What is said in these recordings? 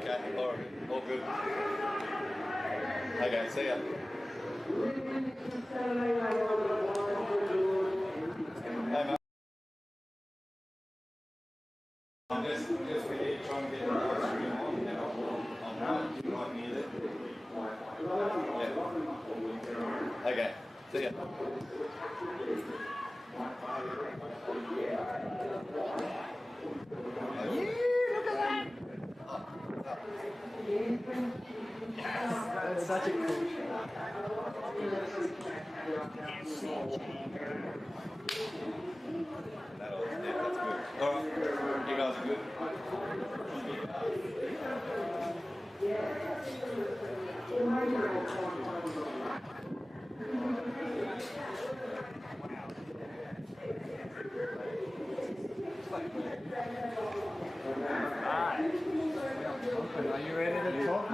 Okay, all good. Okay, see ya. Hey, mate. I'm just for you trying to get the live stream on, and I'll like near it. Yeah. Okay, see ya. That's such a cool shot. That's good. Alright, you guys are good? Are you ready to talk?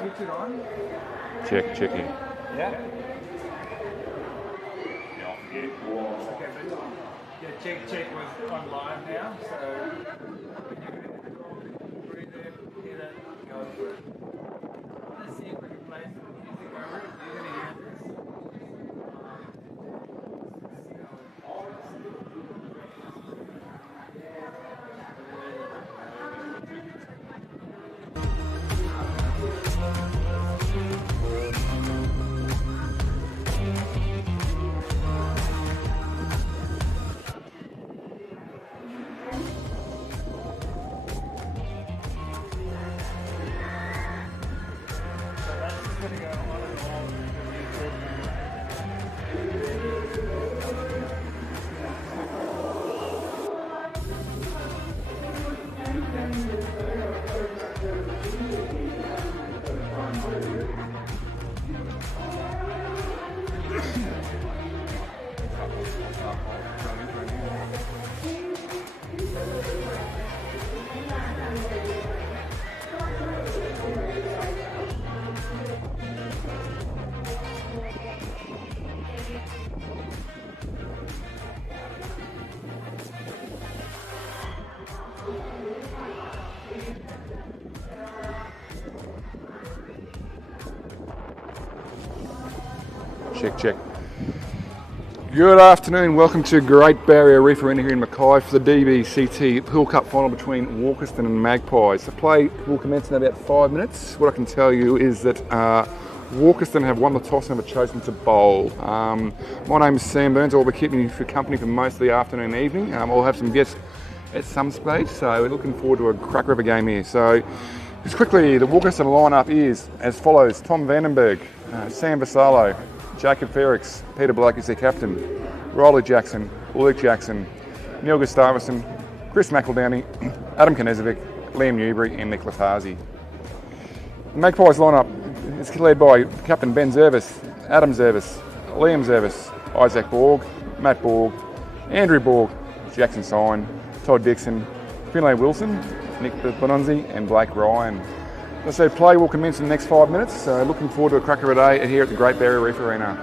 Switch it on. Checking. Yeah. Okay, check was on live now, so breathe in, hit it, go for it. Let's see if we can play some music over it. You're going to hear this. Check. Good afternoon, welcome to Great Barrier Reef Arena here in Mackay for the DBCT Pool Cup final between Walkerston and Magpies. The play will commence in about 5 minutes. What I can tell you is that Walkerston have won the toss and have chosen to bowl. My name is Sam Burns. I'll be keeping you for company for most of the afternoon and evening. I'll have some guests at some stage, so we're looking forward to a cracker of a game here. So, just quickly, the Walkerston lineup is as follows: Tom Vandenberg, Sam Vassallo, Jacob Ferrix, Peter Blake is their captain, Riley Jackson, Luke Jackson, Neil Gustavusson, Chris McEldowney, Adam Knezovic, Liam Newbury and Nicholas Harsey. The Magpies lineup is led by Captain Ben Zervis, Adam Zervis, Liam Zervis, Isaac Borg, Matt Borg, Andrew Borg, Jackson Sine, Todd Dixon, Finlay Wilson, Nick Bononzi and Blake Ryan. As I said, play will commence in the next 5 minutes, so looking forward to a cracker of a day here at the Great Barrier Reef Arena.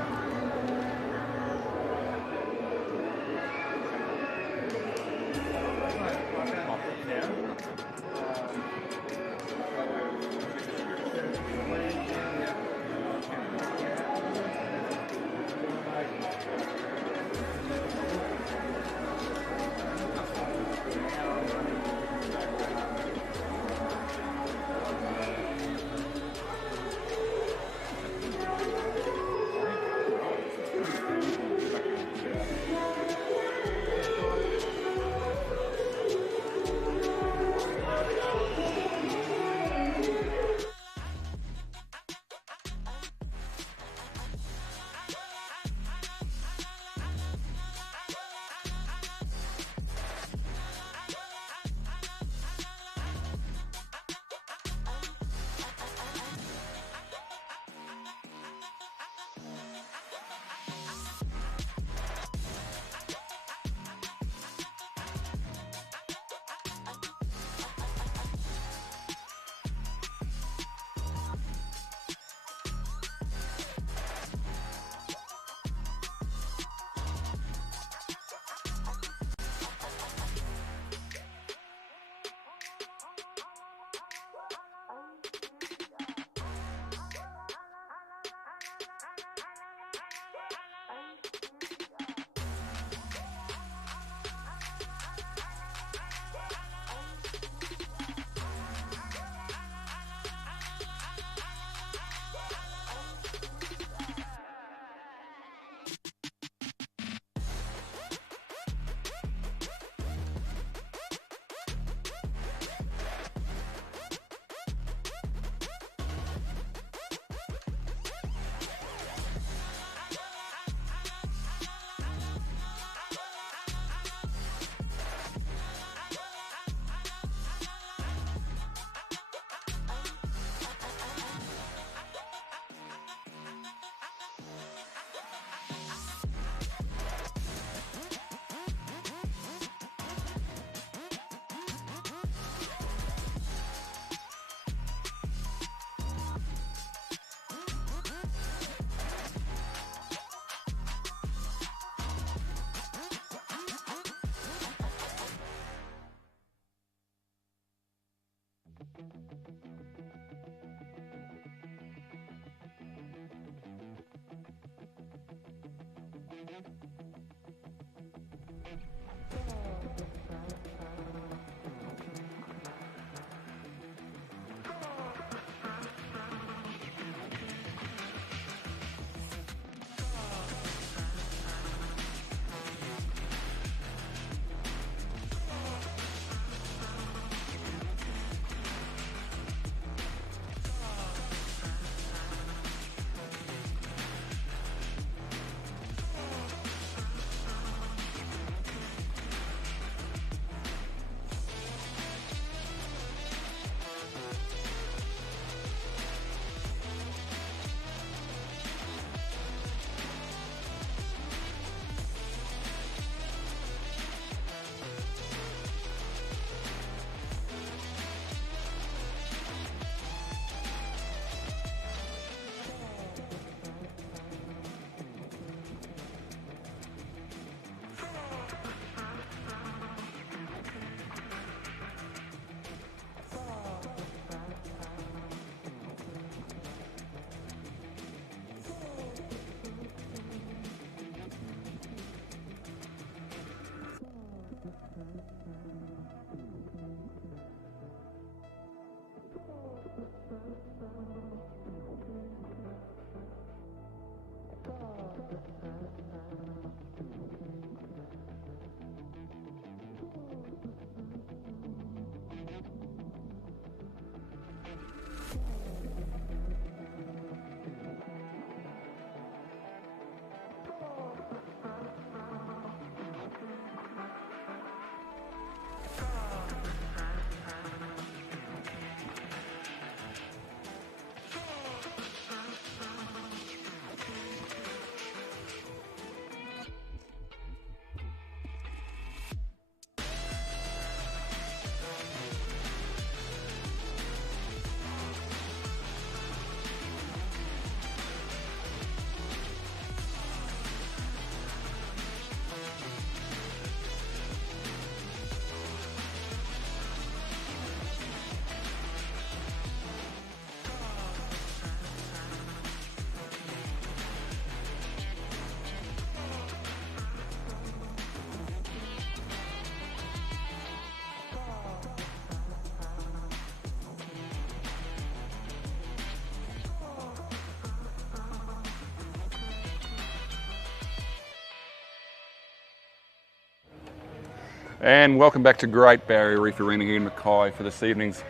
And welcome back to Great Barrier Reef Arena here in Mackay for this evening's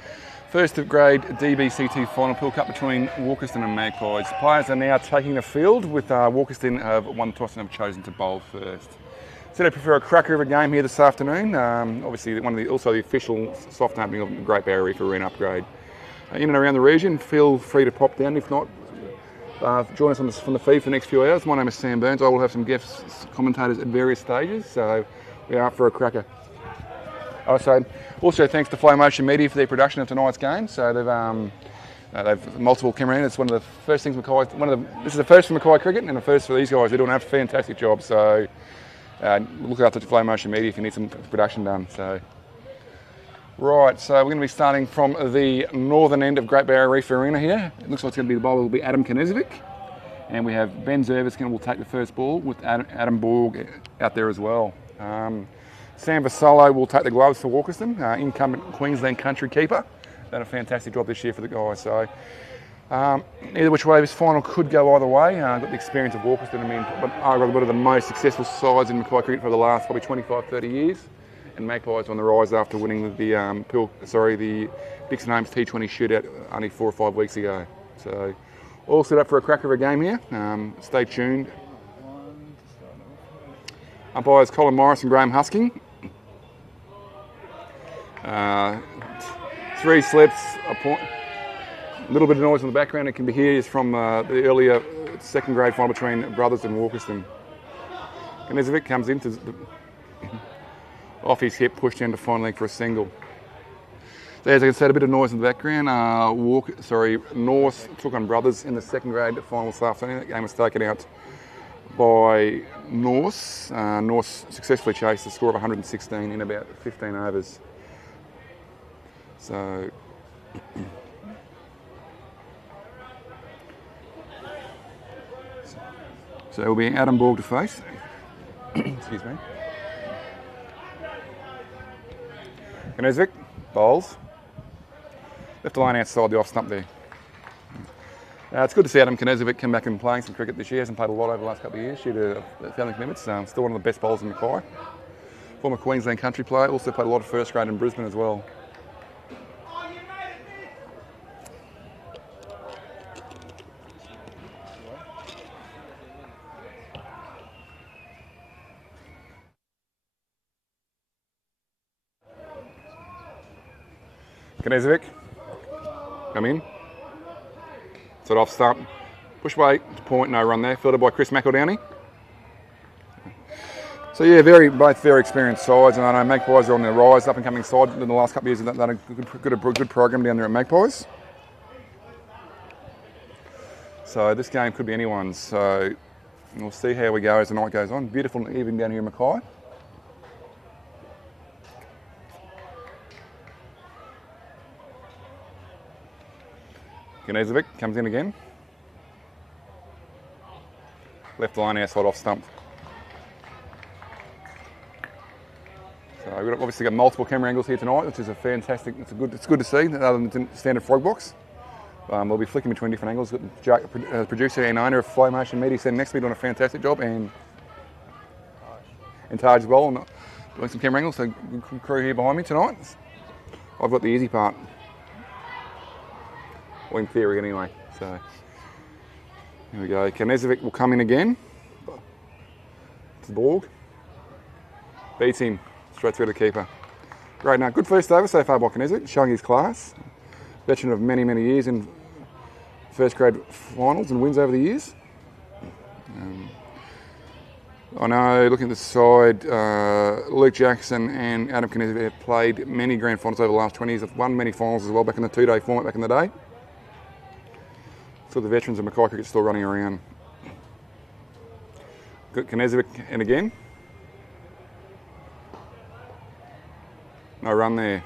first of grade DBCT final pool cup between Walkerston and Magpies. Players are now taking the field with Walkerston have won the toss and have chosen to bowl first. So they prefer a cracker of a game here this afternoon. Obviously also the official soft opening of the Great Barrier Reef Arena upgrade. In and around the region, feel free to pop down. If not, join us from the feed for the next few hours. My name is Sam Burns. I will have some guest commentators at various stages, so we are up for a cracker. Also thanks to Flow Motion Media for their production of tonight's game. So they've multiple camera. It's one of the first things Mackay. This is the first for Mackay cricket and the first for these guys. They're doing a fantastic job. So look after Flow Motion Media if you need some production done. So right, so we're going to be starting from the northern end of Great Barrier Reef Arena here. It looks like it's going to be the bowler will be Adam Knezovic, and we have Ben Zervis will take the first ball with Adam Borg out there as well. Sam Vassallo will take the gloves for Walkerston, incumbent Queensland country keeper. Done a fantastic job this year for the guys. So either which way, this final could go either way. Got the experience of Walkerston. I mean, arguably one of the most successful sides in Mackay cricket for the last probably 25, 30 years. And Magpies on the rise after winning the Dixon Holmes T20 shootout only 4 or 5 weeks ago. So all set up for a cracker of a game here. Stay tuned. Umpires Colin Morris and Graham Husking. 3 slips, a little bit of noise in the background. It can be heard from the earlier second grade final between Brothers and Walkerston. Knezovic comes in off his hip, pushed down to fine leg for a single. So as I can see, a bit of noise in the background. North took on Brothers in the second grade final this afternoon. That game was taken out by North. North successfully chased the score of 116 in about 15 overs. So it will be Adam Borg to face. Excuse me. Knezovic bowls. Left the line outside the off stump there. It's good to see Adam Knezovic come back and playing some cricket this year. Hasn't played a lot over the last couple of years due to family commitments. Still one of the best bowlers in Mackay. Former Queensland country player. Also played a lot of first grade in Brisbane as well. Knezovic, come in. Sort of off stump. Push away to point, no run there. Fielded by Chris McEldowney. So yeah, both very experienced sides, and I know Magpies are on their rise, up and coming side in the last couple of years. They've done a good program down there at Magpies. So this game could be anyone's. So we'll see how we go as the night goes on. Beautiful evening down here in Mackay. Knezovic comes in again. Left line outside off stump. So we've obviously got multiple camera angles here tonight, which is a fantastic. It's good to see, other than the standard frog box. We'll be flicking between different angles. Got the producer and owner of Flow Motion Media sitting next to me doing a fantastic job, and Taj as well, and doing some camera angles. So good crew here behind me tonight. I've got the easy part. Well, in theory anyway. So here we go. Knezovic will come in again. It's Borg. Beats him straight through the keeper. Great. Now, good first over so far by Knezovic, showing his class. Veteran of many, many years in first grade finals and wins over the years. I know, looking at the side, Luke Jackson and Adam Knezovic have played many grand finals over the last 20 years. They've won many finals as well back in the 2-day format back in the day. So the veterans of Mackay cricket still running around. Good Knezovic in again. No run there.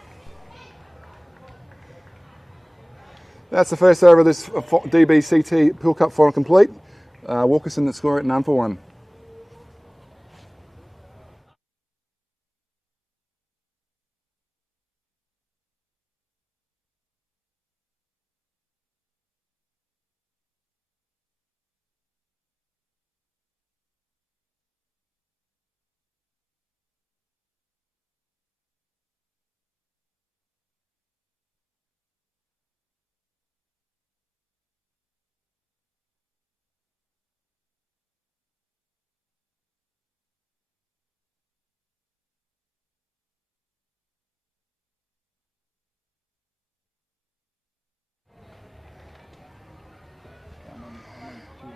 That's the first over of this DBCT Pool Cup final complete. Walkerston that score at none for one.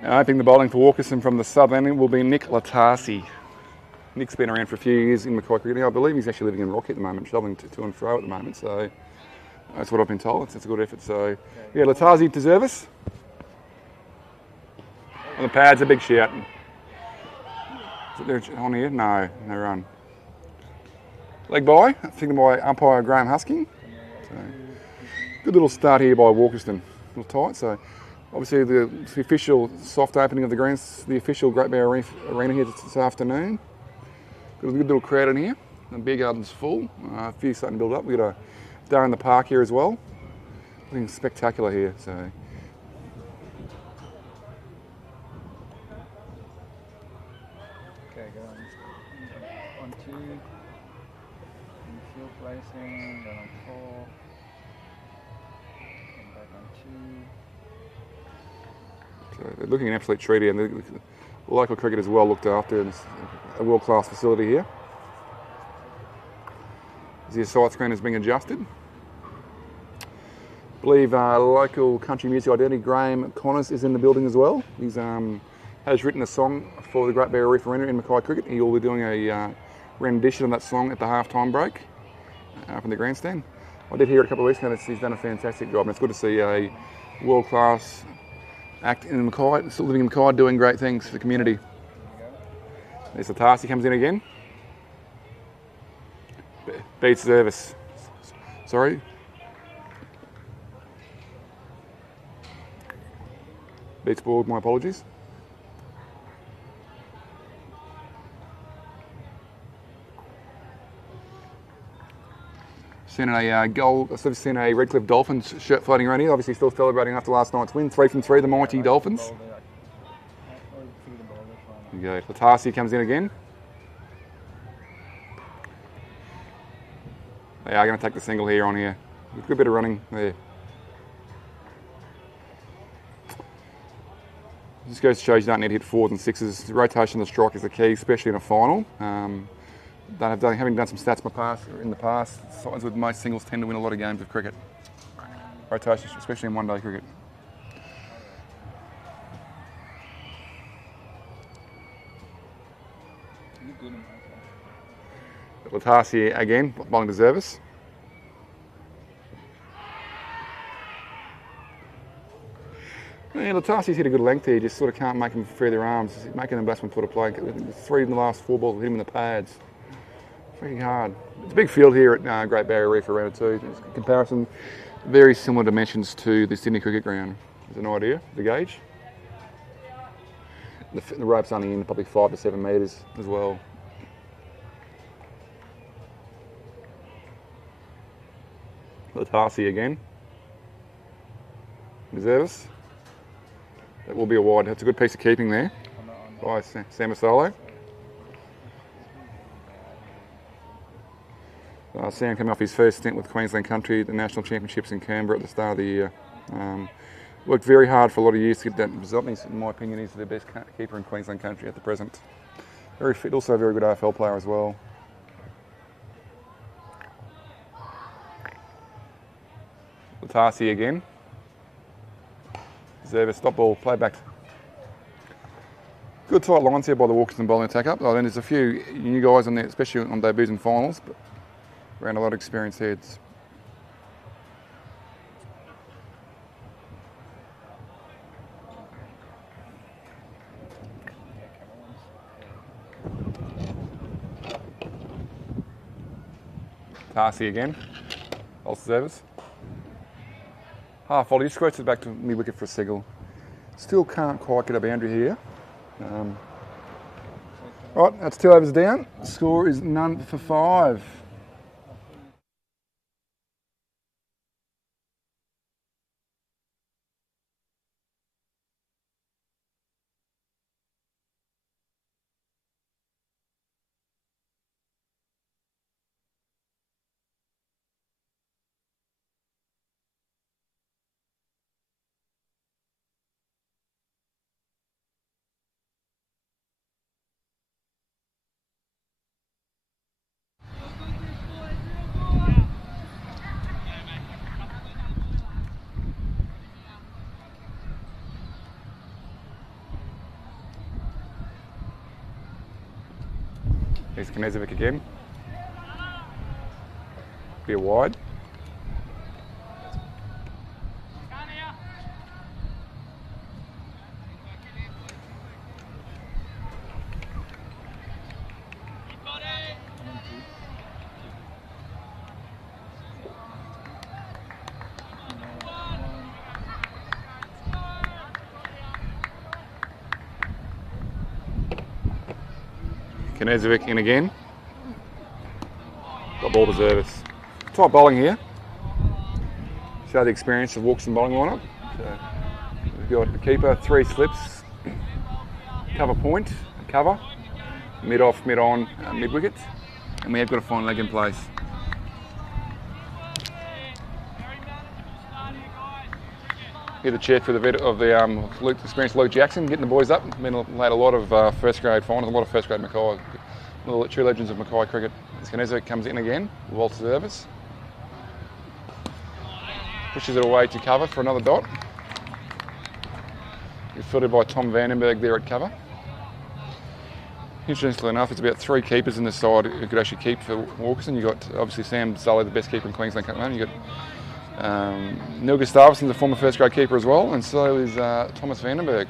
I think the bowling for Walkerston from the Southland will be Nick Latasi. Nick's been around for a few years in Mackay cricket. I believe he's actually living in Rocky at the moment, travelling to and fro at the moment. So that's what I've been told. It's a good effort. So yeah, Latasi to service. On the pads, a big shout. Is it there on here? No, no run. Leg by, I think by umpire Graham Husking. So, good little start here by Walkerston. A little tight. So obviously the official soft opening of the greens, the official Great Barrier Reef Arena here this afternoon. Got a good little crowd in here. The beer garden's full. A few starting to build up. We've got a day in the park here as well. Looking spectacular here. So. Okay, go on 2. Field placing, then on 4. And back on 2. So they're looking an absolute treat here. And the local cricket is well looked after. It's a world-class facility here. As your side screen is being adjusted. I believe local country music identity Graham Connors is in the building as well. He's has written a song for the Great Barrier Reef Arena in Mackay cricket. He will be doing a rendition of that song at the half-time break up in the grandstand. I did hear it a couple of weeks ago and he's done a fantastic job, and it's good to see a world-class act in Mackay, still living in Mackay, doing great things for the community. There's the Tarsi comes in again. Beats service. Sorry. Beats ball, my apologies. Seen a goal, I've seen a Redcliffe Dolphins shirt floating around here, obviously still celebrating after last night's win. 3 from 3, the mighty Dolphins. There you go, Latasi comes in again. They are going to take the single here on here. A good bit of running there. Just goes to show you don't need to hit 4s and 6s. The rotation of the strike is the key, especially in a final. Having done some stats in the past, sides with most singles tend to win a lot of games of cricket. Rotation, especially in one-day cricket. Latasi again, bowling to service. Yeah, Latasi's hit a good length here, just sort of can't make him free their arms, making the batsman put a play. 3 in the last 4 balls hit him in the pads. Freaking hard. It's a big field here at Great Barrier Reef Arena too. In comparison, very similar dimensions to the Sydney Cricket Ground. There's an idea, the gauge. The rope's only in probably 5 to 7 metres as well. Latasi again. Reserves. That will be a wide. That's a good piece of keeping there by Sam Masolo. Sam coming off his first stint with Queensland Country, the National Championships in Canberra at the start of the year. Worked very hard for a lot of years to get that result. In my opinion, he's the best keeper in Queensland Country at the present. Very fit, also a very good AFL player as well. Latasi again. Zerva, stop ball, play back. Good tight lines here by the Walkerston bowling attack up. Then there's a few new guys on there, especially on debuts and finals, but around a lot of experienced heads. Tarsi again, false service. Half volley, squirts it back to mid wicket for a single. Still can't quite get a boundary here. Right, that's 2 overs down. Score is none for 5. Here's Knezovic again. Be a wide. Knezovic in again. Got ball to service. Tight bowling here. Show the experience of Walkerston bowling lineup. So we've got the keeper, 3 slips, cover point, cover, mid off, mid on, mid wicket, and we have got a fine leg in place. Here the chair for the vet of the experienced Luke Jackson, getting the boys up. Played a lot of first grade finals, a lot of first grade Mackay. The true legends of Mackay cricket. Knezovic comes in again, wall to service. Pushes it away to cover for another dot. It's fielded by Tom Vandenberg there at cover. Interestingly enough, it's about 3 keepers in the side who could actually keep for Walkerston. You've got obviously Sam Sully, the best keeper in Queensland at the moment. You've got Neil Gustavson, the former first grade keeper as well, and so is Thomas Vandenberg.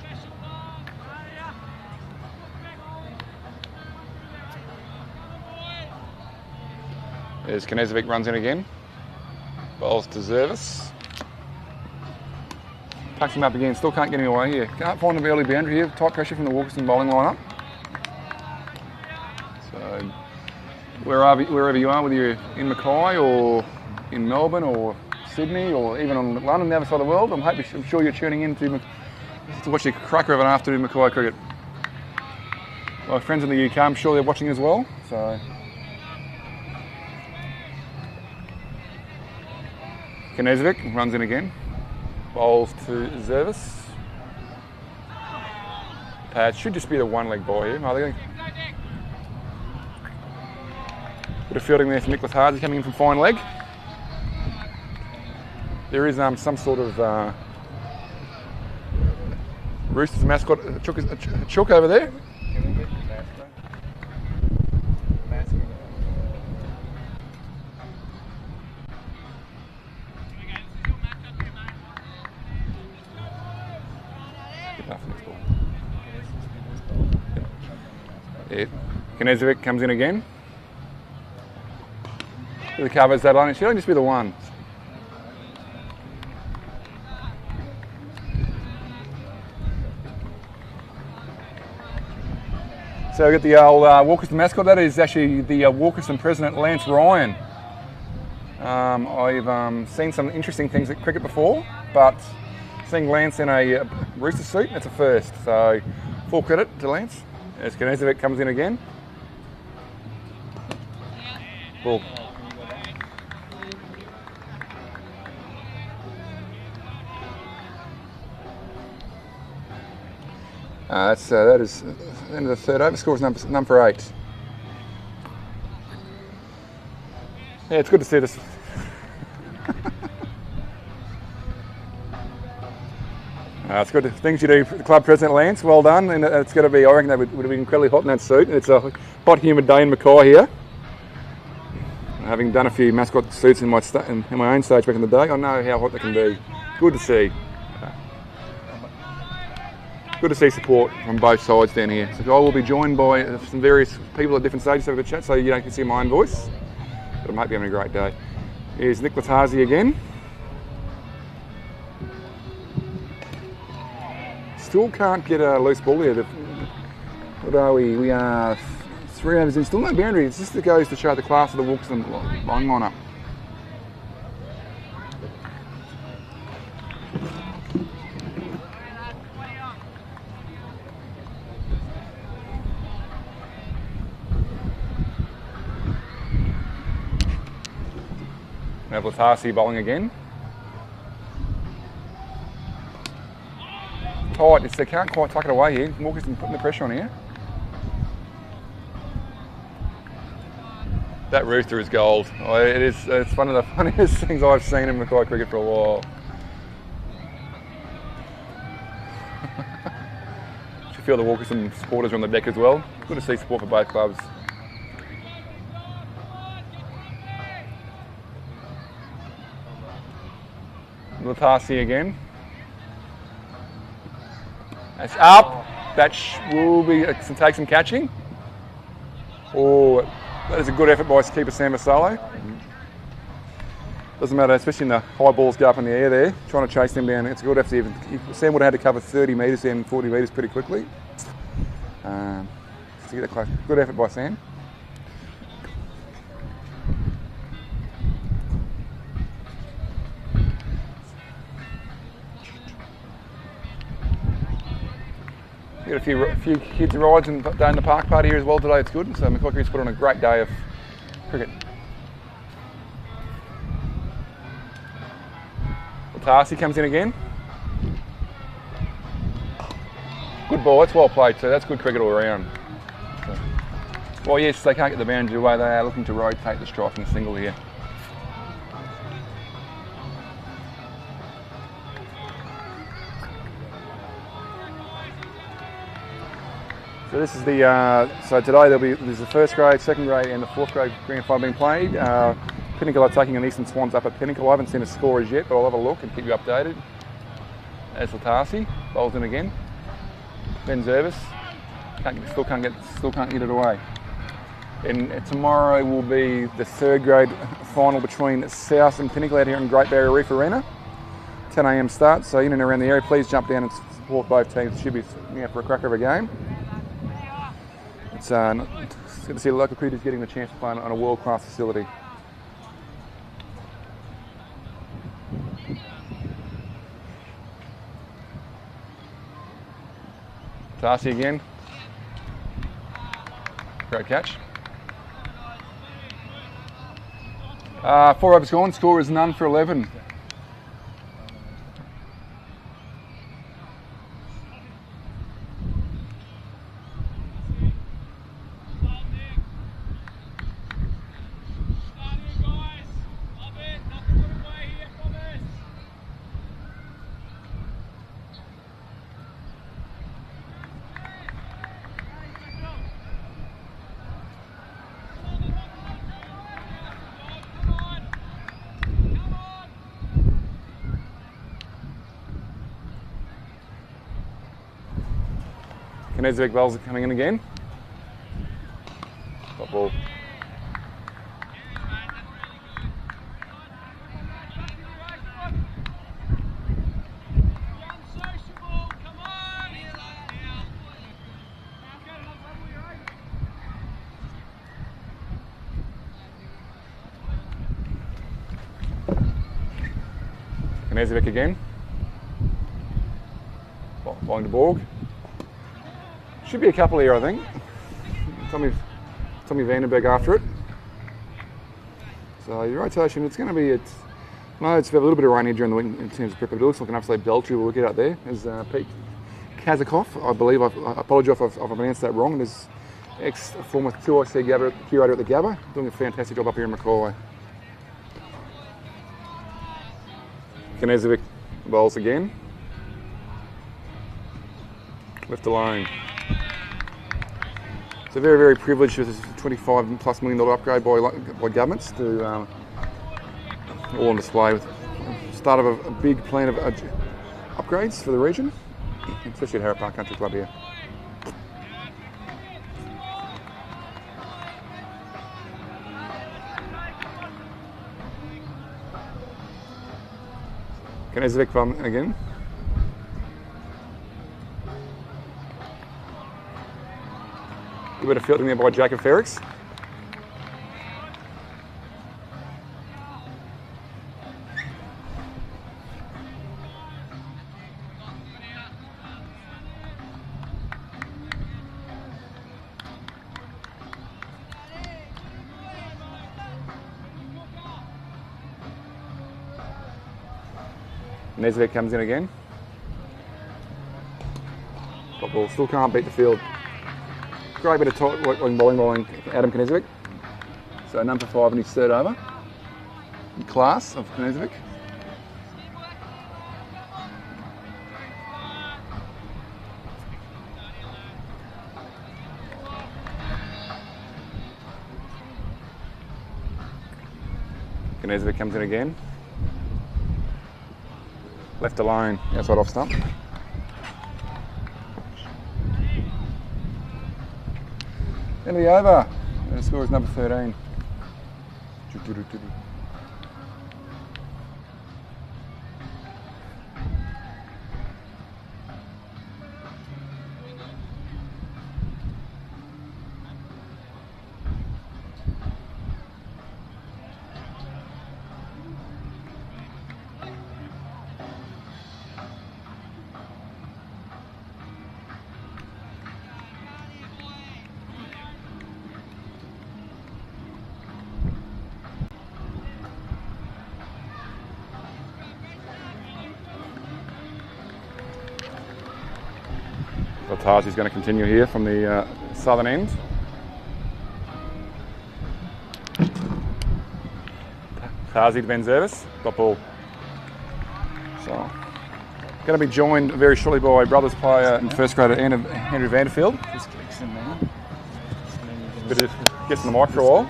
There's Knezovic runs in again. Bowls to service. Tucks him up again, still can't get him away here. Can't find an early boundary here. Tight pressure from the Walkerston bowling lineup. So wherever you are, whether you're in Mackay or in Melbourne or Sydney or even on London, the other side of the world, I'm sure you're tuning in to watch a cracker of an afternoon Mackay cricket. My friends in the UK, I'm sure they're watching as well. So Knezovic runs in again, bowls to service. Pad should just be the 1-leg ball here. Bit of fielding there for Nicholas Hardy coming in from fine leg. There is some sort of Roosters mascot, a chook over there. Knezovic comes in again. The covers that line. It should only just be the 1. So we got the old Walkerston mascot. That is actually the Walkerston president, Lance Ryan. I've seen some interesting things at cricket before, but seeing Lance in a rooster suit, that's a first. So full credit to Lance. As Knezovic comes in again. Ball. That is the end of the third over. Score is number 8. Yeah, it's good to see this. It's good. Things you do, the club president Lance. Well done, and it's going to be. I reckon that would have been incredibly hot in that suit. It's a hot, humid day in Mackay here. Having done a few mascot suits in my own stage back in the day, I know how hot they can be. Good to see. Good to see support from both sides down here. So I will be joined by some various people at different stages of the chat, so you can see my own voice. But I hope you're having a great day. Here's Nick Lattarzi again. Still can't get a loose ball here. What are we? We are 3 overs in. Still no boundary. It's just that goes to show the class of the Walkerston bowling lineup. Now Lattarzi bowling again. Tight, they can't quite tuck it away here. Walkerston putting the pressure on here. That rooster is gold. Oh, it's one of the funniest things I've seen in Mackay cricket for a while. You feel the Walkerston supporters are on the deck as well. Good to see support for both clubs. Latasi again. That's up. That will be take some catching. Oh, that is a good effort by keeper Sam Vassallo. Doesn't matter, especially in the high balls go up in the air there, trying to chase them down. It's a good effort. Sam would have had to cover 30 metres and 40 metres pretty quickly. To get that close. Good effort by Sam. We got a few kids rides and day in the park party here as well today. It's good. So Mackay Cricket's put on a great day of cricket. Tarsi comes in again. Good ball, that's well played too. That's good cricket all around. So, well, yes, they can't get the boundary away. They are looking to rotate the strike in the single here. So this is the so today there's the first grade, second grade, and the fourth grade grand final being played. Pinnacle are taking an Eastern Swans up at Pinnacle. I haven't seen the scores yet, but I'll have a look and keep you updated. As Latasi bowls in again. Ben Zervis still can't get it away. And tomorrow will be the third grade final between South and Pinnacle out here in Great Barrier Reef Arena. 10 AM start. So in and around the area, please jump down and support both teams. It should be for a cracker of a game. It's good to see the local cricketers getting the chance to play on a world-class facility. Tarsi again. Great catch. 4 overs gone. Score is none for 11. Kinezovic bowls are coming in again. Top ball. Kinezovic again. Bowling to Borg. Should be a couple here, I think. Tommy Vandenberg after it. So your rotation, it's going to be, it's a little bit of rain here during the week in terms of prep, but it looks like an absolute belter. We'll get out there. There's Pete Kazakov, I believe. I apologise if I've pronounced that wrong. There's ex-former QIC curator at the Gabba, doing a fantastic job up here in Mackay. Kinezovic bowls again. Left alone. It's a very, very privileged $25+ million upgrade by governments to all on display with the start of a big plan of upgrades for the region, especially at Harrop Park Country Club here. Kinezovic again. A bit of fielding there by Jacob Ferrix. Kinezovic comes in again. Top ball, still can't beat the field. Great bit of tight work on bowling Adam Kinezovic. So number 5 in his third over. Class of Kinezovic. Kinezovic comes in again. left alone outside off stump. End of the over. And the score is number 13. Tarzi's going to continue here from the southern end. Tarzi to Ben Zervis, got ball. So, going to be joined very shortly by brothers player and first grader Andrew Vanderfield. Just kicks in there. Bit of gets in the mic for a while.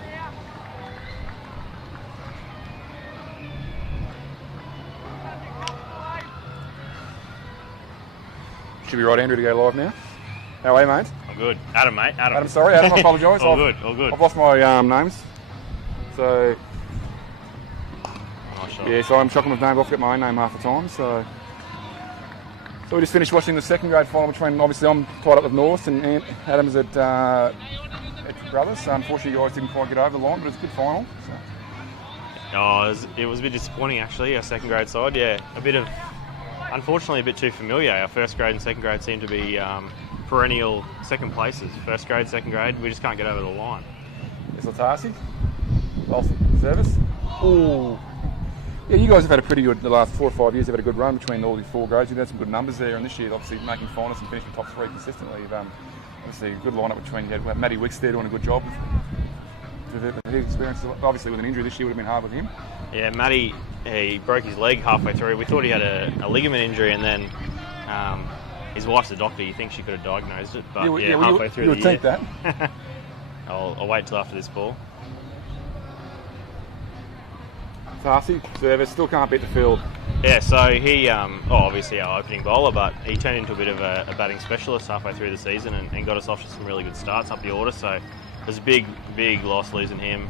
Should be right, Andrew, to go live now. How are you, mate? I'm good. Adam, mate. Adam, sorry. Adam, I apologise. all good, all good. I've lost my names. So, Oh, sure. yeah, so I'm shocking with names. I forget my own name half the time. So we just finished watching the second grade final between, obviously, I'm tied up with North and Adam's at Brothers. So unfortunately, you guys didn't quite get over the line, but it's a good final. So. Oh, it was a bit disappointing, actually, our second grade side. Yeah, unfortunately, a bit too familiar. Our first grade and second grade seem to be perennial second places. First grade, second grade, we just can't get over the line. Is Latasi? Service? Ooh. Yeah, you guys have had a pretty good, the last 4 or 5 years, you've had a good run between all these 4 grades. You've had some good numbers there, and this year, obviously, making finals and finishing top 3 consistently. You've obviously a good lineup between, you had Matty Wicks there doing a good job with his experience. Obviously, with an injury this year would have been hard with him. Yeah, Matty, he broke his leg halfway through. We thought he had a ligament injury, and then his wife's a doctor. You think she could have diagnosed it, but halfway through the year. You would think that. I'll wait till after this ball. Tarsi, service, still can't beat the field. Yeah, so he, obviously our opening bowler, but he turned into a bit of a batting specialist halfway through the season and got us off to some really good starts up the order. So it was a big loss losing him.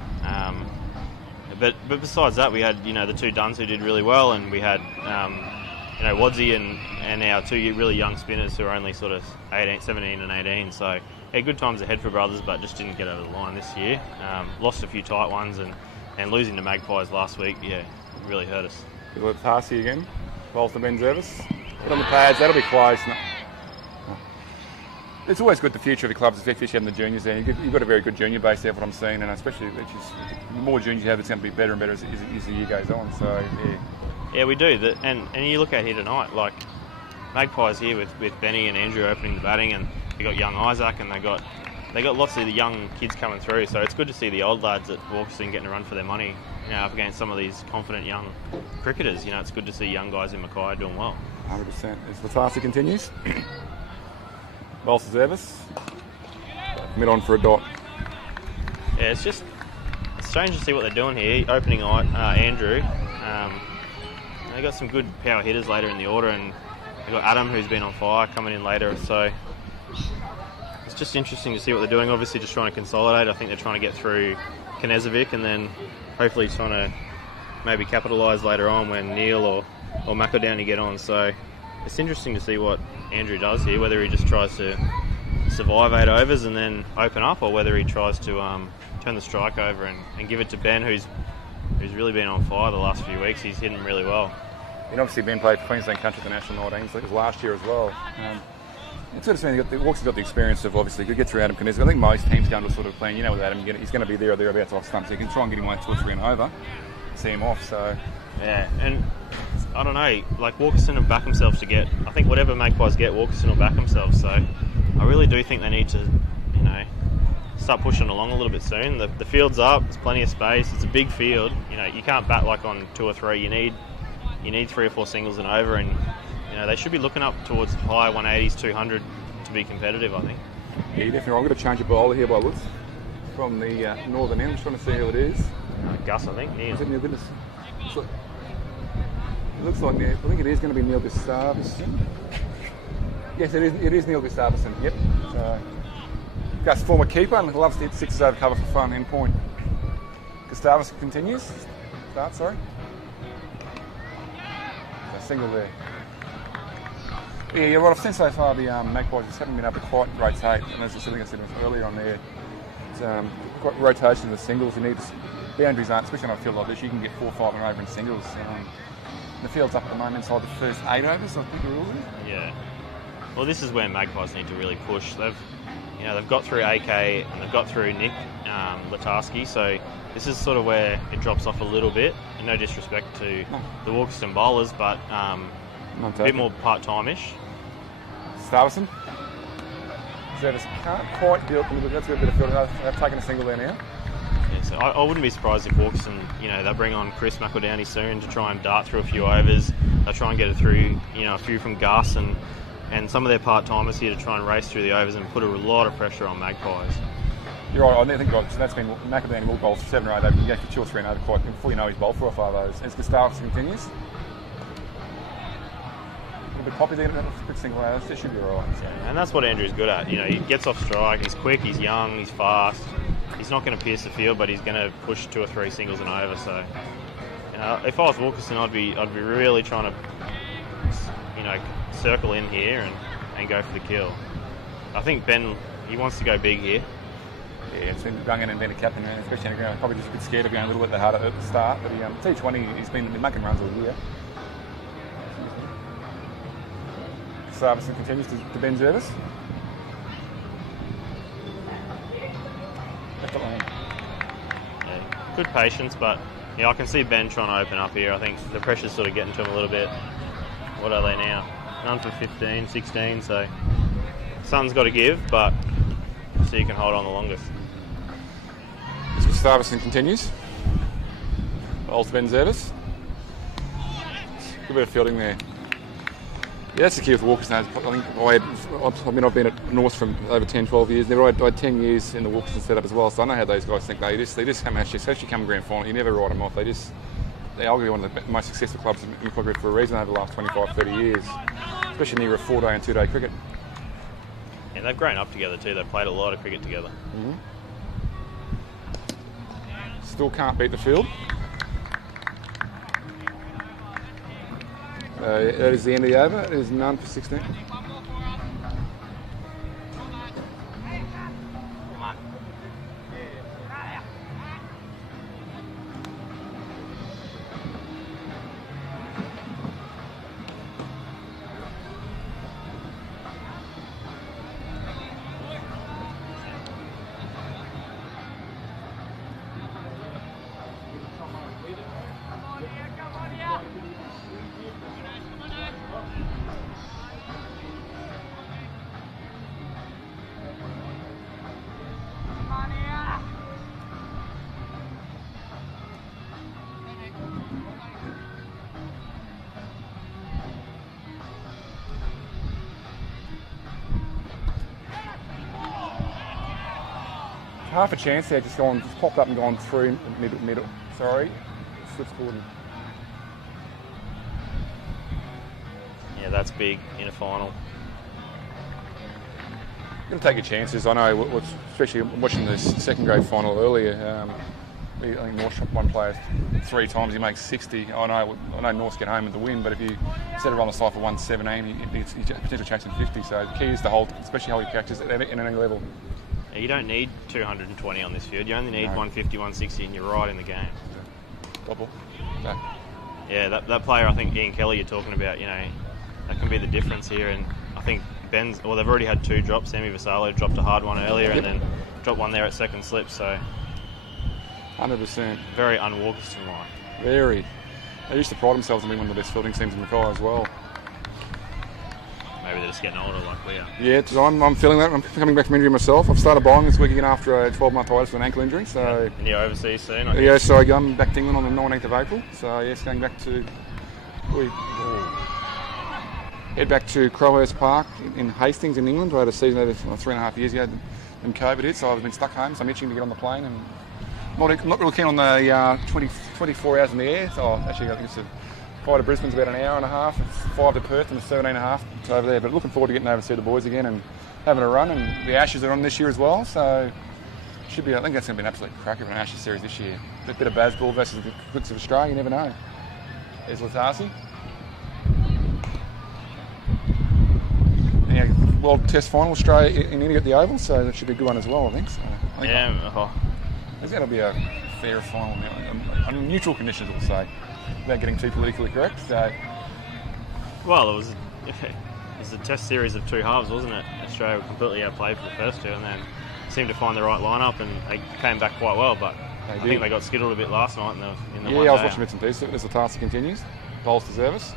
But besides that, we had the 2 Duns who did really well, and we had Wadsy and our 2 really young spinners who are only sort of 17 and 18. So yeah, good times ahead for Brothers, but just didn't get over the line this year. Lost a few tight ones and losing to Magpies last week, yeah, really hurt us. You look at Tarsi again. Bowls to Ben Zervis. Put on the pads, that'll be close. No. It's always good the future of the clubs, especially having the juniors there. You've got a very good junior base there, what I'm seeing, and especially the more juniors you have, it's going to be better and better as the year goes on. So yeah. Yeah, we do. And you look at here tonight, like Magpies here with Benny and Andrew opening the batting, and they got young Isaac, and they got lots of the young kids coming through. So it's good to see the old lads at Walkerston getting a run for their money, up against some of these confident young cricketers. It's good to see young guys in Mackay doing well. 100%. As Latasi continues. Bowls to Zervis. Mid on for a dot. Yeah, it's strange to see what they're doing here. Opening Andrew. They got some good power hitters later in the order, and they got Adam, who's been on fire, coming in later. So it's just interesting to see what they're doing. Obviously, just trying to consolidate. I think they're trying to get through Knezovic, and then hopefully trying to maybe capitalise later on when Neil or Mackay get on. So it's interesting to see what Andrew does here, whether he just tries to survive 8 overs and then open up, or whether he tries to turn the strike over and give it to Ben, who's really been on fire the last few weeks. He's hitting really well. He'd obviously been played for Queensland Country at the National 19s, so it was last year as well. It's sort of saying Walker's got the experience of obviously could get through Adam Knezovic. I think most teams go into a sort of plan, with Adam, he's going to be there or thereabouts off stump, so you can try and get him like 2 or 3 and over, see him off. So yeah, and I don't know, like Walkerston will back themselves to get. I think whatever Magpies get, Walkerston will back themselves. So I really do think they need to, start pushing along a little bit soon. The field's up, there's plenty of space. It's a big field. You can't bat like on 2 or 3. You need 3 or 4 singles and over, and they should be looking up towards high 180s, 200 to be competitive, I think. Yeah, definitely. I'm going to change a bowler here by looks from the northern end. I'm just trying to see who it is. Gus, I think. Neil. Is it Neil Goodness? It looks like I think it is going to be Neil Gustavsson. Yes, it is Neil Gustavsson. Yep. So, Gus, former keeper, and loves to hit sixes over cover for fun. End point. Gustavsson continues. Start, sorry. So single there. Yeah, what I've seen so far, the Magpies just haven't been able to quite rotate. And as I said earlier on there, it's quite rotation of the singles. You need boundaries aren't, especially on a field like this. You can get 4 or 5 and over in singles. The field's up at the moment inside the first 8 overs. I think the rule is. Yeah. Well, this is where Magpies need to really push. They've got through AK and they've got through Nick Latarski, so this is sort of where it drops off a little bit. And no disrespect to the Walkerston bowlers, but a bit more part-time-ish. Starverson. Service can't quite do it, but that's got a bit of fielding. They've taken a single there now. Yeah, so I wouldn't be surprised if Walkerston, they'll bring on Chris McEldowney soon to try and dart through a few overs. They'll try and get it through, a few from Gus and some of their part-timers here to try and race through the overs and put a lot of pressure on Magpies. You're right, I think so that's been McEldowney will bowl for 7 or 8 overs. You go for 2 or 3 and over quite before you know he's bowled 4 or 5 overs. As Gustavsson continues. A bit poppy there, a quick single over. That should be alright. So. And that's what Andrew's good at. He gets off strike, he's quick, he's young, he's fast. He's not going to pierce the field, but he's going to push 2 or 3 singles and over. So, if I was Walkerston, I'd be really trying to, circle in here and go for the kill. I think Ben, he wants to go big here. Yeah, it's been Dungan and been a captain, especially in the ground. Probably just a bit scared of going a little bit harder at the start, but T20, he's been making runs all year. Starverson continues to Ben Jervis. Left it lane. Yeah, good patience, but I can see Ben trying to open up here. I think the pressure's sort of getting to him a little bit. What are they now? None for 15, 16, so something's got to give, but so you can hold on the longest. Starverson continues. Bowls to Ben Jervis. Good bit of fielding there. Yeah, that's the key with Walkerston. I think I've been at North from over 10, 12 years. I had 10 years in the Walkerston setup as well, so I know how those guys think. They just come especially come grand final. You never write them off. They are one of the most successful clubs in the cricket for a reason over the last 25, 30 years, especially near a 4-day and 2-day cricket. And they've grown up together too. They've played a lot of cricket together. Mm-hmm. Still can't beat the field. That is the end of the over. It is none for 16. Half a chance there, just popped up and gone through middle. Sorry, slips forward. Yeah, that's big in a final. You've got to take your chances. I know, especially watching the second grade final earlier. I think North shot one player 3 times, he makes 60. I know North's get home with the win, but if you set it on the side for 117, he's potentially chasing 50. So the key is to hold, especially hold your catches at any level. You don't need 220 on this field. You only need 150, 160, and you're right in the game. Double. No. Yeah, that player, I think Ian Kelly you're talking about, that can be the difference here. And I think they've already had 2 drops. Sammy Vassallo dropped a hard one earlier and then dropped one there at second slip. So 100%. Very un-Walkerston-like. Very. They used to pride themselves on being one of the best fielding teams in Mackay as well. Maybe they're just getting older like we are. Yeah, I'm feeling that. I'm coming back from injury myself. I've started bowling this week again after a 12-month hiatus with an ankle injury. So and you're overseas soon, I guess. Yeah, so I'm back to England on the 19th of April. So yes, going back to head back to Crowhurst Park in Hastings in England. I had a season over 3.5 years ago, and COVID hit, so I've been stuck home. So I'm itching to get on the plane, and not really keen on the 24 hours in the air. So actually, I think it's Flight to Brisbane's about an hour and a half. It's 5 to Perth and it's 17 and a half to over there. But looking forward to getting over to see the boys again and having a run. And the Ashes are on this year as well, so should be. I think that's going to be an absolute cracker of an Ashes series this year. A bit of baseball versus the Quicks of Australia. You never know. There's Latasi. Yeah, World Test Final, Australia in India at the Oval, so that should be a good one as well, I think. So I think it's going to be a fair final now, on neutral conditions, we'll say, without getting too politically correct. So, well, it was a Test series of two halves, wasn't it? Australia completely outplayed for the first two, and then seemed to find the right lineup, and they came back quite well. But I think they got skittled a bit last night in the one day. Yeah, I was watching bits and pieces. As Latasi continues, bowls to service.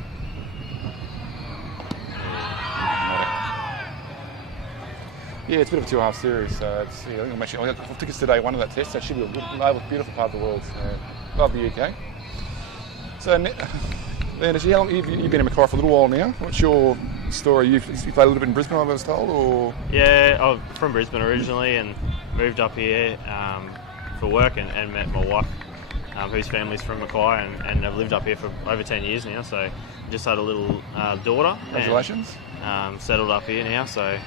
Yeah, it's a bit of a two-half series, so it's, I think I got tickets to day one of that test, so it should be a beautiful part of the world. So, love the UK. So, Leonard, how long you've been in Mackay for a little while now? What's your story? You played a little bit in Brisbane, I was told, or? Yeah, I'm from Brisbane originally and moved up here for work and met my wife, whose family's from Mackay, and I've lived up here for over 10 years now. So, just had a little daughter. Congratulations. And, settled up here now, so.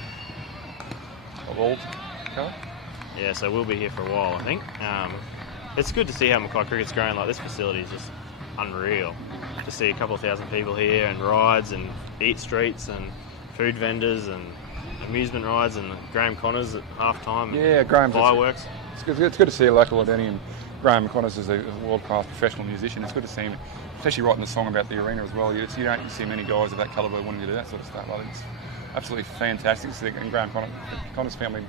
Okay. Yeah, so we'll be here for a while, I think. It's good to see how Mackay cricket's growing. Like, this facility is just unreal. To see a couple of thousand people here and rides and eat streets and food vendors and amusement rides and Graham Connors at half time. Yeah, Graham's fireworks. It's good to see a local identity, and Graham Connors is a world-class professional musician. It's good to see him, especially writing the song about the arena as well. You don't see many guys of that calibre wanting to do that sort of stuff. I think it's absolutely fantastic. And Graham Connors' family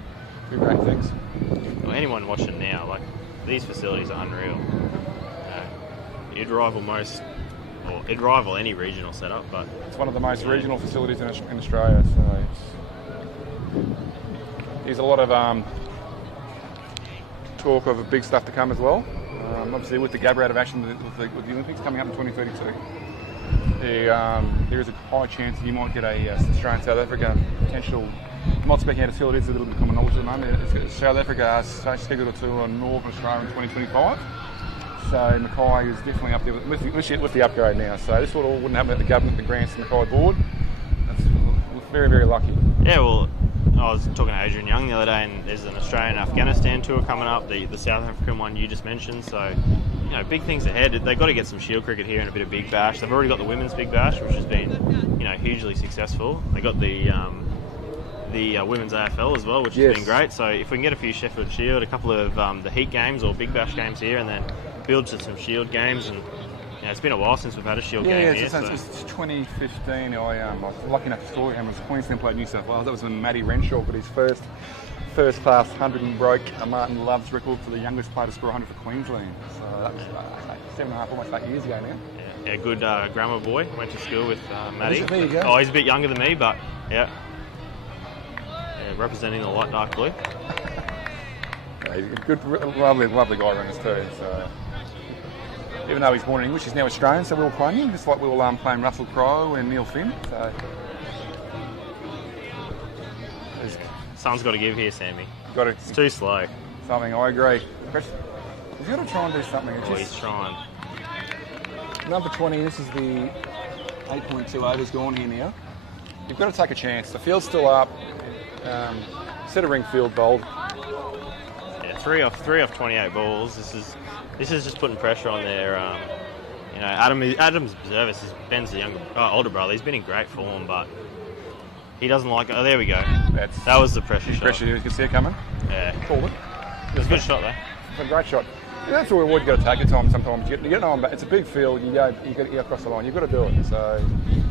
do great things. Well, anyone watching now, like, these facilities are unreal. It'd rival any regional setup, but it's one of the most regional facilities in Australia. So there's a lot of talk of big stuff to come as well. Obviously, with the Gabba out of action with the Olympics coming up in 2032. There is a high chance that you might get a Australia-South Africa potential. I'm not speaking out of skill, it is a little bit common knowledge at the moment. South Africa has scheduled a tour on Northern Australia in 2025. So Mackay is definitely up there with the upgrade now. So this all wouldn't happen at the government, the grants, and Mackay board. That's very, very lucky. Yeah, well, I was talking to Adrian Young the other day, and there's an Australian-Afghanistan tour coming up, the South African one you just mentioned. So, big things ahead. They've got to get some Shield cricket here and a bit of Big Bash. They've already got the Women's Big Bash, which has been, hugely successful. They got the Women's AFL as well, which has been great. So if we can get a few Sheffield Shield, a couple of the Heat games or Big Bash games here, and then build to some Shield games, and it's been a while since we've had a Shield game here. Yeah, it's 2015. I was lucky enough to score him as Queensland played New South Wales. That was when Matty Renshaw got his first class 100 and broke Martin Love's record for the youngest player to score 100 for Queensland. So that was 7.5, almost 8 years ago now. Yeah, good grammar boy. Went to school with Matty. There you go. Oh, he's a bit younger than me, but yeah, representing the light dark blue. Yeah, he's a good, lovely guy around us too. So even though he's born in English, he's now Australian, so we'll play him, just like we will play Russell Crowe and Neil Finn. So something's got to give here, Sammy. It's too slow. Something, I agree. He's got to try and do something. He's trying. Number 20, this is the 8.2 overs gone here now. You've got to take a chance. The field's still up. Set a ring field bowled. Yeah, three off 28 balls. This is just putting pressure on their. Adam's Service is Ben's the older brother. He's been in great form, but he doesn't like it. Oh, there we go. That was the pressure shot. Pressure, you can see it coming. Yeah. Called it. It was a good shot, though. It's a great shot. And that's what you've got to take your time sometimes. You get on, but it's a big field. You go across the line. You've got to do it. So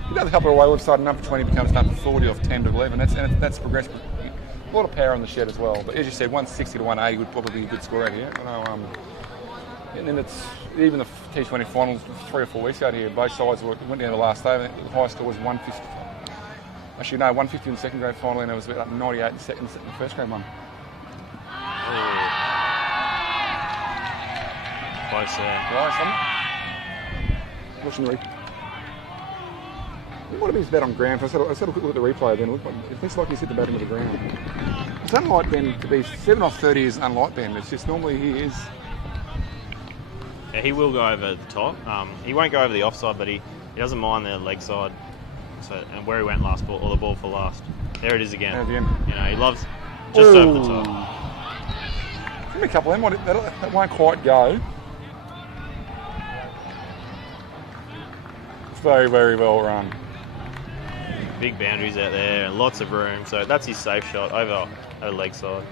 you go a couple of away. We've started number 20 becomes number 40 off 10 to 11. That's progressed. A lot of power on the shed as well. But as you said, 160 to 180 would probably be a good score out here. And then it's even the T20 finals 3 or 4 weeks out here. Both sides went down the last day. The highest score was 150. Actually, no, 150 in the second grade final, and it was about 98 in the first grade one. Close there. Watching the replay. What have his bet on ground? I said a quick look at the replay then. It looks like he's hit the batting with the ground. It's unlike Ben to be 7 off 30 is unlike Ben. It's just normally he is. Yeah, he will go over the top. He won't go over the offside, but he doesn't mind the leg side. So, and where he went last ball, or the ball for last. There it is again. You know, he loves just over the top. Give me a couple of them. That won't quite go. It's very, very well run. Big boundaries out there and lots of room. So that's his safe shot over leg side.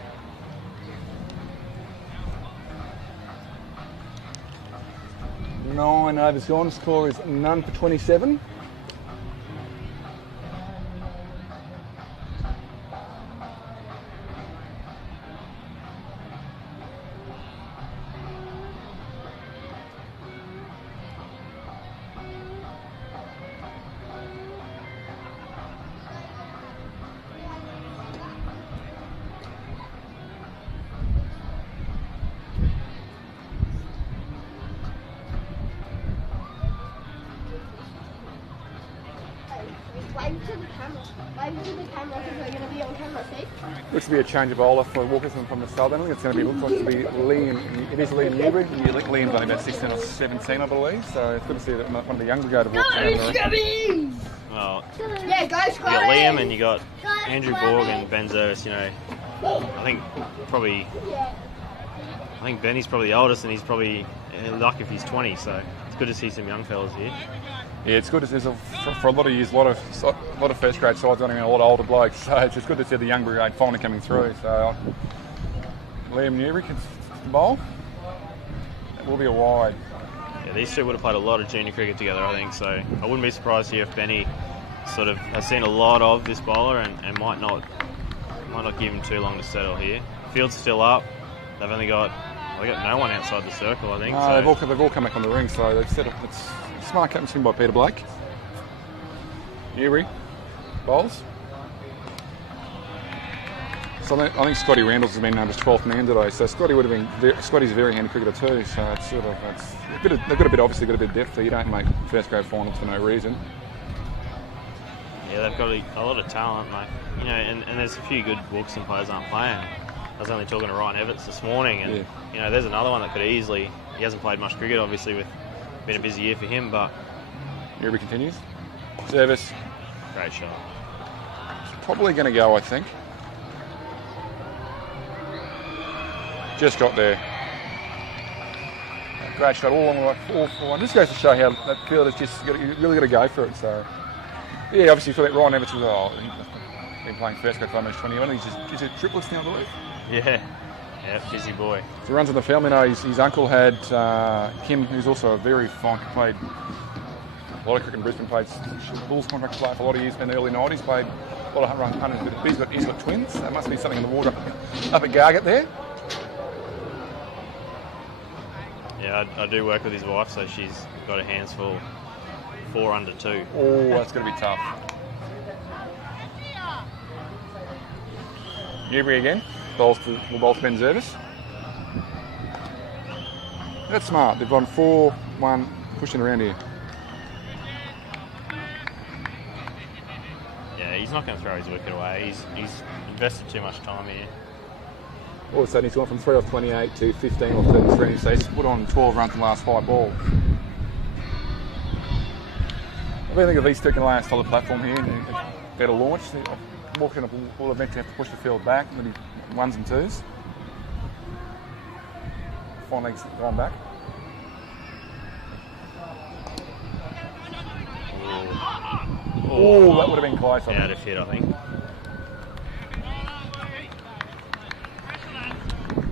Nine overs gone. Score is none for 27. Wave to the camera. Wave to the camera because we're going to be on camera, see? Looks to be a change of bowler for Walkerston from the southern. I think it's going to be, looks like it to be Liam. It is Liam Newbury. Liam's only about 16 or 17, I believe. So it's good to see that one of the younger go to Walkerston. Well, Yeah, go you got Liam and you got Andrew Borg and Ben Zervis. You know, I think Benny's probably the oldest, and he's probably lucky if he's 20. So it's good to see some young fellas here. Yeah, it's good to see for a lot of years, a lot of first grade sides running a lot of older blokes. So it's just good to see the young brigade finally coming through. So Liam Newbury can bowl. It will be a wide. Yeah, these two would have played a lot of junior cricket together, I think. So I wouldn't be surprised here if Benny sort of has seen a lot of this bowler and might not give him too long to settle here. Field's still up. They've only got no one outside the circle, I think. No, so they've all come back on the ring. So they've set up. It's smart captaincy by Peter Blake. Newbury bowls. So I think Scotty Randalls has been named as 12th man today. So Scotty's a very handy cricketer too. So it's sort of they've got a bit of depth there. You don't make first grade finals for no reason. Yeah, they've got a lot of talent, like, you know, and there's a few good Walkerston players aren't playing. I was only talking to Ryan Everts this morning, and you know, there's another one that could easily. He hasn't played much cricket, obviously, with been a busy year for him, but Newbury continues. Service. Great shot. It's probably going to go, I think. Just got there. Great shot all along the way. 4-4. This goes to show how that field is just you really got to go for it. So yeah, obviously for that Ryan Everts was been playing first grade for almost 21. He's a triplets now, I believe. Yeah, busy boy. So runs on the film. You know, his uncle had Kim, who's also a very fine, played a lot of cricket in Brisbane, played Bulls contract player for a lot of years in the early 90s, played a lot of runs. He's got twins. There must be something in the water up at Gargett there. Yeah, I do work with his wife, so she's got her hands full. 4 under 2. Oh, that's going to be tough. Newbury again. Bowls to Ben Zervis. That's smart. They've gone 4-1, pushing around here. Yeah, he's not going to throw his wicket away. He's invested too much time here. All of a sudden he's gone from 3 off 28 to 15 off 33, so he's put on 12 runs in the last 5 balls. I think if these two can lay a solid platform here and get a launch, Walkerston will eventually have to push the field back, maybe 1s and 2s. Finally gone back. Oh, that would have been close. Out of hit, I think.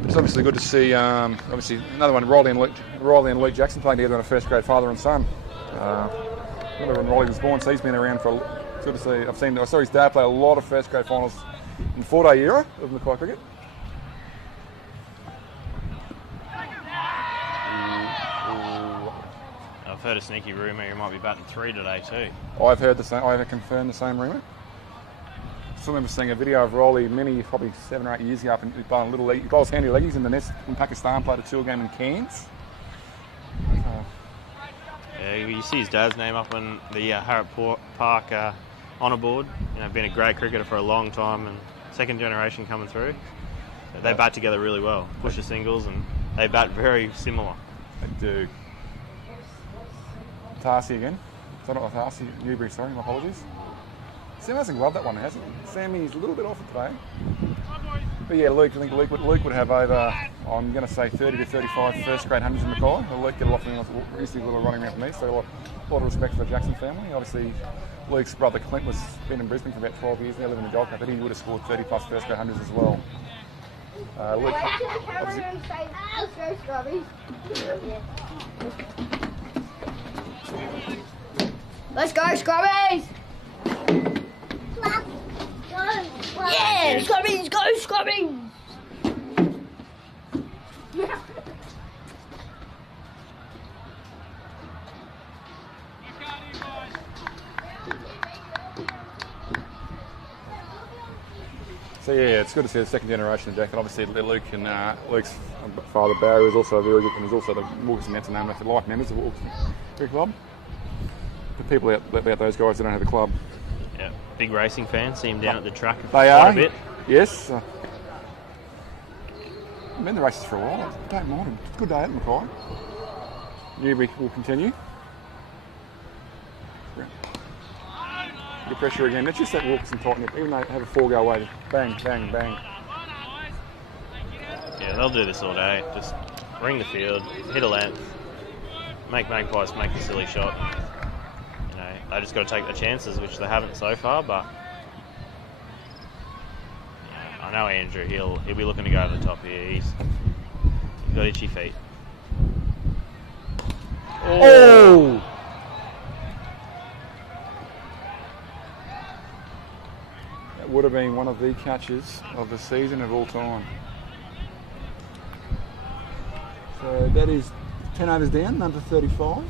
It's obviously good to see. Obviously, another one. Riley and Luke Jackson playing together on a first grade father and son. Remember when Riley was born, so he's been around for. It's good to see. I saw his dad play a lot of first grade finals in the 4-day era of Mackay cricket. I've heard a sneaky rumour he might be batting 3 today too. I've heard the same. I have confirmed the same rumour. I still remember seeing a video of Riley probably 7 or 8 years ago up in playing little league. He bowls handy leggies in the nest in Pakistan. Played a tour game in Cairns. Yeah, you see his dad's name up on the Harrop Park honour board. You know, been a great cricketer for a long time, and second generation coming through. They bat together really well. Push the singles, and they bat very similar. They do. Tarsi again. So not Tarsi, Newbury, sorry, my apologies. Sam hasn't gloved that one, has he? Sammy's a little bit off it today. But yeah, Luke, I think Luke would have over, I'm going to say 30 to 35 first grade hundreds in Mackay. Luke get a lot from him, used to be a little running around for me, so a lot of respect for the Jackson family. Obviously, Luke's brother Clint was been in Brisbane for about 12 years now, living in the Gold Coast, but he would have scored 30 plus first grade hundreds as well. Luke, obviously, Let's go, Scrubbies. Let's go, Scrubbies! Yeah, Scrubbies, go, Scrubbies! so yeah, it's good to see the second generation of Jack, and obviously Luke and Luke's father Barry is also very good, and he's also the Walkerston Mountain name for life members of the Walkerston Cricket Club. The people out those guys that don't have the club. Yeah, big racing fans. See him down at the track They quite are. a bit. Yes. I've been in the races for a while. I don't mind them. Good day at Mackay. Newbury will continue. Good pressure again. It's just that Walkerston tighten up. Even though they have a 4-go away, bang, bang, bang. Yeah, they'll do this all day. Just ring the field, hit a length, make Magpies make a silly shot. You know, they just got to take the chances, which they haven't so far. But yeah, I know Andrew. He'll be looking to go over the top here. He's got itchy feet. Oh! That would have been one of the catches of the season of all time. So that is 10 overs down, number 35.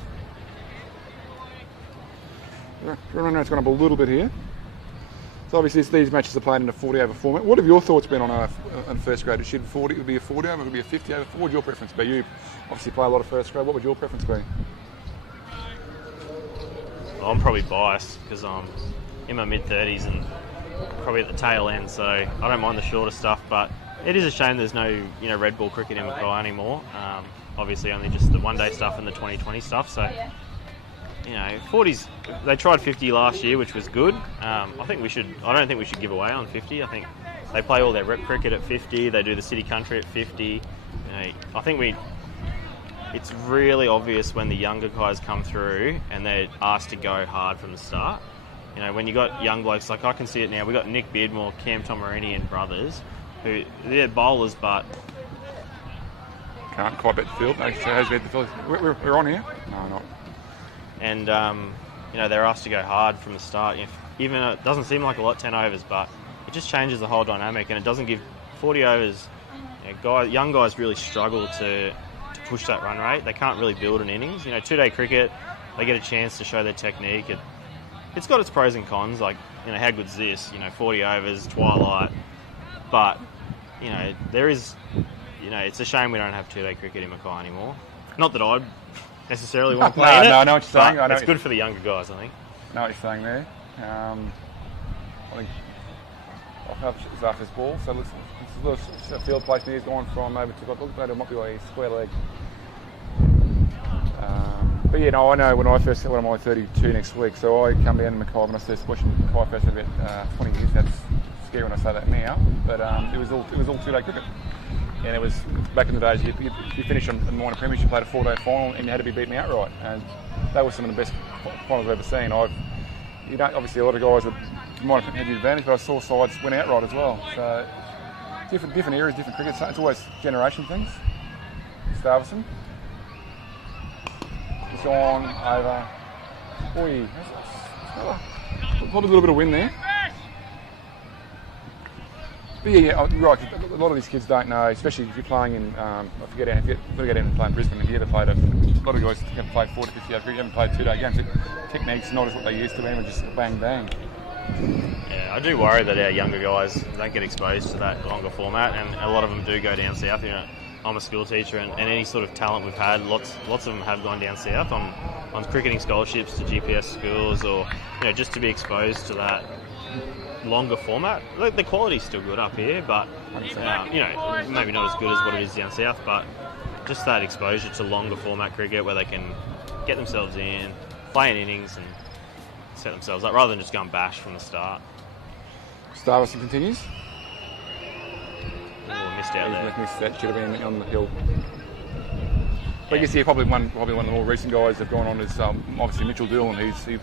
Remember, it's gone up a little bit here. So obviously these matches are played in a 40-over format. What have your thoughts been on first grade? Should 40 would be a 40-over, would it be a 50-over? What would your preference be? You obviously play a lot of first grade. What would your preference be? Well, I'm probably biased because I'm in my mid-30s and probably at the tail end, so I don't mind the shorter stuff. But it is a shame there's no red ball cricket in Mackay anymore. Obviously, only just the one-day stuff and the 2020 stuff. So 40s. They tried 50 last year, which was good. I don't think we should give away on 50. I think they play all their rep cricket at 50. They do the city country at 50. I think it's really obvious when the younger guys come through and they're asked to go hard from the start. When you got young blokes, like I can see it now, we've got Nick Beardmore, Cam Tomarini and brothers, who they're bowlers, but can't quite bet the field. We're on here. No, not. And they're asked to go hard from the start. Even it doesn't seem like a lot, 10 overs, but it just changes the whole dynamic, and it doesn't give 40 overs. Young guys really struggle to push that run rate. They can't really build an innings. 2-day cricket, they get a chance to show their technique. It's got its pros and cons. Like, how good's this? 40 overs, twilight. But there is. It's a shame we don't have 2-day cricket in Mackay anymore. Not that I'd necessarily want to play in it. No, I know what you're saying. It's good for the younger guys, I think. I know what you're saying there. I think I'll have Zafir's ball. So it's a field place he's gone from over to it might be a square leg. But yeah, no, I know when I'm only 32 next week, so I come down to Mackay when I started watching Mackay first for about 20 years. That's scary when I say that now, but it was all 2-day cricket. And it was back in the days, if you finished on minor premiers, you played a 4-day final and you had to be beaten outright. And that was some of the best finals I've ever seen. Obviously a lot of guys might have had the advantage, but I saw sides win outright as well. So different eras, different cricket. It's always generation things. Starverson. It's gone over. Oi, probably a little bit of wind there. But yeah, right. A lot of these kids don't know, especially if you're playing in. If you go down and play in Brisbane, if you ever played a lot of guys have played 40, 50 over. You haven't played 2-day games. Technique's not as what they used to, even just bang bang. Yeah, I do worry that our younger guys don't get exposed to that longer format, and a lot of them do go down south. I'm a school teacher, and any sort of talent we've had, lots of them have gone down south on cricketing scholarships to GPS schools, or just to be exposed to that longer format. The quality's still good up here, but maybe not as good as what it is down south. But just that exposure to longer format cricket where they can get themselves in, play in innings and set themselves up rather than just going bash from the start. Starvison continues. Oh, missed out there. Missed that, should have been on the hill. But I guess probably one of the more recent guys that have gone on is obviously Mitchell Dillon. He's in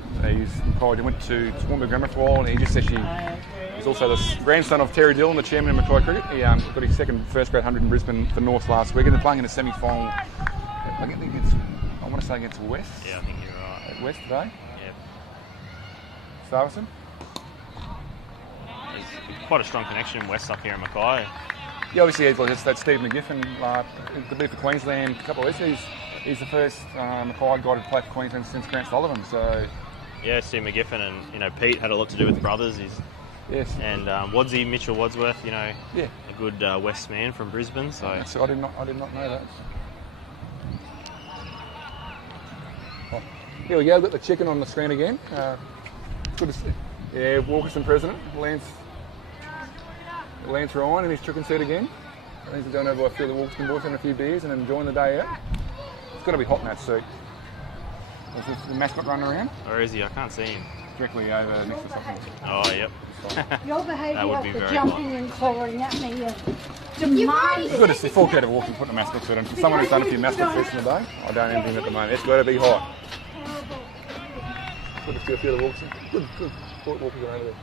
college. He went to Toowoomba Grammar for a while, and he just actually he's also the grandson of Terry Dillon, the chairman of Mackay Cricket. He got his second first grade 100 in Brisbane for North last week, and they're playing in a semi-final. I want to say against West. Yeah, I think you're right. At West today. Yep. Starvison. There's quite a strong connection in West up here in Mackay. Yeah, obviously it's that Steve McGiffin, the beat for Queensland a couple of weeks. He's the first Mackay guy to play for Queensland since Grant Sullivan. So yeah, Steve McGiffin and Pete had a lot to do with brothers. Yes. And Mitchell Wadsworth, yeah, a good West man from Brisbane. So I did not know that. Oh, here we go. Got the chicken on the screen again. Good to see. Yeah, Walkerston president Lance Ryan in his chicken seat again. I think he's going over a few of the Walkerston boys, having a few beers and enjoying the day out. It's got to be hot in that seat. Is this the mascot running around? Where is he? I can't see him. Directly over next to something. Oh, yep. Your behaviour That would be after very jumping and clawing at me demanded. Good to see. Full credit of Walkerston putting a mascot suit on. For someone who's done a few mascot suits in the day, I don't anything at the moment. It's got to be hot. Good to see a few of the Walkerston. Good. Walkerston over there.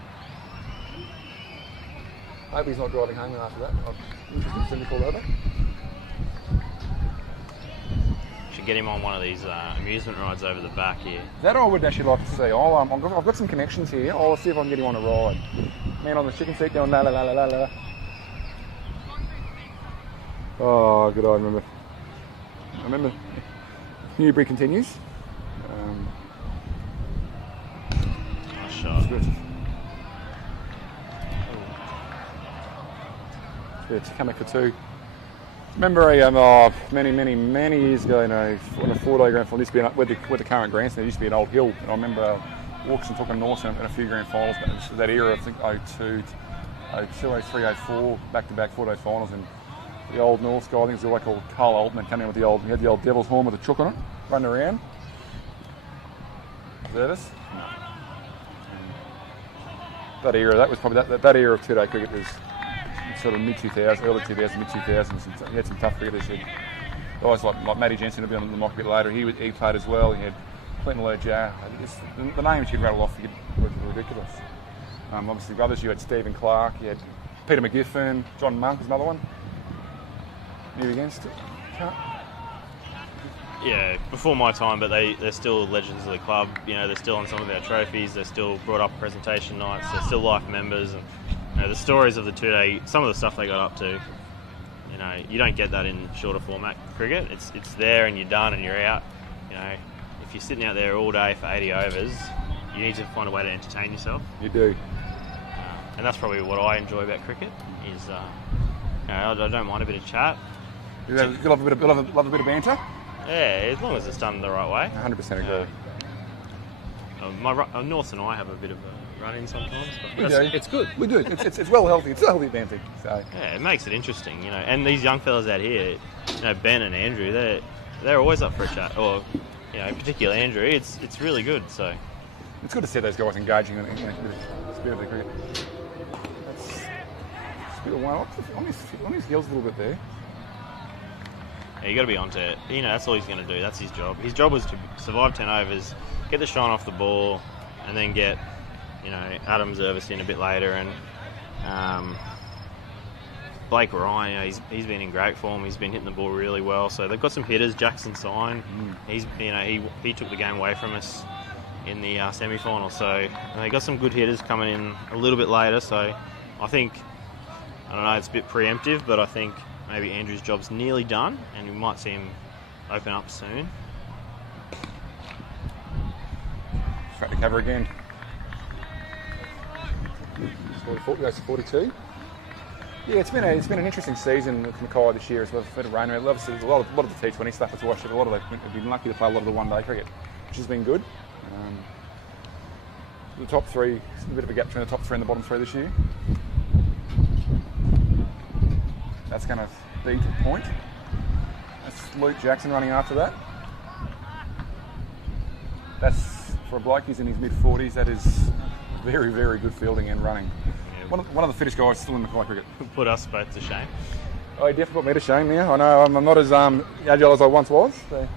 I hope he's not driving home after that. I'm interested to see him call over. Should get him on one of these amusement rides over the back here. That I would actually like to see. I've got some connections here. I'll see if I can get him on a ride. Man on the chicken seat going la la la la la. Oh, good. I remember. Newbury continues. Nice shot. Good. Yeah, to come back for two. Remember many years ago, on a 4-day grand final, used to be with the current grandstand, it used to be an old hill. And I remember Walkerston took a North in a few grand finals, but it was that era, I think 02, 03, 04, back-to-back 4-day finals, and the old North guy, I think it was a guy called Carl Altman, came in with he had the old Devil's Horn with a chook on it, running around. Is that us? That era of 2-day cricket was sort of mid-2000s, early 2000s, mid-2000s. He had some tough cricketers. Guys like Matty Jensen will be on the mock a bit later. He played as well. He had Clinton Lerjar. The names you'd rattle off were ridiculous. Obviously, brothers, you had Stephen Clark, you had Peter McGiffin, John Monk was another one. You against it? Yeah, before my time, but they're still legends of the club. They're still on some of their trophies. They're still brought up presentation nights. They're still life members. And the stories of the 2-day, some of the stuff they got up to, you don't get that in shorter format cricket. It's there and you're done and you're out. If you're sitting out there all day for 80 overs, you need to find a way to entertain yourself. You do. And that's probably what I enjoy about cricket. Is I don't mind a bit of chat. You love a bit of banter. Yeah, as long as it's done the right way. 100% agree. North and I have a bit of a run-in sometimes. But it's good. We do. It's well healthy. It's a healthy banter. So. Yeah, it makes it interesting, And these young fellas out here, Ben and Andrew, they're always up for a chat. Or, particularly Andrew, it's really good. So it's good to see those guys engaging in this bit of the cricket. It's a bit of one on his heels a little bit there. Yeah, you got to be onto it. That's all he's going to do. That's his job. His job was to survive 10 overs, get the shine off the ball, and then get, Adam Zervis in a bit later. And Blake Ryan, he's been in great form. He's been hitting the ball really well. So they've got some hitters. Jackson Sign, he took the game away from us in the semi-final. So they got some good hitters coming in a little bit later. So I think, I don't know, it's a bit preemptive, but I think maybe Andrew's job's nearly done, and we might see him open up soon. Straight to cover again. Goes to 42. Yeah, it's been an interesting season with Mackay this year as well. For the rain, obviously there's a lot of the T20 stuff to watch. A lot of they've been lucky to play a lot of the 1-day cricket, which has been good. The top three, a bit of a gap between the top 3 and the bottom 3 this year. That's going to be to the point. That's Luke Jackson running after that. That's, for a bloke who's in his mid-40s, that is very, very good fielding and running. Yeah. One of the fittest guys still in Mackay cricket. Put us both to shame. Oh, he definitely put me to shame now. I know I'm not as agile as I once was. So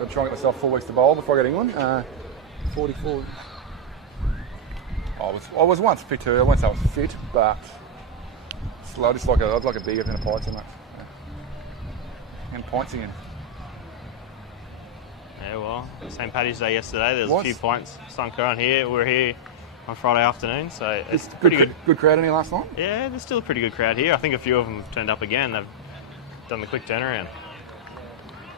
I'll try and get myself 4 weeks to bowl before I go to England. 44. I was once fit too. I won't say I was fit, but slow. I'd like a beer and a pint too much. And pints again. Yeah, well, St. Paddy's Day yesterday. There was a few pints sunk around here. We're here on Friday afternoon, so it's pretty good. Good crowd in here last night? Yeah, there's still a pretty good crowd here. I think a few of them have turned up again. They've done the quick turnaround.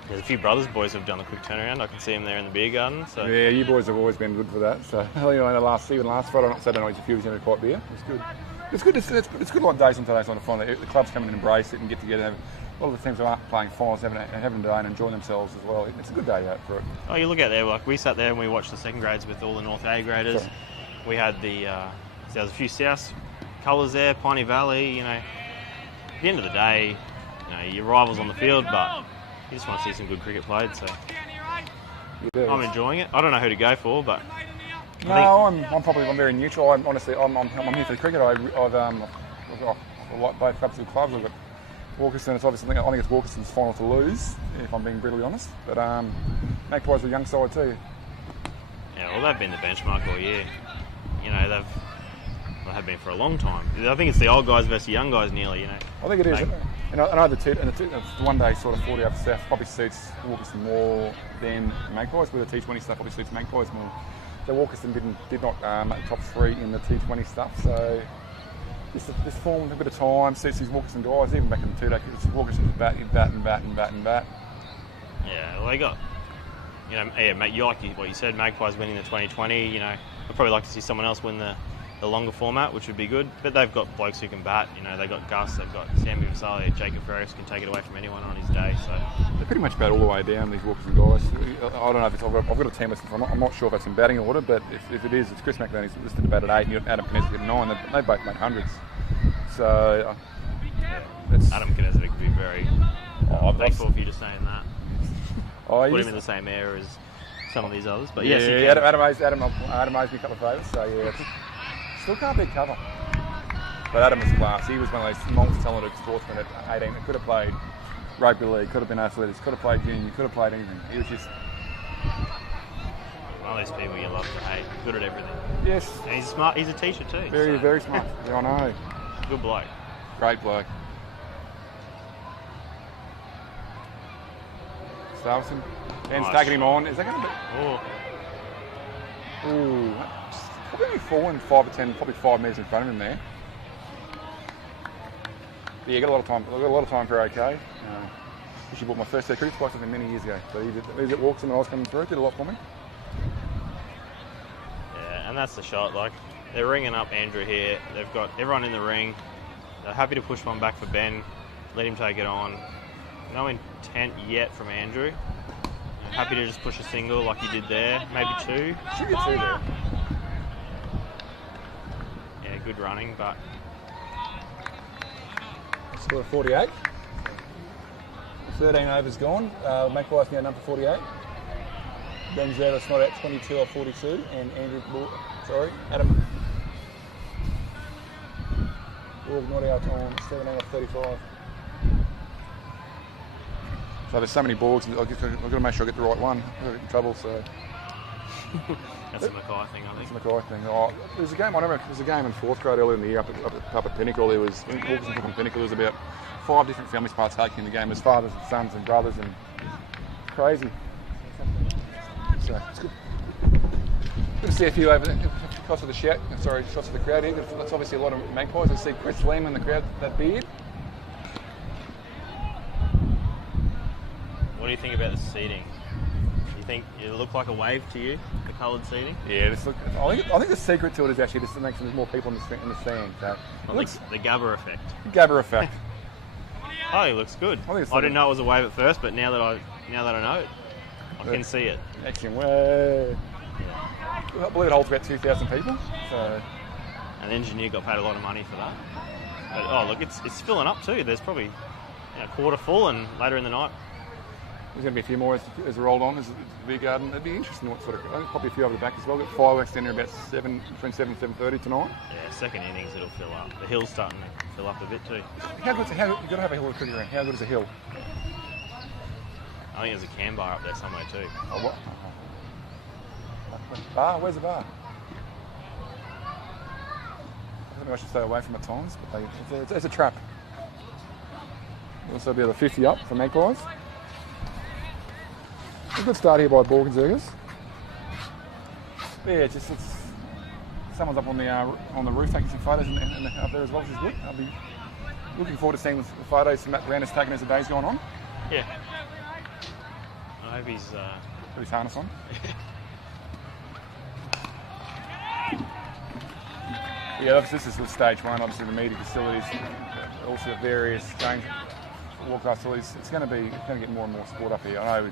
There's a few brothers boys who've done the quick turnaround. I can see them there in the beer garden. So yeah, you boys have always been good for that. So even last Friday, not Saturday night, a few of you quite beer. It's good. It's good like days on Saturdays on the fun. The clubs come in and embrace it and get together. A lot of the teams are playing finals, having a day and enjoying themselves as well. It's a good day out for it. Oh, you look out there, like we sat there and we watched the second grades with all the North A graders. Sure. We had there was a few South colours there, Piney Valley. You know, at the end of the day, you know, your rivals on the field, but you just want to see some good cricket played. So I'm enjoying it. I don't know who to go for, but I'm very neutral. I'm here for the cricket. I've like both clubs. I've got Walkerston. It's obviously I think it's Walkerston's final to lose, if I'm being brutally honest. But Magpies are a young side too. Yeah, well, they've been the benchmark all year. You know, they have been for a long time. I think it's the old guys versus the young guys nearly, you know. I think it is. And I know the one day sort of 40 up south probably suits Walkerston more than Magpies, where the T20 stuff probably suits Magpies more. So Walkerston did not make the top 3 in the T20 stuff, so this form with a bit of time suits these Walkerston guys, even back in the 2 days. Walkerston's bat. Yeah, well, they got, you know, you like what you said, Magpies winning the 2020, you know, I'd probably like to see someone else win the longer format, which would be good, but they've got blokes who can bat, you know, they've got Gus, they've got Sammy Vasali, Jacob Ferris can take it away from anyone on his day, so. They pretty much bat all the way down, these Walkerston guys. I don't know if it's, I've got a team list, I'm not sure if it's in batting order, but if it is, it's Chris McLean, he's listed to bat at 8, and Adam Kinesic at 9, they both make hundreds. So, Adam Kinesic would be very thankful for you just saying that. Put him in the same air as some of these others, but yes, Adam owes me a couple of favours, so yeah. Still can't beat cover. But Adam was class. He was one of those multi-talented sportsmen at 18 that could have played rugby league, could have been athletics, could have played junior, could have played anything. He was just one of those people you love to hate. Good at everything. Yes. And he's smart. He's a teacher too. Very smart. Yeah, I know. Good bloke. Great bloke. Starveson. Ben's taking him on. Is that going to be? Ooh. Probably 4 and 5 or 10, probably 5 metres in front of him there. Yeah, you got a lot of time. I've got a lot of time for OK. Actually bought my first set of cricket spikes with him many years ago. So he was at Walkerston when I was coming through. Did a lot for me. Yeah, and that's the shot. Like, they're ringing up Andrew here. They've got everyone in the ring. They're happy to push one back for Ben. Let him take it on. No intent yet from Andrew. Happy to just push a single like he did there. Maybe 2. Should get 2 there. Yeah, good running, but scored 48. 13 overs gone. Magpies now number 48. Ben Zerlis not out 22 or 42, and Adam Borg not out on 17 or 35. So there's so many boards, I've got to make sure I get the right one. I'll get in trouble, so. That's a Mackay thing, I think. It's a Mackay thing. Oh, there was a game, I remember, there was a game in 4th grade earlier in the year up at Pinnacle. There was, in Walkerston and Pinnacle, there was about 5 different families partaking in the game. There's fathers and sons and brothers, and it's crazy. So, it's good. Good to see a few over there. Shots of the shots of the crowd here. That's obviously a lot of Magpies. I see Chris Lim in the crowd, that beard. What do you think about the seating? You think it look like a wave to you, the coloured seating? Yeah, I think the secret to it is actually just to make sure there's more people in the stand. So the Gabba effect. Gabba effect. Oh, it looks good. I didn't know it was a wave at first, but now that I know it, I can see it. Excellent. Well, I believe it holds about 2,000 people. So. An engineer got paid a lot of money for that. But, oh, look, it's filling up too. There's probably quarter full, and later in the night. There's going to be a few more as we rolled on. There's a beer garden. It'd be interesting what sort of. I think probably a few over the back as well. We've got fireworks down here about between 7 and 7:30 tonight. Yeah, second innings it'll fill up. The hill's starting to fill up a bit too. You've got to have a hill of cricket around. How good is a hill? I think there's a can bar up there somewhere too. Oh, what? Bar? Where's the bar? I think I should stay away from it at times, but it's a trap. There'll also be the 50 up for Magpies. A good start here by Walkerston. Yeah, it's someone's up on the roof taking some photos and up there as well, which is good. I'll be looking forward to seeing the photos Matt Brown has taken as the day's gone on. Yeah. I hope he's Put his harness on. Yeah, obviously this is stage one. Obviously the media facilities, also the various change walk-up facilities. It's going to get more and more sport up here. I know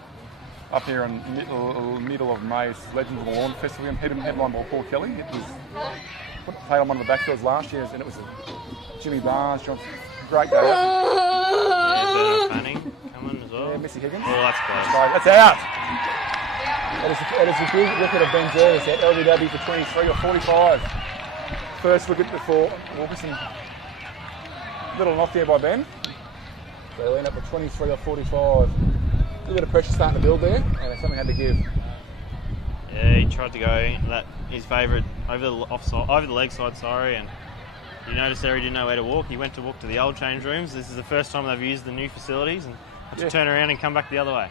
up here in middle of May, it's Legends of the Lawn Festival, headlined by Paul Kelly. It was played on one of the backfields last year, and it was Jimmy Barnes, Johnson. Great day out. Yeah, Bernard Fanning coming as well. Yeah, Missy Higgins. Oh, that's close. That's out. That is a good wicket of Ben Jervis at LBW for 23 or 45. First wicket before Walkerston. Little knock there by Ben. They'll end up with 23 or 45. A bit of pressure starting to build there, and something had to give. Yeah, he tried to go his favourite over the leg side, and you notice there he didn't know where to walk. He went to walk to the old change rooms. This is the first time they've used the new facilities, and had to turn around and come back the other way.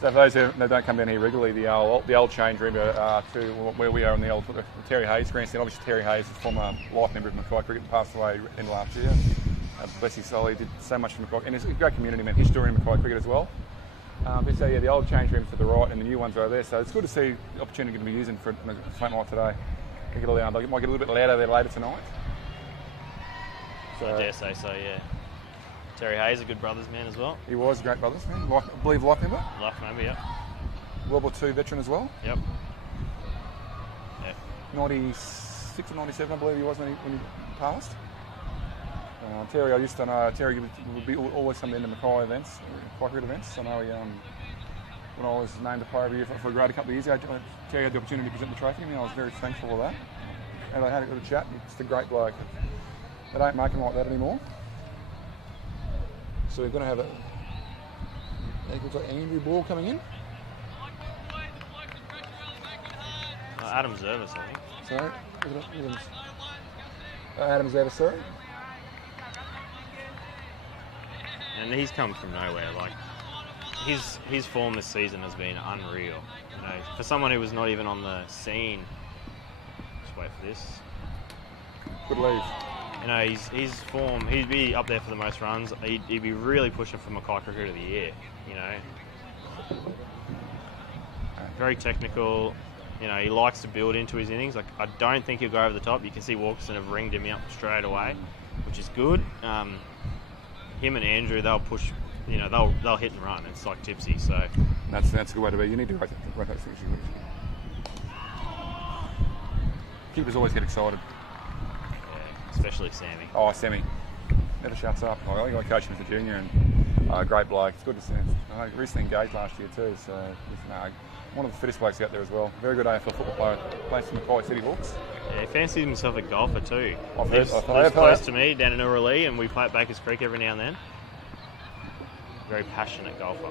So for those who don't come down here regularly, the old change room to where we are in the old Terry Hayes grandstand. Obviously Terry Hayes is a former life member of Mackay Cricket, passed away in last year. Bless his soul, he did so much for Mackay, and he's a great community man, historian of Mackay Cricket as well. So yeah, the old change rooms to the right and the new ones are over there. So it's good to see the opportunity to be using for a flat night today. They might get a little bit louder there later tonight. So, I dare say so, yeah. Terry Hayes, a good brothers man as well. He was a great brothers man. I believe life member. Life member, yep. World War II veteran as well. Yep. 96 or 97, I believe he was when he passed. Terry, I used to know Terry would be always come into Mackay events, Mackay Cricket events. I know when I was named to play every year for a grade a couple of years ago, Terry had the opportunity to present the trophy to me. I was very thankful for that. And I had a good chat. He's just a great bloke. They don't make him like that anymore. So we're going to have looks like Andrew Ball coming in. Adam Zervis, I think. Sorry, Adam Zervis, sorry. And he's come from nowhere. Like his form this season has been unreal. You know, for someone who was not even on the scene. Just wait for this. Good leave. You know, his form. He'd be up there for the most runs. He'd be really pushing for Mackay Cricket of the Year. You know, very technical. You know, he likes to build into his innings. Like, I don't think he'll go over the top. You can see Walkerston have ringed him up straight away, which is good. Him and Andrew, they'll push. You know, they'll hit and run. It's like tipsy. So that's a good way to be. You need to rotate things. Keepers always get excited. Yeah, especially Sammy. Oh, Sammy, never shuts up. I coached him as a junior, and great bloke. It's good to see him. I recently engaged last year too, so one of the fittest blokes out there as well. Very good AFL football player. Plays for Mackay City Hawks. Yeah, he fancies himself a golfer too. I've Lives heard close to me down in Urralee, and we play at Bakers Creek every now and then. Very passionate golfer.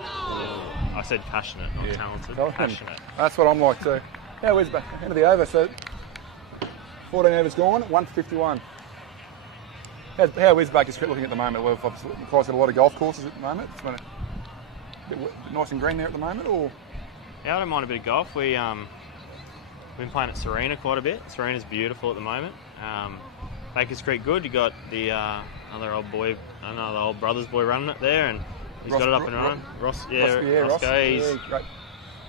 I said passionate, not talented. Passionate. That's what I'm like too. Yeah, where's back end of the over? So 14 overs gone, 151. How is Bakers Creek looking at the moment? We've obviously got a lot of golf courses at the moment. It's been a bit nice and green there at the moment, or? Yeah, I don't mind a bit of golf. We've been playing at Serena quite a bit. Serena's beautiful at the moment. Bakers Creek good. You got the other old brothers boy running it there, and he's got it up and running. Roscoe.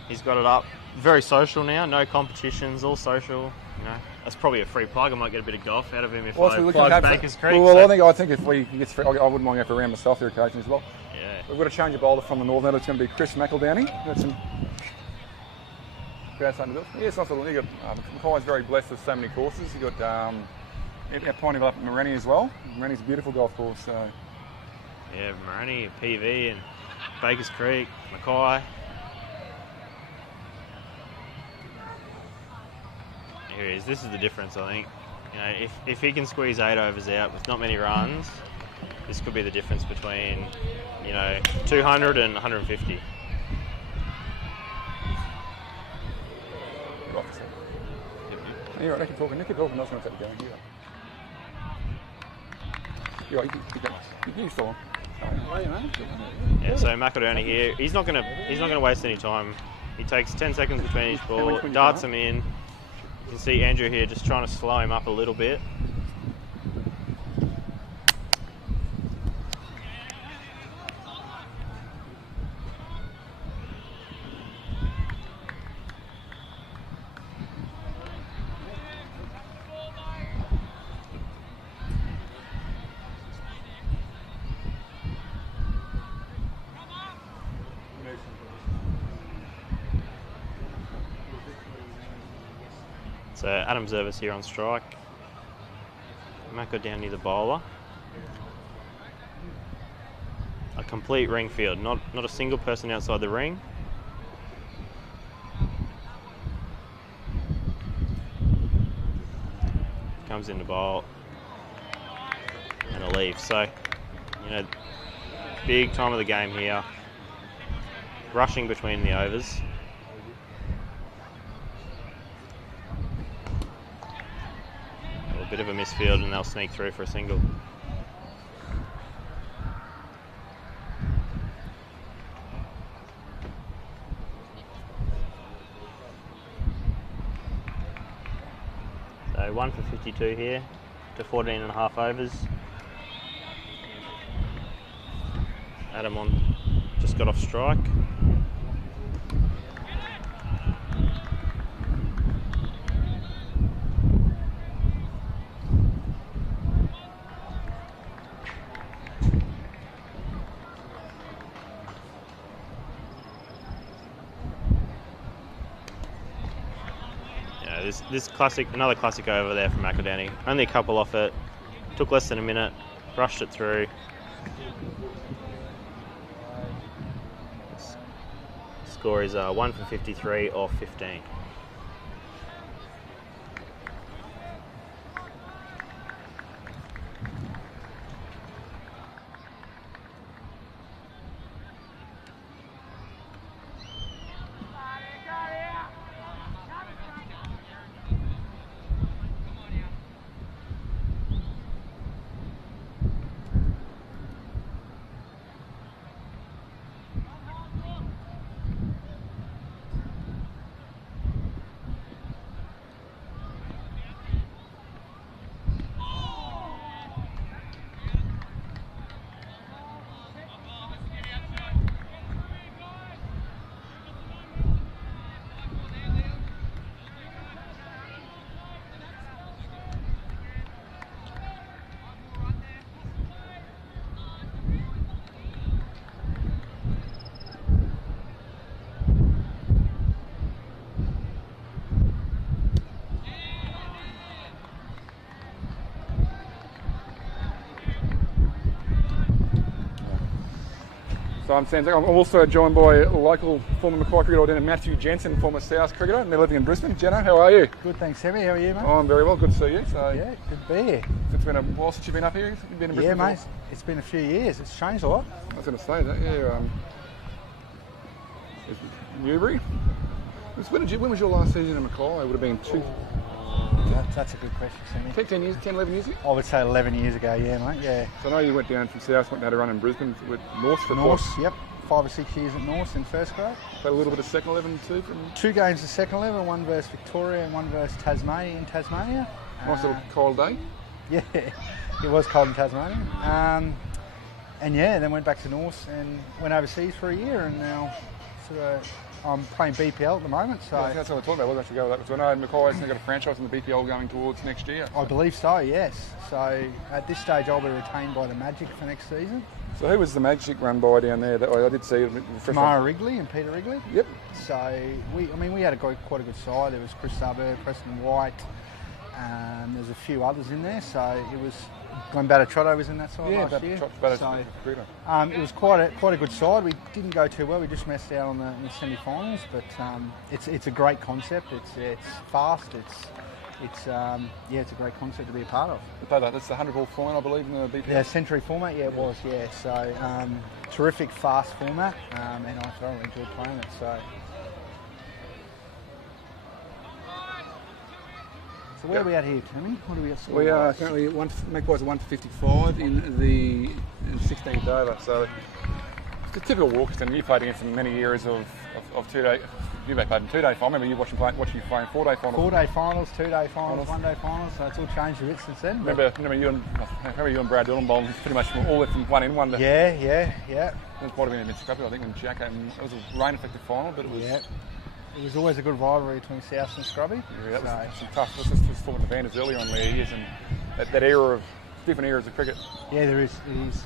He's got it up. Very social now. No competitions. All social. You know, that's probably a free plug. I might get a bit of golf out of him if I plug Bakers Creek. Well, I think if he gets free, I wouldn't mind going for a round myself here occasionally as well. Yeah. We've got to change a bowler from the north now. It's going to be Chris McEldowney. Got some crowd starting to build. Yeah, it's nice little. Mackay's very blessed with so many courses. You got plenty of up at Morenni as well. Morenni's a beautiful golf course. So. Yeah, Morenni, PV, and Bakers Creek, Mackay. Here he is. This is the difference, I think. You know, if he can squeeze 8 overs out with not many runs, this could be the difference between, you know, 200 and 150. You're right, I keep talking. I was going to take it going. You're right, you still on. Yeah, so Mackay here. He's not gonna waste any time. He takes 10 seconds between each ball, darts him in. You can see Andrew here just trying to slow him up a little bit. So Adam Zervis here on strike. Mackay down near the bowler. A complete ring field, not a single person outside the ring. Comes in the bowl and a leave. So, you know, big time of the game here. Rushing between the overs. A bit of a misfield and they'll sneak through for a single. So 1 for 52 here to 14.5 overs. Adam just got off strike. This classic, another classic over there from Mackay. Only a couple off it. Took less than a minute. Brushed it through. Score is 1 for 53 off 15. So I'm also joined by local former Mackay cricketer, Matthew Jensen, former South cricketer, and they're living in Brisbane. Jenna, how are you? Good, thanks, Sammy. How are you, mate? Oh, I'm very well. Good to see you. So yeah, good to be here. It's been a while since you've been up here. You've been in Brisbane. Yeah, mate. It's been a few years. It's changed a lot. I was going to say that. Yeah. Newbury. When was your last season in Mackay? It would have been That's a good question, Sammy. 10, 11 years ago? I would say 11 years ago, yeah, mate, yeah. So I know you went down from South, went and had a run in Brisbane with North for North, yep. 5 or 6 years at North in first grade. Played a little bit of second 11 too? 2 games of second 11, 1 versus Victoria and 1 versus Tasmania in Tasmania. Nice little cold day? Yeah, it was cold in Tasmania. And yeah, then went back to North and went overseas for a year, and now sort of I'm playing BPL at the moment. So yeah, that's what I'm talking about. What actually go with that? So I know Mackay's got a franchise in the BPL going towards next year. I believe so, yes. So at this stage, I'll be retained by the Magic for next season. So who was the Magic run by down there? That I did see. Mara Wrigley and Peter Wrigley. Yep. So we had quite a good side. There was Chris Suburb, Preston White, There's a few others in there, so it was. Glenn Battertrotto was in that side last year. So, it was quite a good side. We didn't go too well. We just missed out on the semi-finals, but it's a great concept. It's fast. It's a great concept to be a part of. That's the 100-ball format, I believe, in the BPL. Yeah, century format. Yeah, it was. Yeah, so terrific fast format, and I thoroughly enjoyed playing it. So where are we at here, Timmy? What are we at? We are currently at Magpies are 1-55 in the 16th over. So it's a typical Walkerston. You played against them many years of 2-day. You played in 2-day final. I remember you watching you playing 4-day finals. 4-day finals, 2-day finals, 1-day finals. So it's all changed a bit since then. Remember you and Brad Dillon bowling pretty much all from one in one. Yeah. It might have been a bit scrappy, I think, when Jack. It was a rain-affected final, but it was. Yeah. It was always a good rivalry between South and Scrubby. Yeah, that was some tough. Let's just talking to Vanders earlier on their years and that era of different eras of cricket. Yeah, there is. It is.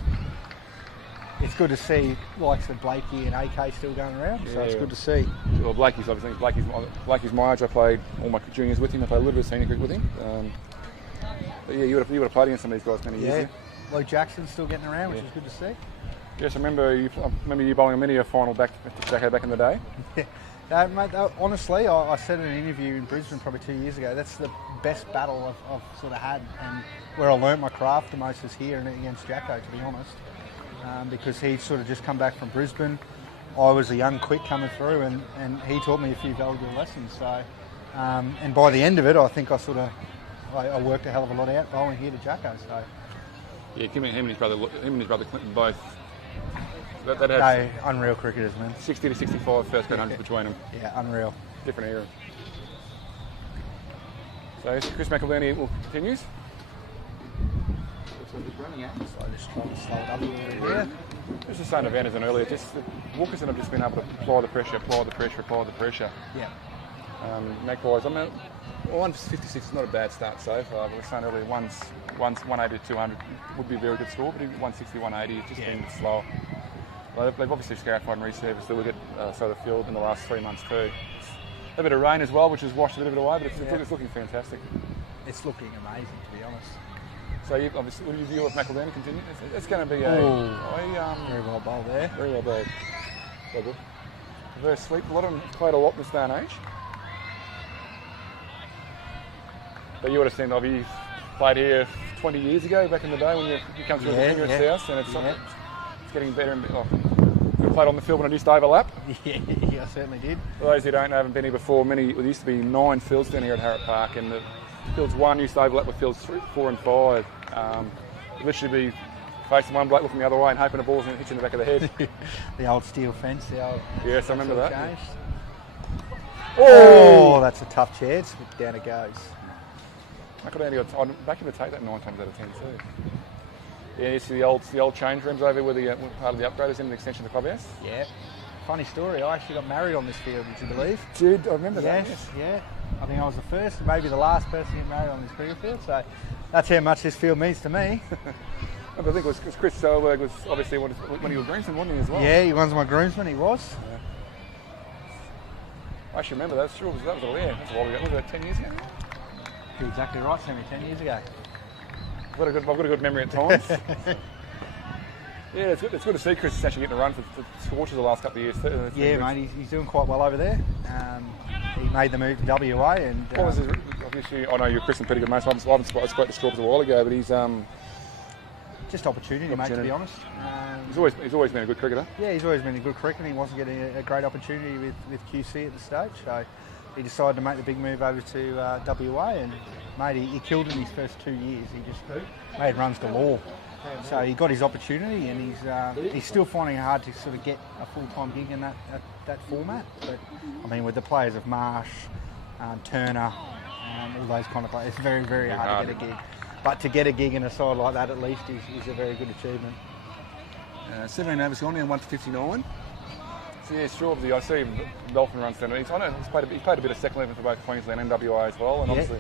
It's good to see likes of Blakey and AK still going around. So it's good to see. Well, Blakey's obviously Blakey's my age. I played all my juniors with him. I played a little bit of senior cricket with him. But yeah, you would have played against some of these guys many years ago. Luke Jackson's still getting around, which is good to see. Yes, I remember you bowling a mini final back in the day. Mate, honestly, I said in an interview in Brisbane probably 2 years ago, that's the best battle I've sort of had, and where I learnt my craft the most is here and against Jacko, to be honest, because he'd sort of just come back from Brisbane. I was a young quick coming through, and he taught me a few valuable lessons. So, and by the end of it, I think I worked a hell of a lot out bowling here to Jacko. So, yeah, him and his brother Clinton both. No, unreal cricketers, man. 60 to 65 first grade hundreds between them. Yeah, unreal. Different era. So Chris McElverney continues. So just running out. So just trying to slow it up a little bit here. Just the same event as an earlier. Just Walkerston have just been able to apply the pressure. Yeah. Magpies, 156 is not a bad start so far. But we're saying earlier, 180 to 200 would be a very good score, but 160, 180 it's just been slow. Well, they've obviously scarified and resurfaced the wicket side of the field in the last 3 months too. A bit of rain as well, which has washed a little bit away, but it's looking fantastic. It's looking amazing, to be honest. So obviously, will you view if McElverney continue? It's going to be very well bowled there. Very well bowled. Well good. Reverse sweep. A lot of them played a lot in this day and age. But you would have seen, he played here 20 years ago, back in the day when you come through the finger at South, and it's getting better and better. We played on the field when it used to overlap. Yeah, I certainly did. For those who haven't been here before, there used to be 9 fields down here at Harrop Park, and the fields 1 used to overlap with fields 3, 4 and 5. Literally be facing one bloke looking the other way and hoping the ball's going to hit you in the back of the head. The old steel fence, yes, I remember that. Yeah. Oh, that's a tough chance, but down it goes. I'm back in to take that 9 times out of 10 too. Yeah, you see the old change rooms over where the part of the upgrade is in the extension of the clubhouse. Yeah. Funny story, I actually got married on this field, would you believe? Did, I remember that. Yes, yeah. I think I was the first and maybe the last person to get married on this cricket field, so that's how much this field means to me. I think it was Chris Selberg was obviously one of your groomsmen, wasn't he, as well? Yeah, he was my groomsman, he was. Yeah. I actually remember that, that was a while ago. Was it 10 years ago? You're exactly right, Sammy, 10 years ago. I've got a good memory at times. Yeah, it's good to see Chris is actually getting a run for Scorchers the last couple of years too. Yeah, mate, he's doing quite well over there. He made the move to WA and... what was his, obviously, I know you're Chris and pretty good mates, I spoke to Scorchers a while ago, but he's... just opportunity, mate, to be honest. He's always been a good cricketer. Yeah, he's always been a good cricketer. He wasn't getting a great opportunity with QC at the stage, so he decided to make the big move over to WA, and mate, he killed in his first 2 years. He just made runs galore. So he got his opportunity, and he's still finding it hard to sort of get a full-time gig in that format. But I mean, with the players of Marsh, Turner, all those kind of players, it's very, very hard to get a gig. But to get a gig in a side like that, at least, is a very good achievement. 17 overs gone, now 1-59. So yeah, sure. I see Dolphin runs down. He's played a bit of second level for both Queensland and WA as well, and obviously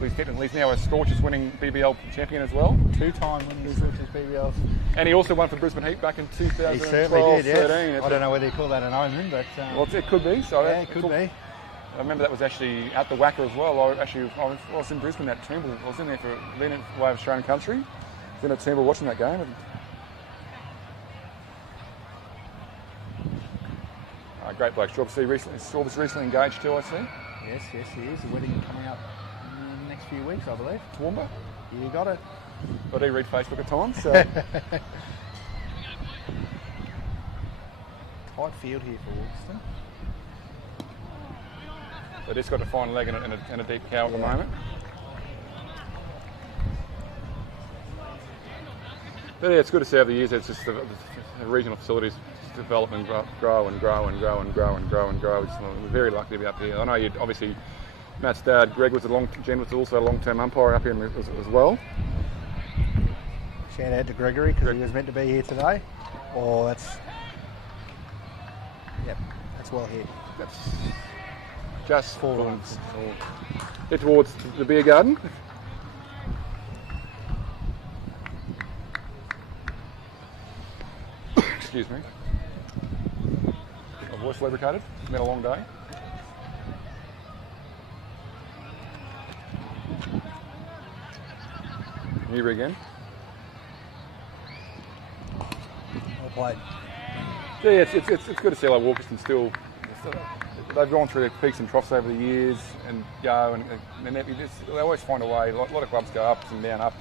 he's now a Scorchers winning BBL champion as well. 2-time winning Scorchers BBLs. And he also won for Brisbane Heat back in 2012. He certainly did. Yes. I don't know whether you call that an omen, but well, it could be. So yeah, it could be. I remember that was actually at the Wacker as well. I was in Brisbane at Toombul. I was in there for being away of Australian country. I was in at Toombul watching that game. Great bloke. Obviously recently engaged too, I see. Yes, he is. The wedding coming up in the next few weeks, I believe. Toowoomba. You got it. I do read Facebook at times, so. Tight field here for Walkerston. They just got to find a leg and a deep cow at the moment. But yeah, it's good to see over the years. It's just the regional facilities develop and grow and grow and grow and grow and grow and grow. We're very lucky to be up here. I know you obviously, Matt's dad, Greg was also a long-term umpire up here as well. Shout out to Gregory because he was meant to be here today. Oh, that's well here. That's just forward. Head towards the beer garden. Excuse me. My voice lubricated. It's been a long day. Here again. Well played. Yeah, it's good to see like Walkerston still. They've gone through their peaks and troughs over the years and go and they always find a way. A lot of clubs go up and down, up.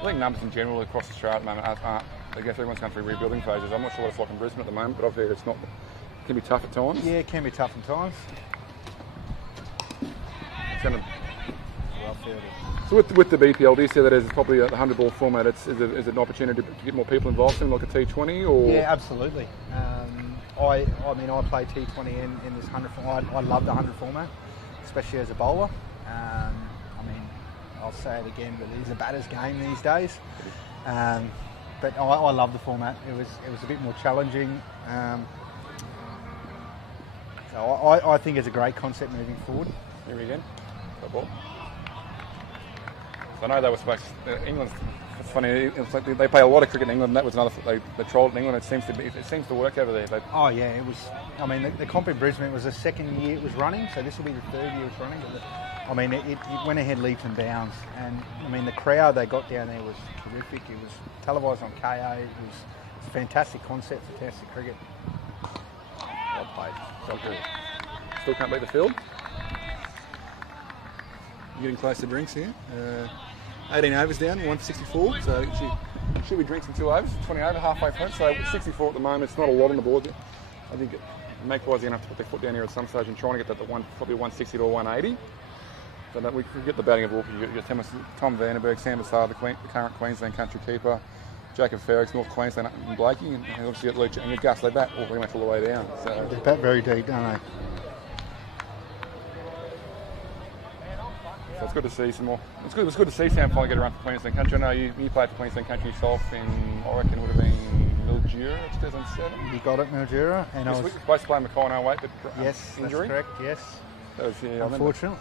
I think numbers in general across Australia at the moment aren't. I guess everyone's going through rebuilding phases. I'm not sure what it's like in Brisbane at the moment, but I've heard it's not. It can be tough at times. Yeah, it can be tough at times. It's going to. Well fielded. So with the BPL, do you see that as probably a 100-ball format? Is it an opportunity to get more people involved in, like a T20? Or yeah, absolutely. I mean, I play T20 in this 100 format. I love the 100 format, especially as a bowler. I mean, I'll say it again, but it is a batter's game these days. But I love the format. It was a bit more challenging. So I think it's a great concept moving forward. Here again, got ball. So I know they were supposed to, England. It's funny. It's like they play a lot of cricket in England. And that was another. They trolled in England. It seems to work over there. Oh yeah, it was. I mean, the comp in Brisbane was the second year it was running. So this will be the third year it's running. But I mean, it went ahead leaps and bounds. And I mean, the crowd they got down there was terrific. It was televised on KA. It was a fantastic concept for Test cricket. Well played. So good. Still can't beat the field. Getting close to drinks here. 18 overs down, 164. So should be drinks in 2 overs. 20 over, halfway through. So 64 at the moment. It's not a lot on the board. I think Magpies are going to have to put their foot down here at some stage and trying to get that to probably 160 to 180. So that we could get the batting of Walker. You get Tom Vandenberg, Sam Bassar, the current Queensland country keeper, Jacob Ferricks, North Queensland, and Blakey, and obviously get Luke and Gus. They bat pretty much all the way down. So they bat very deep, don't they? So it's good to see some more. It was good to see Sam finally get around for Queensland country. I know you played for Queensland country yourself in, I reckon it would have been Mildura 2007. You got it, Mildura. And I was supposed to play Mackay in 08, but yes, injury. That's correct. Yes. That was, unfortunate.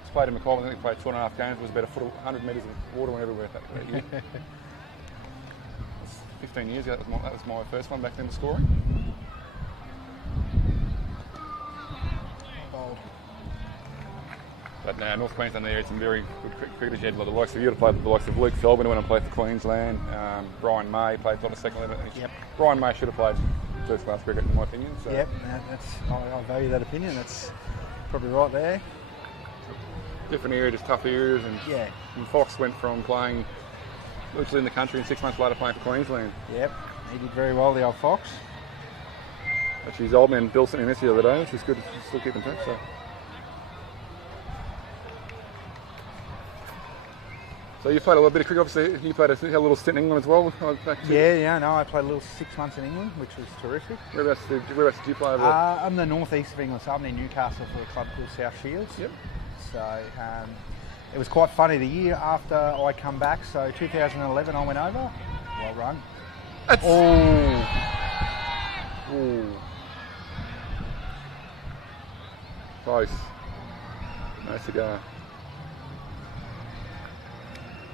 Just played in Mackay. I think we played 2.5 games. It was about 100 metres of water went everywhere that year. 15 years ago. That was my first one back then to scoring. But now North Queensland there, it's some very good cricketers. You had the likes of you to play the likes of Luke Feldman, who went and played for Queensland. Brian May played a lot of second level. Yep. Brian May should have played first class cricket in my opinion. So. Yep, I value that opinion. That's probably right there. Different area, just tough areas, and yeah. And Fox went from playing literally in the country and 6 months later playing for Queensland. Yep, he did very well, the old Fox. Actually, his old man Bill sent me this the other day, which is good to still keep in touch. So you played a little bit of cricket, obviously. You had a little stint in England as well. I played a little 6 months in England, which was terrific. Whereabouts did you play over? I'm the northeast of England, so I'm in Newcastle for a club called South Shields. Yep. So it was quite funny. The year after I come back, so 2011, I went over. Well run. Close. No cigar.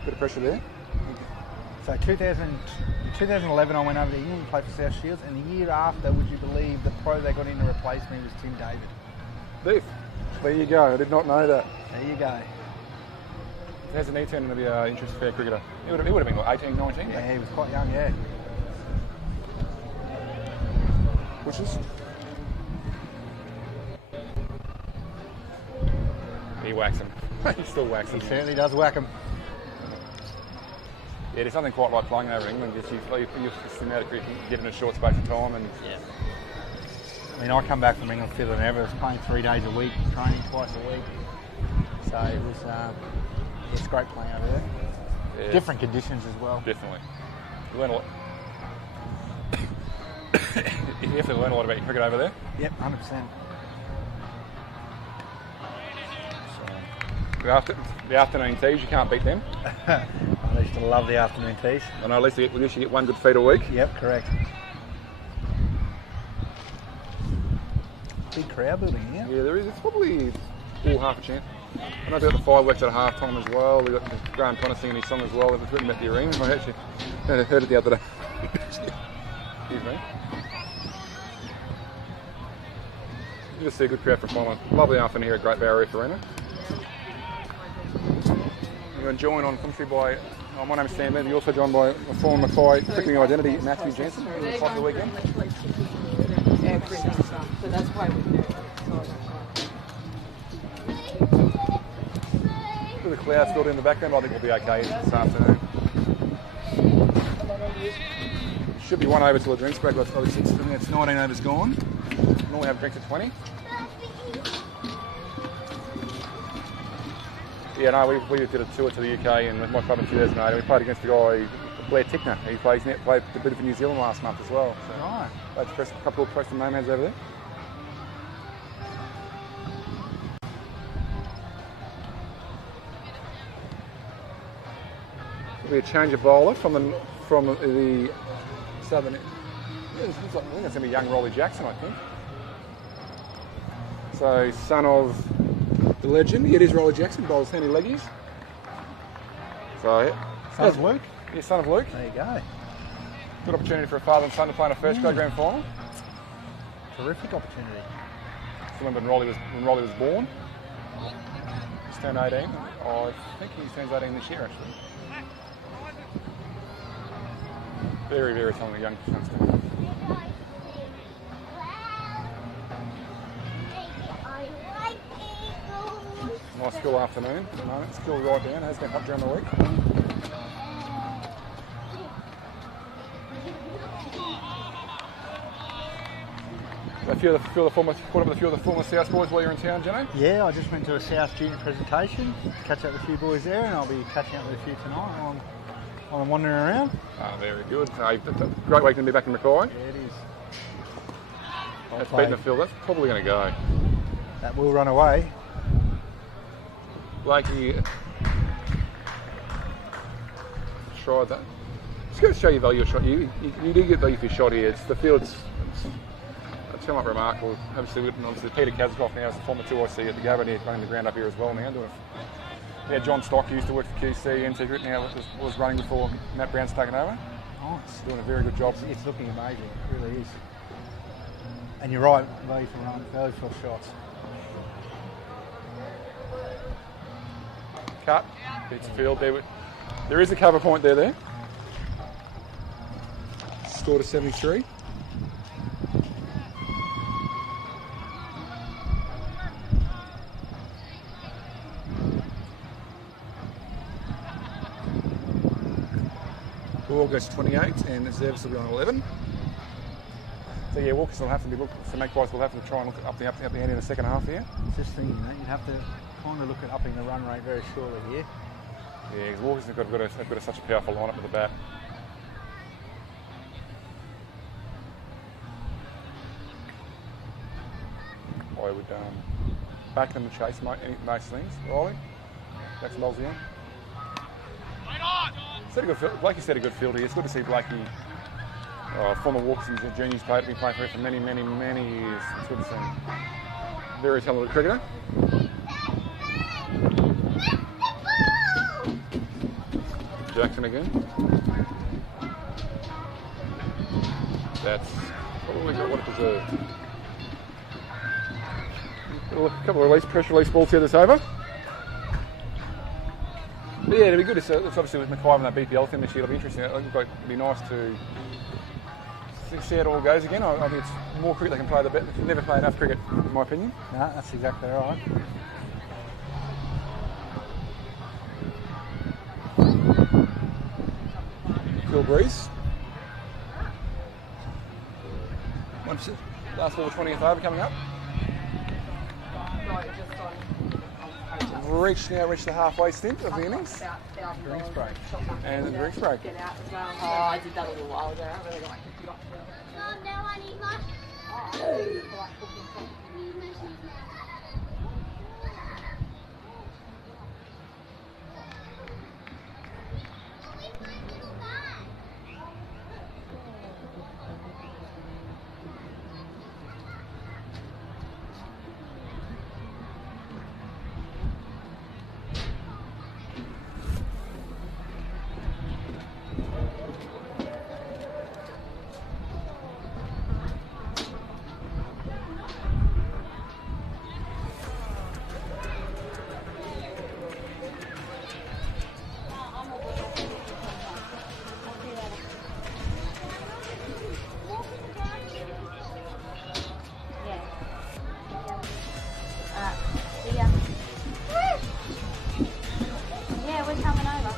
Bit of pressure there. So 2011 I went over to England and played for South Shields, and the year after, would you believe, the pro they got in to replace me was Tim David. Steve, there you go. I did not know that. There you go. Hasn't he turned into be an interesting fair cricketer? He would have been, what, 18, 19? Yeah, he was quite young, yeah. Which is... He whacks him. He still whacks him. He certainly does whack him. Yeah, there's something quite like playing over in England. Just you systematically given a short space of time. And Yeah. I mean, I come back from England fitter than ever. I was playing 3 days a week, training twice a week. So it was it's great playing over there. yeah, Different conditions as well. Definitely. You learn a lot. You have to learn a lot about your cricket over there. Yep, 100%. The afternoon teas, you can't beat them. I used to love the afternoon teas. I know at least you get one good feed a week. Yep, correct. Big crowd building here. Yeah, there is. It's probably all half a chance. I know they've got the fireworks at half time as well. We've got Graham Connor singing his song as well. It was written about the arena. I actually heard it the other day. Excuse me. You just see a good crowd for fun. Lovely afternoon here at Great Barrier Reef Arena. We're joined on commentary by, my name is Sam Levy, also joined by a former Mackay cricketing identity, Matthew Jensen, who was the weekend. Everything. So that's why we do it. With the clouds still in the background, I think we'll be okay this afternoon. Should be 1 over till the drinks break. It's 19 overs gone. Normally have drinks at 20. Yeah, no, we did a tour to the UK and my club in 2008 and we played against the guy, Blair Tickner. He played a bit for New Zealand last month as well. So Right. played a couple of Preston Nomads over there. It'll be a change of bowler from the southern. I think it's going to be young Rolly Jackson, I think. So, son of the legend. Yeah, it is Rolly Jackson, bowls handy leggies. So, Son of Luke. Yeah, son of Luke. There you go. Good opportunity for a father and son to play in a first grade grand final. Terrific opportunity. I remember when Rolly was born. He's turned 18. Oh, I think he turns 18 this year, actually. Very, very talented young youngster. Nice cool afternoon at the moment. Still right down. It has been hot during the week. A few of the former South boys while you're in town, Jenno? Yeah, I just went to a South Junior presentation, catch up with a few boys there, and I'll be catching up with a few tonight while I'm wandering around. Oh, very good. Great week to be back in Mackay. Yeah, it is. That's beating the field. That's probably going to go. That will run away. Blakey tried that. Just going to show you value of shot. You do get value for your shot here. It's the field's somewhat remarkable. Obviously Peter Kazikoff now is the former 2IC at the Gavin here, running the ground up here as well now. Yeah, John Stock used to work for QC and Secret, now was running before Matt Brown's taken over. Nice. Doing a very good job. It's looking amazing, it really is. And you're right, value for run, value for shots. Cut, beats the field there. There is a cover point there. Score to 73. August 28 and the service will be on 11. So yeah, Walkerston will have to be looking, so Magpies will have to try and look up the ante in the second half here. Just thinking that you'd have to kind of look at upping the run rate very shortly here. Yeah, because Walkerston have got such a powerful lineup with the bat. I would back them to chase most things. Riley, Jackson bowls in. Blakey said a good field here. It's good to see Blakey, former Walkerston juniors player, been playing for him for many, many, many years. It's good to see him. Very talented cricketer. Jackson again. That's probably got what it deserved. A couple of pressure release balls here this over. But yeah, it'll be good. It's obviously with Mackay and that BPL thing this year. It'll be interesting. It'll be nice to see how it all goes again. I think it's more cricket they can play the better. Never play enough cricket, in my opinion. No, that's exactly right. Phil Breeze. Last ball, 20th over coming up. Reached the halfway stint of the innings. Drinks break. And the drinks break. Oh, I did that a little while ago. I really like it. Now I need my. Yeah, we're coming over.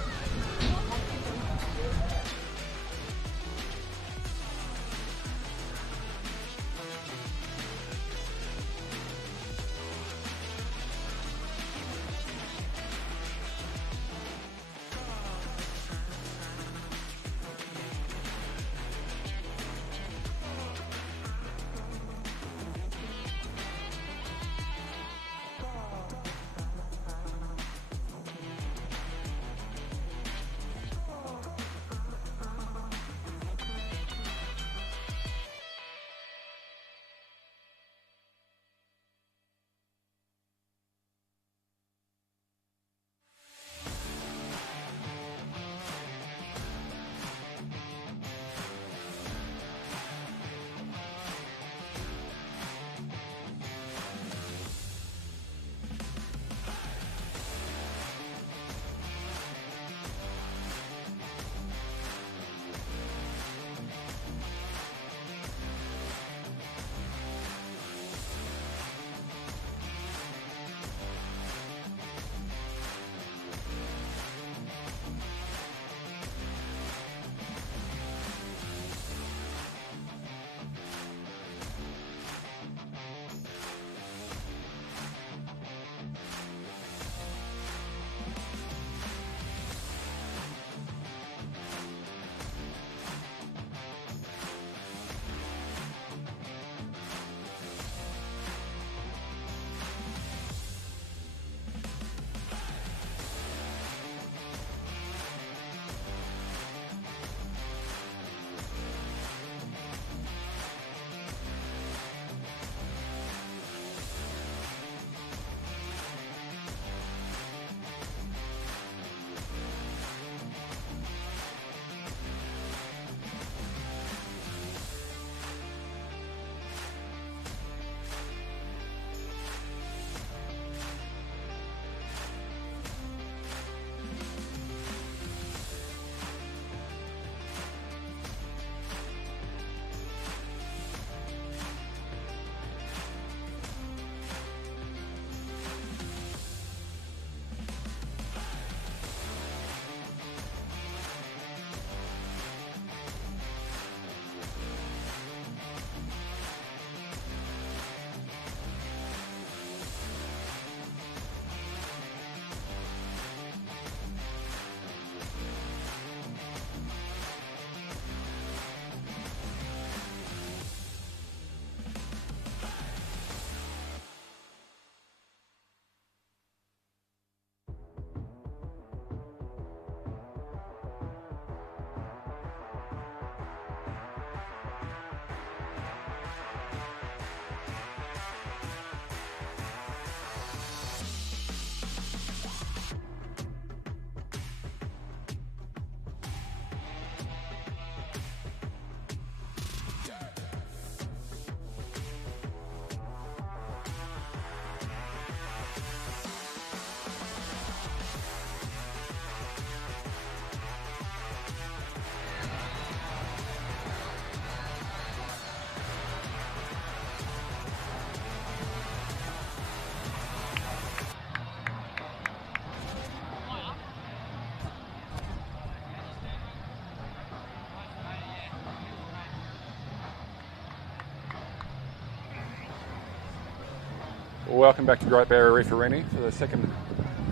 Welcome back to Great Barrier Reef Arena for the second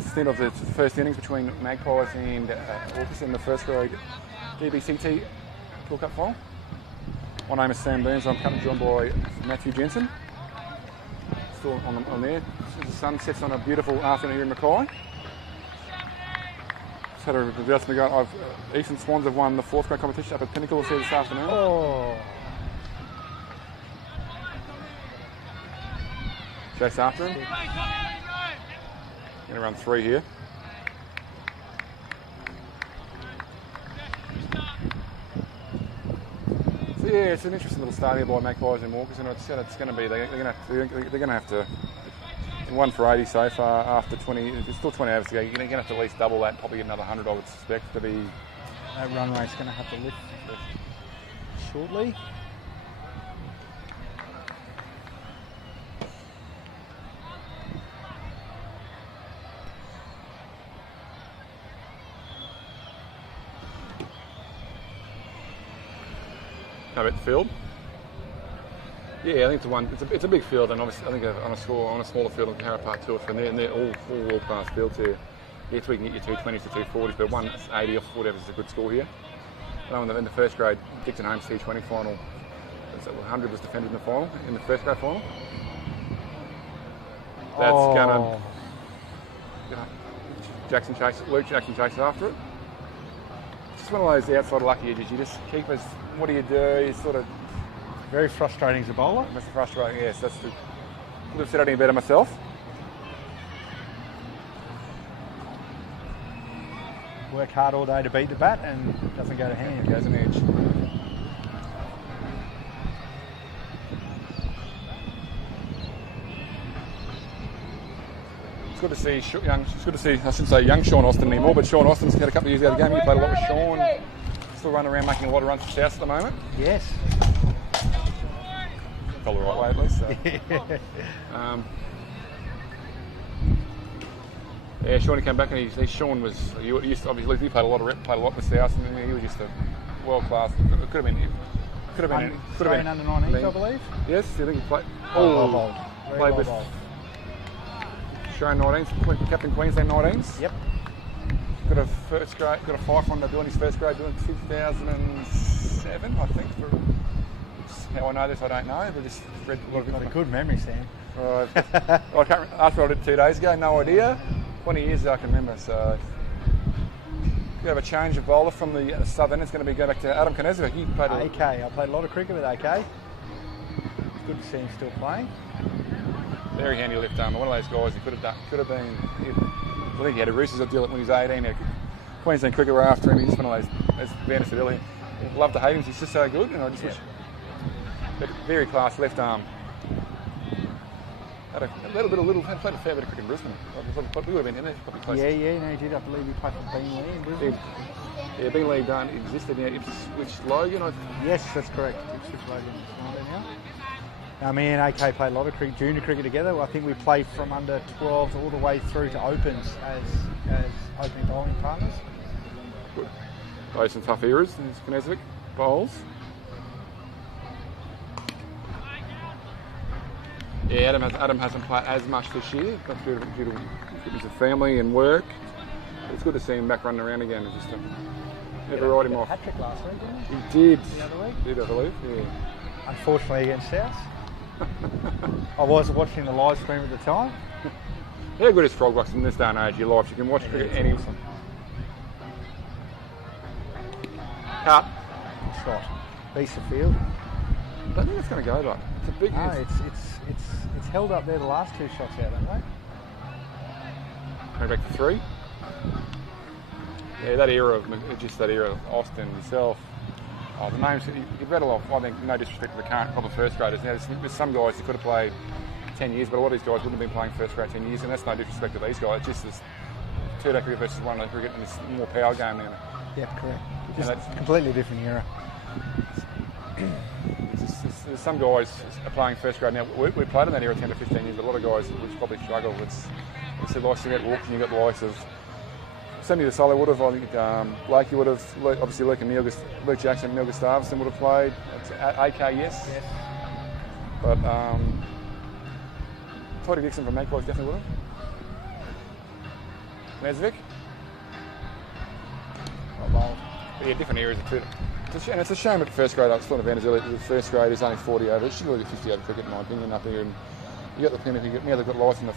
stint of the first innings between Magpies and Walkerston in the first grade DBCT Pool Cup final. My name is Sam Burns. I'm currently joined by Matthew Jensen. Still on there. The sun sets on a beautiful afternoon here in Mackay. Just had a announcement going. Eastern Swans have won the fourth grade competition up at Pinnacle this afternoon. Oh. Chase after him. Going to run 3 here. So yeah, it's an interesting little start here by Magpies and Walkerston. It's going to be they're going to have to 1 for 80 so far after 20. There's still 20 overs to go. You're going to have to at least double that, probably get another 100. I would suspect to be. That run rate's going to have to lift shortly. How about the field? Yeah, I think it's a big field, and obviously I think on a smaller field on Carra Park 2 and they're all world-class fields here. Yes, we can get your 220s to 240s, but 180 or whatever is a good score here. I know in the first grade Dixon Holmes T20 final, 100 was defended in the final, in the first grade final. That's gonna Luke Jackson chases after it. It's one of those outside lucky edges. You just keep us. What do? You sort of very frustrating as a bowler. That's frustrating. Yes, would have said anything better myself. Work hard all day to beat the bat and doesn't go to hand. It goes an edge. It's good to see young. It's good to see. I shouldn't say young Sean Austin anymore, but Sean Austin's had a couple of years out of the game. He played a lot with Sean. Still running around making a lot of runs for South at the moment. Yes. Fell the right way at least. So. Yeah, Sean came back and Sean was. He used to, obviously he played a lot with South, and he was just a world class. It could have been under 19s, I believe. Yes, I think he played. Played with Australian 19s, Captain Queensland 19s. Yep. Got a 5 from doing his first grade doing 2007, I think. How I know this, I don't know, but just read a lot of Got a good memory, Sam. I can't. After I did 2 days ago, no idea. 20 years ago, I can remember. So we have a change of bowler from the southern. It's going to be go back to Adam Konezovic. He played AK. I played a lot of cricket with AK. It's good to see him still playing. Very handy left arm. One of those guys he could have been. I think he had a Roosters deal when he was 18. Queensland cricket were after him. He's just one of those, as Vanna said earlier, love to hate him. He's just so good, and I just wish. But very class left arm. Had a played a fair bit of cricket in Brisbane. We would have been in there, probably close. Yeah, no, he did. I believe he played for Beenleigh in Brisbane. Yeah, Beenleigh don't existed now. Ipswich Logan, I think. Yes, that's correct. Ipswich Logan is now. Me and AK played a lot of junior cricket together. I think we played from under 12s all the way through to opens as opening bowling partners. Good. Those some tough eras in Konezovic bowls. Yeah, Adam hasn't played as much this year, but due to his family and work. It's good to see him back running around again. It's just never write him off. Hat-trick last week, didn't he? He did. The other week? Did, I believe, yeah. Unfortunately against South. I was watching the live stream at the time. How good is FrogBox in this day and age? Your life, you can watch cricket anywhere. Awesome. Cut. Shot. Beats the field. I don't think it's going to go though. It's a big. No, it's held up there the last 2 shots out, don't they? Going back to 3. Yeah, that era of Austin himself. Oh, the names, you're better off, I think, no disrespect to the current proper first graders. Now, there's some guys who could have played 10 years, but a lot of these guys wouldn't have been playing first grade 10 years, and that's no disrespect to these guys. It's just this 2-day cricket versus 1-day cricket and this more power game now. Yeah, correct. Just a completely different era. There's some guys are playing first grade now. We played in that era 10 to 15 years, but a lot of guys would probably struggle. It's the likes you get Walkerston, you got the likes of Sammy the Solo would have, I think Blakey would have, obviously Luke Jackson and Neil Gustavson would have played. AK, yes. But Toddy Dixon from Magpies definitely would have. Nesvik. Not bowled. But yeah, different areas of it. And it's a shame at the first grade. I was talking about earlier. The first grade is only 40 overs. She should get 50 over cricket, in my opinion. Up here, and you got the penalty. Now they've got lights in the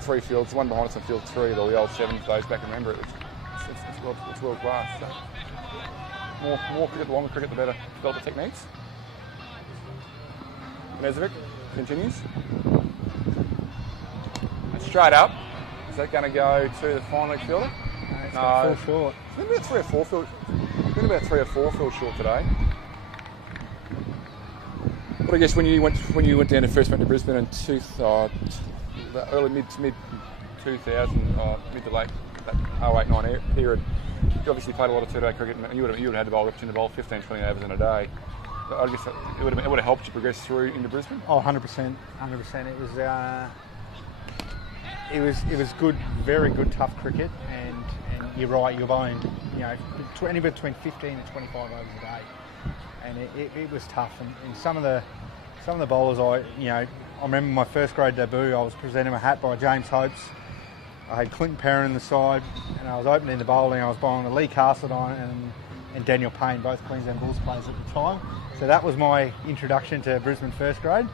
3 fields. One behind us in field 3. The old 70s days back. Remember, it's world class. So more cricket, the longer cricket, the better. Develop the techniques. Nesvik continues. And straight up. Is that going to go to the fine leg fielder? No, it's short. It's been about 3 or 4 field. It's been about 3 or 4 field short today. But I guess when you went down and first went to Brisbane in early mid 2000, mid to late that 08-09 period, you obviously played a lot of 2-day cricket, and you would have had the opportunity to bowl 15, 20 overs in a day. I guess it would have helped you progress through into Brisbane. Oh, 100%, 100%. It was good, very good, tough cricket, and you're right. You're bowling, anywhere between 15 and 25 overs a day, and it was tough. And some of the bowlers, I remember my first grade debut. I was presented a hat by James Hopes. I had Clinton Perrin in the side, and I was opening the bowling. I was bowling to Lee Castledine and Daniel Payne, both Queensland Bulls players at the time. So that was my introduction to Brisbane first grade.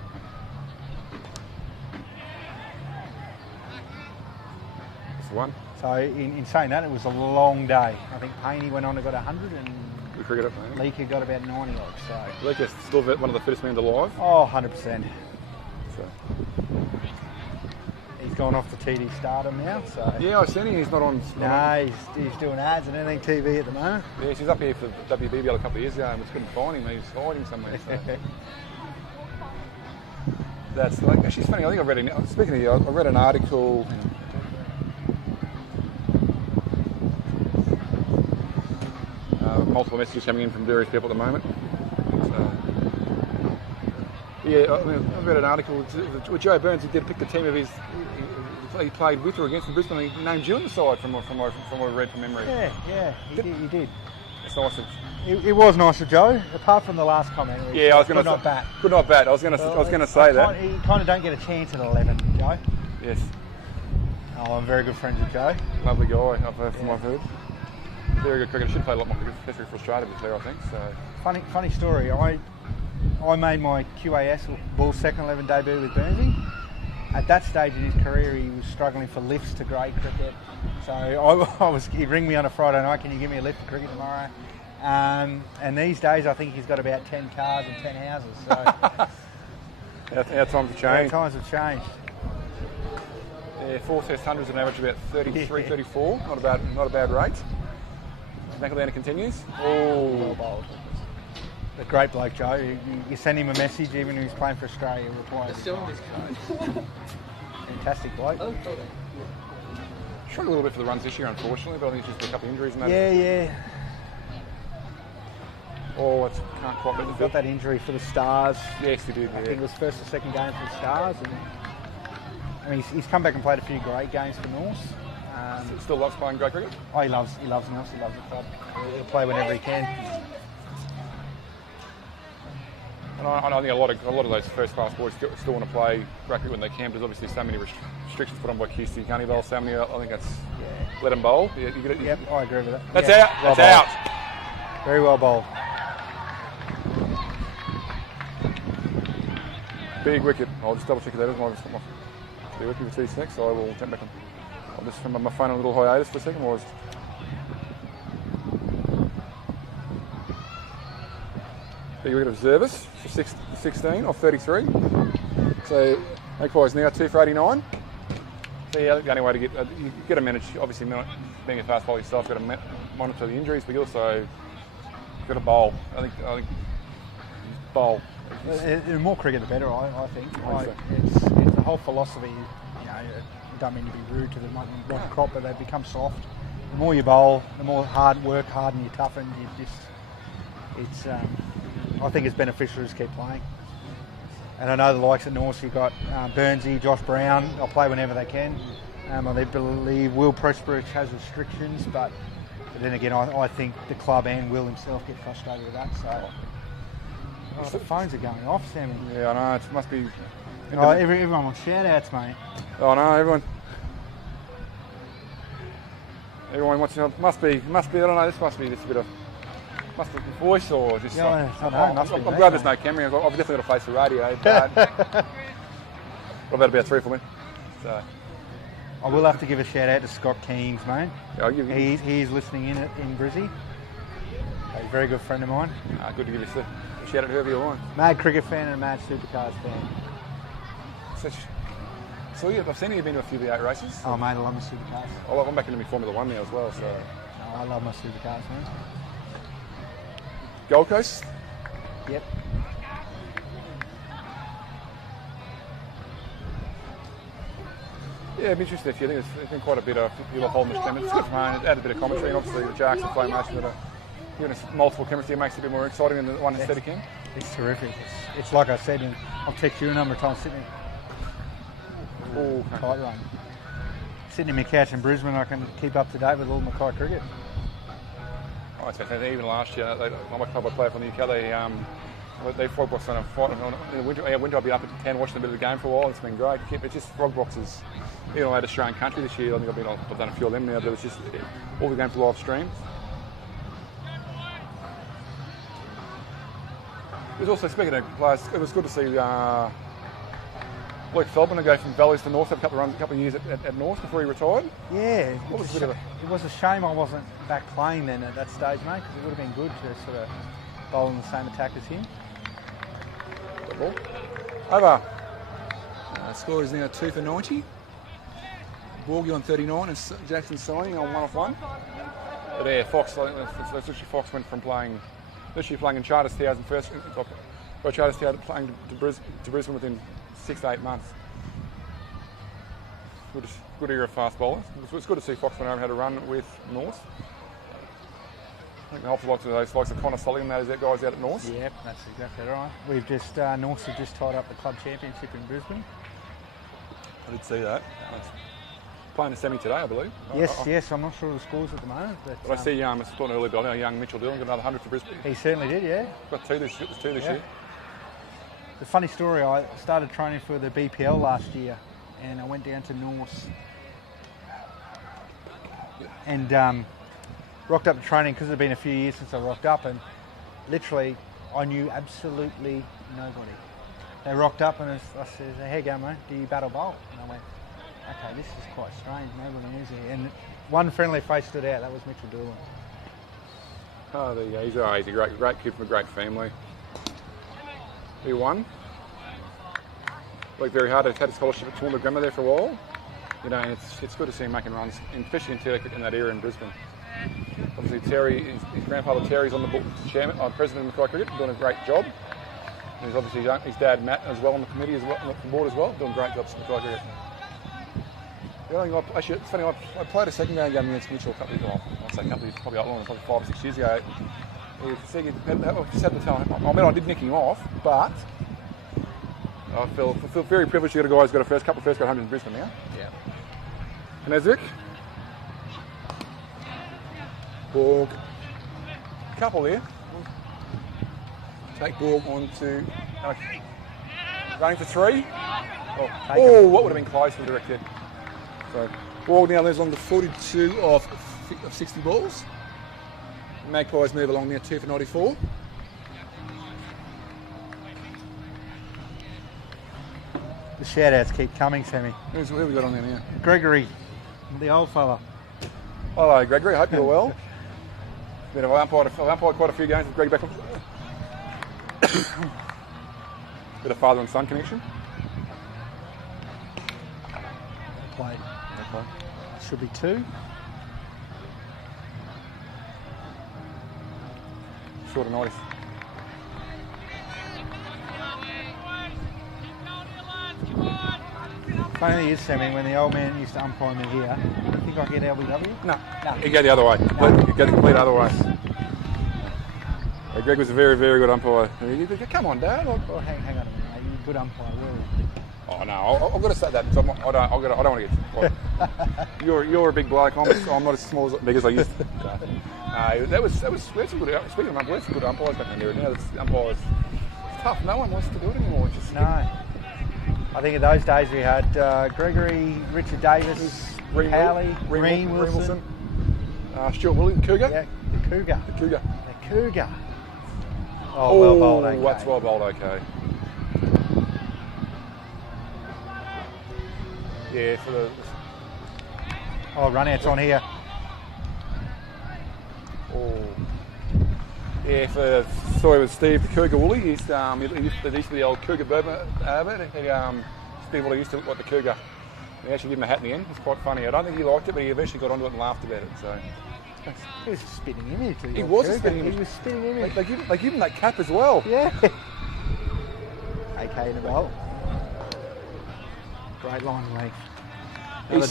That's the one. So in saying that, it was a long day. I think Payne went on to got 100 and Good cricket, Payne. Leaker got about 90 odd. So Leaker's still one of the fittest men alive. Oh, 100%. So. He's gone off to TD Stardom now. So Yeah, I've seen him. He's not on. he's doing ads and anything TV at the moment. Yeah, she's up here for WBBL a couple of years ago, and we couldn't find him. He's hiding somewhere. So. That's like actually it's funny. I think I read an article. Multiple messages coming in from various people at the moment. I've read an article with Joe Burns. He did pick the team of his. He played with or against Brisbane. And he named you on the side from what I read from memory. Yeah, he did. It's nice. It was nice of Joe, apart from the last comment. Yeah, I was going to not bat. Could not bat. I was going to say that. You kind of don't get a chance at 11, Joe. Yes. Oh, I'm very good friends with Joe. Lovely guy. From what I've heard. Very good cricketer. Should play a lot more cricket, especially for Australia, to be fair, I think. So. Funny story. I made my QAS Bulls second 11 debut with Burnsy. At that stage in his career, he was struggling for lifts to grade cricket. So he'd ring me on a Friday night, can you give me a lift for cricket tomorrow? And these days, I think he's got about 10 cars and 10 houses. So our times have changed. Our times have changed. Yeah, 4 test hundreds an average about 33, 34. Not a bad rate. McElhaney continues. Well bowled. A great bloke, Joe. You send him a message, even if he's playing for Australia, he'll reply. Fantastic bloke. Struggled a little bit for the runs this year, unfortunately, but I think it's just a couple of injuries and that. Yeah. Oh, can't quite let the Got that injury for the Stars. Yes, he did. I think it was first or second game for the Stars. And he's come back and played a few great games for North. Still loves playing great cricket? Oh, he loves North. He loves the club. He'll play whenever he can. And I think a lot of those first class boys still want to play rugby when they can. There's obviously so many restrictions put on by QC. You can't even bowl so many. I think that's let them bowl. Yeah, you get it. Yep, I agree with that. That's out. Well That's bowled. out. Very well bowled. Big wicket. I'll just double check that. I'll just put my big wicket for 2 seconds. So I will jump back on. I'll just remember my phone on a little hiatus for a second. Big wicket of Zervis for 16 off 33. So Magpies now 2 for 89. So yeah, the only way to get you got to manage. Obviously, being a fast bowler yourself, you've got to monitor the injuries, but you also got to bowl. I think bowl. The more cricket, the better. I think. It's the whole philosophy. You don't mean to be rude to the one crop, but they become soft. The more you bowl, the more hard and you toughen. I think it's beneficial to just keep playing. And I know the likes of North, you've got Burnsy, Josh Brown, they'll play whenever they can. I believe Will Pressbridge has restrictions, but then again, I think the club and Will himself get frustrated with that. So the phones are going off, Sammy. Yeah, I know. It must be Oh, everyone wants shout-outs, mate. Oh no, everyone wants to. Must be. I don't know. This must be just a bit of. Must be voice or just. Yeah, I don't know. Must be I'm me, glad there's mate. no camera. I've definitely got a face for radio, but I've had about 3 for me. So I will have to give a shout-out to Scott Keens, mate. yeah, I'll give you. He's listening in Brizzy. A very good friend of mine. Good to give you a shout out to whoever you want. Mad cricket fan and a mad supercars fan. So yeah, I've seen you've been to a few of the 8 races. Oh, mate, I love my supercars. I'm back into my Formula 1 now as well. So I love my supercars, man. Gold Coast. Yep. Yeah, I'm interested if you think there's been quite a bit of people holding this camera. It's good for home. It added a bit of commentary, and obviously the Sharks and Flame Nation that are giving us multiple chemistry. It makes it a bit more exciting than the one instead of Kim. It's terrific. It's like I said, and I'll text you a number of times sitting tight run. Sitting in my couch in Brisbane, I can keep up to date with all Mackay cricket. Oh, it's fantastic. Even last year, my club I play for in the UK, they Frogbox on a fight. In the winter, I'll be up at 10 watching a bit of the game for a while. It's been great. It's just Frogboxes. Even though Australian country this year, I think I've done a few of them now, but it's just all the games are live streamed. It was also, speaking of players, it was good to see Luke Feldman go from Valleys to North, have a couple of years at North before he retired. Yeah, It was a shame I wasn't back playing then at that stage, mate, because it would have been good to sort of bowl in the same attack as him. Over. Score is now 2 for 90. Borgie on 39 and Jackson signing on 1 off 1. But yeah, Fox, that's literally Fox went from playing in Charterstown first, got Charterstown playing to Brisbane within 6 to 8 months. Good era of fast bowlers. It's good to see Fox went over and had a run with North. I think the whole lot of those likes of Connor Sullivan, those guys out at North. Yep, that's exactly right. We've just Norths have just tied up the club championship in Brisbane. I did see that. Playing the semi today, I believe. Yes. I'm not sure of the scores at the moment, but I see. I thought earlier, but I know young Mitchell Dillon got another 100 for Brisbane. He certainly did. Yeah. Got 2 this year. The funny story, I started training for the BPL last year, and I went down to North and rocked up to training because it had been a few years since I rocked up, and literally I knew absolutely nobody. They rocked up and I said, "How you going, mate? Do you battle bowl?" And I went, "Okay, this is quite strange. Nobody knows here." And one friendly face stood out. That was Mitchell Doolan. Oh, there you go. He's a great kid from a great family. He won. Worked very hard. He's had a scholarship at Toowoomba Grammar there for a while. You know, and it's good to see him making runs, especially in that era in Brisbane. Obviously, his grandfather Terry's on the board, president of Mackay Cricket, doing a great job. And he's obviously his dad Matt as well on the committee as well, on the board as well, doing great jobs in Mackay Cricket. The other thing, actually, it's funny. I played a second game against Mitchell probably 5 or 6 years ago. I did nick him off, but I feel very privileged to get a guy who's got a couple of first grade 100s in Brisbane now. Yeah. And Ezric. Borg. Couple there. Take Borg on to running for 3. Oh, what would have been close for the direct hit. So Borg now lives on to 42 of 60 balls. Magpies move along now 2 for 94. The shout-outs keep coming, Sammy. Who have we got on there now? Gregory, the old fella. Hello, Gregory. Hope you're well. I've umpired quite a few games with Greg Beckham. Bit of father and son connection. Play. Should be 2. Short of 90. Funny thing is, Sammy, when the old man used to umpire me here, do you think I get LBW? No. You go the other way. You go the complete other way. Greg was a very, very good umpire. Come on, Dad. Oh, hang on a minute, mate. You're a good umpire, really. Oh no, I've got to say that because I don't want to get. You're a big bloke. I'm not as small big as I used to. That was we had some good. Speaking of umpires, good umpires back in there. Now the umpires, it's tough. No one wants to do it anymore. It's just no. I think in those days we had Gregory, Richard Davis, Howley, Reem Wilson. Stuart Woolley, the Cougar. Yeah, the Cougar. The Cougar. The Cougar. Oh, well bowled, okay. That's well bowled, okay. Yeah, for the... Oh, run out's on here. Oh. Yeah, for story with Steve, the Cougar Woolley. He used to be the old Cougar Burma. Steve Woolley used to look like the Cougar. They actually gave him a hat in the end. It's quite funny. I don't think he liked it, but he eventually got onto it and laughed about it. So he was a spitting image. He was a spitting image. He was spitting image. They give him that cap as well. Yeah. AK in the bowl. Great line length. He's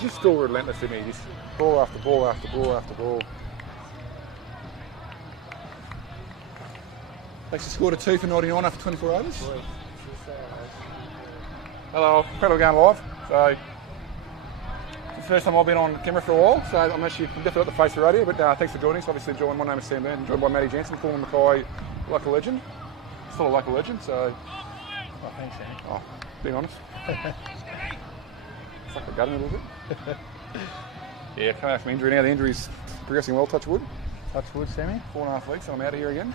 just still relentless, isn't he? Just ball after ball after ball after ball. They scored a 2 for 99 after 24 overs. Hello, we're going live. So, it's the first time I've been on camera for a while, so I'm definitely not the face of the radio, but thanks for joining us. Obviously, my name is Sam Byrne, joined by Matty Jansen, former Mackay local legend. Still a local legend, so. Oh, thanks, Sam. Oh, being honest. Suck the gut in a little bit. Yeah, coming out from injury now. The injury's progressing well, touch wood. Touch wood, Sammy. 4.5 weeks, and I'm out of here again.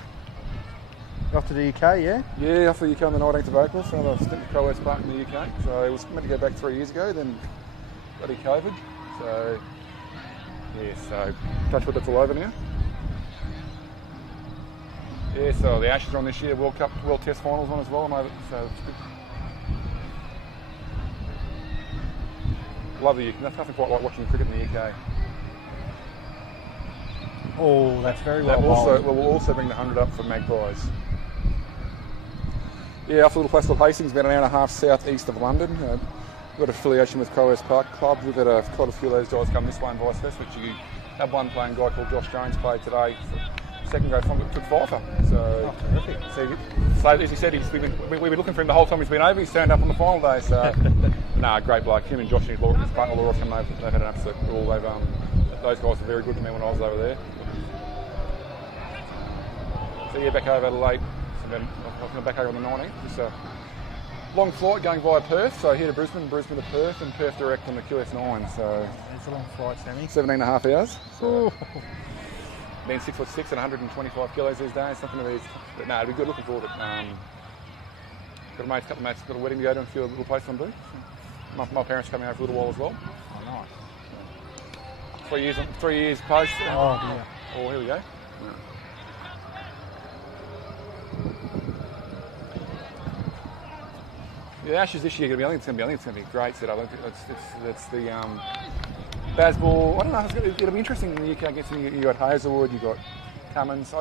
Off to the UK, yeah? Yeah, off to the UK on the 19th of April, so another stint at Crowes Park in the UK. So I was meant to go back 3 years ago, then bloody COVID. So, yeah, so touch wood, that's all over now. Yeah, so the Ashes are on this year, World Test Finals on as well, so it's good. Love the UK. That's nothing quite like watching cricket in the UK. Oh, that's very well bowled. We'll also bring the 100 up for Magpies. Yeah, off a little place called Hastings, about an hour and a half south-east of London. We've got an affiliation with Crowes Park Club. We've had quite a few of those guys come this way and vice versa, which you have one playing guy called Josh Jones played today. Second grade from took Fifer. So, terrific. So as he said, we've been looking for him the whole time he's been over. He's turned up on the final day. So, great bloke. Him and Josh and his partner Laura come over. They've had an absolute rule. Those guys were very good to me when I was over there. So yeah, back over late. I'm back over on the 19th. Just a long flight going via Perth. So here to Brisbane to Perth, and Perth direct on the QS9. So it's a long flight, Sammy. 17.5 hours. So, being 6'6" and 125 kilos these days, something of these. But no, it'll be good. Looking forward to it. Got a couple of mates, got a wedding to go to, and a few little places on do. My parents are coming over for a little while as well. Oh, nice. 3 years post. Oh, dear. Oh, here we go. Yeah. The Ashes this year, I think it's going to be a great setup. It's the Bazball. I don't know. It'll be interesting in the UK. You got Hazelwood, you got Cummins.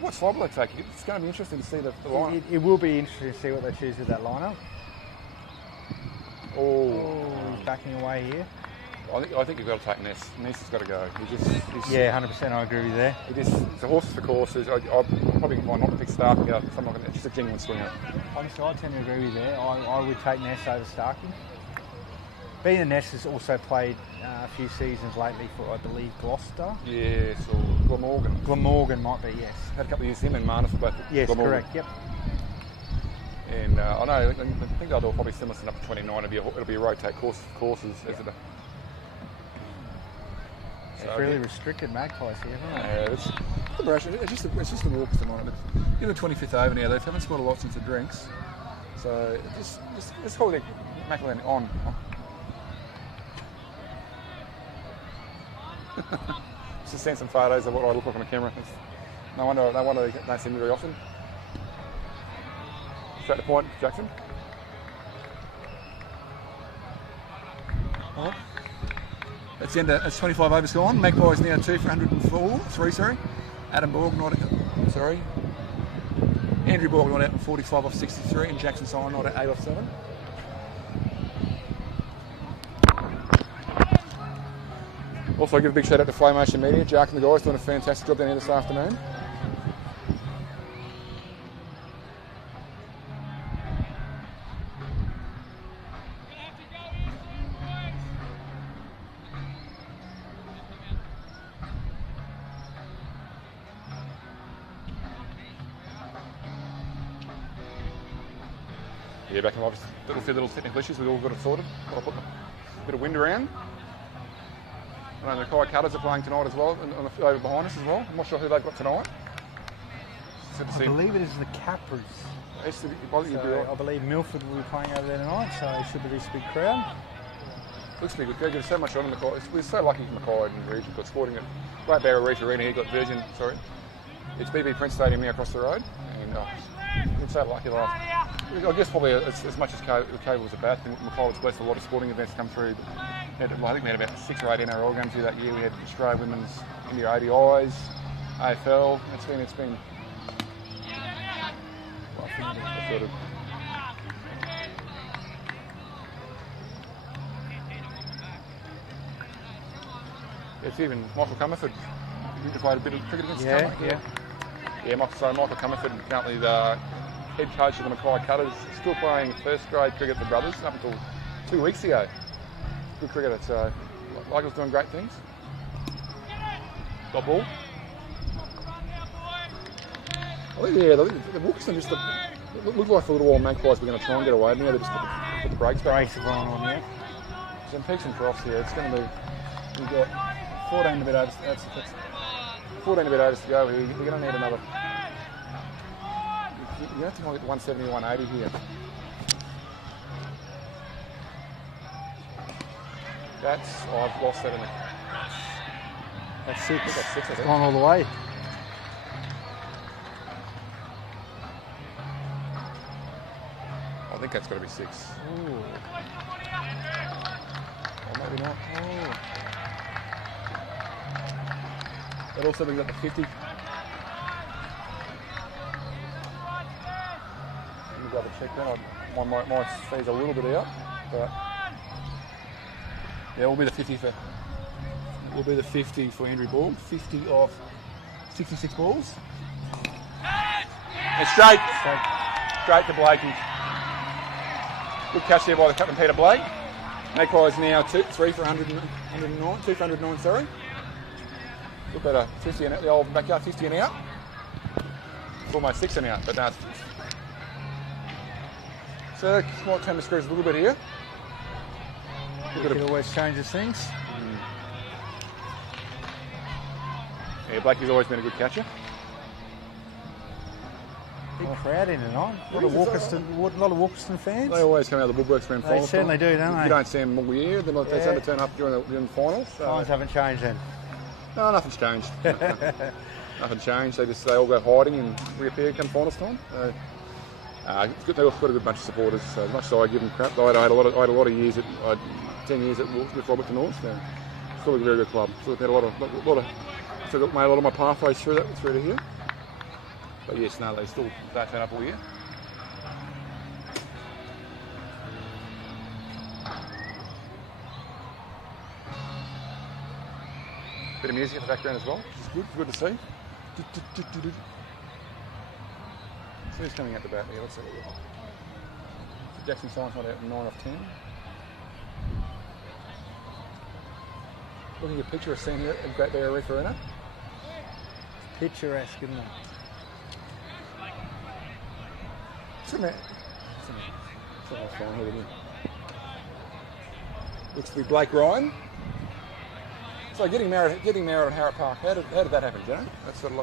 What side will they take? It's going to be interesting to see the lineup. It will be interesting to see what they choose with that lineup. Oh, he's backing away here. I think you've got to take Ness. Ness has got to go. Yeah, 100%. I agree with you there. It's a horses for courses. I probably might not pick Starkey out. It's just a genuine swinger. Honestly, I tend to agree with you there. I would take Ness over Starkey. Being a Ness has also played a few seasons lately for, I believe, Gloucester. Yes, or Glamorgan. Glamorgan might be, yes. Had a couple of years him and Marnus for both. Yes, Glamorgan. correct, yep. And I think they'll do probably similar up to 29. It'll be a rotate courses. Yeah. It's really restricted Magpies here, haven't it? It's just the Walkerston on it. In the 25th over now, they haven't scored a lot since the drinks. So just hold their Mackay on. Just to send some photos of what I look like on the camera. No wonder they don't see me very often. Straight to point, Jackson. Oh. That's the end. That's 25 overs gone. Magpies now 2 for 103. Adam Borg not sorry. Andrew Borg not out at 45 off 63, and Jackson Sign not at 8 off 7. Also, give a big shout out to Flow Motion Media. Jack and the guys doing a fantastic job down here this afternoon. Yeah, back in obviously little technical issues. We've all got it sorted. Got to put a bit of wind around. I know the Mackay Cutters are playing tonight as well, and over behind us as well. I'm not sure who they've got tonight. I believe it is the Capras. I believe Milford will be playing over there tonight, so it should be this big crowd. Looks to be good. There's so much on in Mackay. We're so lucky in Mackay in the region. We've got sporting at Great Barrier Reef Arena here. Got Virgin, it's BB Prince Stadium here across the road, and we're so lucky. I guess probably as much as COVID was a bad thing, Mackay was blessed with a lot of sporting events come through. I think we had about 6 or 8 NRL games here that year. We had Australia Women's, India ODIs, AFL. It's been. It's even Michael Comerford. You played a bit of cricket against Michael Comerford, currently the head coach of the Mackay Cutters, still playing first grade cricket for brothers up until 2 weeks ago. Good cricketer, so Michael's doing great things. Got ball. I think the Walkerston just looked like for a little while Magpies were going to try and get away. Now they just put the brakes back. on, yeah. Some peaks and troughs here. It's going to be. We've got 14 a bit overs. That's 14 a bit overs to go here. You're going to need another. You have to get 170, 180 here. I've lost that in the. That's 6. That's 6. I think. It's gone all the way. I think that's got to be 6. Ooh. Or maybe not. Oh. That also brings up the 50. Let me double check that. My fee's a little bit out, but yeah, we'll be the 50 for Andrew Ball. 50 off 66 balls. And straight to Blakey. Good catch there by the captain Peter Blake. Magpies now 3 for 109, 2 for 109, sorry. Look at a 50 and out, the old backyard 50 and out. It's almost 6 and out, but no. So might turn the screws a little bit here. It always changes things. Yeah, Blakey's always been a good catcher. Big crowd in tonight. A lot of Walkerston fans. They always come out of the woodworks around finals. They certainly do, don't they? You don't see them all year. They tend to turn up during the finals. Times haven't changed then. No, nothing's changed. Nothing changed. They all go hiding and reappear come finals time. They've got a good bunch of supporters. So as much as I give them crap, I had a lot of years. 10 years at before I went to North. So still a very good club. Still had made a lot of my pathways through to here. But yes, no, they still don't turn up all year. Bit of music in the background as well, which is good to see. So who's coming out the bat here? Let's have a look. Jackson Science not out 9 off 10. Looking at a picture of scene here at Great Barrier Reef Arena. Picturesque, isn't it? Looks to be Blake Ryan. So getting married on Harrop Park. How did that happen, Joe? That's sort of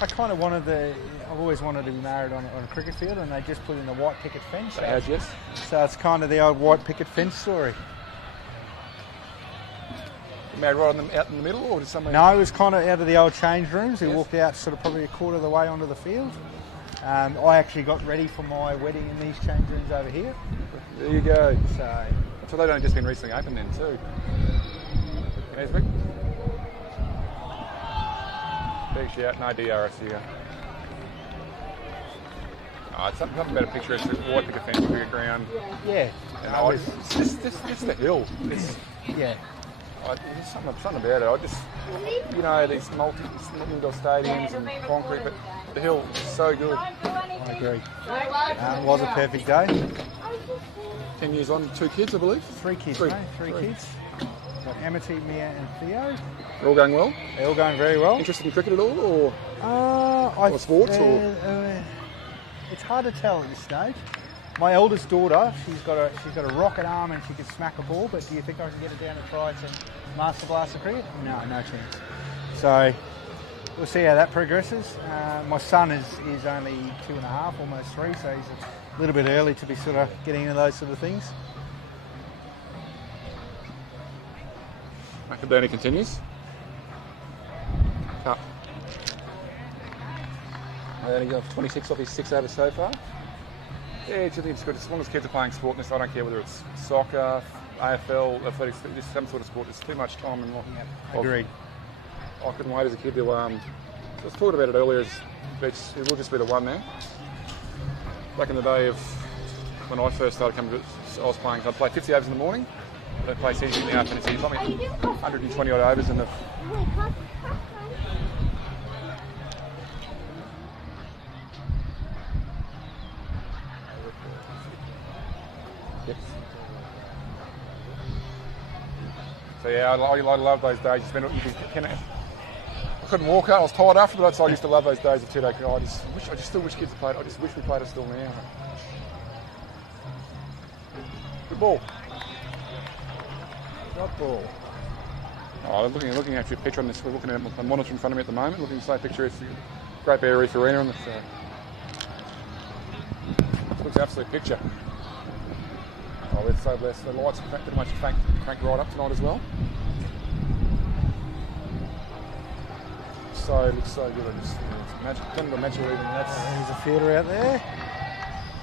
I kind of I've always wanted to be married on a cricket field, and they just put in a white picket fence. Yes. So it's kind of the old white picket fence story. Married right out in the middle, or just somewhere? No, it was kind of out of the old change rooms. We walked out sort of probably a quarter of the way onto the field. I actually got ready for my wedding in these change rooms over here. There you go. So they've only just been recently opened then too. Big shout, no DRS here. It's something about a picture. It's a white picket fence, cricket ground. Yeah. And it's just the hill. Yeah. There's something about it. I just, these multi-indoor stadiums and concrete, but the hill is so good. I agree. It was a perfect day. 10 years on, 2 kids, I believe. 3 kids, Three kids. Got Amity, Mia and Theo. They're all going well? They're all going very well. Interested in cricket at all, or sports? It's hard to tell at this stage. My eldest daughter, she's got a rocket arm and she can smack a ball, but do you think I can get her down to try some Master Blaster cricket? No chance. So we'll see how that progresses. My son is only 2.5, almost 3, so he's a little bit early to be sort of getting into those sort of things. Mackay continues. Cut. And then he got 26 off his 6 overs so far. Yeah, it's good. As long as kids are playing sport in this, I don't care whether it's soccer, AFL, athletics, just some sort of sport. There's too much time and Agreed. I couldn't wait as a kid to. I was talking about it earlier. It will just be the one now. Back in the day of when I first started coming, I was playing. I'd play 50 overs in the morning. They play season in the afternoon. It's like 120 odd overs in the. Yep. So yeah, I love those days. I couldn't walk out. I was tired after, but I used to love those days of 2-day cricket. I just still wish kids played. I just wish we played it still now. Good ball. Good ball. Oh, looking at your picture on this. We're looking at the monitor in front of me at the moment. Looking at the same picture. It's a Great Barrier Reef Arena on this. Looks an absolute picture. Oh, we're so blessed. The lights are pretty much cranked right up tonight as well. So it looks so good. It's magical. Magical even. There's a fielder out there.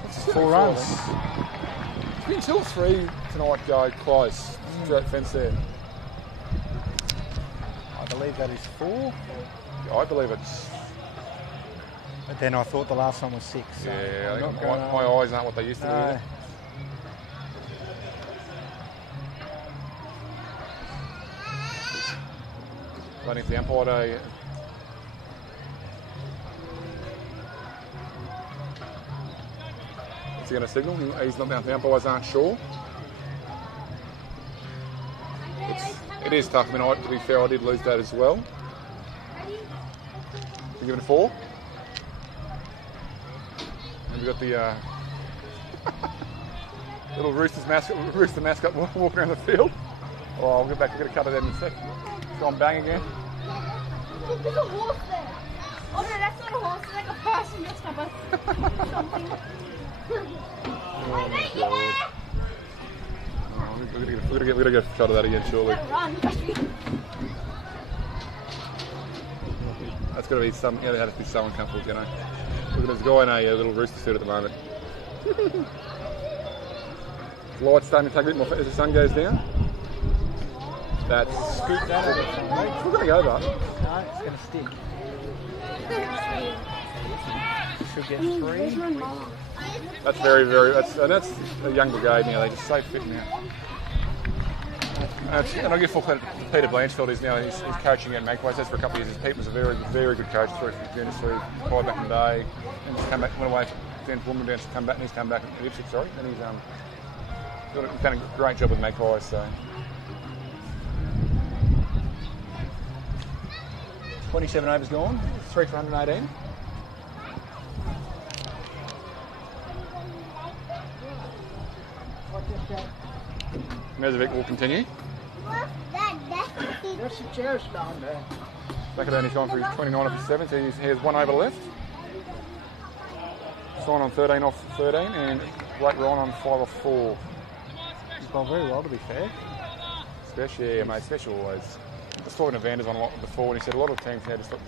That's 4 runs. It's been 2 or 3 tonight. Go close to that fence there. I believe that is 4. I believe it's. But then I thought the last one was 6. So Yeah, I think my eyes aren't what they used to be. Waiting for the umpire to. Is he going to signal? He's not down. The umpires aren't sure. It is tough. I mean, to be fair, I did lose that as well. You give it a 4. And we've got the little rooster mascot walking around the field. Oh, I'll get back and get a cut of that in a sec. It's gone bang again. There's a horse there. Oh no, that's not a horse. It's like a person. That's something. We're going to get a shot of that again, surely. That's got to be some. Yeah, that has to be so uncomfortable, you know. Look at this guy in a little rooster suit at the moment. The light's starting to take a bit more as the sun goes down. That's. Scoop that over. It's not going to go over. No, it's going to stick. Should get 3. That's very. That's a young brigade now. They're just so fit now. And I'll give full credit to Peter Blanchfield. He's coaching at Magpies. That's for a couple of years. Pete was a very good coach through junior through quite back in the day, and he's come back, went away to Woman Dance, come back, and he's come back at Ipswich. Sorry, and he's done a great job with Magpies. So 27 overs gone, 3 for 118. Mezovic will continue. There's some chairs down there. Mackay gone for his 29 off his 7, so he has 1 over left. Sign on 13 off 13, and Blake Ryan on 5 off 4. He's gone very well, to be fair. Special, yeah, mate, special always. I was talking to Vanders on a lot before, and he said a lot of teams now just look.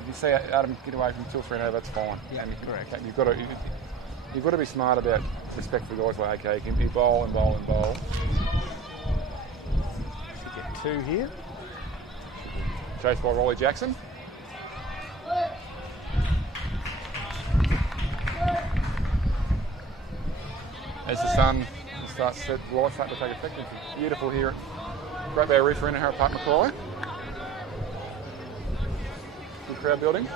If you see Adam get away from 2 or 3 over, that's fine. Yeah, correct. You've got to be smart about respect for guys like AK. He can bowl and bowl and bowl. Should get 2 here. Chased by Rolly Jackson. As the sun starts to set, light starting to take effect. It's beautiful here at Great Barrier Reef Arena, Park Mackay. Good crowd building.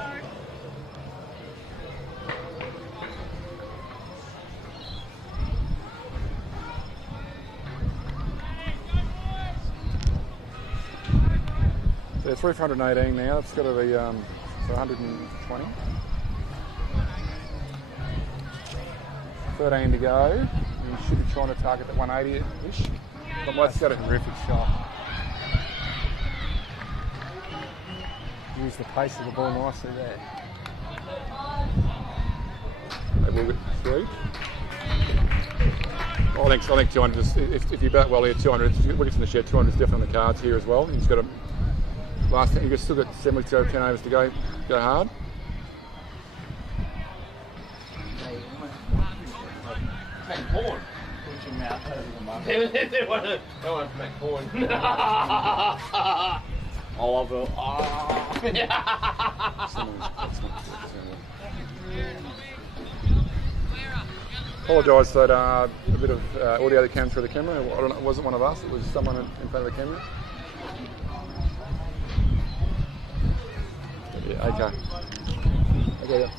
So 3 for 118 now. It's got to be 120. 13 to go. You should be trying to target that 180-ish. But let's get a Terrific shot. Use the pace of the ball nicely there. They will get 3. I think 200 is, if you bat well here, 200, if you look in the shed, 200 is definitely on the cards here as well. You've got a last thing, you've still got 72 over 10 overs to go hard. Make porn. Put your mouth over the mug. They want to make porn. Oh, I will. Apologise that a bit of audio that came through the camera. I don't know, it wasn't one of us, it was someone in front of the camera. Yeah, okay. Okay, yeah.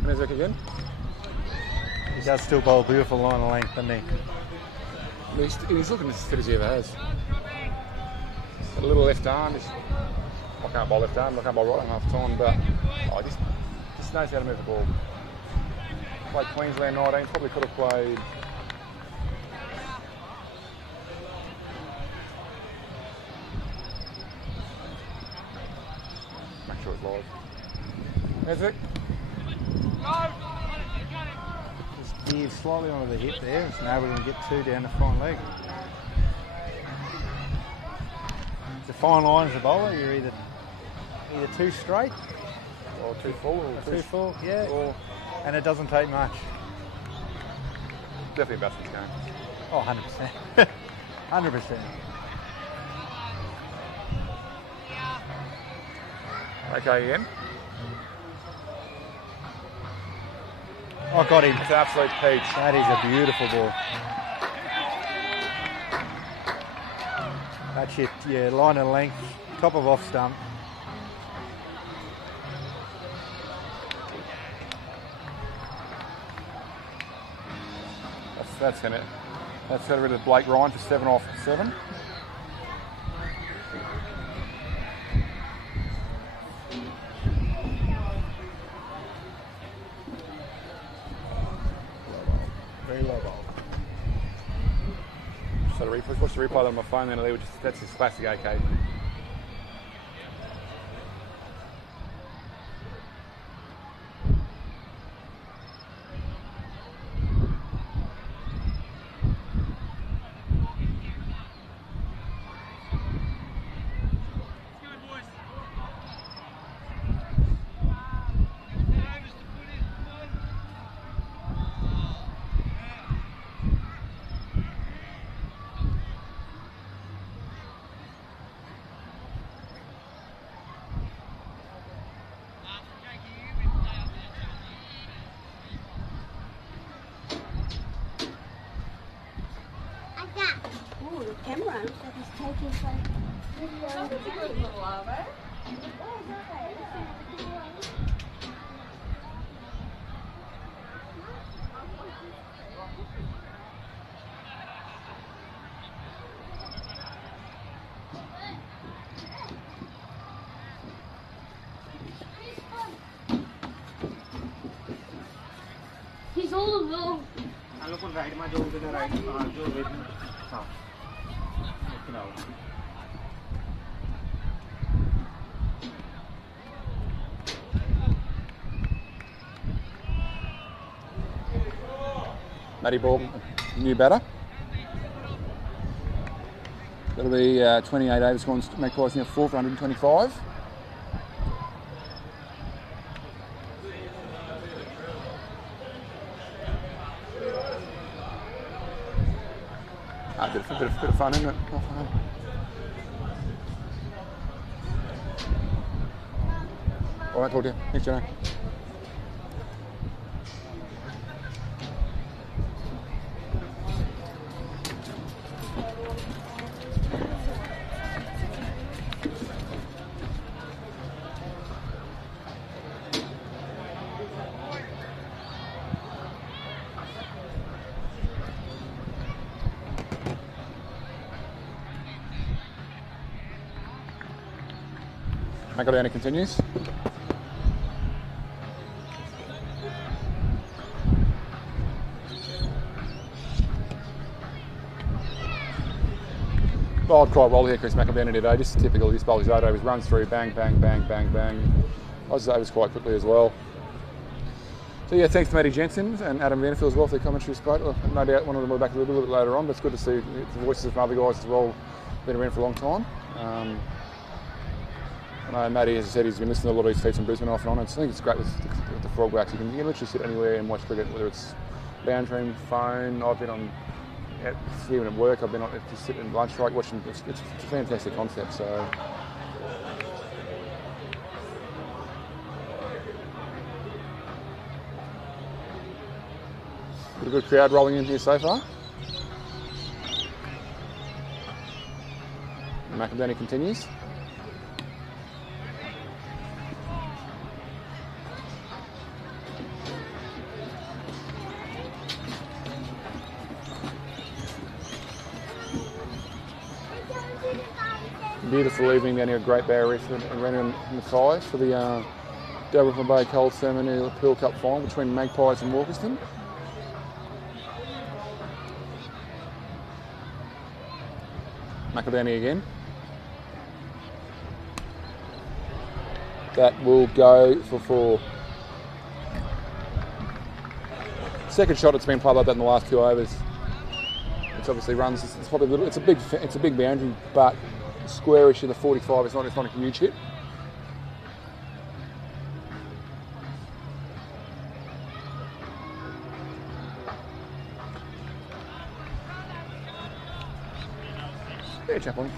And is it again? He does still bowl a beautiful line of length, doesn't he? He's looking as fit as he ever has. Got a little left arm. I can't bowl left arm, I can't bowl right arm half time, but he just knows how to move the ball. Played Queensland 19, probably could have played. Make sure it's live. There's it. Just veered slightly onto the hip there. So now we're going to get 2 down the fine leg. It's a fine line as a bowler. You're either 2 straight Or 2 full. Or 2 full, yeah. Or And it doesn't take much. definitely a batsman's game. Oh, 100%. 100%. Okay, again. I got him. It's an absolute peach. That is a beautiful ball. That's it, yeah, line of length, top of off stump. That's got rid of Blake Ryan for 7 off 7. Very low ball. So watch the replay on my phone then, that's his classic AK. Oh, the camera looks like he's taking some video. He's all alone. Matty Ball, new batter. That'll be 28 overs gone. Magpies now 4 for 125. Bit of fun, isn't it? All right, hold you. Thanks, Johnny. Mackay continues. bowled quite well here, Chris Mackay today. Just typical of this bowler's over. He runs through, bang, bang, bang, bang, bang. Odds overs quite quickly as well. So yeah, thanks to Matty Jensen and Adam Vanderfield as well for their commentary spot. No doubt one of them will be back a little bit later on, but it's good to see the voices of other guys as well. Been around for a long time. I know Matty, as I said, he's been listening to a lot of these feeds from Brisbane off and on. I think it's great with the Frogbox. You can literally sit anywhere and watch cricket, whether it's lounge room, phone. I've been on, even at work, I've been on, just sitting at lunch break watching. It's a fantastic concept. So. Got a good crowd rolling in here so far. Mackay continues. Beautiful evening down here at Great Barrier Reef and around Mackay for the Dalrymple Bay Cold Ceremonial POOLE Cup final between Magpies and Walkerston. Mackay again. That will go for 4. Second shot that's been played like that in the last 2 overs. It's obviously runs. It's probably a little. It's a big boundary, but squarish in the 45. It's not a huge hit. Yeah, Chaplain.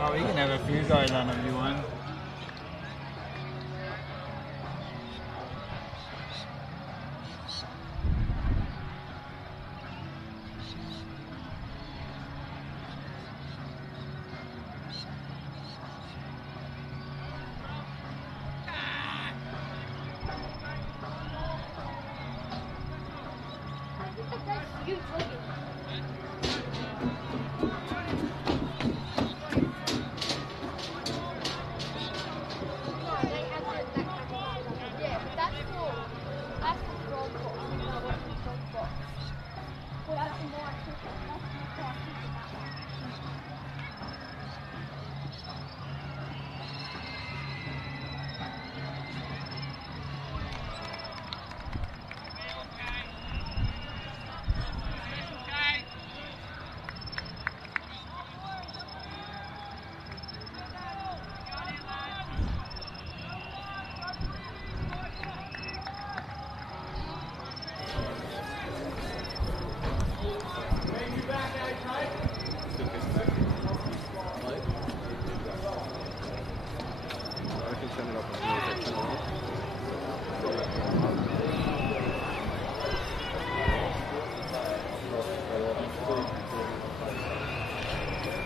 Oh, we can have a few guys on if you want.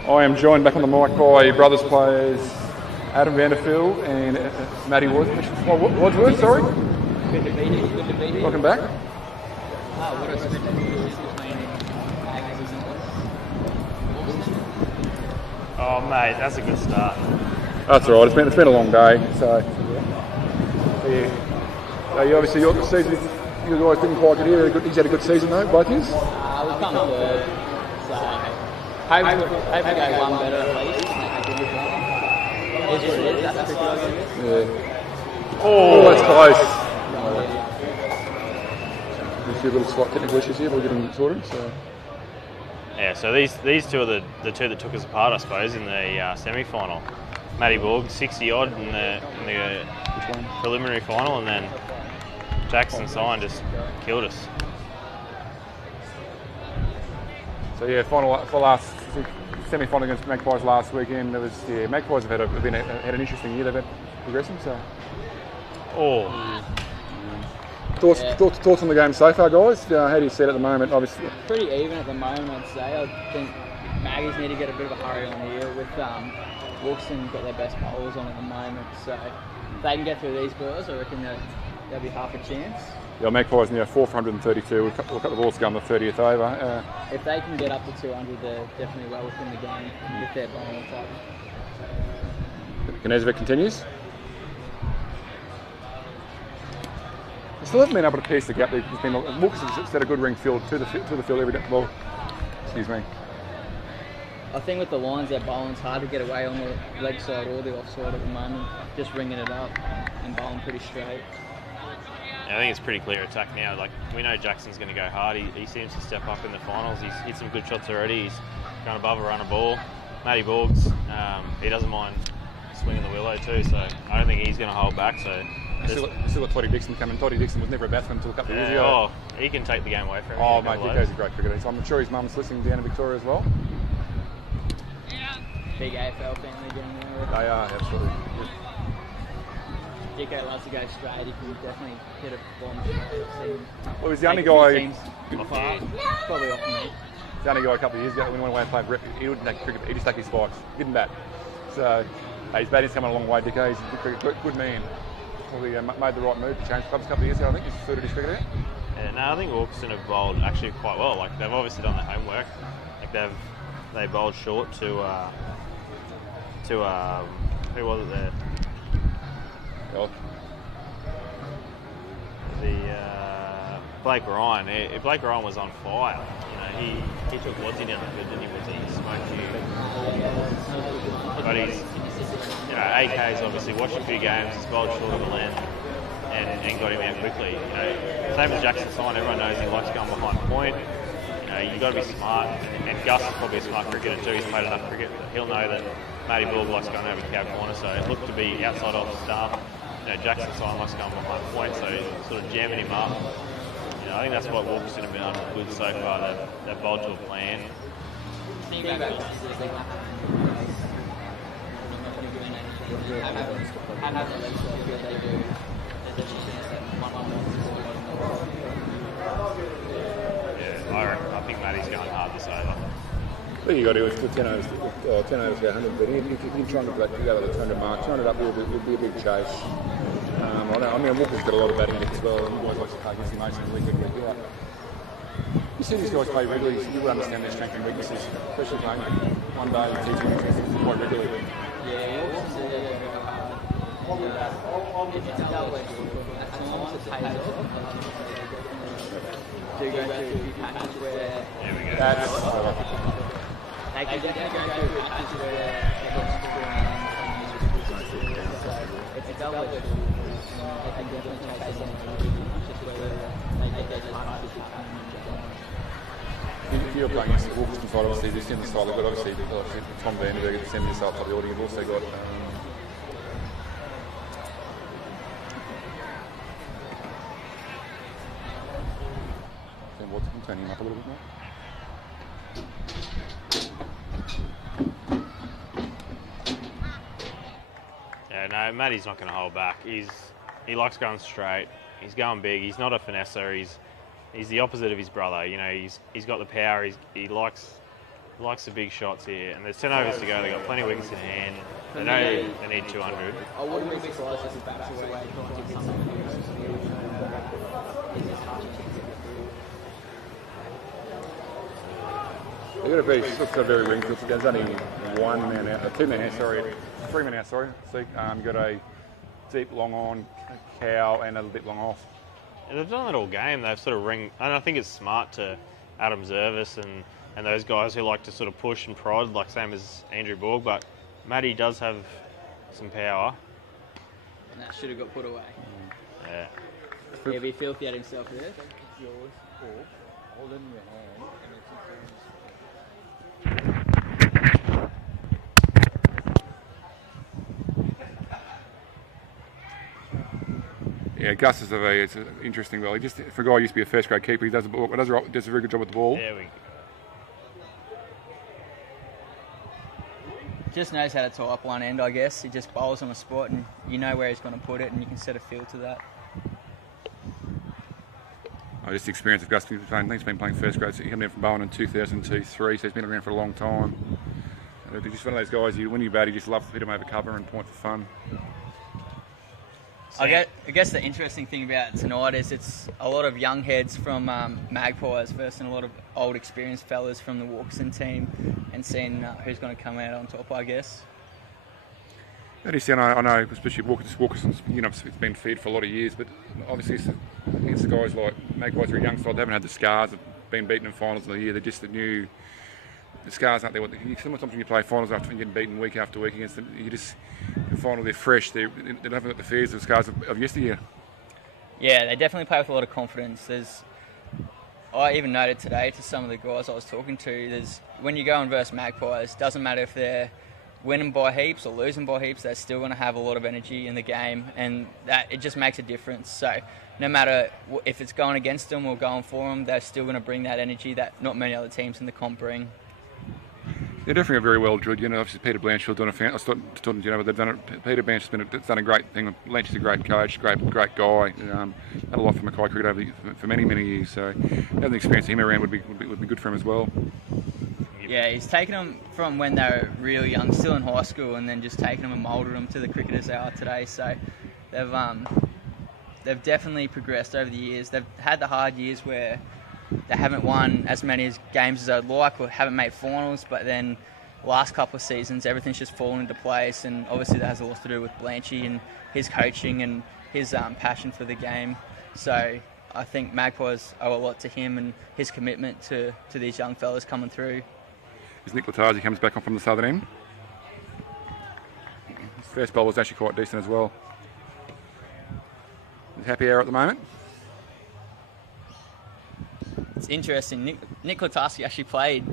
I am joined back on the mic by Brothers players Adam Vanderfield and Matty Wadsworth, sorry. Good to be here. Good to be here. Welcome back. What a spectacle it is between Magpies and Walkerston. Oh mate, that's a good start. That's all right. It's been a long day, so yeah. So you obviously your season, you guys didn't quite get here. He's had a good season though, both yous. We've come third, so hopefully go one better at least. Is what it is. That's cricket, I guess. Yeah. Oh, that's close. There's a few little slight technical issues here, but we're getting sorted. So. Yeah, so these two are the two that took us apart, I suppose, in the semi-final. Matty Borg, 60 odd in the preliminary final, and then Jackson Sign just killed us. So yeah, semi-final against Magpies last weekend. Magpies have had an interesting year. They've been progressing. So. Thoughts on the game so far, guys? How do you see it at the moment? Obviously, pretty even at the moment, I'd say. I think Maggies need to get a bit of a hurry on here with Walkerston got their best bowlers on at the moment. So if they can get through these balls, I reckon there'll be half a chance. Yeah, Magpies now 4 for 132. We've got the balls to go on the 30th over. If they can get up to 200, they're definitely well within the game with their bowling type. Knezovic continues. They still haven't been able to pierce the gap. Wilkerson's set a good ring field to the field every day. Well, excuse me. I think with the lines, their bowling's hard to get away on the leg side or the offside at the moment. Just ringing it up and bowling pretty straight. I think it's pretty clear attack now. Like, we know Jackson's going to go hard. He seems to step up in the finals. He's hit some good shots already. He's gone above a run a ball. Matty Borgs, he doesn't mind swinging the willow too, so I don't think he's going to hold back. So still got Toddy Dixon coming. Toddy Dixon was never a batsman until a couple of years ago. Oh, he can take the game away from him. Oh, mate, Dicko's a great cricketer. So I'm sure his mum's listening down in Victoria as well. Big AFL family down there. They are, absolutely. Dicko loves to go straight. He can definitely hit a bomb straight. Well, he was the only guy. Probably off me. The only guy a couple of years ago when we went away and played rep, he wouldn't take cricket, he just take his spikes. Didn't bat. So his batting's coming a long way, Dicko. He's a good man. Probably made the right move to change clubs a couple of years ago, I think. He's suited his cricket out. Yeah, no, I think Walkerston have bowled actually quite well. Like, they've obviously done their homework. Like, they bowled short to who was it there? Oh. Blake Ryan. Blake Ryan was on fire. You know, he took Wodsy down the field, didn't he? Wodsy? He smoked you. But he's, you know, AK's obviously watched a few games. He's bowled short of the length and got him out quickly. You know, same as Jackson Sign. Everyone knows he likes going behind point. You know, you've got to be smart. And Gus is probably a smart cricketer too. He's played enough cricket. He'll know that Matty Borg likes going over cow corner, so it looked to be outside off the stump. You know, Jackson Sign likes going behind point, so sort of jamming him up. You know, I think that's what Walkerston have been able to do so far. They've bowled to a plan. Yeah, I think Matty's going hard this over. What you got to do is put 10 overs go 100, but if you're trying to go to the 200 mark, 200 up will be a big chase. I mean, Walker's got a lot of batting in it as well. You guys like to play against him most of the week, week out. You see these guys play regularly, you would understand their strengths and weaknesses, especially playing one day and teaching quite regularly. Do go through a few patches where they can definitely go through patches where it's a double edged sword. They can definitely chase anything, just where they get their partners. If you're playing against the Walkerston side, obviously this in the side, they've got obviously Tom Vanderberg at the centre side of the order. You've also got Watson, turn him up a little bit more. Yeah, no, Matty's not going to hold back. He likes going straight. He's going big. He's not a finesser. He's the opposite of his brother. You know, he's got the power. He likes the big shots here. And there's 10 overs to go. They've got plenty of wickets in hand. They know they need 200. I wouldn't be surprised if he backs away trying to get something. They've got to be, it's got very wrinkles. There's only 1 man out, 2 men out, sorry, 3 men out, sorry. So you've got a deep long on, cow, and a bit long off. And they've done that all game. They've sort of and I think it's smart to Adam Zervis and those guys who like to sort of push and prod, like same as Andrew Borg, but Matty does have some power. And that should have got put away. Yeah. He'll be filthy at himself there. It's yours, or hold it in your hand, and it's Yeah, Gus is it's an interesting role. For a guy who used to be a first grade keeper, he does a very good job with the ball. There we go. Just knows how to tie up one end, I guess. He just bowls on the spot and you know where he's going to put it and you can set a feel to that. Just the experience of Gus. He's been playing first grade. So he came in from Bowen in 2002-3, so he's been around for a long time. He's just one of those guys, when you bat, you just love to hit him over cover and point for fun. I guess the interesting thing about tonight is it's a lot of young heads from Magpies versus a lot of old experienced fellas from the Walkerston team, and seeing who's going to come out on top, I guess. That is, I know, especially Walkerston's, it's been feared for a lot of years, but obviously it's the guys like Magpies who are young side, they haven't had the scars of being beaten in finals of the year. They're just the new. The scars aren't there. Sometimes when you play finals after getting beaten week after week against them, in final they're fresh. They haven't got the fears of the scars of yesteryear. Yeah, they definitely play with a lot of confidence. I even noted today to some of the guys I was talking to, when you go and verse Magpies, doesn't matter if they're winning by heaps or losing by heaps, they're still going to have a lot of energy in the game, and that it just makes a difference. So no matter if it's going against them or going for them, they're still going to bring that energy that not many other teams in the comp bring. They're definitely very well drilled. Obviously Peter Blanchfield doing I was talking, but they've done it. Peter Blanchfield's done a great thing. Blanchfield's a great coach, great guy. Had a lot for Mackay cricket for many years. So having the experience of him around would be good for him as well. Yeah, he's taken them from when they were really young, still in high school, and then just taken them and moulded them to the cricketers they are today. So they've definitely progressed over the years. They've had the hard years where they haven't won as many games as they'd like or haven't made finals, but then the last couple of seasons everything's just fallen into place, and obviously that has a lot to do with Blanchy and his coaching and his passion for the game. So I think Magpies owe a lot to him and his commitment to these young fellas coming through. As Nick Lattarzi comes back on from the southern end. His first bowler was actually quite decent as well. He's happy hour at the moment. It's interesting. Nick Lattarzi actually played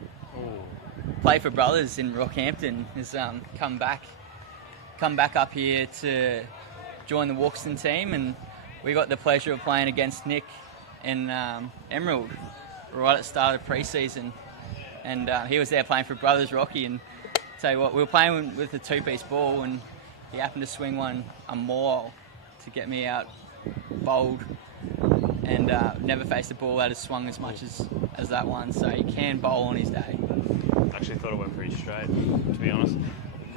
for Brothers in Rockhampton. Has come back up here to join the Walkerston team, and we got the pleasure of playing against Nick in Emerald right at the start of pre-season, and he was there playing for Brothers Rocky. And tell you what, we were playing with a two-piece ball, and he happened to swing one a mile to get me out bowled. And never faced a ball that has swung as much as that one, so he can bowl on his day. Actually thought it went pretty straight, to be honest.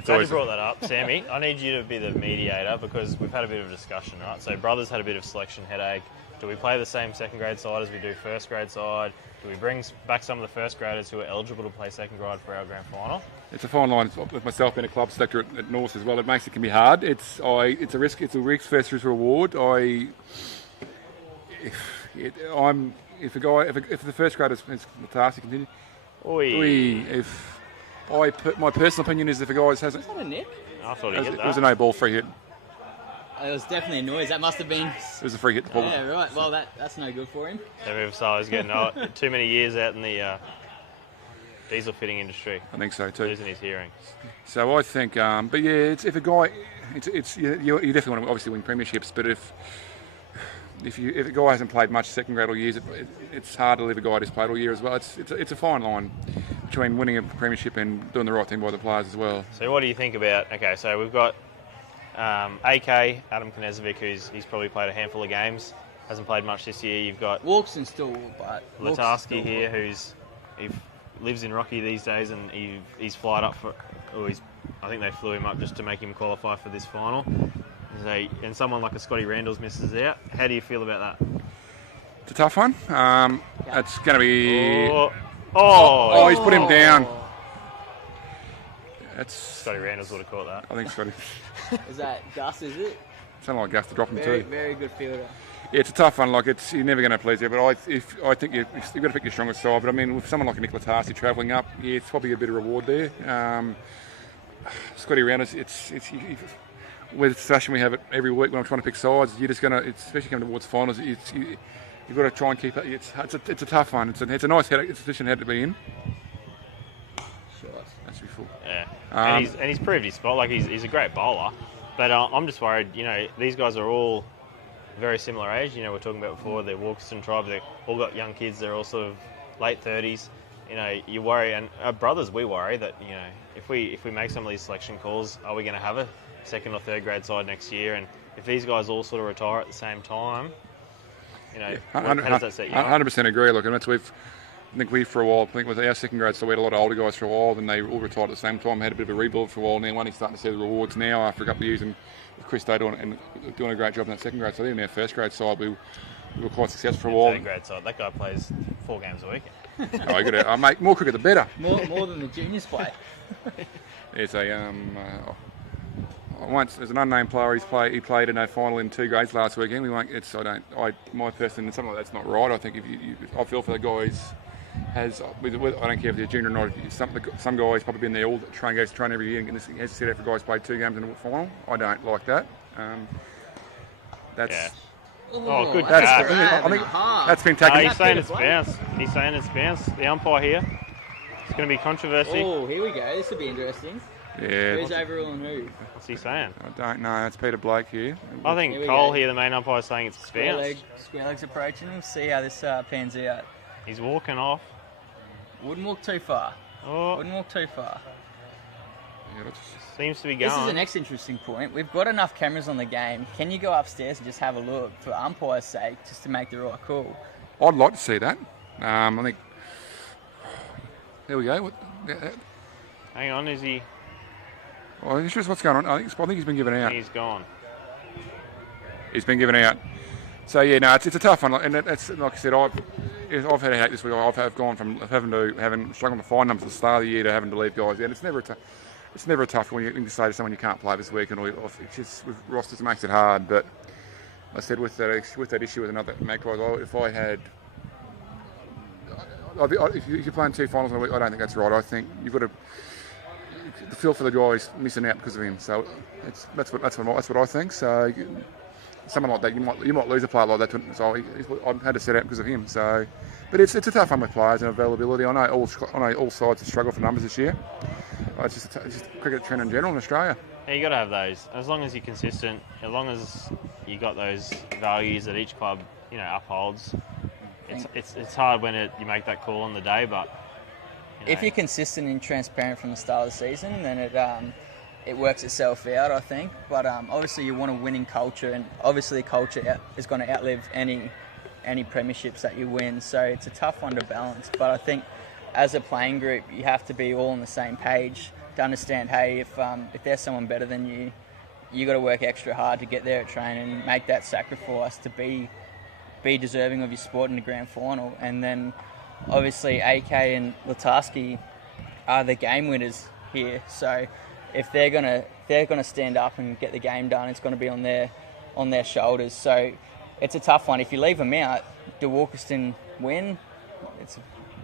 Glad you brought that up, Sammy. I need you to be the mediator because we've had a bit of a discussion, right? So Brothers had a bit of selection headache. Do we play the same second grade side as we do first grade side? Do we bring back some of the first graders who are eligible to play second grade for our grand final? It's a fine line. With myself being a club selector at North as well, it makes it can be hard. It's a risk. It's a risk versus reward. If the first grader is Lattarzi continue, my personal opinion is if a guy hasn't. Was that a nick? I thought he hit that. It was a no ball free hit. It was definitely a noise. That must have been. It was a free hit. Yeah, right. Well, that's no good for him. So he's getting too many years out in the diesel fitting industry. I think so too. Losing his hearing. So I think, but yeah, if a guy, you definitely want to obviously win premierships, but if a guy hasn't played much second grade all years, it's hard to leave a guy who's played all year as well. It's a fine line between winning a premiership and doing the right thing by the players as well. So what do you think about? Okay, so we've got AK Adam Knezovic, he's probably played a handful of games, hasn't played much this year. You've got Walkerston still, but Lattarzi here, he lives in Rocky these days, and he's flied up for. I think they flew him up just to make him qualify for this final. And someone like a Scotty Randalls misses out. How do you feel about that? It's a tough one. It's going to be. Oh, he's put him down. That's Scotty Randalls would have caught that. I think Scotty. Is that Gus? Is it? Sounded like Gus to drop him too. too. Very good fielder. Yeah, it's a tough one. Like you're never going to please you. But I think you've got to pick your strongest side. But I mean, with someone like Nick Lattarzi travelling up, yeah, it's probably a bit of reward there. Scotty Randalls, it's with the session we have it every week when I'm trying to pick sides, you're just going to, especially coming towards finals, you've got to try and keep it. It's a tough one. It's a nice headache. It's a position head to be in. Sure. That's before. Yeah. And he's proved his spot. Like he's a great bowler, but I'm just worried. These guys are all very similar age. We're talking about before the Walkerston tribe. They've all got young kids. They're all sort of late 30s. You worry, and our brothers, we worry that if we make some of these selection calls, are we going to have a second or third grade side next year? And if these guys all sort of retire at the same time, how does that set you up? 100% agree. Look, and I think we, for a while, I think with our second grade, so we had a lot of older guys for a while, then they all retired at the same time, had a bit of a rebuild for a while. Now, one is starting to see the rewards now after a couple of years, and with Chris Day doing a great job in that second grade. So, even our first grade side, we were quite successful for a while. Third grade side, that guy plays 4 games a week. Oh, you got to mate, more cricket the better. More than the juniors play. There's a there's an unnamed player. He played in a final in 2 grades last weekend. My person, something like that's not right. I think I feel for the guys. I don't care if they're junior or not. Some guys probably been there all train every year and has to sit out for guys played 2 games in a final. I don't like that. Yeah. Oh, good catch. catch. I think that's been taken. He's saying it's bounce. He's saying it's bounce. The umpire here. It's going to be controversy. Oh, here we go. This will be interesting. Yeah. Who's overruling who? What's he saying? I don't know. It's Peter Blake here. I think Cole here, the main umpire, is saying it's bounce. Square leg's approaching. We'll see how this pans out. He's walking off. Wouldn't walk too far. Oh. Wouldn't walk too far. Yeah, Seems to be going. This is the next interesting point. We've got enough cameras on the game. Can you go upstairs and just have a look for umpire's sake, just to make the right call? I'd like to see that. I think. There we go. Hang on, is he? Oh, it's just what's going on. I think he's been given out. He's gone. He's been given out. So yeah, no, it's a tough one, and it's like I said, I've had a headache this week. I've gone from having struggling to find numbers at the start of the year to having to leave guys out. It's never a tough when you say to someone you can't play this week, and it's just with rosters it makes it hard. But I said with that issue with another Magpies, if I had. If you're playing 2 finals in a week, I don't think that's right. I think you've got to feel for the guys missing out because of him. So that's what I think. So someone like that, you might lose a player like that. So I've had to set out because of him. So, but it's a tough one with players and availability. I know all sides have struggled for numbers this year. It's just cricket trend in general in Australia. Yeah, you got to have those. As long as you're consistent, as long as you got those values that each club upholds. It's hard when you make that call on the day, but if you're consistent and transparent from the start of the season, then it works itself out, I think. But obviously, you want a winning culture, and obviously, culture is going to outlive any premierships that you win. So it's a tough one to balance. But I think as a playing group, you have to be all on the same page to understand. Hey, if there's someone better than you, you got to work extra hard to get there at train and make that sacrifice to be deserving of your spot in the grand final. And then obviously AK and Latarski are the game winners here, so if they're gonna stand up and get the game done, it's going to be on their shoulders. So it's a tough one. If you leave them out, do Walkerston win?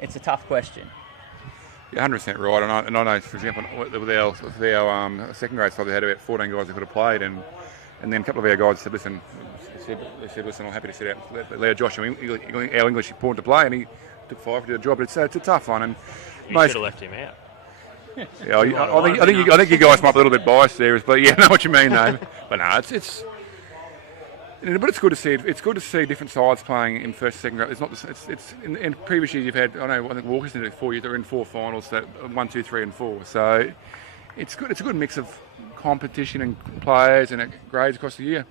It's a tough question. You're 100% right, and I know, for example, with our second grade side, they had about 14 guys who could have played, and then a couple of our guys said, listen, I'm happy to sit out and allow Josh, our English important to play, and he took 5 to do the job. But it's a tough one, and you should have left him out. Yeah, I think you guys might be a little bit biased there, but yeah, I know what you mean, though. But no, but it's good to see. It's good to see different sides playing in first, second grade. It's not. It's in previous years you've had. I think Walkerston did 4 years. They're in 4 finals. That 1, 2, 3, and 4. So it's good. It's a good mix of competition and players and grades across the year.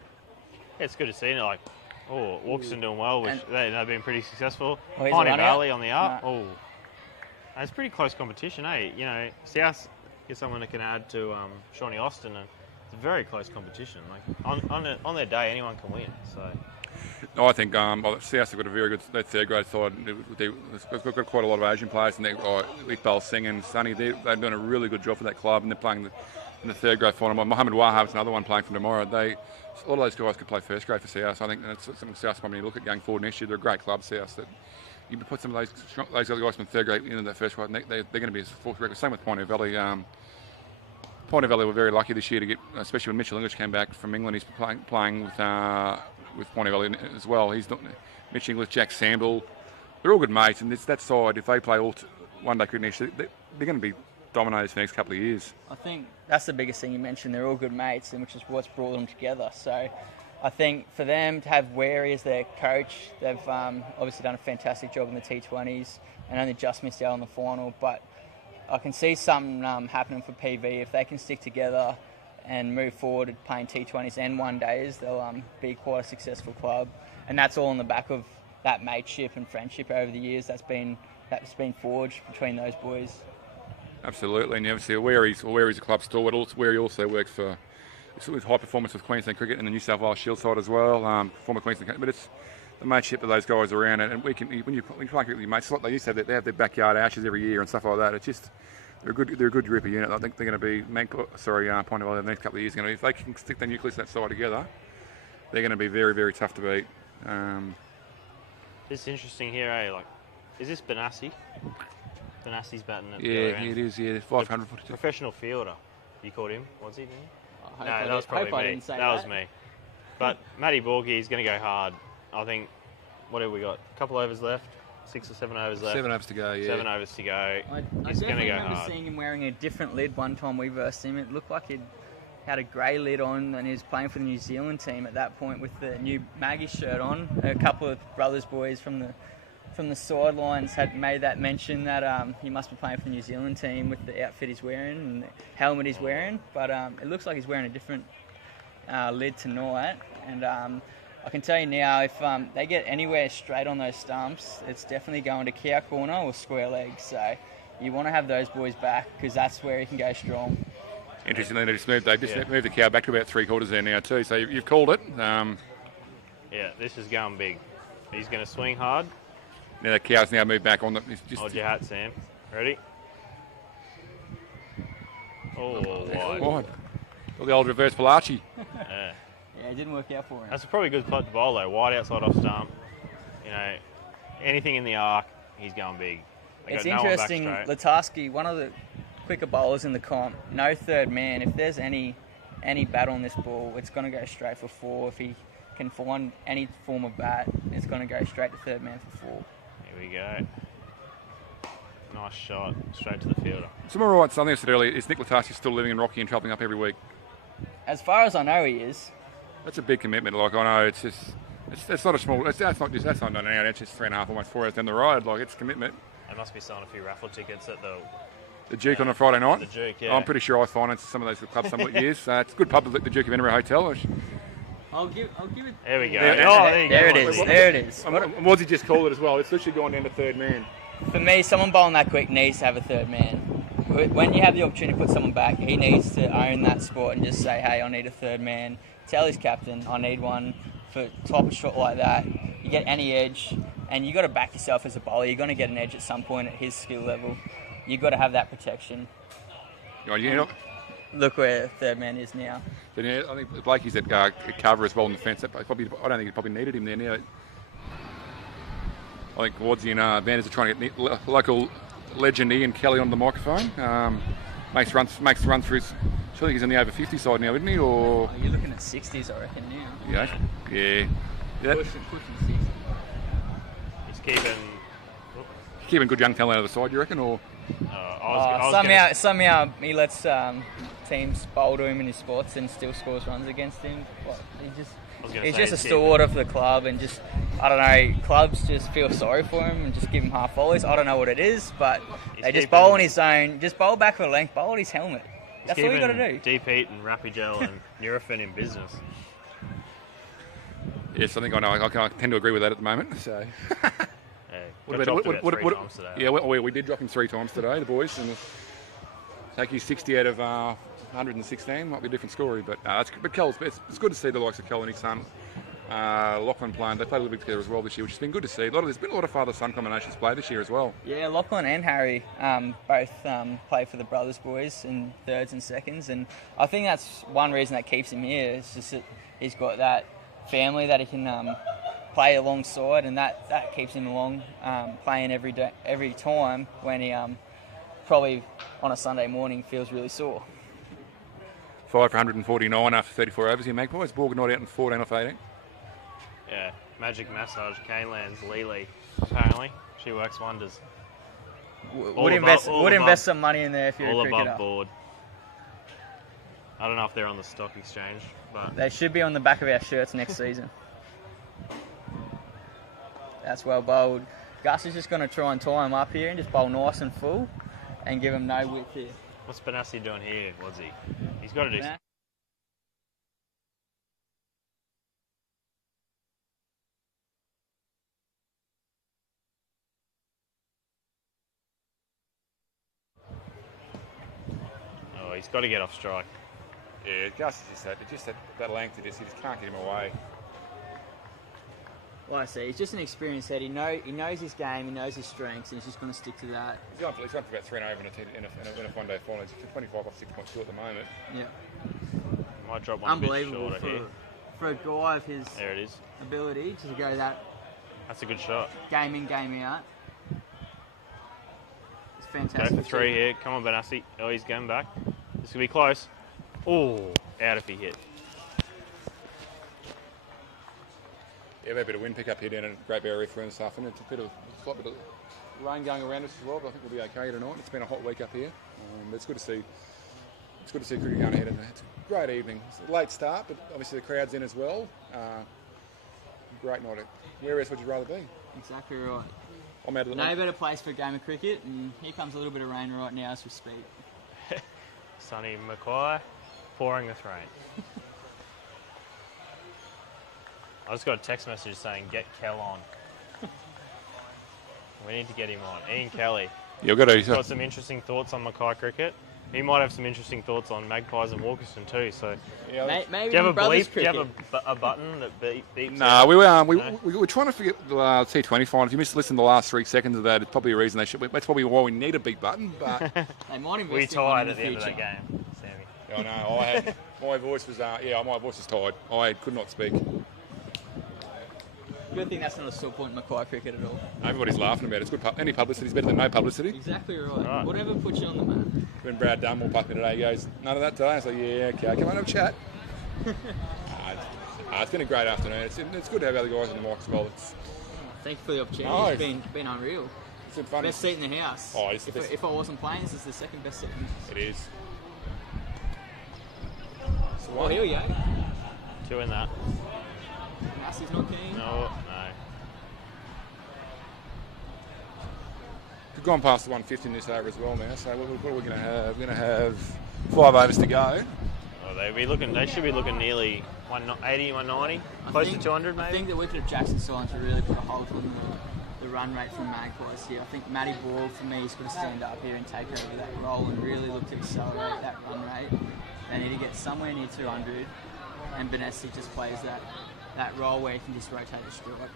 Yeah, it's good to see. Walkerston doing well, which they've been pretty successful. Pine Valley on the up. No. It's pretty close competition, eh? South is someone that can add to Shawnee Austin, and it's a very close competition. Like on their day, anyone can win. So. No, I think South have got a very good third grade side. They've got quite a lot of Asian players, and Iqbal Singh and Sunny, they've done a really good job for that club, and they're playing in the third grade final. Mohammed Wahab's another one playing from tomorrow. A lot of those guys could play first grade for South. I think that's something South probably look at going forward next year. They're a great club, South. That you put some of those other guys from the third grade into that first grade, and they're going to be a fourth record. Same with Pine Valley. Pine Valley were very lucky this year to get, especially when Mitchell English came back from England. He's playing with Pine Valley as well. He's not Mitch English, Jack Samble. They're all good mates, and it's that side. If they play all one day cricket next year, they're going to be dominators for the next couple of years. I think that's the biggest thing you mentioned. They're all good mates, and which is what's brought them together. So I think for them to have Wary as their coach, they've obviously done a fantastic job in the T20s and only just missed out on the final. But I can see something happening for PV. If they can stick together and move forward at playing T20s and one days, they'll be quite a successful club. And that's all on the back of that mateship and friendship over the years that's been that's been forged between those boys. Absolutely, and obviously where he's a club stalwart, where he also works for with high performance with Queensland Cricket and the New South Wales Shield side as well, former Queensland, but it's the mateship of those guys around it, and when you play cricket with your mates, it's like they used to have they have their backyard ashes every year and stuff like that. It's just they're a good group of unit. I think they're going to be Point of Valley the next couple of years. If they can stick the nucleus of that side together, they're going to be very, very tough to beat. It's interesting here, eh? Like, is this Benassi? Benassi's batting at the other end. It is. Yeah, 500. Professional fielder. You called him? Was he? No, that was probably me. That was me. But Matty Borgie is going to go hard. I think. What have we got? A couple overs left. 6 or 7 overs left. 7 overs to go. Yeah. 7 overs to go. I He's going to go remember hard. seeing him wearing a different lid one time we versed him. It looked like he'd had a grey lid on, and he was playing for the New Zealand team at that point with the new Magpies shirt on. A couple of brothers boys from the sidelines had made that mention that he must be playing for the New Zealand team with the outfit he's wearing and the helmet he's wearing. But it looks like he's wearing a different lid tonight. And I can tell you now, if they get anywhere straight on those stumps, it's definitely going to cow corner or square legs. So you want to have those boys back because that's where he can go strong. Interestingly, they've just moved the cow back to about 3/4 there now too. So you've called it. Yeah, this is going big. He's going to swing hard. Now the cow's now moved back on the. Hold your hat, Sam. Ready? Oh, wide. Wide. Or the old reverse Palachi. Yeah. Yeah, it didn't work out for him. That's a probably good spot to bowl though. Wide outside off stump. You know, anything in the arc, he's going big. It's interesting. Latarski, one of the quicker bowlers in the comp, no third man. If there's any bat on this ball, it's going to go straight for 4. If he can find any form of bat, it's going to go straight to third man for 4. Here we go. Nice shot, straight to the fielder. So am I right, something I said earlier, is Nick Latarski still living in Rocky and travelling up every week? As far as I know, he is. That's a big commitment. Like, I know it's just, it's not a small, that's not done an hour, that's just 3.5, almost 4 hours down the road. Like, it's commitment. They must be selling a few raffle tickets at the Duke on a Friday night. The Duke, yeah. I'm pretty sure I financed some of those clubs somewhat years. It's a good pub, the Duke of Edinburgh Hotel. I'll give it. There we go. There it is. What's he just called it as well? It's literally gone down to third man. For me, someone bowling that quick needs to have a third man. When you have the opportunity to put someone back, he needs to own that spot and just say, hey, I need a third man. Tell his captain, I need one for type of shot like that. You get any edge, and you got to back yourself as a bowler. You're going to get an edge at some point at his skill level. You've got to have that protection. Look where third man is now. But yeah, I think Blakey's at cover as well in the fence. I don't think he probably needed him there now. I think Wardsy and Vanders are trying to get local legend Ian Kelly on the microphone. Makes run through. I think he's in the over 50 side now, isn't he? Or you're looking at 60s, I reckon now. Yeah. Pushing 60s. He's keeping good young talent out of the side, you reckon, or? Somehow he lets teams bowl to him in his spots and still scores runs against him. He's just a stalwart of the club, and just, I don't know, clubs just feel sorry for him and just give him half volleys. I don't know what it is, but they just bowl on his zone, just bowl back for the length, bowl on his helmet. That's all you got to do. Deep heat and Rapigel and Nurofen in business. Yes, I think I know. I tend to agree with that at the moment. So. We did drop him 3 times today, the boys, and take his 60 out of 116. Might be a different story, but it's good to see the likes of Kel and his son Lachlan playing. They played a little bit together as well this year, which has been good to see. There's been a lot of father-son combinations play this year as well. Yeah, Lachlan and Harry both play for the brothers boys in thirds and seconds, and I think that's one reason that keeps him here. It's just that he's got that family that he can play alongside, and that keeps him along playing every time when he probably on a Sunday morning feels really sore. 5 for 149 after 34 overs here, Magpies. Borg not out in 14 off 18. Yeah, magic massage, Kaylan's Lily, apparently. She works wonders. Would invest some money in there if you're a cricketer. All above board. I don't know if they're on the stock exchange, but they should be on the back of our shirts next season. That's well bowled. Gus is just going to try and tie him up here and just bowl nice and full and give him no width here. What's Benassi doing here, was he? He's got to do something. he's got to get off strike. Yeah, Gus is just that length. You just can't get him away. Like I say, he's just an experienced head. He knows his game, he knows his strengths, and he's just going to stick to that. He's gone for about 3 and over in a one-day final. He's 25 off 6.2 at the moment. Yeah. Might drop one a bit Unbelievable shorter here. for a guy of his There it is. ability to go that That's a good shot. game in, game out. It's fantastic. Go for 3 here. Come on, Benassi. Oh, he's going back. This could be close. Oh, out if he hit. Yeah, we had a bit of wind pick up here down at Great Barrier Reef this afternoon. It's a slight bit of rain going around us as well, but I think we'll be okay tonight. It's been a hot week up here. But it's good to see. It's good to see cricket going ahead. It's a great evening. It's a late start, but obviously the crowd's in as well. Great night. Where else would you rather be? Exactly right. I'm out of the No better place for a game of cricket, and here comes a little bit of rain right now as we speak. Sunny Mackay, pouring with rain. I just got a text message saying, get Kel on. We need to get him on. Ian Kelly. Yeah, we've got some interesting thoughts on Mackay cricket. He might have some interesting thoughts on Magpies and Walkerston too. So, yeah, maybe do you have a bleep? Do you have a button that beeps? No, we're trying to forget the T20 final. If you missed listen to the last 3 seconds of that, it's probably a reason they should. That's probably why we need a beep button. But they might invest we in tied one in at the end of future. that game, Sammy. I know. My voice was my voice was tired. I could not speak. Good thing that's not a sore point in Mackay cricket at all. Everybody's laughing about it. It's good. Any publicity is better than no publicity. Exactly right. Whatever puts you on the map. When Brad Dunn walked up today, he goes, none of that today. I was like, yeah, okay, come on, have a chat. It's been a great afternoon. It's good to have other guys in the mic as well. Thank you for the opportunity. It's been unreal. It's been fun. Best seat in the house. Oh, it's the best. If I wasn't playing, this is the second best seat in the house. It is. So Oh, here we go. 2 in that. Massey's not keen. No. We've gone past the 150 in this over as well now, so what are we going to have? We're going to have 5 overs to go. Oh, they should be looking nearly 180, 190, close to 200 maybe. I think the wicket of Jackson Silence will really put a hold on the run rate from Magpies here. I think Matty Borg, for me, is going to stand up here and take over that role and really look to accelerate that run rate. They need to get somewhere near 200, and Benassi just plays that role where he can just rotate the strike.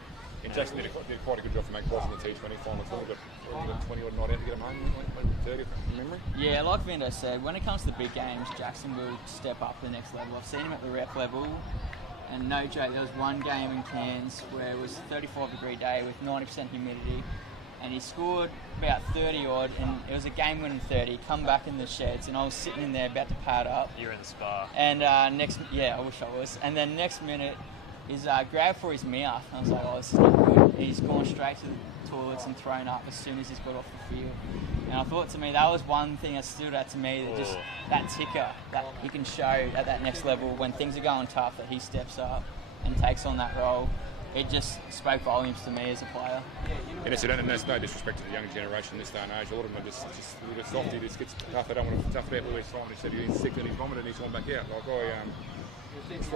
And Jackson did quite a good job for Magpies in the T20 final. We've got 20 odd not out to get him home, 30 from memory. Yeah, like Vindo said, when it comes to the big games, Jackson will step up to the next level. I've seen him at the rep level, and no joke, there was one game in Cairns where it was a 35-degree day with 90% humidity, and he scored about 30 odd, and it was a game-winning 30. Come back in the sheds, and I was sitting in there about to pad up. You're in the spa. And I wish I was. And then next minute, he's grabbed for his mouth. I was like, oh, this is not good. He's gone straight to the toilets and thrown up as soon as he's got off the field. And I thought, to me, that was one thing that stood out to me, that just that ticker that he can show at that next level when things are going tough, that he steps up and takes on that role. It just spoke volumes to me as a player. And there's no disrespect to the younger generation this day and age. A lot of them are just a little bit soft. He just gets tough. They don't want to tough it out. Louis Simon, he said he's sick and he's vomited and he's gone back out. Like I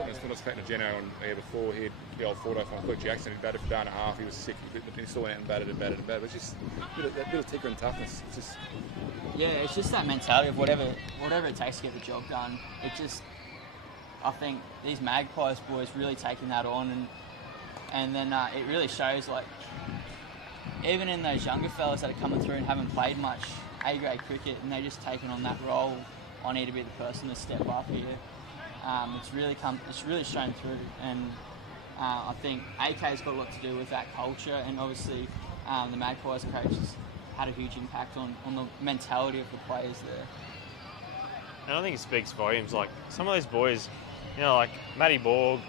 was speaking to Geno before he had the old Fordo final. Luke Jackson, he batted for a day and a half. He was sick. He still went out and batted. It was just that little ticker and toughness. It's just that mentality of whatever it takes to get the job done. I think these Magpies boys really taking that on, and then it really shows, like, even in those younger fellas that are coming through and haven't played much A-grade cricket, and they're just taking on that role. I need to be the person to step up here. It's really shown through, and I think AK's got a lot to do with that culture, and obviously the Magpies coaches had a huge impact on the mentality of the players there. And I think it speaks volumes. Like, some of those boys, like Matty Borg,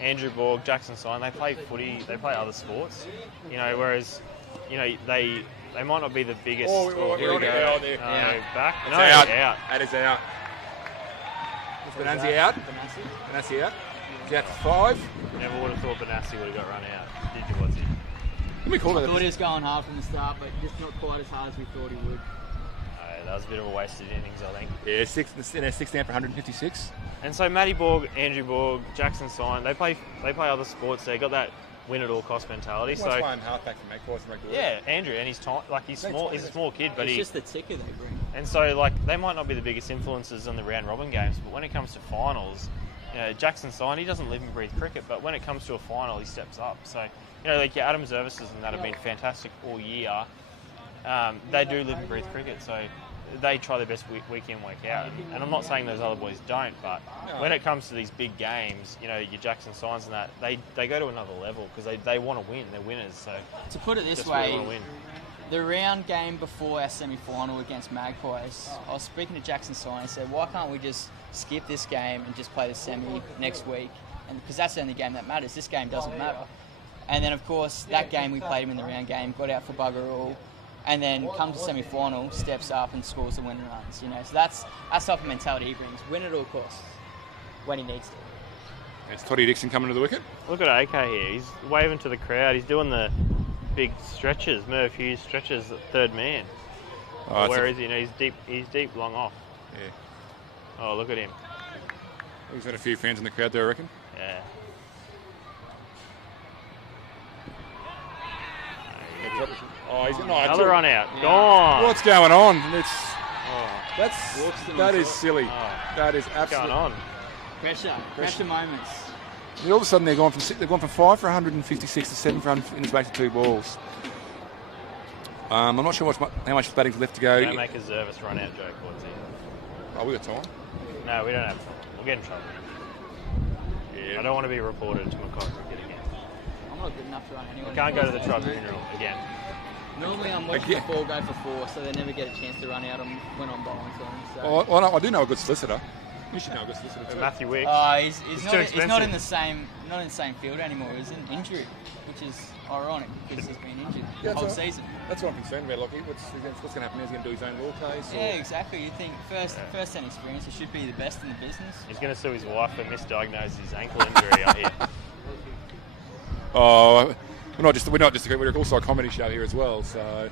Andrew Borg, Jackson Sign, they play footy, they play other sports, whereas, they might not be the biggest. Here we go. Back. It's No, out. out. That is out. Is Benassi out? Benassi out. He's out for 5. Never would have thought Benassi would have got run out. Did you, was he? Let me call it. I thought he was going hard from the start, but just not quite as hard as we thought he would. That was a bit of a wasted innings, I think. Yeah, 6 down for 156. And so Matty Borg, Andrew Borg, Jackson Sign, they play other sports. They got that win at all cost mentality. Well, so that's playing halfback for Magpies and rugby league. yeah, Andrew, and he's small. He's a small kid, but It's just the ticker they bring. and so like they might not be the biggest influences on the round robin games, but when it comes to finals, Jackson Sign, he doesn't live and breathe cricket, but when it comes to a final, he steps up. So like your Adam Zervises and that have been fantastic all year. They do live and breathe cricket, so they try their best week in, week out. And I'm not saying those other boys don't, but when it comes to these big games, your Jackson Signs and that, they go to another level because they want to win. They're winners. So to put it this just way, really want to win. the round game before our semi-final against Magpies, I was speaking to Jackson Sign and said, why can't we just skip this game and just play the semi next week? And because that's the only game that matters. This game doesn't matter. And then, of course, that game we played him in the round game, got out for bugger all, and then comes to semi-final, steps up and scores the winning runs. So that's type of mentality he brings. Win at all costs when he needs to. It's Toddy Dixon coming to the wicket. Look at AK here. He's waving to the crowd. He's doing the big stretches, Merv Hughes stretches, third man. Where is he? He's deep, long off. Yeah. Oh, look at him. He's got a few fans in the crowd there, I reckon. Yeah. Oh, he's Another run out. Gone. What's going on? Oh. That is silly. Oh. That is What's absolutely going on? Pressure moments. And all of a sudden they've gone from 5 for 156 to 7 for 100 in the space of 2 balls. I'm not sure how much batting's left to go. Don't make a Zervis run out, Joe Court's here. Oh, we got time. No, we don't have time. We'll get in trouble. Yeah. I don't want to be reported to Mackay cricket again. I'm not good enough to run anyway. I can't go to the tribunal again. Normally I'm watching the ball go for 4, so they never get a chance to run out when I'm bowling to them. So. Well, I do know a good solicitor. You should know a good solicitor too. Matthew Wicks. He's not in the same field anymore. He's in injury, which is ironic because he's been injured the whole season. That's what I'm concerned about. Like, what's going to happen? He's going to do his own law case? Yeah, exactly. You think first-hand experience, he should be the best in the business. He's going to sue his wife for misdiagnosing his ankle injury out here. Oh, we're not just we're also a comedy show here as well. So,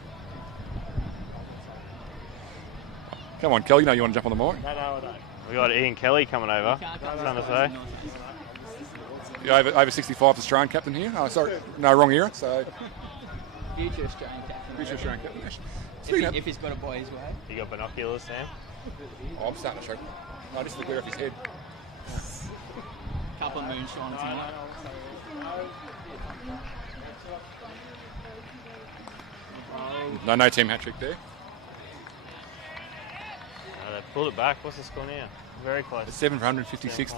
come on, Kelly. You want to jump on the mic? No, I don't. We got Ian Kelly coming over. Something to say. Yeah, over 65 Australian captain here. Oh, sorry, no, wrong era. So, Future Australian captain. Future Australian captain. If he's got a boy his way. You got binoculars, Sam? Oh, I'm starting to show. Oh, just the glare off his head. Couple of moonshines in it. No team hat trick there. They pulled it back. What's the score now? Very close. 7 for 156.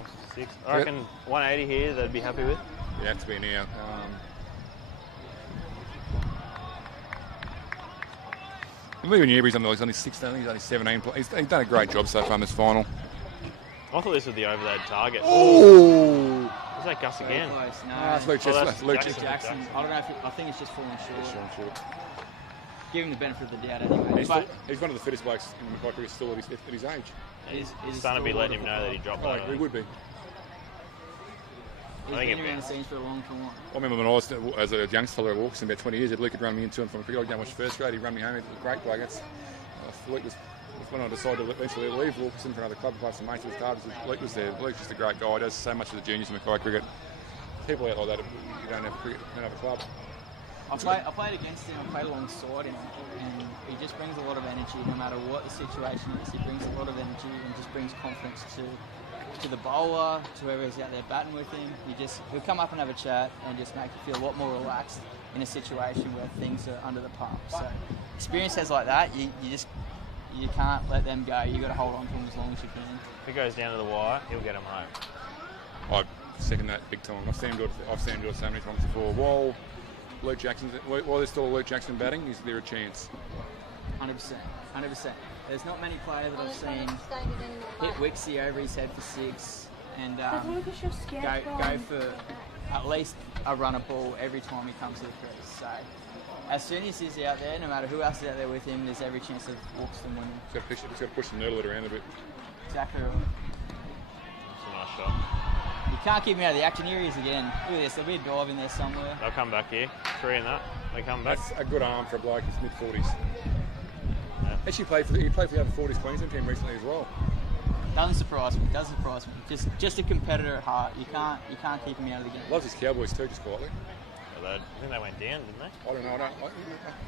I reckon 180 here they'd be happy with. You have to be now. Even Newbury's he's only 16, he's only 17. He's done a great job so far in this final. I thought this was the overload target. Oh! Was that Gus again? Close. No. That's Luke Jackson. I don't know I think it's just falling short. Give him the benefit of the doubt anyway. He's one of the fittest blokes in the Mackay cricket still at his age. His son would be letting him know that he dropped that. He would be. He's been around the scenes for a long time. I remember when I was as a youngster fellow at Walkerston about 20 years, Luke had run me into him from cricket. I watched first grade. He ran me home. He was a great bloke. Luke was when I decided to eventually leave Walkerston for another club, play some mates with his dad. Luke was there. Luke's just a great guy. He does so much for the juniors in Mackay cricket. People out like that, you don't have cricket, you don't have a club. I played against him, I played alongside him, and he just brings a lot of energy no matter what the situation is. He brings a lot of energy and just brings confidence to the bowler, to whoever's out there batting with him. He'll come up and have a chat and just make you feel a lot more relaxed in a situation where things are under the pump. So experience heads like that, you can't let them go. You've got to hold on to them as long as you can. If he goes down to the wire, he'll get him home. I second that big time. I've seen him do it so many times before. While there's still a Luke Jackson batting, is there a chance? 100%. There's not many players that I've seen hit Wixie over his head for 6 and go for at least a runner ball every time he comes to the crease. So as soon as he's out there, no matter who else is out there with him, there's every chance of Walkerston winning. He's got to push the noodle around a bit. Exactly right. That's a nice shot. You can't keep him out of the action. Here he is again. Look at this. There'll be a dive in there somewhere. They'll come back here. 3 in that. They come back. That's a good arm for a bloke who's mid-40s. Yeah. Actually, he played for the other 40s Queensland team recently as well. Doesn't surprise me. Just a competitor at heart. You can't keep him out of the game. Loves his Cowboys too, just quietly. I think they went down, didn't they? I don't know. I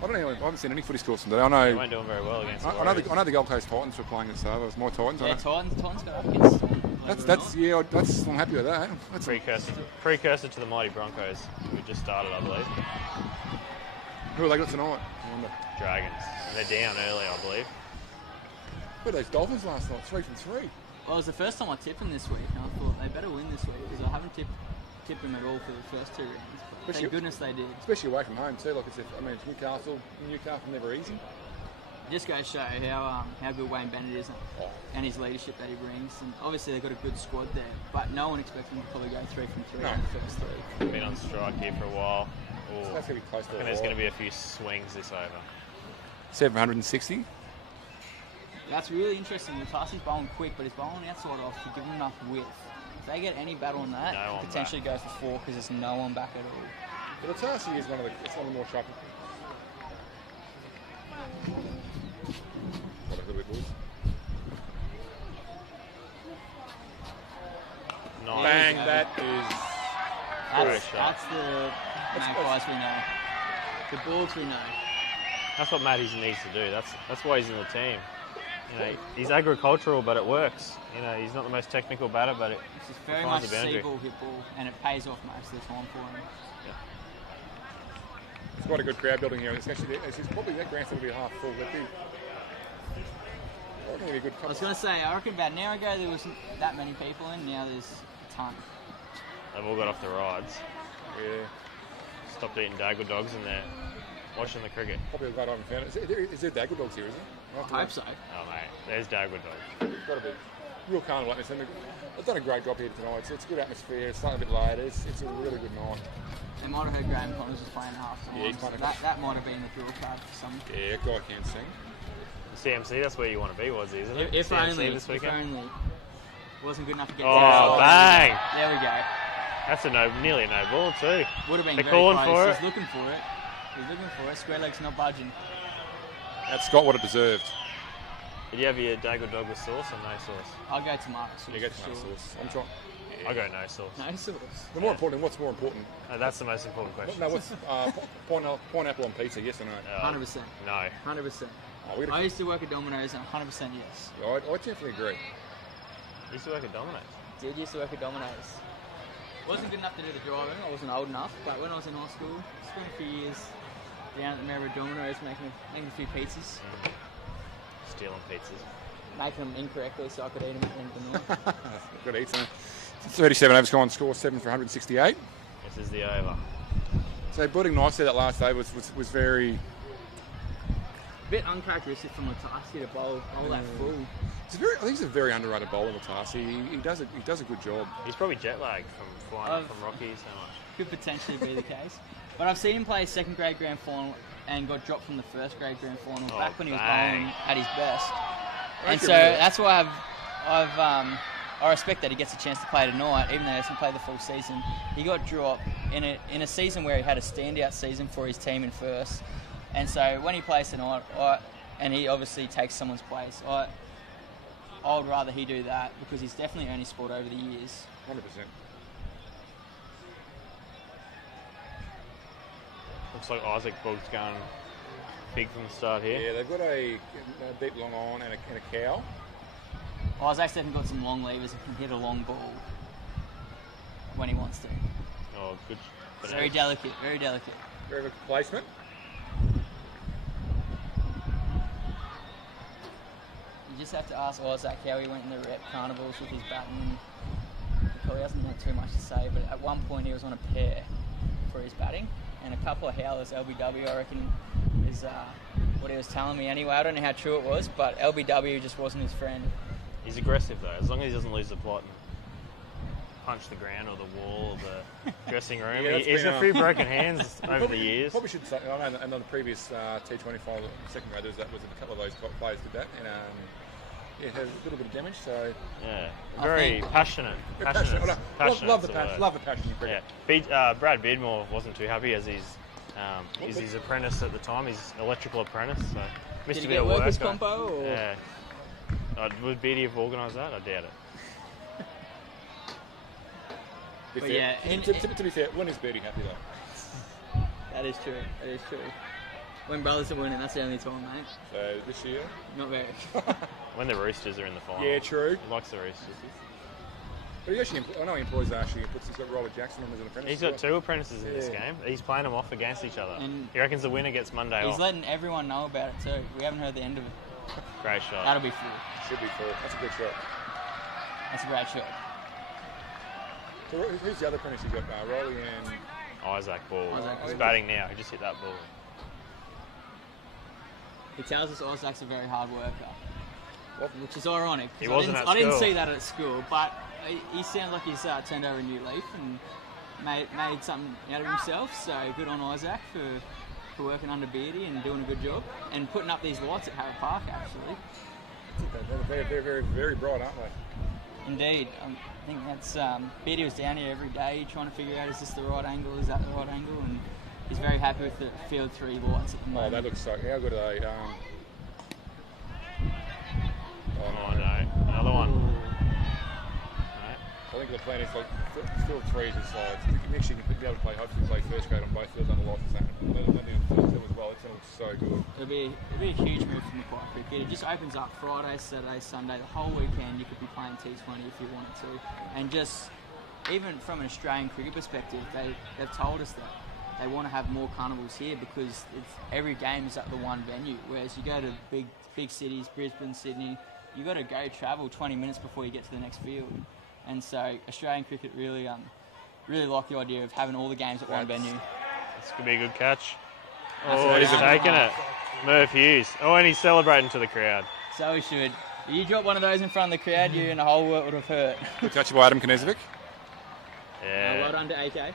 don't know. I haven't seen any footy scores from today. I They know. weren't doing very well against the I know the Gold Coast Titans were playing against It was my Titans. Yeah, I know. Titans got up against Storm. I'm happy with that. That's Precursor to the mighty Broncos. We just started, I believe. Who have they got tonight? I wonder. Dragons. And they're down early, I believe. Where those Dolphins last night? 3 from 3. Well, it was the first time I tipped them this week, and I thought they better win this week because I haven't tipped them at all for the first 2 rounds. But thank goodness they did. Especially away from home too. Like it's Newcastle never easy. Just goes to show how good Wayne Bennett is and his leadership that he brings. And obviously they've got a good squad there, but no one expects them to probably go 3 from 3 in the first 3. Been on strike here for a while. Ooh. That's going to be close to there's going to be a few swings this over. 760. That's really interesting. Lutarsi's bowling quick, but he's bowling outside off to give him enough width. If they get any battle on that, he potentially go for 4 because there's no one back at all. But Lutarsi is one of the more sharp. What a little bit, boys. Nice. Bang! That is. That's the Magpies we know. The Bulldogs we know. That's what Matties needs to do. That's why he's in the team. You know, he's agricultural, but it works. You know, he's not the most technical batter, but it's just very much see-ball, hit-ball, and it pays off most of the time for him. Yeah. It's quite a good crowd building here. It's probably that grandstand will be half full. I was going to say, I reckon about an hour ago there wasn't that many people in. Now there's a ton. They've all got off the rides. Yeah. Stopped eating Dagwood dogs and they're watching the cricket. Probably glad I haven't found it. Is there Dagwood dogs here, is there? I hope so. Oh, mate. There's Dagwood dogs. It's got to be. Real carnival atmosphere. They've done a great job here tonight. It's a good atmosphere. It's starting a bit later. It's a really good night. They might have heard Graham Connors was playing half time. Yeah, so that might have been the draw card for some. Yeah, guy can sing. The CMC, that's where you want to be, isn't it? If CMC only. this weekend. If only. Wasn't good enough to get down. Oh, bang! There we go. That's nearly a no ball too. Would have been They're very calling close. for it. He's looking for it. He's looking for it. Square leg's not budging. That's got what it deserved. Did you have your Dagwood dog with sauce or no sauce? I'll go tomato sauce. You go tomato sauce. I'm trying. Yeah. I'll go no sauce. No sauce. What's more important? That's the most important question. No, what's pineapple on pizza? Yes or no? 100%. No. 100%. I used to work at Domino's and 100% yes. I definitely agree. You used to work at Domino's? Did used to work at Domino's. Wasn't good enough to do the driving. I wasn't old enough. But when I was in high school, spent a few years down at the Maryborough Domino's making a few pizzas. Stealing pizzas. Making them incorrectly so I could eat them at the end of the night. Good eat, son. 37 overs gone, score 7 for 168. This is the over. So building nicely that last day was very... Bit uncharacteristic from Lutarsi to bowl that full. I think he's a very underrated bowler, Lutarsi. He does a good job. He's probably jet lagged from flying from Rockies so much. Could potentially be the case. But I've seen him play second grade grand final and got dropped from the first grade grand final back when he was bowling at his best. And so that's why I respect that he gets a chance to play tonight, even though he hasn't played the full season. He got dropped in a season where he had a standout season for his team in first. And so when he plays tonight, and he obviously takes someone's place, I would rather he do that because he's definitely earned his sport over the years. 100%. Looks like Isaac Boggs going big from the start here. Yeah, they've got a deep long on and a cow. Isaac's definitely got some long levers and can hit a long ball when he wants to. Oh, good. It's very delicate, very delicate. Very good placement. You just have to ask Isaac how he went in the rep carnivals with his batting. He probably hasn't got too much to say, but at one point he was on a pair for his batting, and a couple of howlers. LBW, I reckon, is what he was telling me anyway. I don't know how true it was, but LBW just wasn't his friend. He's aggressive though, as long as he doesn't lose the plot and punch the ground or the wall or the dressing room. Yeah, he's a few broken hands over the years. Probably should say, I know, and on the previous T20 final, second grade, was a couple of those players did that, and it has a little bit of damage. So yeah, very passionate. Love the passion in cricket. Yeah, Brad Beardmore wasn't too happy as his apprentice at the time, his electrical apprentice. So missed Did a he bit of get work. workers compo? Or? Yeah. Would Beardy have organised that? I doubt it. But yeah, to be fair, when is Beardy happy though? That is true. That is true. When brothers are winning, that's the only time, mate. So this year? Not very. When the Roosters are in the final. Yeah, true. He likes the Roosters. But he actually, I know he employs actually. He's got Robert Jackson on as an apprentice. He's got 2 apprentices in this game. He's playing them off against each other. And he reckons the winner gets Monday off. He's letting everyone know about it too. We haven't heard the end of it. Great shot. That'll be full. Should be full. That's a good shot. That's a great shot. So who's the other apprentice you got? Riley and Isaac Ball. Isaac. He's batting now. He just hit that ball. He tells us Isaac's a very hard worker, which is ironic. He wasn't at I didn't school. see that at school, but he sounds like he's turned over a new leaf and made something out of himself. So good on Isaac for working under Beardy and doing a good job and putting up these lights at Harry Park. Actually, they're very, very bright, aren't they? Indeed, I think that's Beardy was down here every day trying to figure out is this the right angle, is that the right angle, and he's very happy with the field 3 lights at the moment. Oh, they look so. How good are they? Oh no, another one. I think the plan is like field 3s and sides. Next year you can be able to hopefully play first grade on both fields under license. They're doing field 2 as well. It's all so good. It'll be a huge move for Mackay cricket. It just opens up Friday, Saturday, Sunday, the whole weekend. You could be playing T20 if you wanted to. And just, even from an Australian cricket perspective, they've told us that they want to have more carnivals here because every game is at the one venue. Whereas you go to big cities, Brisbane, Sydney, you got to go travel 20 minutes before you get to the next field. And so Australian cricket really like the idea of having all the games at one venue. This could be a good catch. Oh, he's taking it. Murph Hughes. Oh, and he's celebrating to the crowd. So he should. You drop one of those in front of the crowd, you and the whole world would have hurt. Good touch by Adam Knezevic. Yeah. Well done to AK.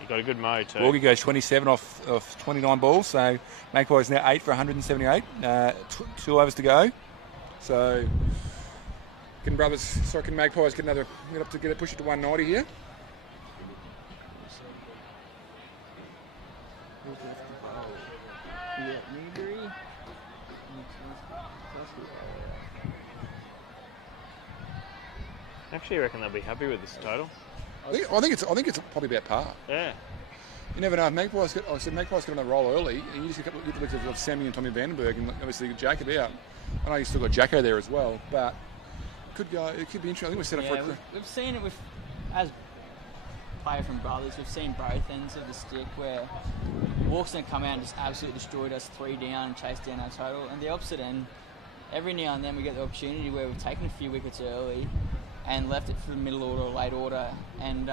He got a good mo too. Walkie goes 27 off 29 balls, so Magpies now 8 for 178. 2 overs to go. So can Magpies get up to push it to 190 here? Actually, I reckon they'll be happy with this total. I think it's probably about par. Yeah. You never know. If Magpies got on that roll early, and you just get a couple of looks of Sammy and Tommy Vandenberg, and obviously Jacob out. I know you still got Jacko there as well, but it could be interesting. I think we're set up for a... We've seen it as player from Brothers. We've seen both ends of the stick where Walkerston come out and just absolutely destroyed us 3 down and chased down our total, and the opposite end. Every now and then we get the opportunity where we've taken a few wickets early and left it for the middle order or late order, and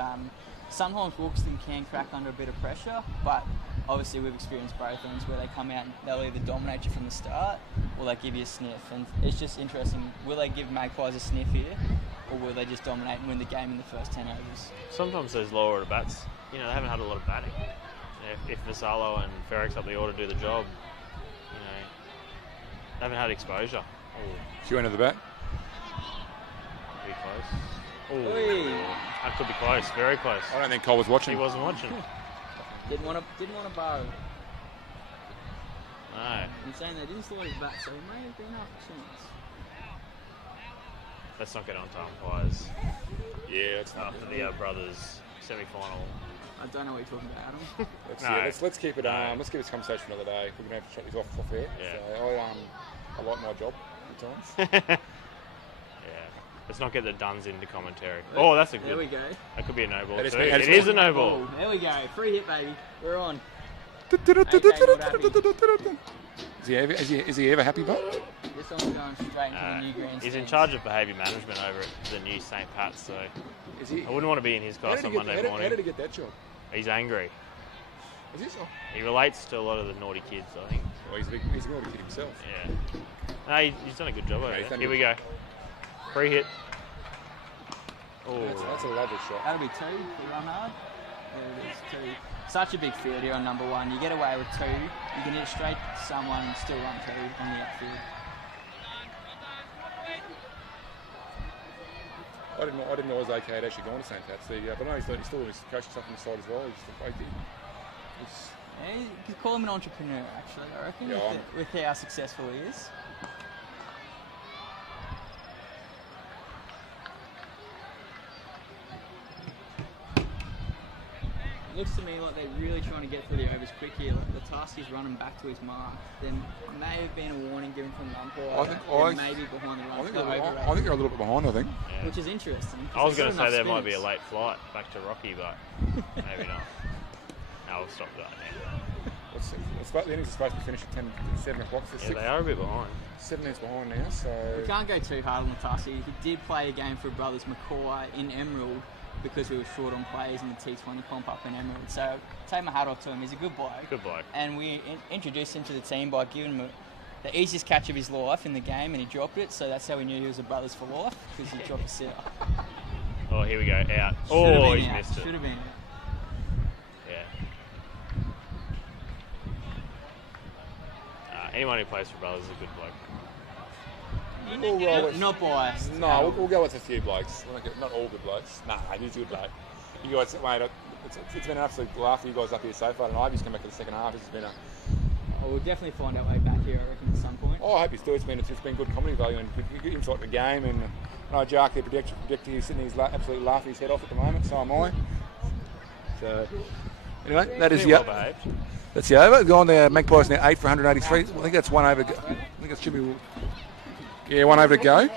sometimes Walkerston can crack under a bit of pressure, but obviously we've experienced both ends where they come out and they'll either dominate you from the start or they give you a sniff, and it's just interesting, will they give Magpies a sniff here or will they just dominate and win the game in the first 10 overs? Sometimes those lower order bats, they haven't had a lot of batting. If Vassallo and Ferrick's up the order do the job, they haven't had exposure. Q end of the bat. Pretty close. Oh, that could be close. Very close. I don't think Cole was watching. He wasn't watching. Didn't want to bow. No. I'm saying they didn't slide his bat, so he may have been up a chance. Let's not get on to umpires. Yeah, it's not after the brothers semi-final. I don't know what you're talking about, Let's Adam. let's keep it. Let's keep this conversation another day. We're gonna have to shut this off here. Yeah. So I like my job at times. Yeah. Let's not get the duns into commentary. Oh, that's a good. There we go. That could be a no ball. It is a no ball. There we go. Free hit, baby. We're on. Is he ever happy, Bob? This one's going straight into the new grandstand. He's in charge of behaviour management over at the new St. Pat's, so I wouldn't want to be in his class on Monday morning. How did he get that job? He's angry. Is he so? He relates to a lot of the naughty kids, I think. Well, he's a naughty kid himself. Yeah. No, he's done a good job over there. Here we go. Free hit. Oh, that's a lovely shot. That'll be 2 for run hard. There it is, 2. Such a big field here on number 1. You get away with 2. You can hit straight to someone and still run 2 on the outfield. I didn't know it was okay to actually go to St. Pat's. But no, he's still doing his coaching stuff on the side as well. He's just a great kid. Yeah, you could call him an entrepreneur, actually, I reckon, with how successful he is. looks to me like they're really trying to get through the overs quick here. Like the task is running back to his mark. There may have been a warning given from the umpire. Maybe behind the run. I think they're a little bit behind, I think. Yeah. Which is interesting. I was going to say there might be a late flight back to Rocky, but maybe not. No, we'll stop that now. The innings is supposed to finish at 7 o'clock. Yeah, they are a bit behind. 7 minutes behind now, so... We can't go too hard on the task. He did play a game for brothers Mackay in Emerald because we were short on players in the T20 comp up in Emerald. So take my hat off to him. He's a good bloke. Good bloke. And we introduced him to the team by giving him the easiest catch of his life in the game, and he dropped it. So that's how we knew he was a brothers for life, because he dropped a sitter. Oh, here we go. Out. He's missed it. Should have been out. Anyone who plays for brothers is a good bloke. Not biased. No, we'll go with a few blokes. Not all good blokes. Nah, he's a good bloke. You guys, mate, it's been an absolute laugh for you guys up here so far tonight. He's come back to the second half. It's been we'll definitely find our way back here, I reckon, at some point. I hope he's still. It's been good comedy value and good insight to the game. And I know Jark, the projector, he's sitting there, he's absolutely laughing his head off at the moment. So am I. So anyway, that is well behaved. That's the over. Gone there. Magpies now 8 for 183. I think that's one over. I think it should be. Yeah, one over to go. I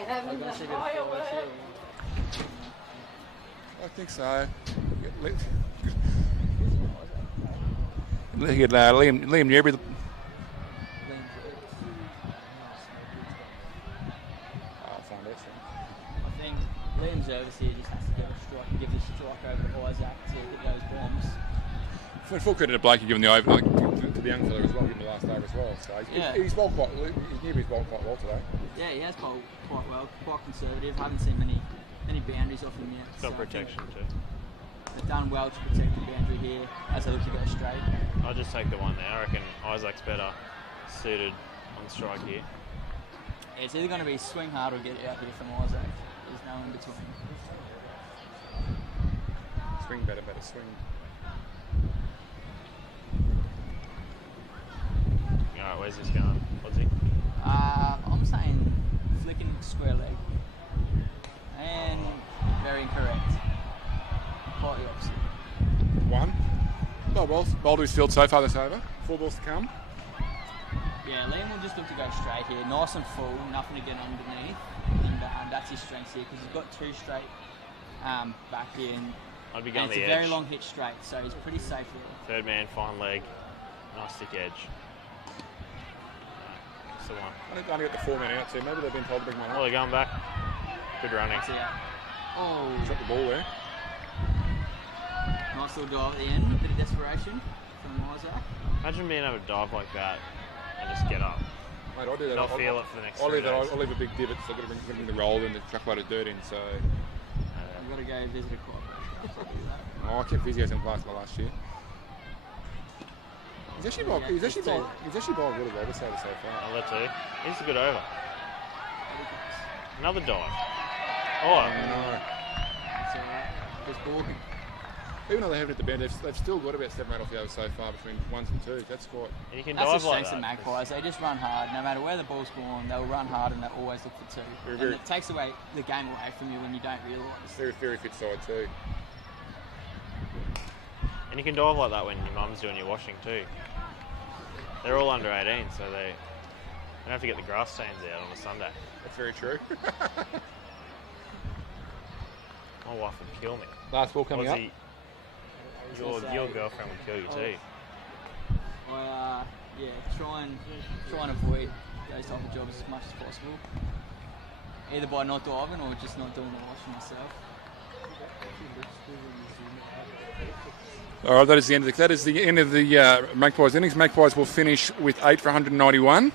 think so. Look at Liam Newbury. I'll find out soon. I think Liam Zervis here just has to get a strike, give the strike over to Isaac to hit those bombs. For full credit to Blake, you're giving the over to the young fella as well, give him the last over as well. So he's bowled quite well today. Yeah, he has bowled quite well, quite conservative. Haven't seen many boundaries off him yet. Got protection too. They've done well to protect the boundary here as they look to go straight. I'll just take the one there. I reckon Isaac's better suited on strike here. Yeah, it's either going to be swing hard or get out here from Isaac. There's no in between. Swing better swing. Alright, where's this going? What's he? I'm saying flicking square leg. And very incorrect. Quite the opposite. One. Oh well, bowled to his field so far this over. 4 balls to come. Yeah, Liam will just look to go straight here. Nice and full, nothing to get underneath. And that's his strength here, because he's got 2 straight back here. And I'd be going it's the a edge. very long hit straight, so he's pretty safe here. Third man, fine leg. Nice thick edge. That's the one. I think I only got the 4 men out, so maybe they've been told to bring one Oh, up. they're going back. Good running. Oh, Drop the ball there. nice little dive at the end, a bit of desperation from Isaac. Imagine being able to dive like that and just get up. Mate, I'll do that. I'll feel it for the next I'll 3 leave that. days. I'll leave a big divot, so I've got to bring the roll and the truckload of dirt in. So You've got to go visit a club. I kept physios in class last year. He's actually bowled really well this over so far. Another 2. He's a good over. Another dive. Oh, No. So, just balking. Even though they haven't hit the bend, they've still got about 7 or 8 off the over so far between 1s and 2s. That's quite. and you can That's the dive like strength of that. Magpies. They just run hard. No matter where the ball's gone, they'll run hard and they'll always look for 2. Very, And it takes away the game away from you when you don't realise. Very, very fit side too. And you can dive like that when your mum's doing your washing too. They're all under 18, so they don't have to get the grass stains out on a Sunday. That's very true. My wife would kill me. Last ball coming up. Your girlfriend would kill you too. Try and avoid those type of jobs as much as possible. Either by not diving or just not doing the washing yourself. All right, that is the end of the Magpies innings. Magpies will finish with 8 for 191.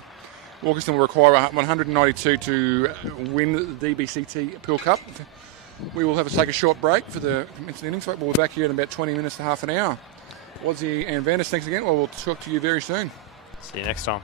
Walkerston will require 192 to win the DBCT POOLE Cup. We will have to take a short break for the innings. We'll be back here in about 20 minutes to half an hour. Wazzy and Vandis, thanks again. Well, we'll talk to you very soon. See you next time.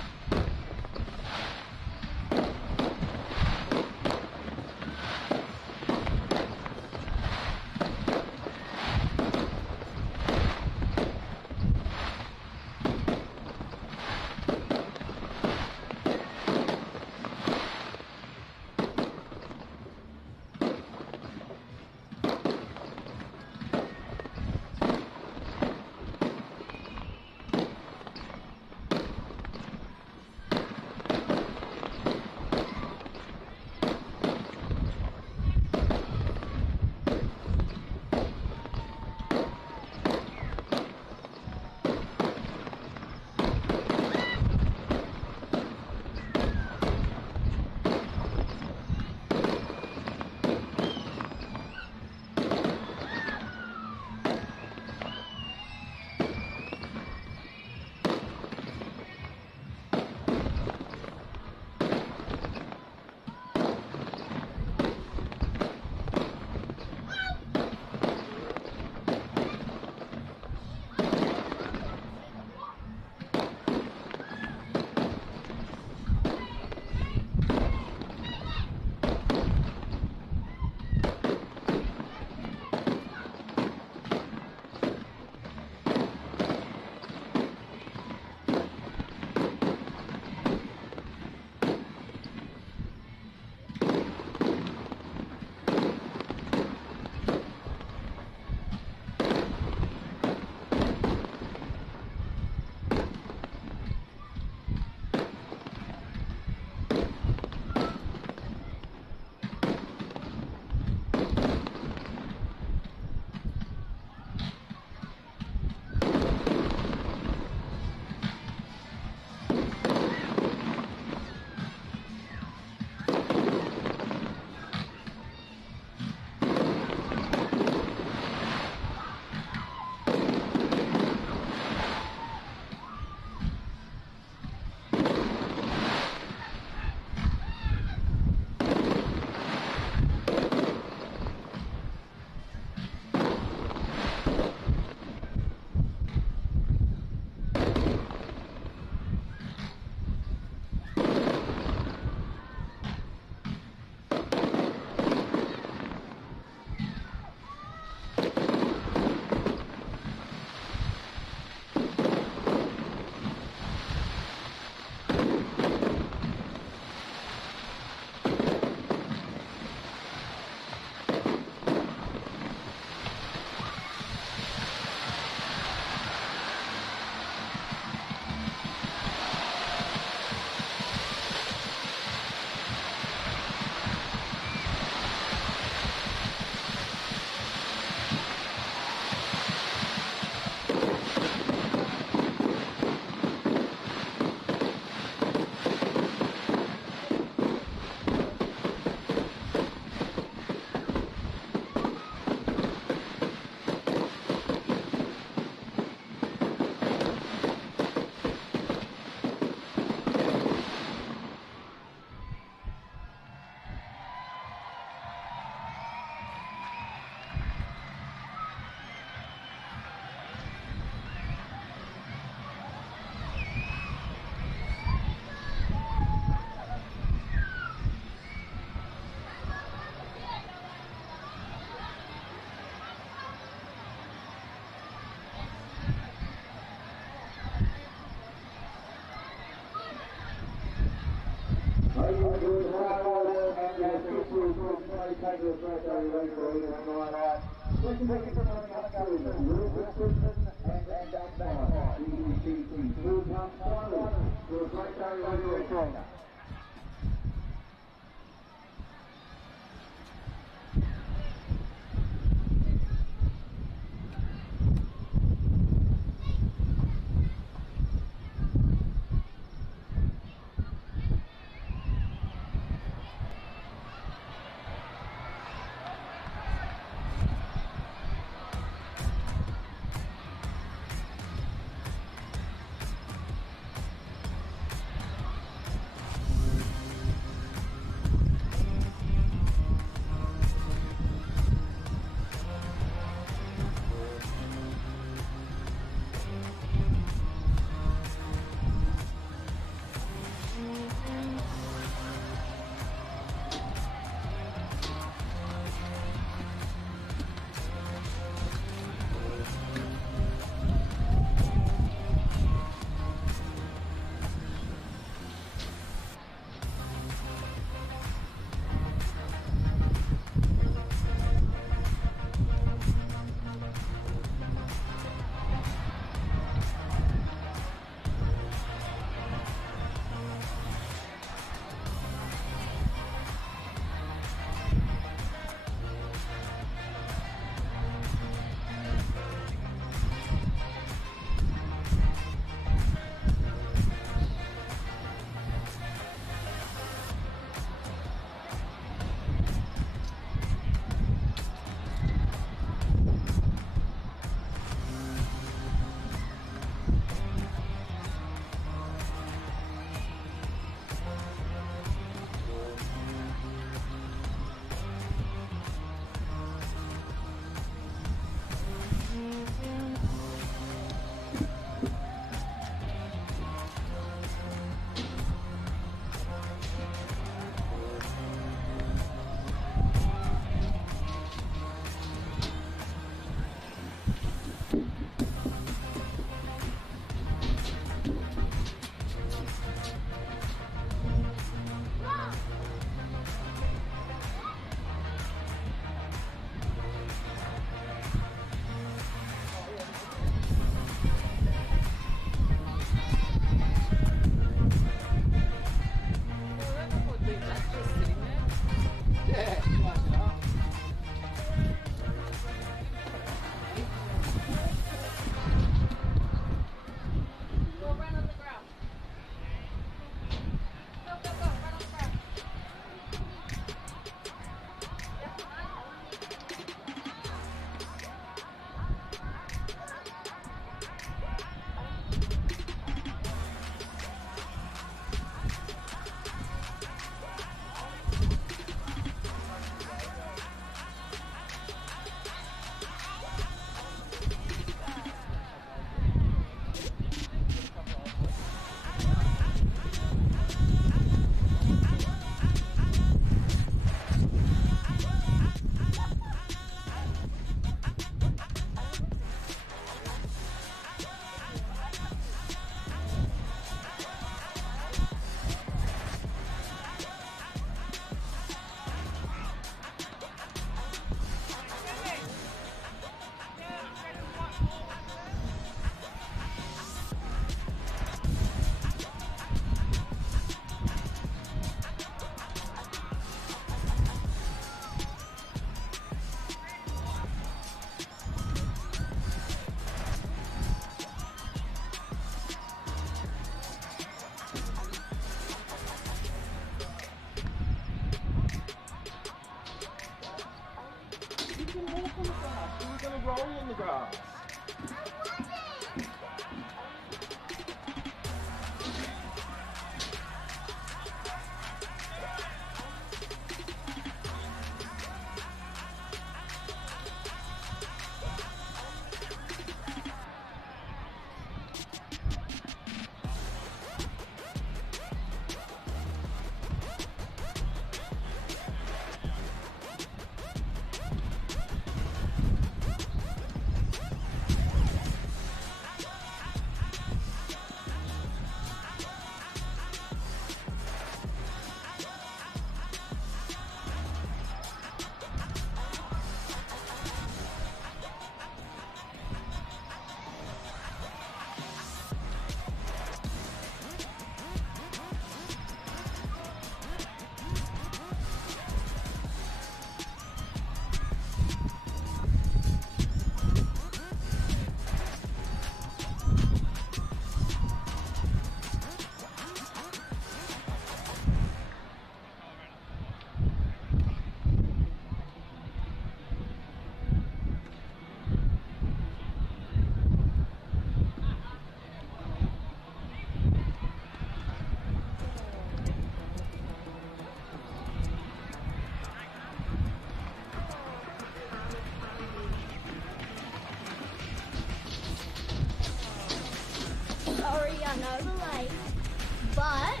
but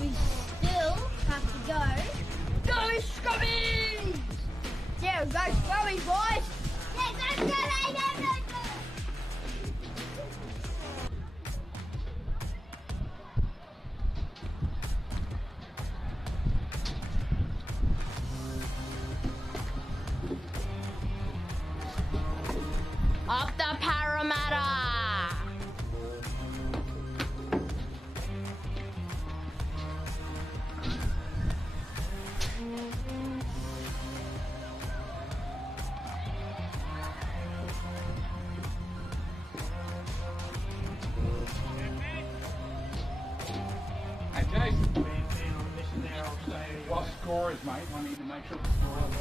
we still have to go. Go Scrubbies! Yeah, go Scrubbies, boys! Yeah, go Scrubbies! Go! Up the Parramatta! Hey, Jason. What score is, mate? I need to make sure the score is.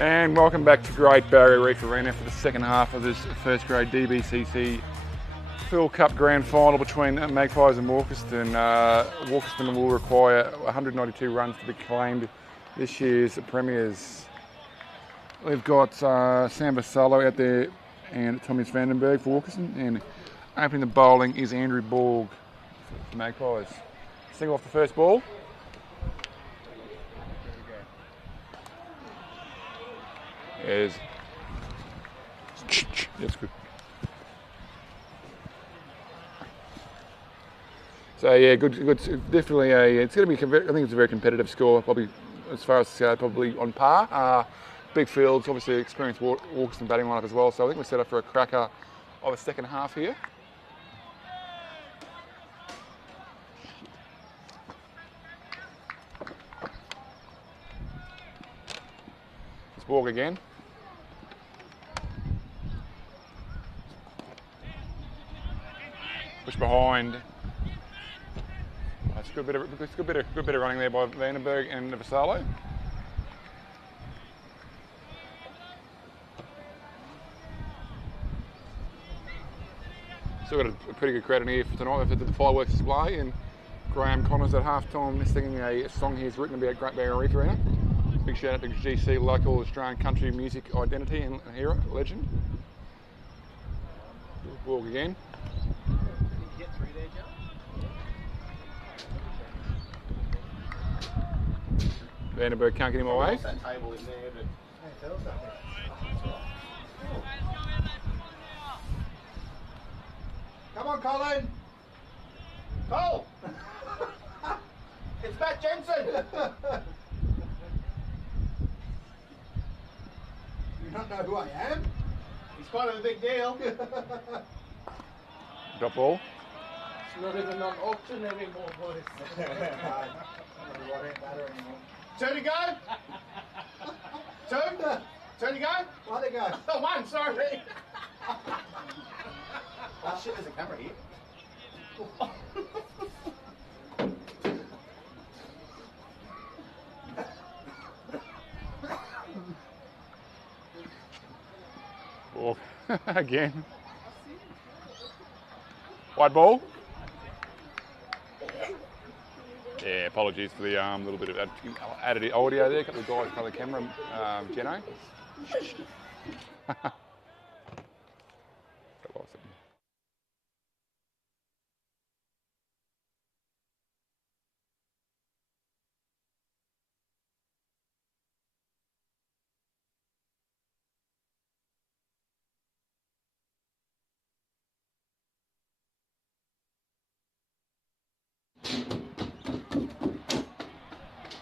And welcome back to Great Barrier Reef Arena for the second half of this first grade DBCT POOLE Cup Grand Final between Magpies and Walkerston. Walkerston will require 192 runs to be claimed this year's premiers. We've got Sam Vassallo out there and Thomas Vandenberg for Walkerston, and opening the bowling is Andrew Borg for Magpies. Single off the first ball. Is that's good. So yeah, good. Definitely it's going to be. I think it's a very competitive score. Probably as far as probably on par. Big fields, obviously experienced Walkerston batting lineup as well. So I think we're set up for a cracker of a second half here. Just walk again. Push behind. That's a good bit of running there by Vandenberg and Vassallo. Still got a pretty good crowd in here for tonight. We've had the fireworks display, and Graham Connors at half-time singing a song he's written about Great Barrier Reef Arena. Big shout out to GC, local Australian country music identity and hero, legend. Walk again. Vandenberg can't get him away. That table in there, but come on, Colin! Cole! It's Matt Jensen! You don't know who I am? He's kind of a big deal. Drop ball. It's not even on auction anymore, boys. Two to go? Two? Two to go? One to go. Oh, one, sorry. Oh shit, there's a camera here. Oh, again. Wide ball. Yeah, apologies for the little bit of added audio there. A couple of guys behind the camera, Jeno.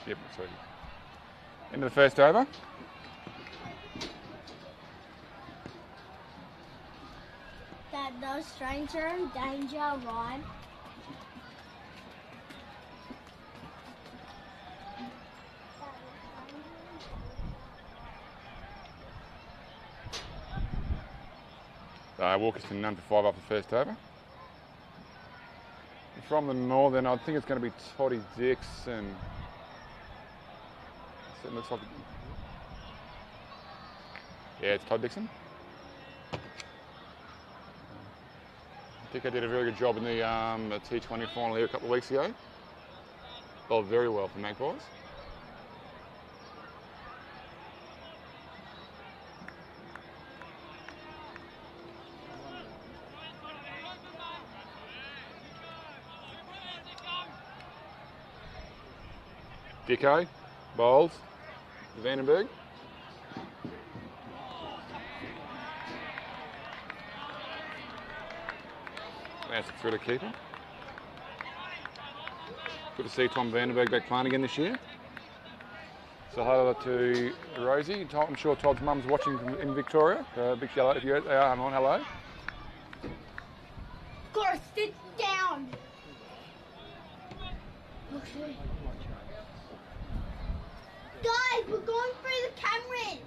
Yep, so into the first over. That no stranger in danger, Ryan. Walkerston none for 5 off the first over. From the northern, I think it's going to be Toddy Dixon. So it looks like, yeah, it's Todd Dixon. I think I did a very good job in the T20 final here a couple of weeks ago. Bowled very well for Magpies. Dicko bowls Vandenberg. That's through to keeper. Good to see Tom Vandenberg back playing again this year. So hello to Rosie. I'm sure Todd's mum's watching in Victoria. Big shout out if you're there. I'm on. Hello. Gotta sit down. Guys, we're going through the cameras.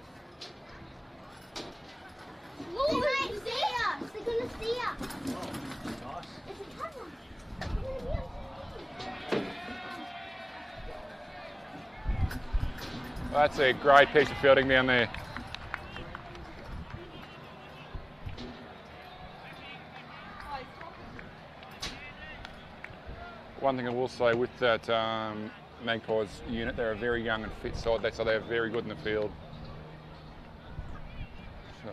They might see us. They're gonna see us. It's a camera. That's a great piece of fielding down there. One thing I will say with that Magpies unit, they're a very young and fit side, so they're very good in the field. So,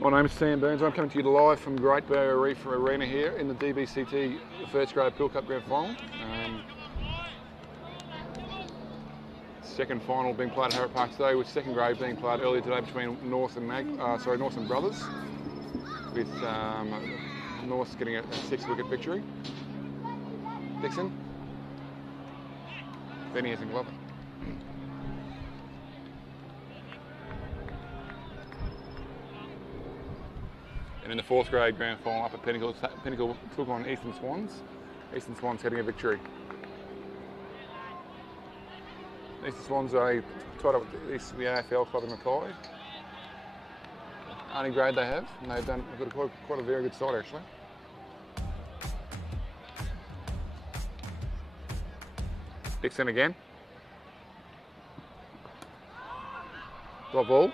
my name's Sam Burns. I'm coming to you live from Great Barrier Reef Arena here in the DBCT First Grade POOLE Cup Grand Final. Second final being played at Harrop Park today, with second grade being played earlier today between North and North and Brothers, with North getting a 6-wicket victory. Dixon. Benny is in glove. And in the fourth grade grand final up at Pinnacle took on Eastern Swans. Eastern Swans getting a victory. Eastern Swans are tied up with the AFL club in Mackay. Only grade they have, and they've got quite a very good side actually. Dixon again. Drop ball.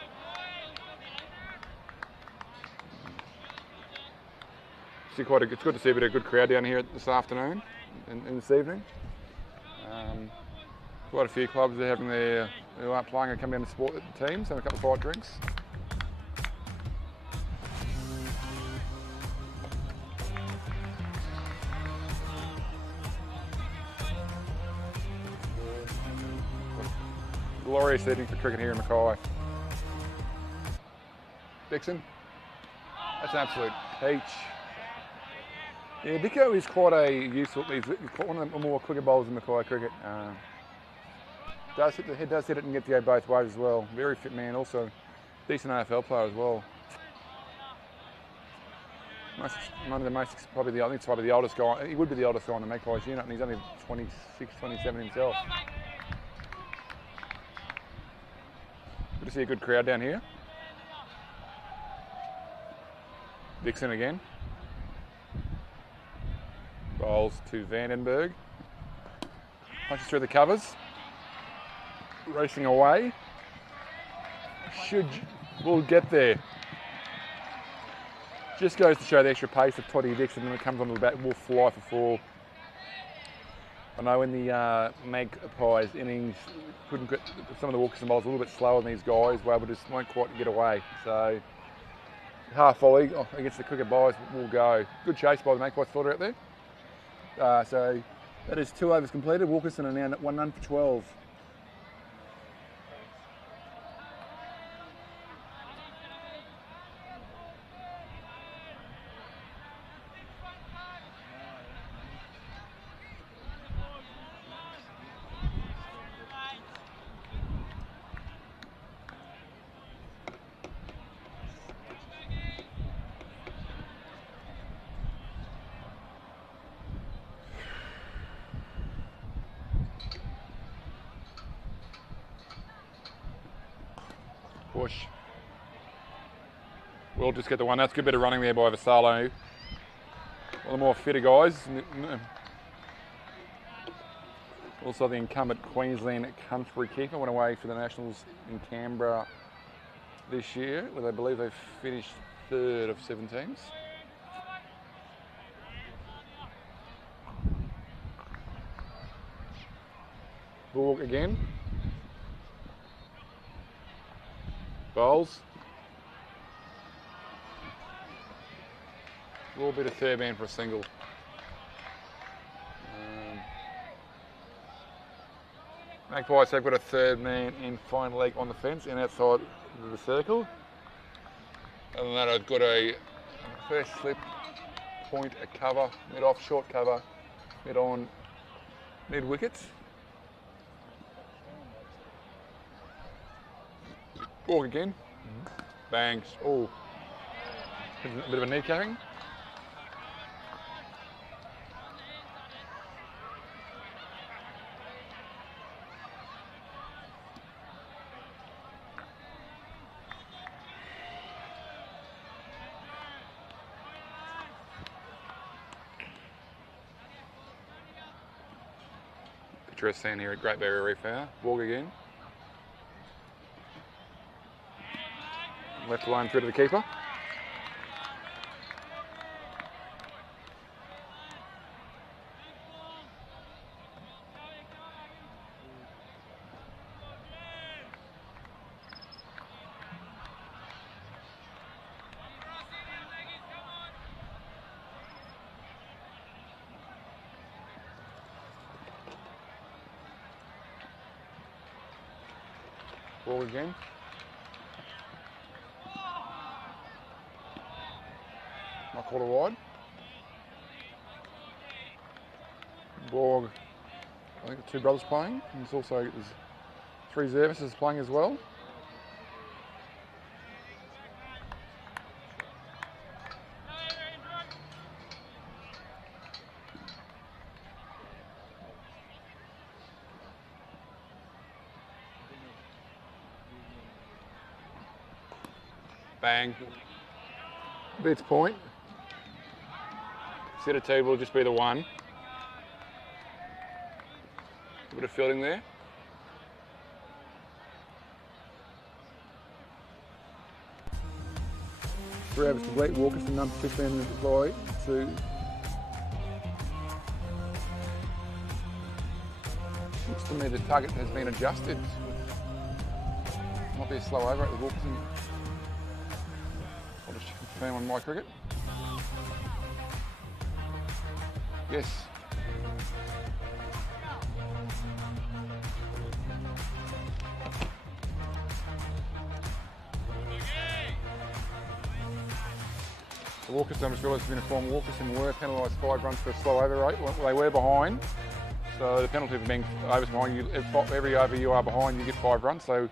It's good to see a bit of good crowd down here this afternoon and this evening. Quite a few clubs are having who aren't playing and come down to support the teams, have a couple of fight drinks. Glorious evening for cricket here in Mackay. Dixon, that's an absolute peach. Yeah, Dicko is quite a useful, he's one of the more quicker bowlers in Mackay cricket. Does hit it and get to go both ways as well. Very fit man, also decent AFL player as well. One of the most, I think he's probably the oldest guy. He would be the oldest guy in the Magpies unit, and he's only 26, 27 himself. Good to see a good crowd down here. Dixon again. Bowls to Vandenberg. Punches through the covers. Racing away. Will get there. Just goes to show the extra pace of Toddy Dixon when it comes onto the bat, will fly for 4. I know in the Magpies innings, couldn't get some of the Walkerston bowlers a little bit slower than these guys, were able to just won't quite get away. So half volley against the cricket bowlers will go. Good chase by the Magpies fielder out there. So that is 2 overs completed. Walkerston are now 1 run for 12. Push. We'll just get the one. That's a good bit of running there by Vasalo. One of the more fitter guys. Also the incumbent Queensland country keeper went away for the Nationals in Canberra this year, where I believe they finished 3rd of 7 teams. Borg again. Bowls. A little bit of third man for a single. Magpies have got a third man in fine leg on the fence and outside the circle. Other than that, I've got a first slip, point, a cover, mid off, short cover, mid on, mid wickets. Borg again. Bangs. Oh, a bit of a knee carrying. Picturesque scene here at Great Barrier Reef now. Borg again. Left line through to the keeper. Ball again. Not called a wide. Borg, I think the 2 brothers playing, and there's also there's 3 reservists playing as well. Bang. Beats point. Centre table will just be the 1. A bit of fielding there. Three overs complete. Walkerston number 15 deploy to looks to me the target has been adjusted. Might be a slow over at the Walkerston. I'll just confirm on my cricket. Yes. The Walkerston, just realised, has been informed Walkerston were penalised 5 runs for a slow over rate. Well, they were behind, so the penalty for being overs behind, you, every over you are behind, you get 5 runs. So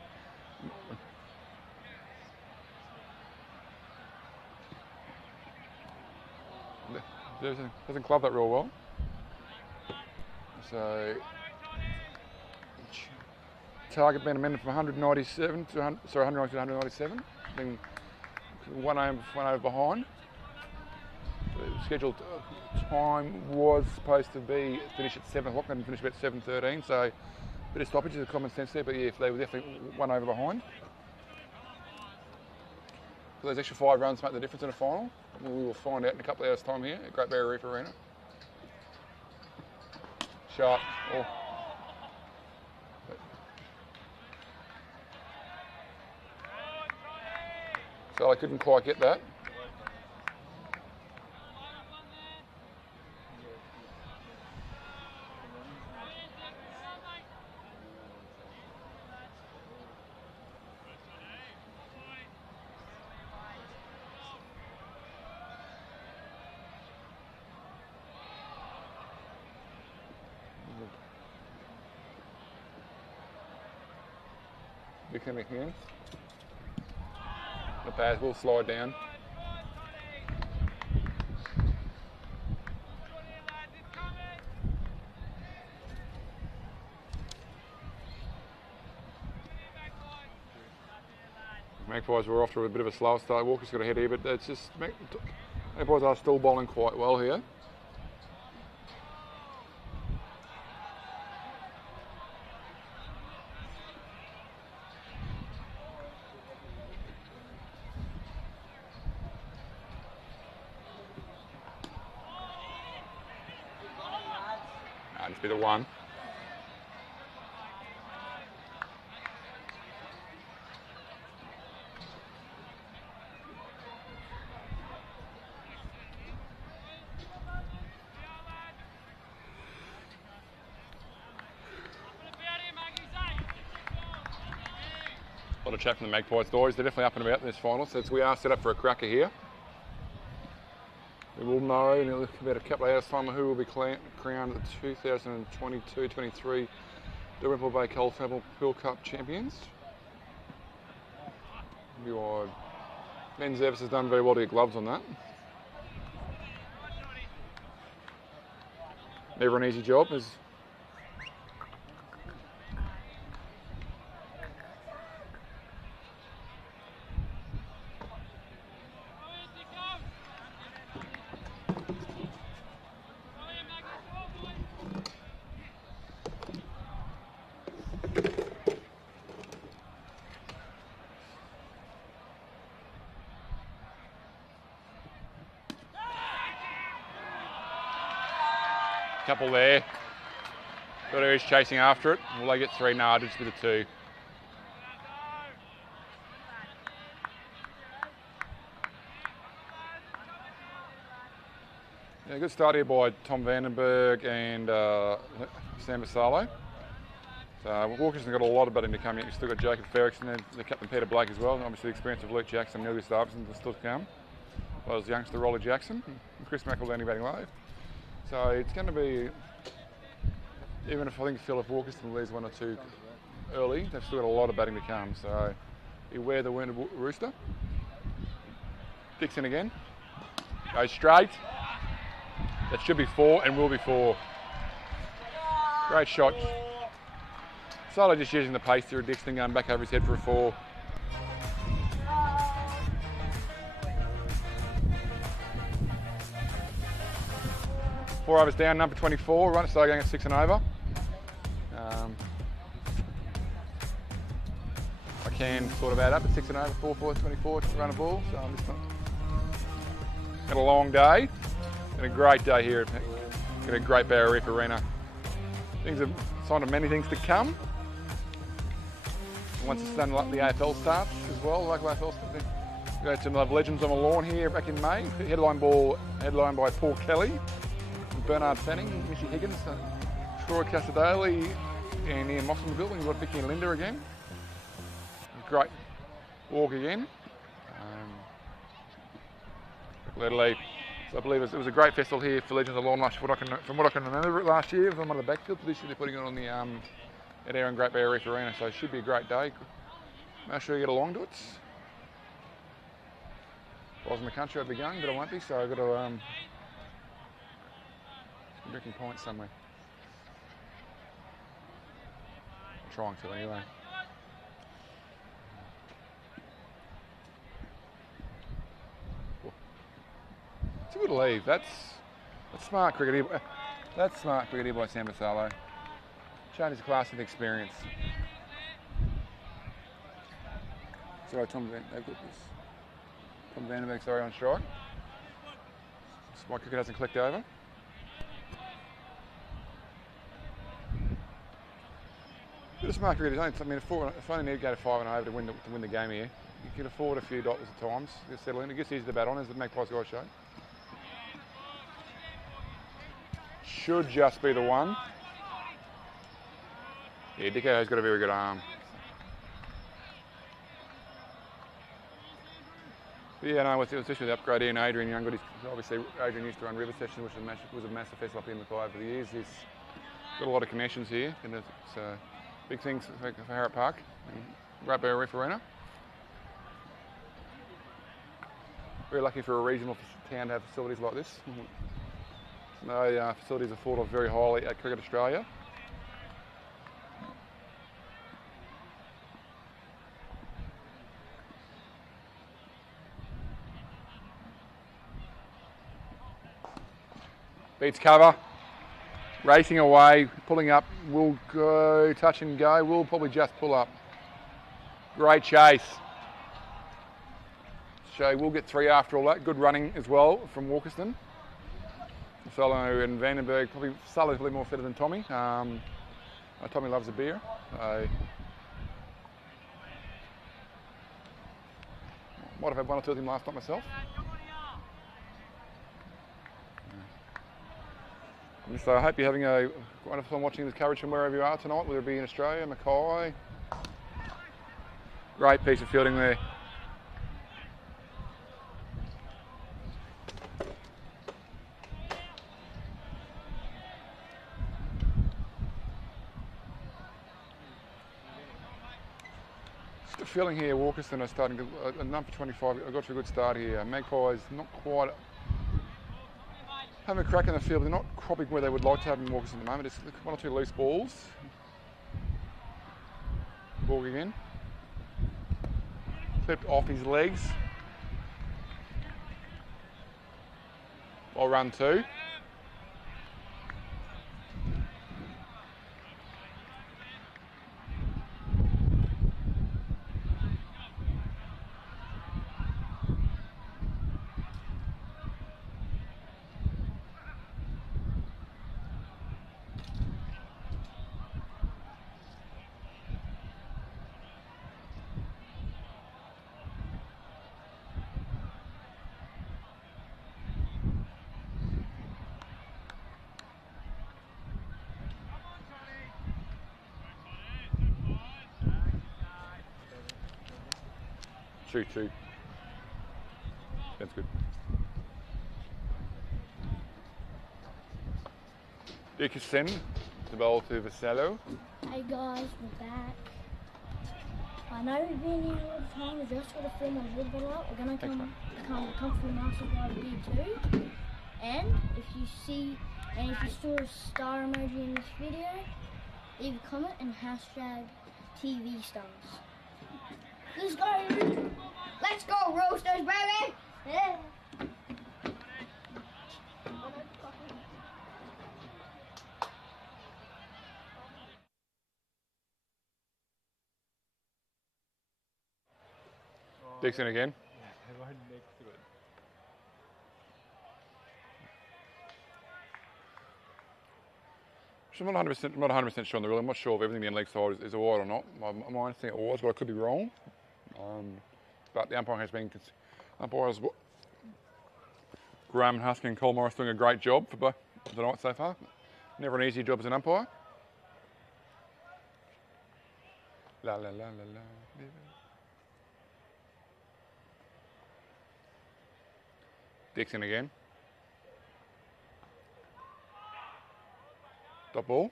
doesn't club that real well. So target been amended from 197 to 190 to 197. Being one over behind. The scheduled time was supposed to be finish at 7 o'clock and finish about 7:13. So a bit of stoppage is a common sense there, but yeah, they were definitely 1 over behind. So those extra 5 runs make the difference in a final. We will find out in a couple of hours' time here at Great Barrier Reef Arena. Sharp. Oh. So I couldn't quite get that. Big again. The pads will slide down. Magpies were off to a bit of a slower start. Walker's got ahead here, but it's just Magpies are still bowling quite well here. Just be the one. A lot of chat from the Magpie stories. They're definitely up and about in this final, so we are set up for a cracker here. We will know in about a couple of hours' time who will be crowned the 2022-23 Dalrymple Bay Coldstable POOLE Cup champions. Ben Zevis has done very well to get gloves on that. Never an easy job. Couple there. Got is chasing after it. Will they get 3? No, it'll just be the 2. Yeah, good start here by Tom Vandenberg and Sam Basalo. So Walkerston got a lot of batting to come yet. You've still got Jacob Ferrickson and the captain Peter Blake as well. And obviously the experience of Luke Jackson and Neil Gustavson is still to come. As well as youngster Rolly Jackson and Chris McEldowney batting low. So it's going to be, even if I feel if Walkerston leaves 1 or 2 early, they've still got a lot of batting to come. So beware the wounded rooster. Kicks in again. Goes straight. That should be 4 and will be 4. Great shot. Solo just using the pace through Dixon, going back over his head for a 4. Four overs down, number 24. Run started going at 6 and over. I can sort of add up at 6 and over, 4, 4, 24 to run a ball. So I'm just had a long day and a great day here at a Great Barrier Reef Arena. Things are sign of many things to come. Once it's done, the AFL starts as well. Local AFL starts. We got some legends on the lawn here back in May. Headline by Paul Kelly. Bernard Fanning, Missy Higgins, Troy Casadale, and Ian Moss in the building. We've got Vicky and Linda again. Great walk again. So I believe it was a great festival here for Legends of the Lawn last year. From what I can remember last year, it was on one of the backfields. This year they're putting it on the at Aaron Great Barrier Reef Arena, so it should be a great day. Make sure you get along to it. If I was in the country, I'd be going, but I won't be, so I've got to drinking points somewhere. I'm trying to anyway. It's a good leave. That's smart cricket. That's smart cricket by Sam Basalo. Changes class and experience. Sorry, Tom Vandenberg, sorry, on strike. My cricket hasn't clicked over. Bit of smart cricket. I mean, if I only need to go to 5 and over to win the game here, you can afford a few dollars at times. Just settle in. It gets easy to bat on, as the Magpies guys show. Should just be the 1. Yeah, Dicko's got a very good arm. But yeah, no, especially with the upgrade here and Adrian Young, obviously Adrian used to run River Session, which was a massive festival up here in Mackay over the years. He's got a lot of connections here, and it's big things for Harrop Park and Great Barrier Reef Arena. Very lucky for a regional town to have facilities like this. No facilities are thought of very highly at Cricket Australia. Beats cover. Racing away, pulling up. Will go, touch and go. Will probably just pull up. Great chase. So we'll get 3 after all that. Good running as well from Walkerston. Solo and Vandenberg probably slightly more fitter than Tommy. Tommy loves a beer. Might have had 1 or 2 of them last night myself. So I hope you're having a wonderful time watching this coverage from wherever you are tonight, whether it be in Australia, Mackay. Great piece of fielding there. Just a feeling here, Walkerston are starting to, a number 25, I got to a good start here. Magpies not quite having a crack in the field. They're not cropping where they would like to have in Walkerston at the moment. It's 1 or 2 loose balls. Ball again. Clipped off his legs. Ball run 2. Two. That's good. Dickerson, the ball to Vasello. Hey guys, we're back. I know we've been here all the time. We've just got to film a little bit out. We're going to come from Master Guide B2. And if you saw a star emoji in this video, leave a comment and hashtag TV stars. Let's go! Let's go, Roasters, baby! Yeah. Dixon again. I'm not 100% sure on the rule. I'm not sure if everything in the leg side is a wide or not. I might think it was, but I could be wrong. But the umpiring has been, umpires, Graham and Husky and Cole Morris doing a great job for both the night so far. Never an easy job as an umpire. La la la la la. Dixon again. Top ball.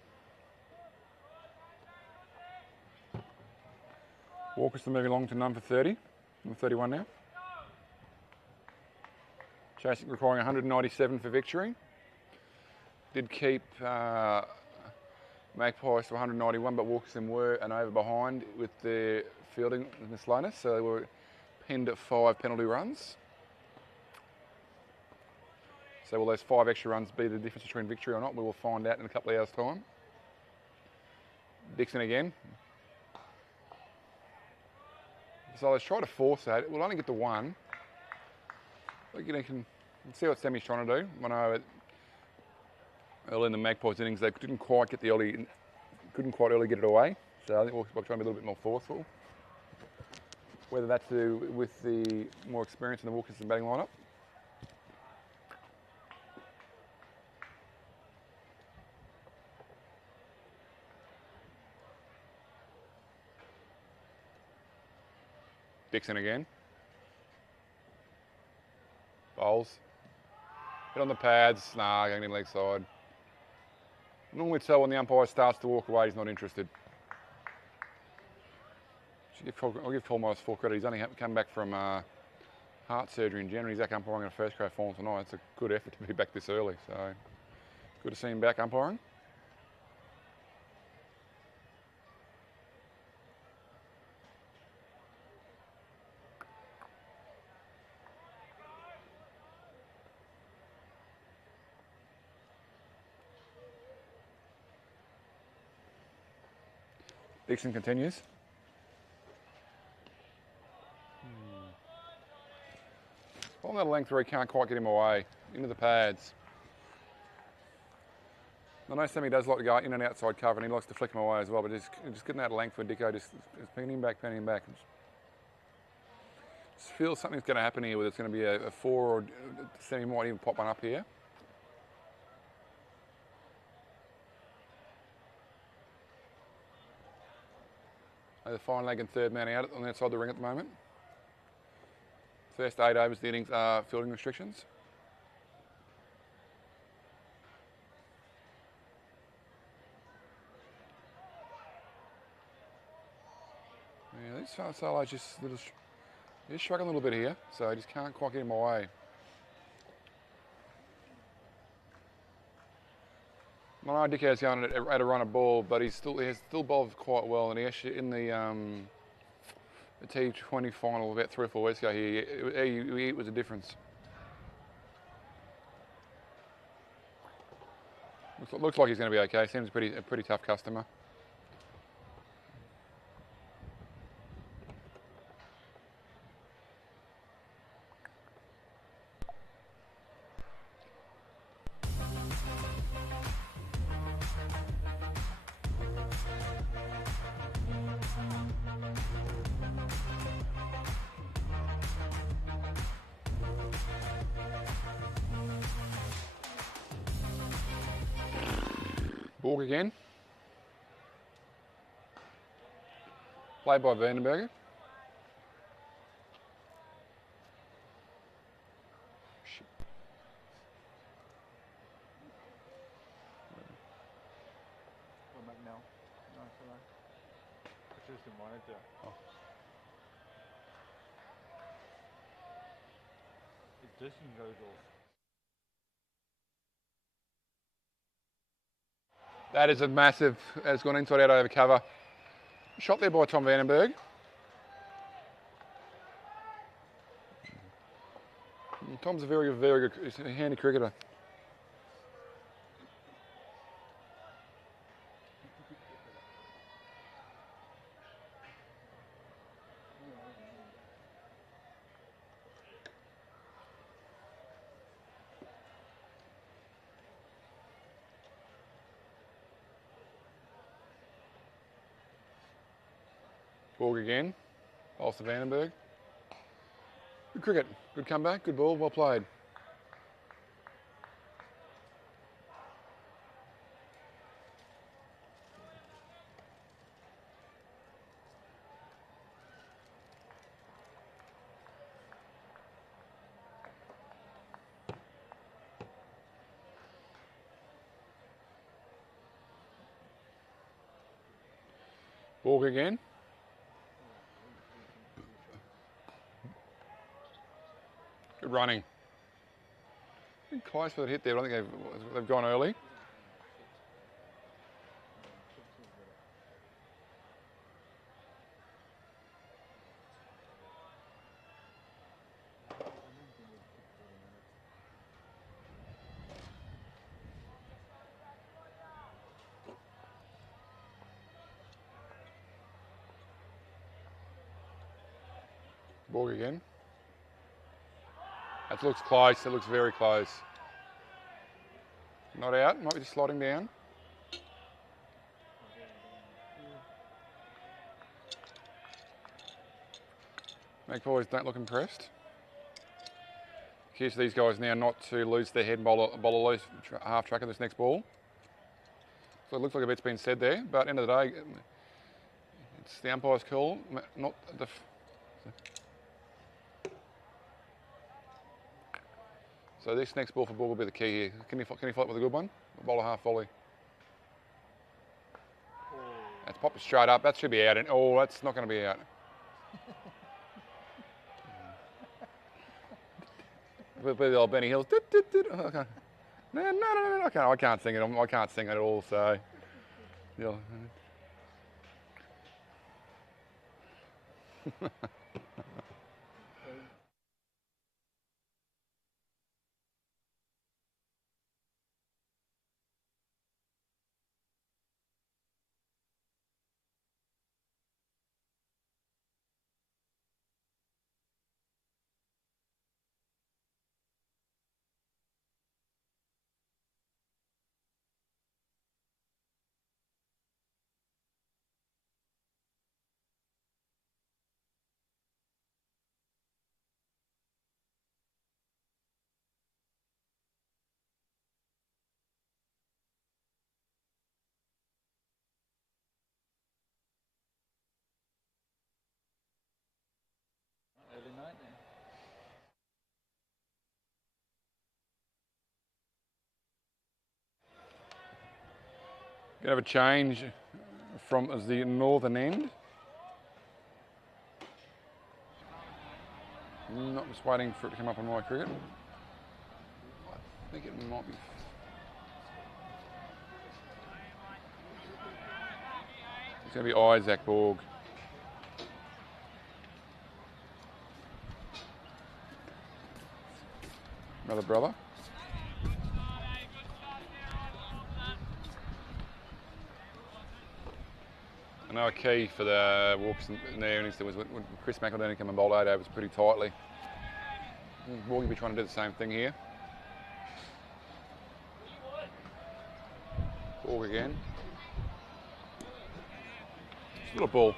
Walkerston moving along to number 30. Number 31 now. Chasing requiring 197 for victory. Did keep Magpies to 191, but Walkerston were an over behind with their fielding and the slowness, so they were pinned at 5 penalty runs. So will those 5 extra runs be the difference between victory or not? We will find out in a couple of hours' time. Dixon again. So let's try to force that. We'll only get to 1. You can see what Sammy's trying to do. I know early in the Magpies innings they couldn't quite early get it away. So I think we'll try and be a little bit more forceful. Whether that's to do with the more experience in the Walkerston batting lineup. Dixon again. Bowls. Hit on the pads. Nah, going in leg side. Normally tell when the umpire starts to walk away, he's not interested. I'll give Cole Morris full credit. He's only come back from heart surgery in January. He's back umpiring in a first grade final tonight. It's a good effort to be back this early. So good to see him back umpiring. Dixon continues. On that length where he can't quite get him away, into the pads. I know Sammy does like to go in and outside cover and he likes to flick him away as well, but just getting that length where Dicko just pinning him back. Just feels something's going to happen here, whether it's going to be a 4 or Sammy might even pop one up here. The fine leg and third man out on the outside of the ring at the moment. First 8 overs, the innings are fielding restrictions. Yeah, this Solo's just he's struggling a little bit here, so he just can't quite get him away. I know Dicko's going at a run of ball, but he has still bowled quite well, and he actually in the T20 final about 3 or 4 weeks ago, he was a difference. Looks like he's going to be okay. Seems a pretty tough customer. Borg again. Played by Vandenberger. That is a massive, has gone inside out over cover. Shot there by Tom Vandenberg. Tom's a very good, he's a handy cricketer. Borg again, off to Vandenberg. Good cricket, good comeback, good ball, well played. Borg again. Good running. Close for the hit there, but I think they've gone early. Borg again. That looks close, it looks very close. Not out, might be just sliding down. Magpies don't look impressed. Here's these guys now not to lose their head and bowl a loose half track of this next ball. So it looks like a bit's been said there, but end of the day, it's the umpire's call, not the... So this next ball for Borg will be the key here. Can he fight with a good one? Bowl a half volley. That's popped straight up. That should be out. And oh, that's not going to be out. With the old Benny Hills. Okay. No, I can't sing it. I can't sing it at all. So, yeah. Gonna have a change from the northern end. Not just waiting for it to come up on my cricket. I think it might be. It's going to be Isaac Borg. Another brother. I know a key for the walks in there innings was when Chris Mackay came and bowled 8 overs pretty tightly. Borg will be trying to do the same thing here. Borg again. Little ball.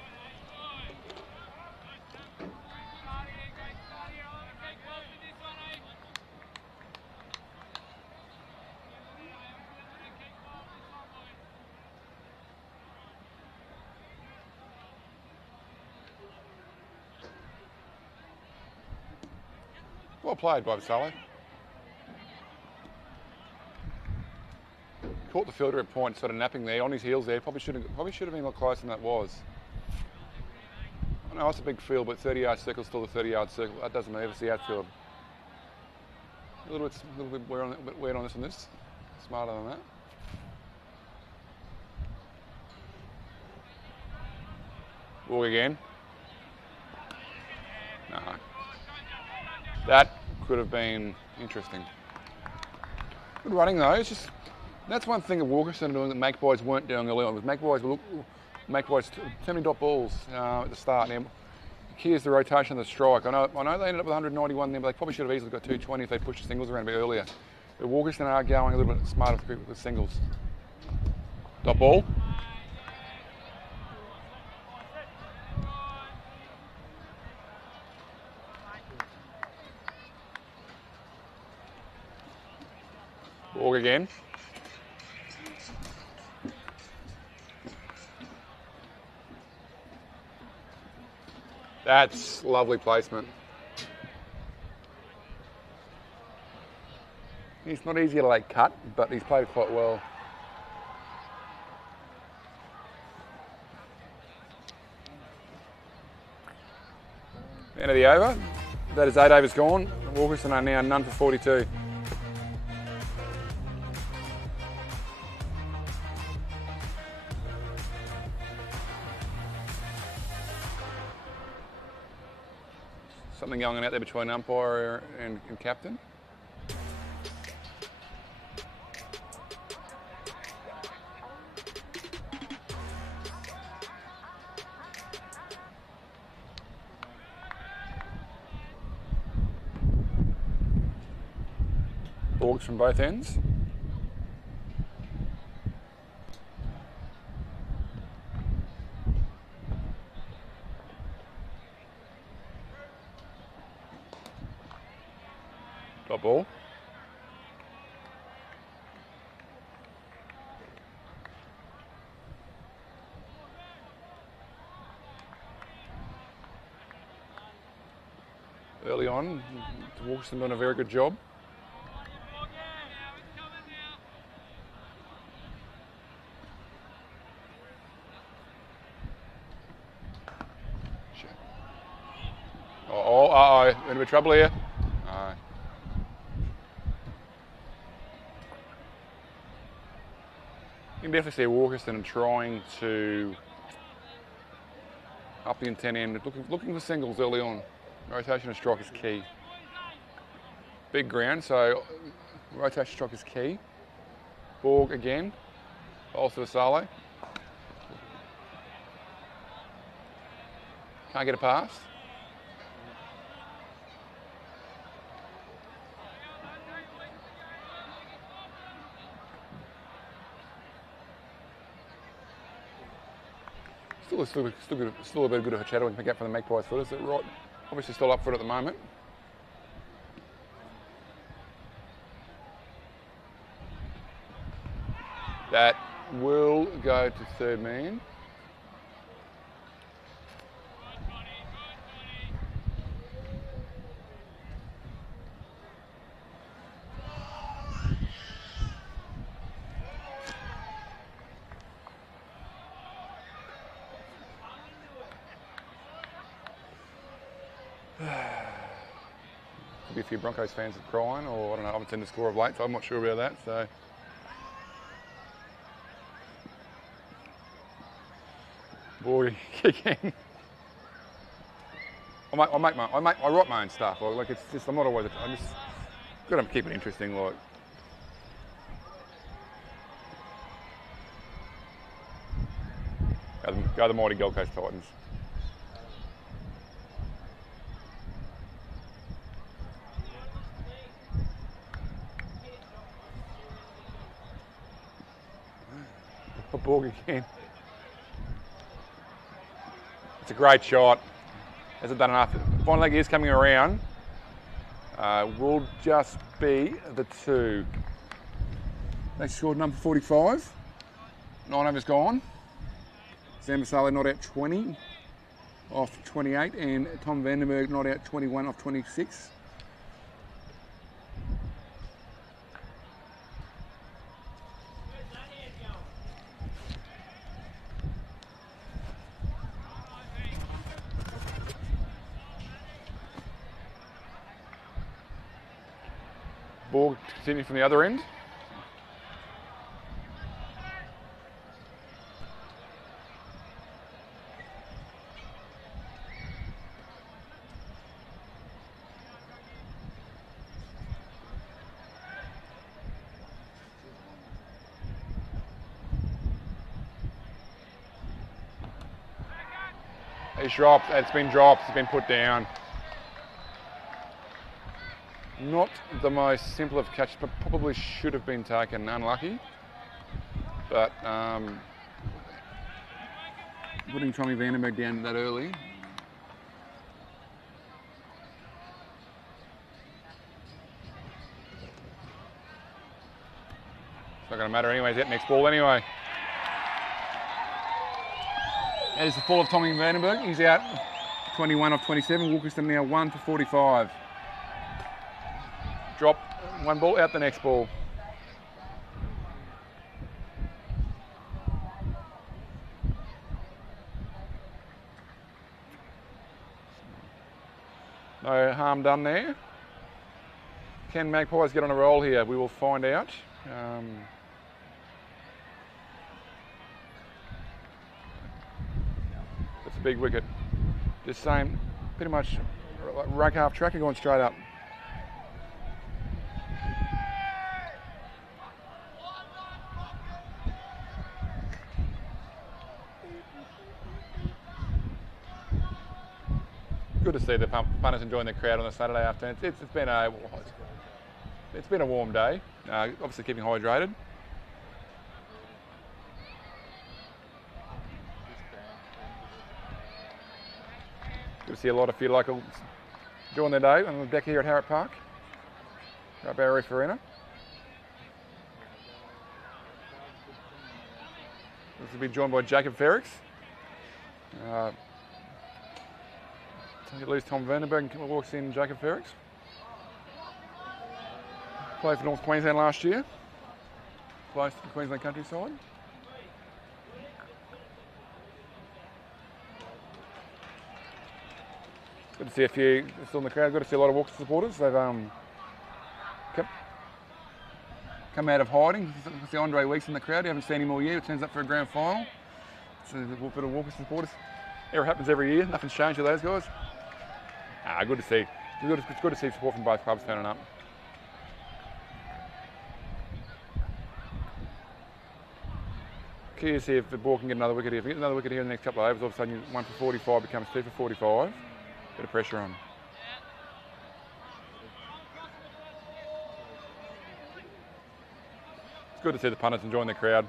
Well played by Vassallo. Caught the fielder at point, sort of napping there, on his heels there. Probably should have been a lot closer than that was. I know it's a big field, but 30-yard circle is still a 30-yard circle. That doesn't matter. It's the outfield. A little bit weird on this. Smarter than that. Walk again. No. That could have been interesting. Good running though. It's just that's one thing that Walkerston are doing that Magpies weren't doing early on. Magpies too many dot balls at the start. Now, here's the rotation of the strike. I know they ended up with 191 there, but they probably should have easily got 220 if they pushed the singles around a bit earlier. But Walkerston are going a little bit smarter with singles. Dot ball. Borg again. That's lovely placement. He's not easy to like cut, but he's played quite well. End of the over. That is 8 overs gone. Walkerston are now none for 42. Something going on out there between umpire and captain. Borgs from both ends. Dot ball. Early on, Walkerston doing a very good job. Uh-oh, in a bit of trouble here. You can definitely see Walkerston trying to up the intent end, looking for singles early on. Rotation of strike is key. Big ground, so rotation of strike is key. Borg again, bowls to Vassallo. Can't get a pass. Still a bit good of a shadow we can pick up from the Magpies footers. They're right, obviously still up for it at the moment. That will go to third man. be a few Broncos fans crying, or I don't know, I haven't seen the score of late, so I'm not sure about that. So. Boy, kicking. I write my own stuff. Like it's just, I'm not always. I just got to keep it interesting. Like. Go the mighty Gold Coast Titans. Borg again. It's a great shot. Hasn't done enough. Final leg is coming around. Will just be the 2. They scored number 45. 9 overs gone. Sam Basale not out 20 off 28, and Tom Vandenberg not out 21 off 26. Ball continuing from the other end. It's dropped, it's been dropped, it's been put down. Not the most simple of catches, but probably should have been taken. Unlucky. But putting Tommy Vandenberg down that early. It's not going to matter anyway, he's at next ball anyway. That is the fall of Tommy Vandenberg. He's out 21 off 27. Walkerston now 1 for 45. Drop one ball, out the next ball. No harm done there. Can Magpies get on a roll here? We will find out. That's a big wicket. Just same, pretty much rug half tracker going straight up. Good to see the punters enjoying the crowd on a Saturday afternoon. It's been a warm day. Obviously keeping hydrated. Good to see a few locals enjoying their day on the deck here at Harrop Park, Great Barrier Reef Arena. This will be joined by Jacob Ferricks. You lose Tom Vandenberg and walks in Jacob Ferricks. Played for North Queensland last year. Close to the Queensland countryside. Good to see a few still in the crowd. Good to see a lot of Walkerston supporters. They've come out of hiding. See Andre Weeks in the crowd. You haven't seen him all year. It turns up for a grand final. So a bit of Walkerston supporters. It happens every year. Nothing's changed with those guys. Good to see. It's good to see support from both clubs turning up. Key is here if the ball can get another wicket here. If we get another wicket here in the next couple of overs, all of a sudden 1 for 45 becomes 2 for 45. Bit of pressure on. It's good to see the punters enjoying the crowd.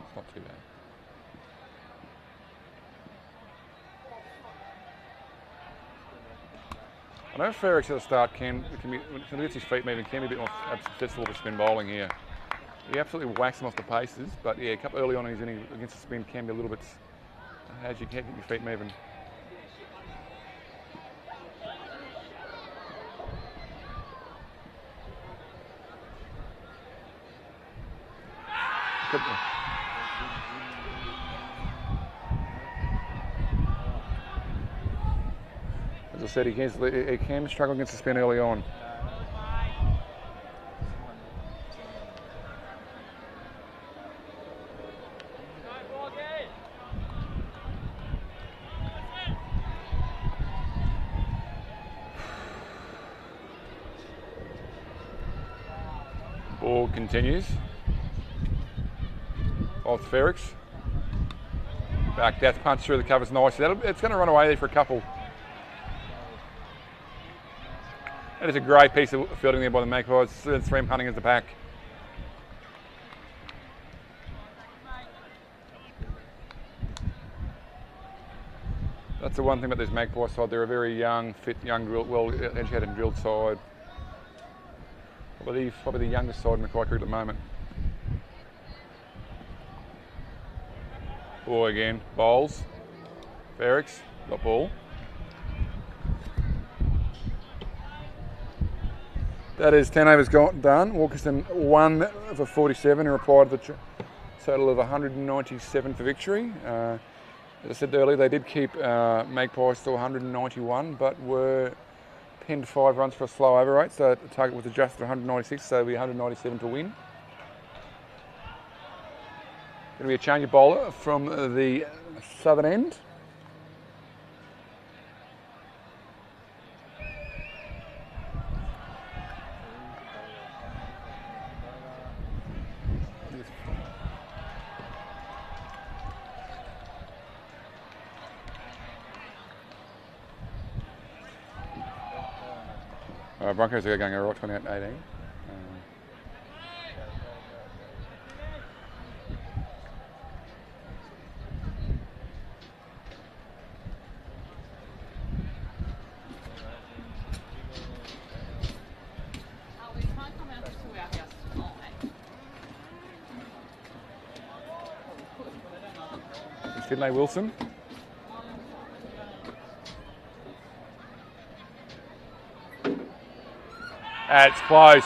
It's not too bad. I know Ferricks at the start can be, when he gets his feet moving, can be a bit more successful with spin bowling here. He absolutely whacks them off the paces, but yeah, a couple early on in his innings against the spin can be a little bit, as you can't get your feet moving. I said, he can struggle against the spin early on. Ball continues. Off Ferrix. Back death punch through the covers nicely. It's going to run away there for a couple. That is a great piece of fielding there by the Magpies. Three punting as the pack. That's the one thing about this Magpie side. They're a very young, fit, young, well-educated and drilled side. Probably the youngest side in Mackay cricket at the moment. Ball again, bowls. Ferrix, got ball. That is 10 overs done. Walkerston 1 for 47 and required the total of 197 for victory. As I said earlier, they did keep Magpies to 191, but were pinned 5 runs for a slow over rate, so the target was adjusted to 196, so it'll be 197 to win. Going to be a change of bowler from the southern end. Broncos are going all right, 28-18. Finlay Wilson. It's close.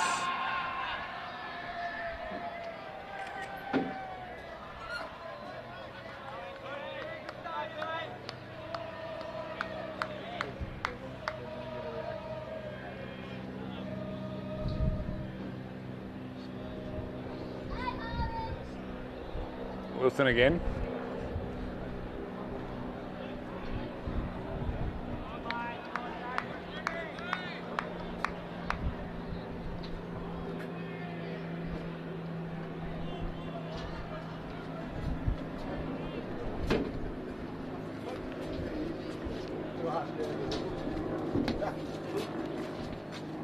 Wilson again.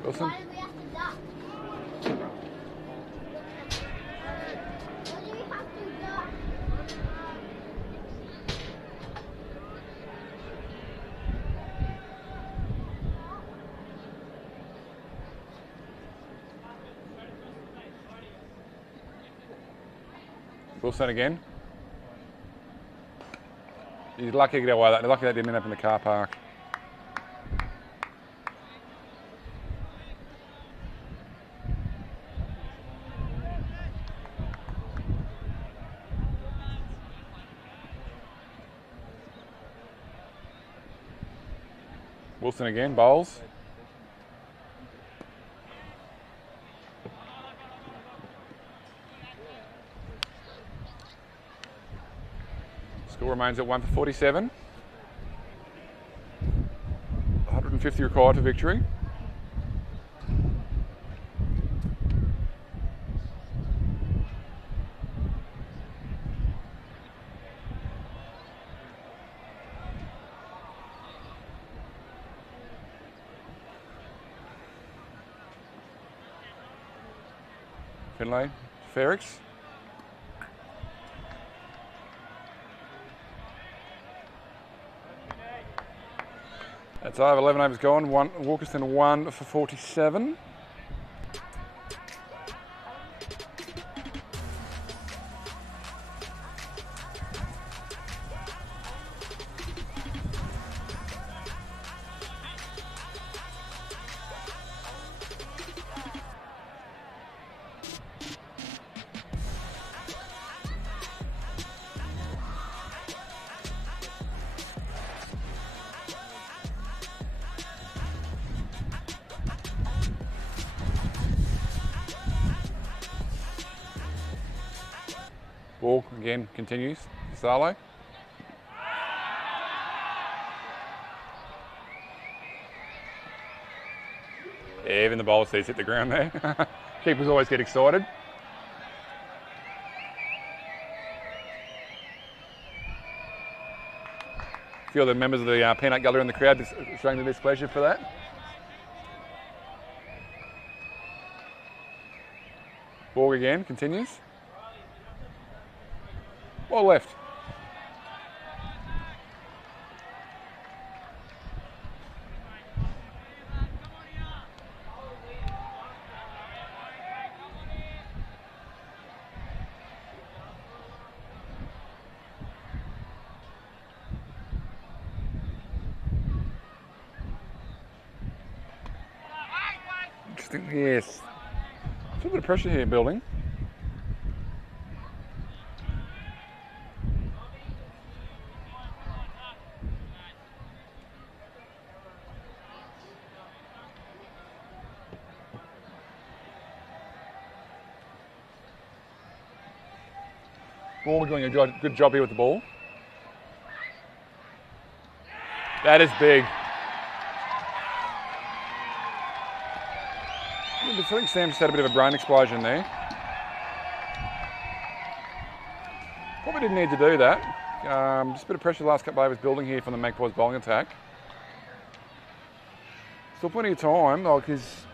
Wilson. Wilson again. He's lucky to get away with that. They're lucky that didn't end up in the car park. Wilson again, bowls. Score remains at 1 for 47. 150 required for victory. Finlay, Ferrix. That's over, 11 overs gone. Walkerston 1 for 47. Ball again continues. Salo. Yeah, even the bowler seats hit the ground there. Keepers always get excited. A few of the members of the peanut gallery in the crowd just showing their displeasure for that. Ball again continues. Ball left. Interesting, yes. A little bit of pressure here building. Ball doing a good job here with the ball. That is big. I think Sam just had a bit of a brain explosion there. Probably didn't need to do that. Just a bit of pressure the last couple of overs building here from the Magpies bowling attack. Still plenty of time, though, because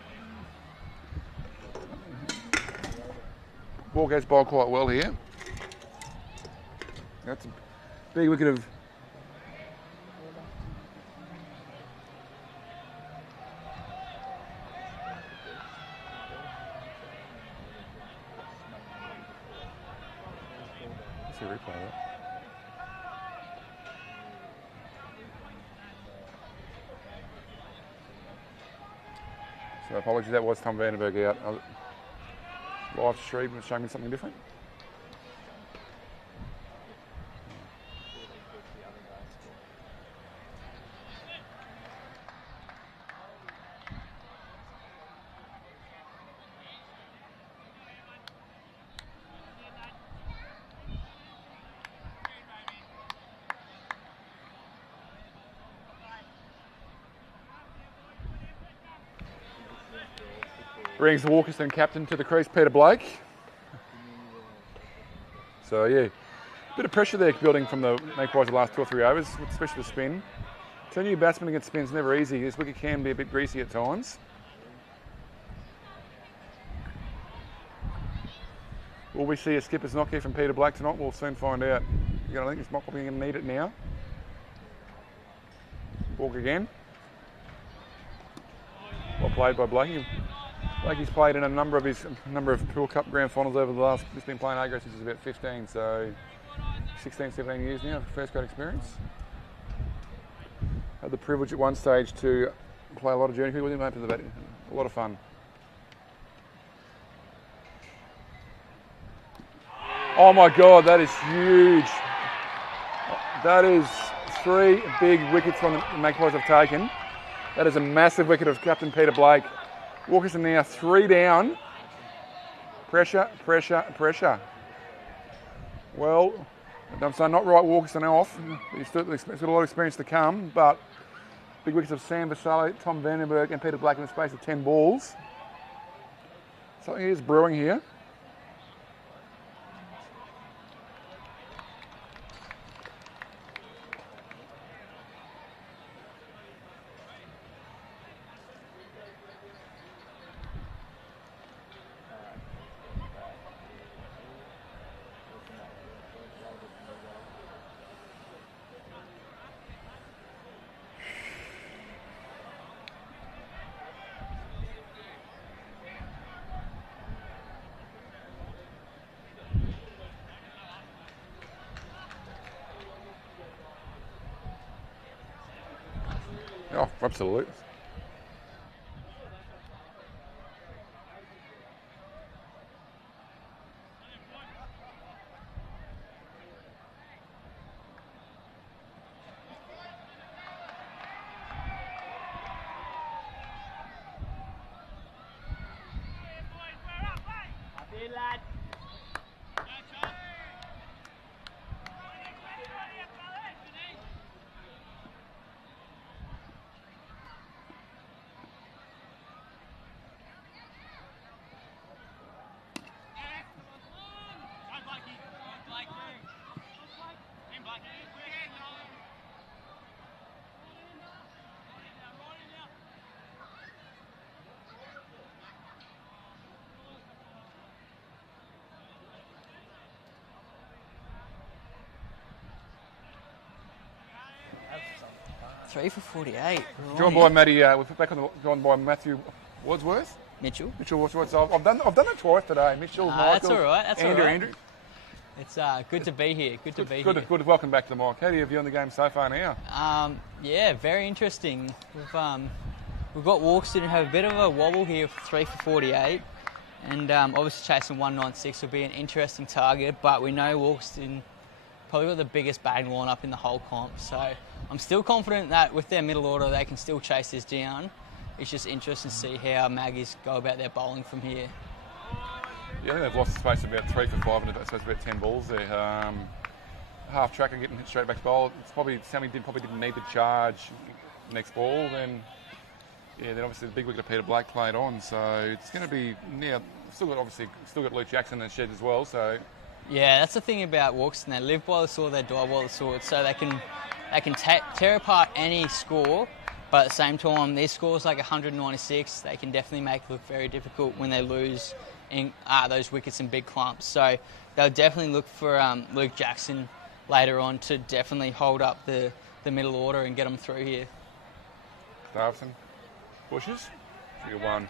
ball goes bowled quite well here. That's a big wicket of replay that. So apologies, that was Tom Vandenberg out. Live stream was showing me something different. Brings the Walkerston captain to the crease, Peter Blake. So yeah, a bit of pressure there building from the Magpies the last 2 or 3 overs, especially the spin. So new batsman against spin's never easy. This wicket can be a bit greasy at times. Will we see a skipper's knock here from Peter Blake tonight? We'll soon find out. I think he's probably going to need it now. Walk again. Well played by Blakey. Blakey's played in a number of Pool Cup Grand Finals over the last. He's been playing A-grade since he was about 15, so 16, 17 years now. First grade experience. Had the privilege at one stage to play a lot of junior cricket with him. Open the bat, a lot of fun. Oh my God, that is huge. That is 3 big wickets from the Magpies have taken. That is a massive wicket of Captain Peter Blake. Walkerston now 3 down. Pressure, pressure, pressure. Well, I'm saying not right Walkerston off. He's got a lot of experience to come, but big wickets of Sam Vassallo, Tom Vandenberg and Peter Blake in the space of 10 balls. Something is brewing here. Oh, absolutely. 3 for 48. Joined by Matty. We're back on the joined by Matthew Wadsworth. Mitchell. Mitchell Wadsworth. So I've done it twice today. Mitchell, Michael, that's all right. That's Andrew, all right. Andrew. It's good to be here. Good to be Good. here. Good. Welcome back to the mic. How do you view on the game so far now? Yeah, very interesting. We've got Walkerston who have a bit of a wobble here for 3 for 48, and obviously chasing 196 will be an interesting target. But we know Walkerston probably got the biggest batting lineup in the whole comp, so I'm still confident that with their middle order they can still chase this down. It's just interesting to see how Maggies go about their bowling from here. Yeah, I think they've lost space about 3 for 5 and it's about 10 balls there. Half tracker getting hit straight back to bowl. It's probably Sammy didn't need to charge next ball. Then obviously the big wicket of Peter Blake played on. So it's going to be still got Luke Jackson in the shed as well. So yeah, that's the thing about Walkerston. They live by the sword, they die by the sword. So they can tear apart any score. But at the same time, their scores like 196, they can definitely make it look very difficult when they lose in those wickets in big clumps. So they'll definitely look for Luke Jackson later on to definitely hold up the middle order and get them through here. Davison pushes. 3-1.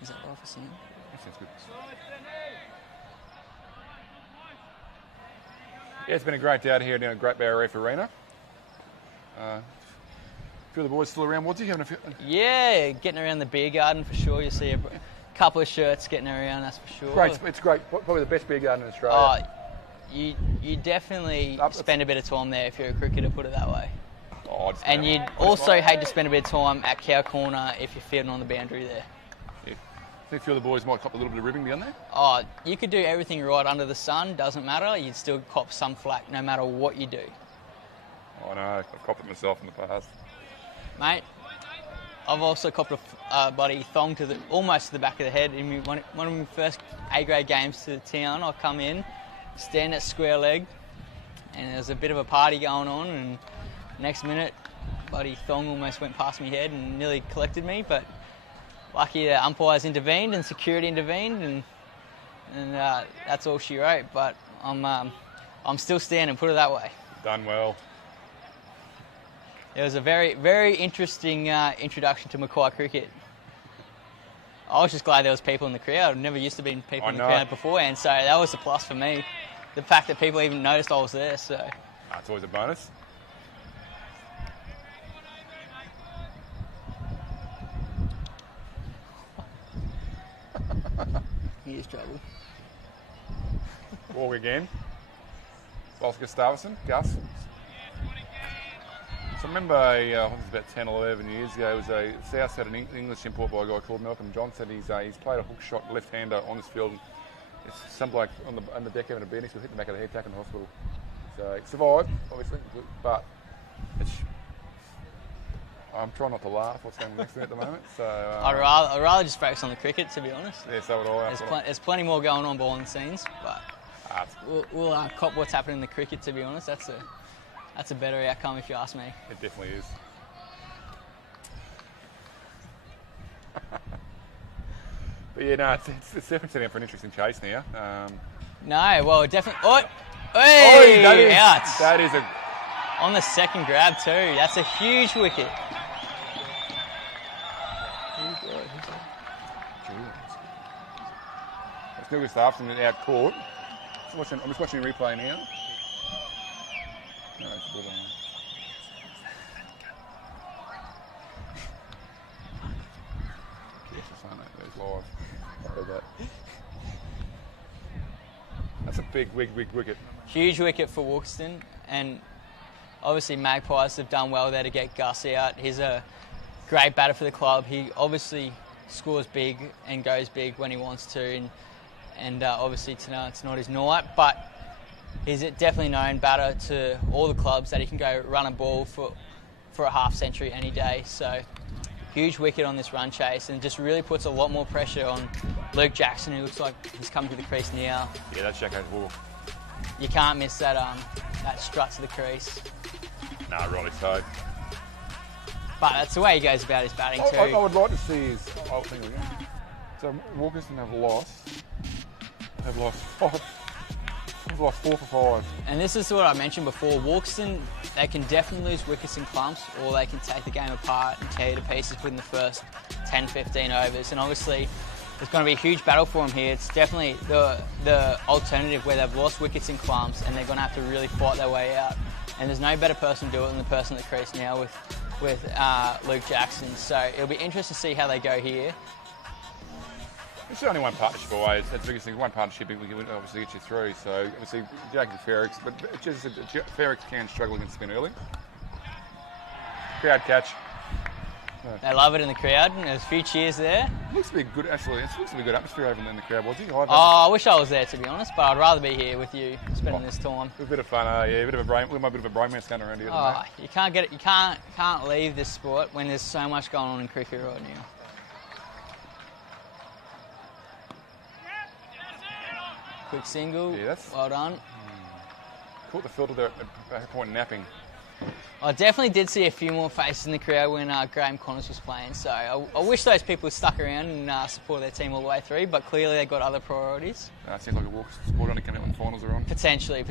Is that right for Sam? Sounds good. Yeah, it's been a great day out here down at Great Barrier Reef Arena. A few of the boys still around. What's he having a few? Yeah, getting around the beer garden for sure. You see a couple of shirts getting around, that's for sure. Great, it's great. Probably the best beer garden in Australia. You definitely spend a bit of time there if you're a cricketer, put it that way. And you'd also hate to spend a bit of time at Cow Corner if you're fielding on the boundary there. Yeah. I think a few of the boys might cop a little bit of ribbing down there. You could do everything right under the sun, doesn't matter. You'd still cop some flack no matter what you do. I know, I've copped it myself in the past. Mate, I've also copped a bloody thong almost to the back of the head. In one of my first A-grade games to the town, I come in, stand at square leg, and there's a bit of a party going on, and next minute, bloody thong almost went past my head and nearly collected me, but lucky the umpires intervened and security intervened, and that's all she wrote. But I'm still standing, put it that way. Done well. It was a very, very interesting introduction to Mackay cricket. I was just glad there was people in the crowd. I've never used to be people in the crowd beforehand, so that was a plus for me. The fact that people even noticed I was there, so. That's always a bonus. Here's trouble. Walk again. Gustavson, Gus. So I remember, I think it was about 10 or 11 years ago, South had an English import by a guy called Malcolm Johnson. He's played a hook shot left-hander on this field. It's some bloke on the deck having a beer, and he's hit the back of the head, taken to hospital. So he survived, obviously, but I'm trying not to laugh what's going next to me at the moment. So I'd rather just focus on the cricket, to be honest. Yeah, so would I. There's plenty more going on behind the scenes, but we'll cop what's happening in the cricket, to be honest. That's a better outcome if you ask me. It definitely is. But yeah, no, it's definitely setting up for an interesting chase now. No, well, definitely. Oh, hey, out. That is on the second grab too. That's a huge wicket. It's still Gustavson out court. I'm just watching a replay now. No, it's good on. Live. I heard that. That's a big wicket. Huge wicket for Walkerston, and obviously Magpies have done well there to get Gus out. He's a great batter for the club. He obviously scores big and goes big when he wants to, and obviously tonight's not his night, but he's a definitely known batter to all the clubs that he can go run a ball for a half century any day. So huge wicket on this run chase, and just really puts a lot more pressure on Luke Jackson, who looks like he's coming to the crease now. Yeah, that's Jacko's ball. You can't miss that strut to the crease. Nah, rightly so. But that's the way he goes about his batting too. I would like to see his thing again. So Walkerston have lost 5 He's lost 4 for 5. And this is what I mentioned before. Walkerston, they can definitely lose wickets and clumps, or they can take the game apart and tear you to pieces within the first 10, 15 overs. And obviously, there's going to be a huge battle for them here. It's definitely the alternative where they've lost wickets and clumps and they're going to have to really fight their way out. And there's no better person to do it than the person at the crease now with Luke Jackson. So it'll be interesting to see how they go here. It's only one partnership away. That's the biggest thing. One partnership we can obviously get you through. So obviously Jack and Ferrix, but just Ferrix can struggle against spin early. Crowd catch. They love it in the crowd. There's a few cheers there. Looks to be good, actually. It looks to be a good atmosphere over in the crowd, was he? I wish I was there, to be honest, but I'd rather be here with you, spending this time. A bit of fun, yeah. A bit of a bromance going around here. You can't leave this sport when there's so much going on in cricket right now. Quick single. Yeah, well done. Caught the filter there at a point napping. I definitely did see a few more faces in the crowd when Graham Connors was playing, so I wish those people stuck around and supported their team all the way through, but clearly they've got other priorities. It seems like a Walkerston supporter only coming out when the finals are on. Potentially.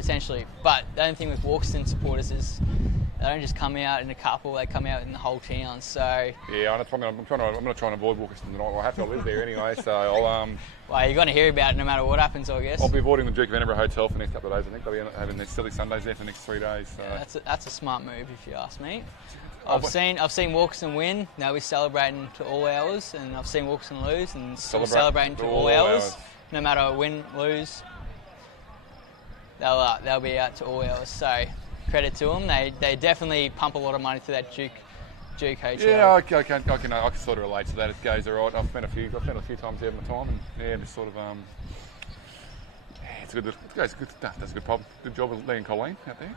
But the only thing with Walkerston supporters is they don't just come out in a couple, they come out in the whole town, so... Yeah, I'm going to try and avoid Walkerston tonight. Well, I have to live there anyway, so I'll... Well, you're going to hear about it no matter what happens, I guess. I'll be avoiding the Duke of Edinburgh Hotel for the next couple of days. I think they'll be having their silly Sundays there for the next 3 days. So. Yeah, that's a smart move, if you ask me. I've seen Walkerston win. They'll be celebrating to all hours, and I've seen Walkerston lose and still celebrating to all hours. No matter win, lose, they'll be out to all hours. So credit to them. They definitely pump a lot of money through that Duke Hotel. Yeah, I can sort of relate to that. It goes all right. I've spent a few times there in my time, and yeah, just sort of it's good. It's good stuff. That's a good job of Lee and Colleen out there.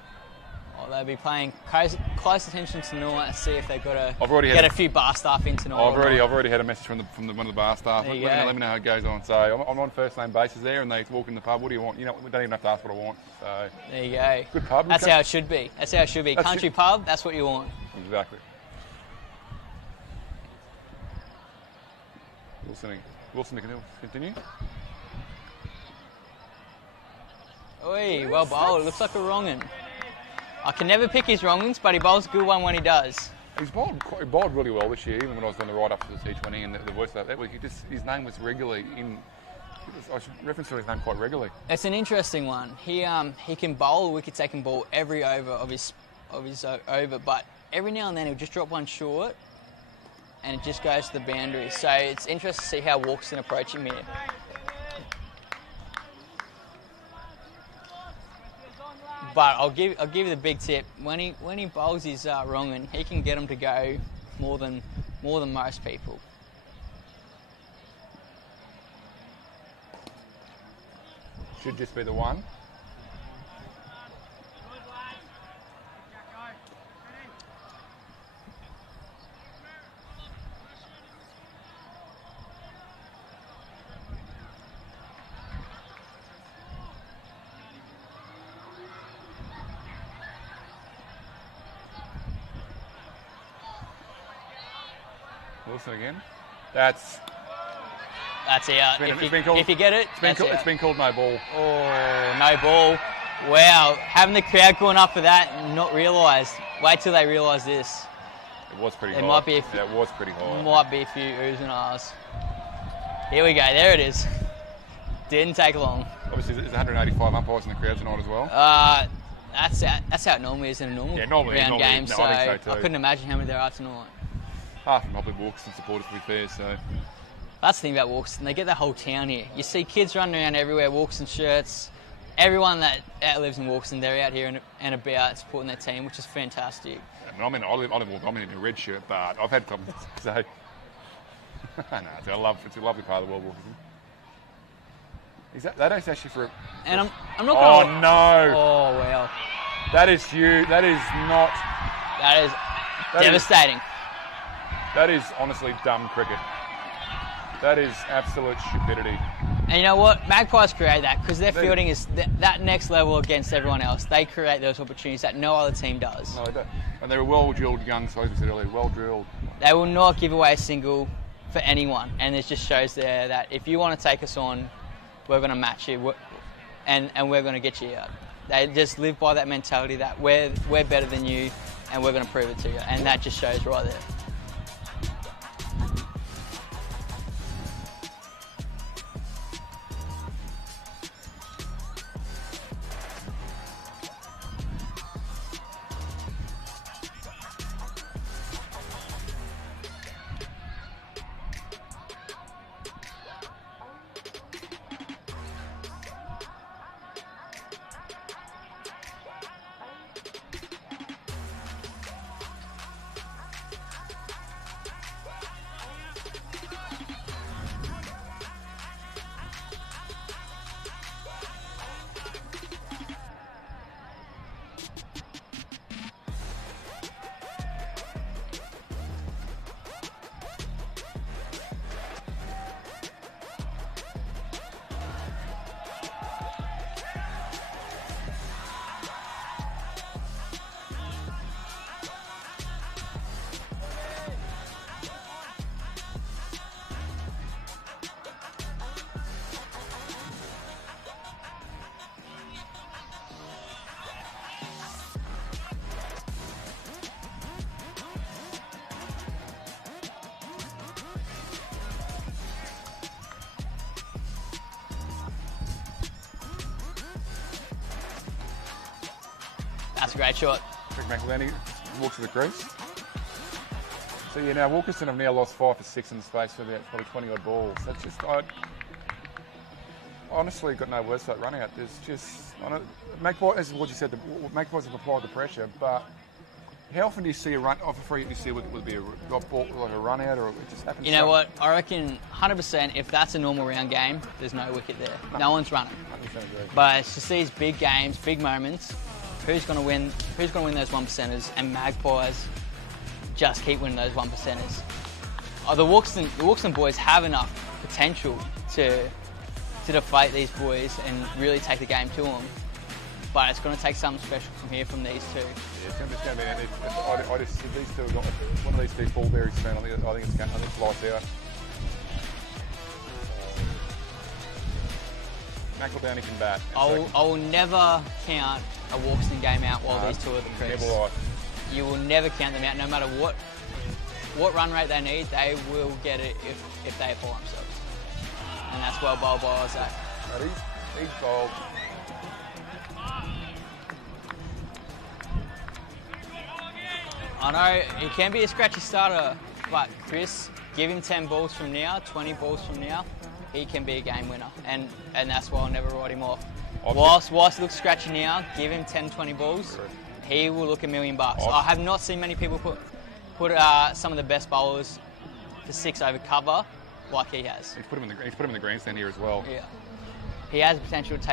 Well, they'll be paying close attention tonight to see if they've got to get a few bar staff in tonight. I've already had a message from one of the bar staff. Let me know how it goes on. So I'm on first name basis there, and they walk in the pub. What do you want? You know, we don't even have to ask what I want. So there you go. Good pub. That's how it should be. Country pub. That's what you want. Exactly. Wilson can continue. Oi, well bowled. Looks like a wrong-un. I can never pick his wrong-uns, but he bowls a good one when he does. He bowled really well this year, even when I was on the ride up to the T20 and the voice that week. His name was regularly in. I should reference his name quite regularly. It's an interesting one. He can bowl a wicket-taking ball every over of his over, but every now and then he'll just drop one short, and it just goes to the boundary. So it's interesting to see how Walkerston approach him here. But I'll give you the big tip. When he bowls his wrong-un, he can get him to go more than most people. Should just be the one. Wilson again. That's out. If you get it, it's been called no ball. Oh, no ball. Wow, having the crowd going up for that and not realise. Wait till they realise this. It was pretty high. It was pretty high. Might be a few oohs and ahs. Here we go, there it is. Didn't take long. Obviously, there's 185 umpires in the crowd tonight as well. That's how it normally is in a normal round game, so I think so too. I couldn't imagine how many there are tonight. Half of them probably Walkerston supporters, to be fair, so... That's the thing about Walkerston, they get the whole town here. You see kids running around everywhere, Walkerston shirts. Everyone that lives in Walkerston, they're out here and about supporting their team, which is fantastic. I mean, I live in a red shirt, but I've had problems, so... no, it's a lovely part of the world, Walkerston. That is actually for... And I'm not going to... Oh, no! Oh, well. That is huge. That is not... That is devastating. That is honestly dumb cricket. That is absolute stupidity. And you know what? Magpies create that because their fielding is that next level against everyone else. They create those opportunities that no other team does. No, they don't. And they're well-drilled young, so as we said earlier, well-drilled. They will not give away a single for anyone. And it just shows there that if you want to take us on, we're going to match you. and we're going to get you out. They just live by that mentality that we're better than you, and we're going to prove it to you, and that just shows right there. That's a great shot. Rick McElhenney walks to the crease. So yeah, now Walkerston have now lost 5 for 6 in the space of about probably 20 odd balls. That's just, I honestly got no words for that run out. There's just, Magpies, as what you said, the Magpies have applied the pressure, but how often do you see a run off a free hit? You see would it be a ball, like a run out, or it just happens? You know what? I reckon 100%. If that's a normal round game, there's no wicket there. No one's running. 100% agree. But it's just these big games, big moments. Who's going to win? Who's going to win those 1%ers? And Magpies just keep winning those 1%ers. The Walkerston boys have enough potential to deflate these boys and really take the game to them. But it's going to take something special from here from these two. Yeah, it's going to be. I just these two have got one of these two fall very soon. I think it's lights out. McElhenney can bat. I will never count a Walkerston game out while these two are the crease. Never will. You will never count them out, no matter what run rate they need. They will get it if they apply themselves, and that's well bowled by Isaac. He's bowled. I know he can be a scratchy starter, but Chris, give him 10 balls from now, 20 balls from now, he can be a game winner, and that's why I'll never write him off. Whilst he looks scratchy now, give him 10, 20 balls, he will look $1 million. I have not seen many people put some of the best bowlers for 6 over cover like he has. He's put him in the grandstand here as well. Yeah, he has the potential to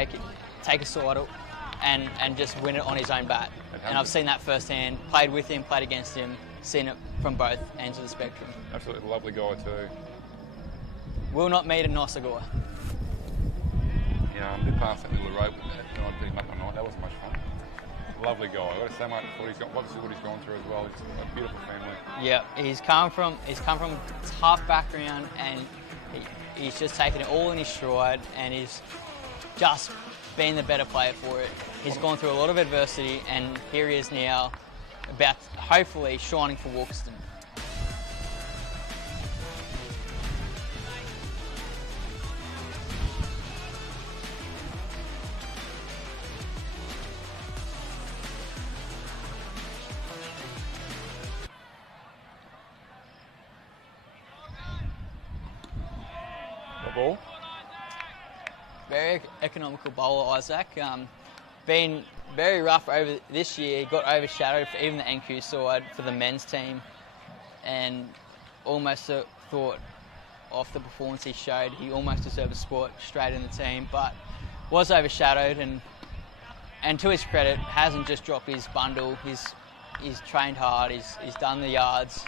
take a side and just win it on his own bat. And I've seen that firsthand. Played with him, played against him, seen it from both ends of the spectrum. Absolutely lovely guy too. Will not meet a nicer guy. Yeah, I did pass that little rope and I beat him up on night. That wasn't much fun. Lovely guy. I've got to say, mate, obviously what he's gone through as well. It's a beautiful family. Yeah, he's come from a tough background, and he's just taken it all in his stride, and he's just been the better player for it. He's gone through a lot of adversity, and here he is now, about hopefully shining for Walkerston. Ball. Very economical bowler, Isaac. Been very rough over this year. He got overshadowed for even the NQ side for the men's team, and almost thought off the performance he showed, he almost deserved a spot straight in the team, but was overshadowed. And to his credit, hasn't just dropped his bundle. He's trained hard. He's done the yards.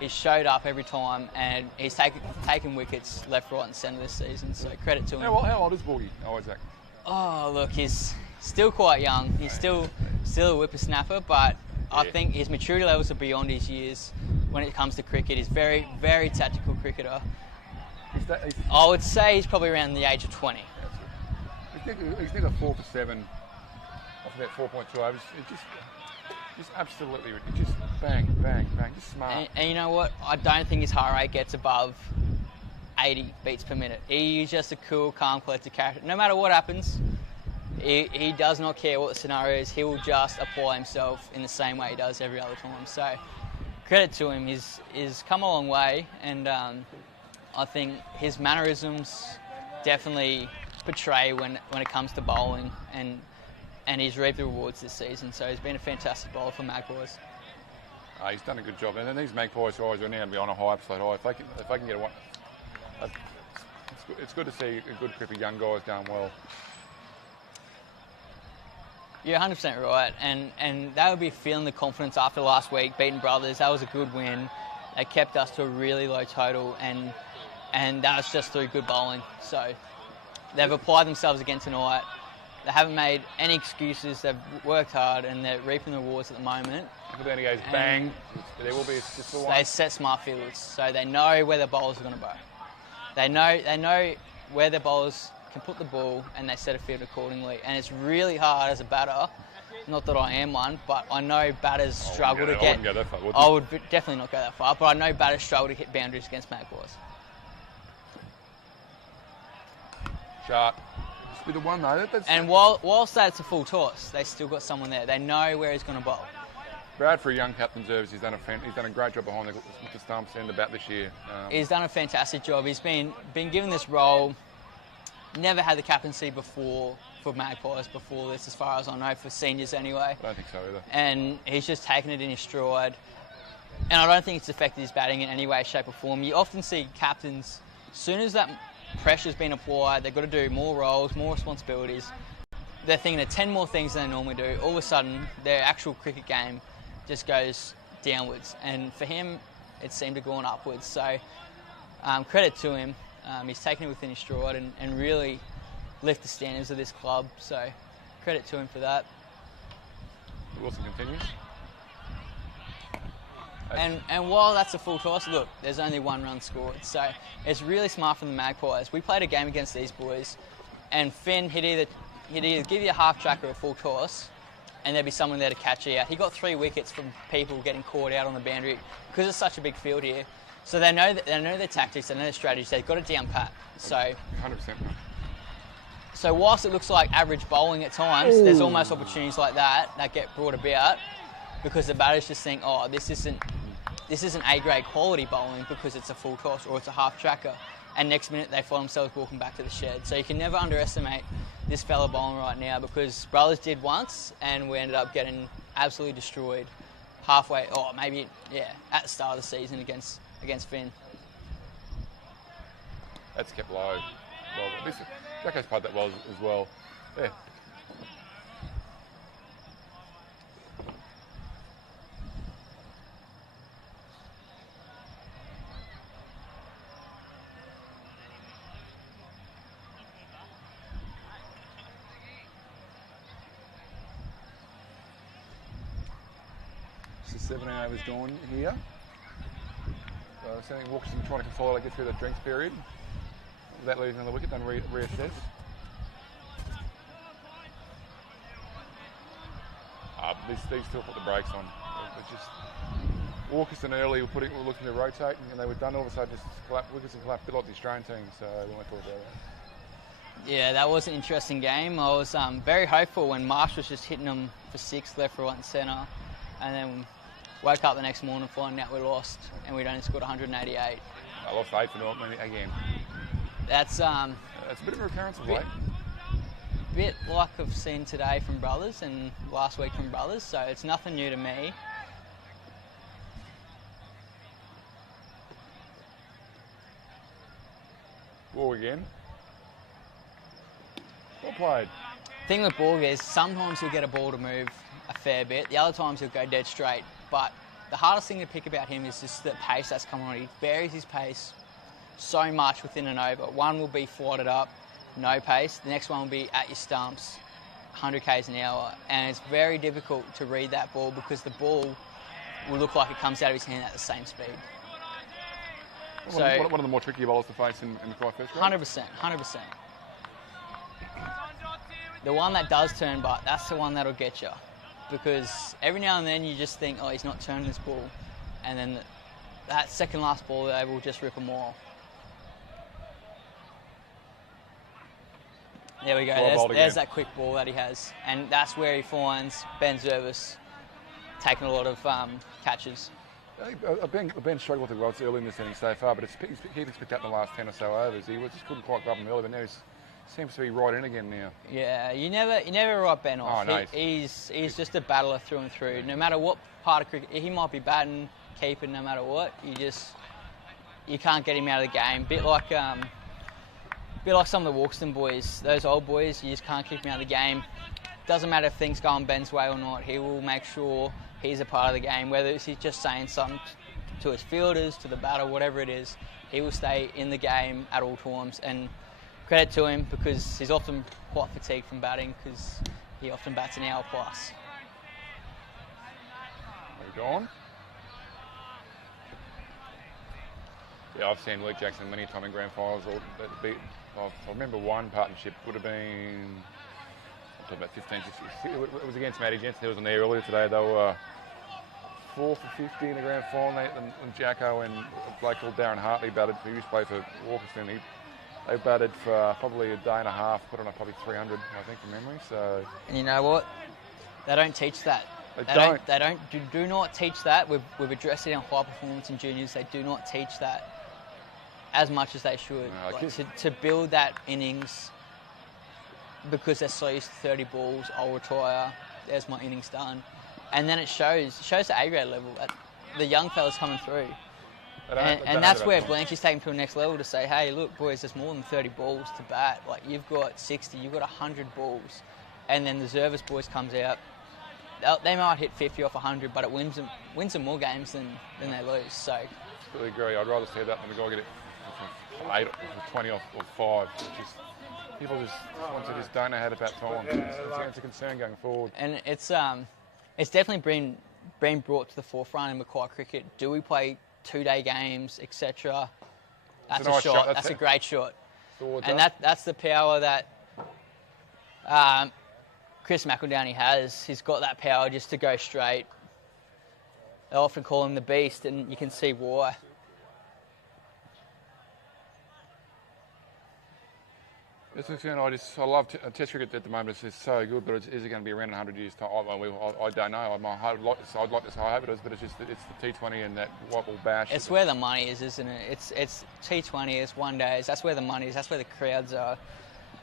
He's showed up every time, and he's taken wickets left, right and centre this season, so credit to him. How old is Borgie? Isaac? Oh, look, he's still quite young. He's still a whippersnapper, but I think his maturity levels are beyond his years when it comes to cricket. He's very, very tactical cricketer. I would say he's probably around the age of 20. He's never 4 for 7 off that 4.2 overs. It just absolutely, just bang, bang, bang, just smart. And you know what? I don't think his heart rate gets above 80 beats per minute. He's just a cool, calm, collected character. No matter what happens, he does not care what the scenario is. He will just apply himself in the same way he does every other time. So credit to him. He's come a long way, and I think his mannerisms definitely portray when it comes to bowling, and he's reaped the rewards this season. So he's been a fantastic bowler for Magpies. He's done a good job, and then these Magpies guys are now going to be on a high, absolute high. If they can get one, it's good to see a good group of young guys going well. You're 100% right, and they would be feeling the confidence after last week, beating Brothers. That was a good win. They kept us to a really low total, and that was just through good bowling. So they've applied themselves again tonight. They haven't made any excuses. They've worked hard, and they're reaping the rewards at the moment. If it goes bang, there will be just for one. They set smart fields, so they know where their bowlers are going to bow. They know where their bowlers can put the ball, and they set a field accordingly. And it's really hard as a batter. Not that I am one, but I know batters struggle to get. I wouldn't go that far, would you? I would definitely not go that far, but I know batters struggle to hit boundaries against Magpies. Sharp. Just be the one though. And whilst that's a full toss, they still got someone there. They know where he's going to bowl. Brad, for a young captain, he's done a great job behind the stumps and the bat this year. He's done a fantastic job. He's been given this role. Never had the captaincy before for Magpies before this, as far as I know, for seniors anyway. I don't think so either. And he's just taken it in his stride. And I don't think it's affected his batting in any way, shape or form. You often see captains, as soon as that pressure's been applied, they've got to do more roles, more responsibilities. They're thinking of 10 more things than they normally do. All of a sudden, their actual cricket game just goes downwards. And for him, it seemed to go on upwards. So credit to him. He's taken it within his stride and really lift the standards of this club. So credit to him for that. Wilson continues. And while that's a full toss, look, there's only 1 run scored. So it's really smart from the Magpies. We played a game against these boys, and Finn, he'd either give you a half track or a full toss, and there'd be someone there to catch you out. He got 3 wickets from people getting caught out on the boundary because it's such a big field here. So they know their tactics, they know their strategies. They've got it down pat. So 100%. So whilst it looks like average bowling at times, there's almost opportunities like that get brought about because the batters just think, oh, this isn't A-grade quality bowling because it's a full toss or it's a half tracker. And next minute they find themselves walking back to the shed. So you can never underestimate this fella bowling right now, because Brothers did once and we ended up getting absolutely destroyed halfway, at the start of the season against Finn. That's kept low. Well, Jacko's played that well as well. Yeah. So 17 overs gone here. So I think Walkerston trying to consolidate, get through the drinks period. Without losing another wicket, then reassess. These still put the brakes on. It's just Walkerston early were looking to rotate, and they were done all of a sudden. Just Wilkerston collapsed, a bit like the Australian team. So we won't talk about that. Yeah, that was an interesting game. I was very hopeful when Marsh was just hitting them for 6 left, right, and centre, and then woke up the next morning finding out we lost, and we'd only scored 188. I lost 8 for naught again. That's a bit of a recurrence of late. Bit like I've seen today from Brothers and last week from Brothers, so it's nothing new to me. Ball again. Well played. Thing with Borg is sometimes he'll get a ball to move a fair bit, the other times he'll go dead straight, but the hardest thing to pick about him is just the pace that's coming on. He varies his pace so much within an over. One will be flighted up, no pace. The next one will be at your stumps, 100 k's an hour. And it's very difficult to read that ball because the ball will look like it comes out of his hand at the same speed. One of the more tricky bowlers to face in the first grade? 100%. the one that does turn, but that's the one that'll get you. Because every now and then you just think, oh, he's not turning this ball. And then that second last ball, they will just rip a mile. There we go. There's that quick ball that he has. And that's where he finds Ben Zervis taking a lot of catches. Ben struggled with the Rods early in this inning so far, but he's picked up the last 10 or so overs. He just couldn't quite grab him early, but now he seems to be right in again now. Yeah, you never write Ben off. Oh, no. He's just a battler through and through. No matter what part of cricket, he might be batting, keeping, no matter what. You can't get him out of the game. Bit like some of the Walkerston boys, those old boys. You just can't keep him out of the game. Doesn't matter if things go on Ben's way or not. He will make sure he's a part of the game. Whether he's just saying something to his fielders, to the batter, whatever it is, he will stay in the game at all times. And credit to him, because he's often quite fatigued from batting, because he often bats an hour plus. Moved on. Yeah, I've seen Luke Jackson many times in grand finals. I remember one partnership would have been about 15, 16. It was against Matty Jensen. He was on there earlier today. They were 4 for 50 in the grand final. And Jacko and a bloke called Darren Hartley batted. He used to play for Walkerston. They batted for probably a day and a half, put on probably 300, I think, from memory. So. And you know what? They don't teach that. They do not teach that. We've addressed it in high performance in juniors. They do not teach that as much as they should. No, to build that innings, because they're so used to 30 balls, I'll retire, there's my innings done. And then it shows the A-grade level, the young fellas coming through. And that's where Blanchard's taken to the next level to say, hey, look, boys, there's more than 30 balls to bat. Like, you've got 60, you've got 100 balls. And then the Zervis boys comes out. They might hit 50 off 100, but it wins them more games than they lose. So, really agree. I'd rather see that than the guy get it from 8 or 20 off or 5. People just don't know how to bat time. It's a concern going forward. And it's definitely been brought to the forefront in Mackay cricket. Do we play 2-day games, etc.? That's a shot. That's a great shot. And that's the power that Chris McEldowney has. He's got that power just to go straight. They often call him the beast, and you can see why. I love Test cricket at the moment. It's so good, but is it going to be around in 100 years' time? I don't know. I'd like to say I hope it is, but it's the T20 and that white ball bash. It's where the money is, isn't it? It's T20, it's 1 days. That's where the money is. That's where the crowds are.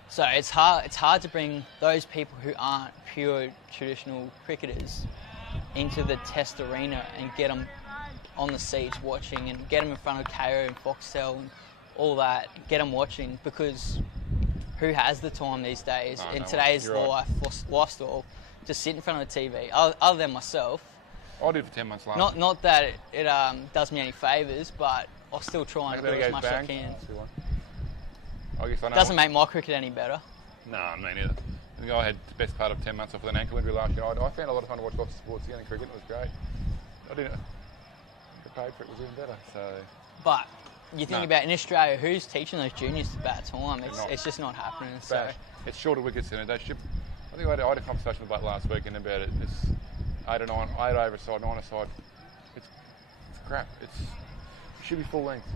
So it's hard to bring those people who aren't pure traditional cricketers into the Test arena and get them on the seats watching, and get them in front of KO and Foxtel and all that. Get them watching, because who has the time these days in today's lifestyle to sit in front of the TV, other than myself? I did for 10 months last. Not that it does me any favours, but I'll still try and do as much as I can. Doesn't make my cricket any better. No, me neither. I think I had the best part of 10 months off with an ankle injury last year. I found a lot of fun to watch lots of sports again in cricket. It was great. I didn't get paid for it. Was even better. So. But you think about in Australia, who's teaching those juniors to bat time? It's just not happening. So it's shorter wickets in it. I think I had a conversation with Butt last weekend about it. It's 8 over a side, 9 a side. It's crap. It should be full length.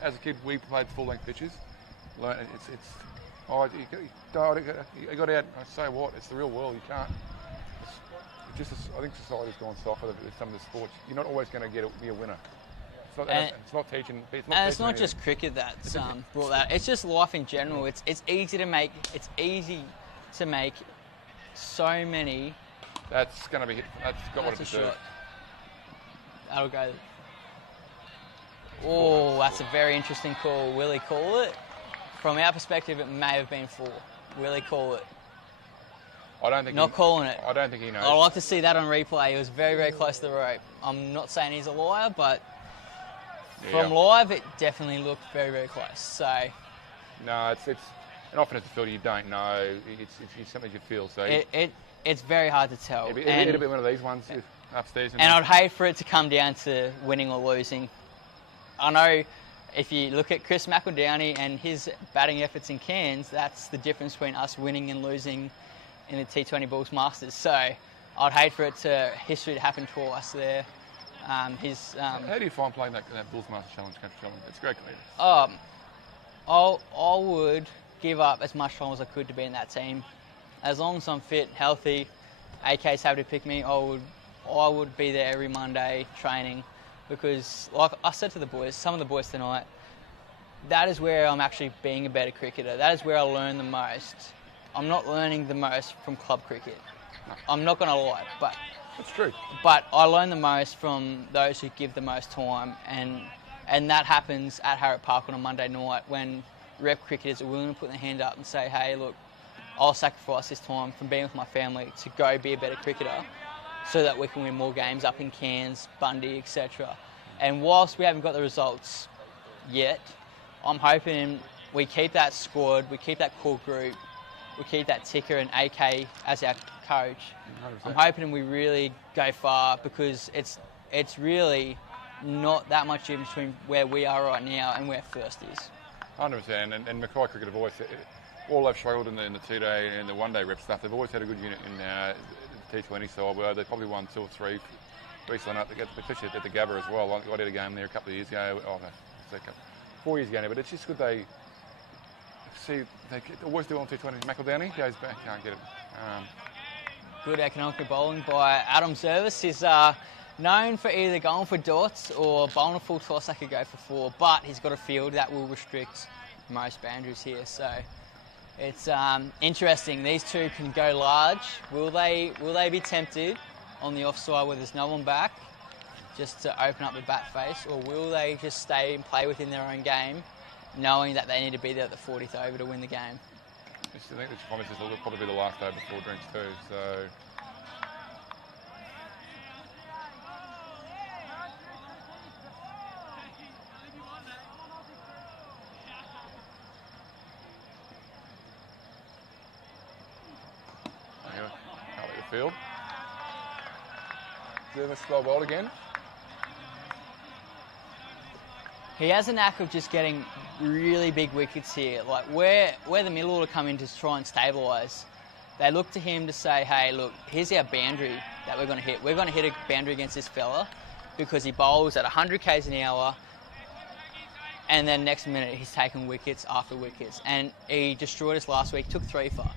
As a kid, we played full length pitches. You got out. I say what? It's the real world. You can't. I think society's gone soft with some of the sports. You're not always going to be a winner. It's not teaching. It's not just cricket that's brought that. It's just life in general. It's easy to make. It's easy to make so many. That's going to be hit. That's got what it deserves. That'll go. Oh, that's a very interesting call. Will he call it? From our perspective, it may have been 4. Will he call it? I don't think. Not calling it. I don't think he knows. I'd like to see that on replay. He was very, very close to the rope. I'm not saying he's a liar, but from live, it definitely looked very, very close. So. No, and often as a fielder, you don't know. It's something you feel. So. It's very hard to tell. It'll be one of these ones upstairs. And I'd hate for it to come down to winning or losing. I know if you look at Chris McEldowney and his batting efforts in Cairns, that's the difference between us winning and losing in the T20 Bulls Masters. So I'd hate for history to happen twice there. How do you find playing that Bulls Masters Challenge? It's great. I would give up as much time as I could to be in that team. As long as I'm fit, healthy, AK's happy to pick me, I would be there every Monday training, because like I said to the boys, some of the boys tonight, that is where I'm actually being a better cricketer. That is where I learn the most. I'm not learning the most from club cricket. I'm not going to lie, but that's true. But I learn the most from those who give the most time, and that happens at Harrop Park on a Monday night when rep cricketers are willing to put their hand up and say, hey, look, I'll sacrifice this time from being with my family to go be a better cricketer so that we can win more games up in Cairns, Bundy, etc. And whilst we haven't got the results yet, I'm hoping we keep that squad, we keep that core group, we keep that ticker and AK as our coach. 100%. I'm hoping we really go far, because it's really not that much in between where we are right now and where first is. 100%. And Mackay cricket have always, all they've struggled in the two-day and the one-day rep stuff, they've always had a good unit in the T20 side, where they probably won 2 or 3 recently, especially at the Gabba as well. I did a game there a couple of years ago, 4 years ago now, but it's just good they always do on T20. McEldowney goes back, can't get it. Good economic bowling by Adam Service. He's known for either going for dots or bowling a full toss that could go for 4, but he's got a field that will restrict most boundaries here. So it's interesting. These two can go large. Will they be tempted on the offside where there's no one back, just to open up the bat face, or will they just stay and play within their own game, knowing that they need to be there at the 40th over to win the game? I think this will probably be the last over before drinks too, so... Out of the field. Service slow bowled again. He has a knack of just getting really big wickets here. Like where the middle order come in to try and stabilise, they look to him to say, hey, look, here's our boundary that we're going to hit. We're going to hit a boundary against this fella because he bowls at 100 k's an hour, and then next minute he's taking wickets after wickets. And he destroyed us last week, took 3 for.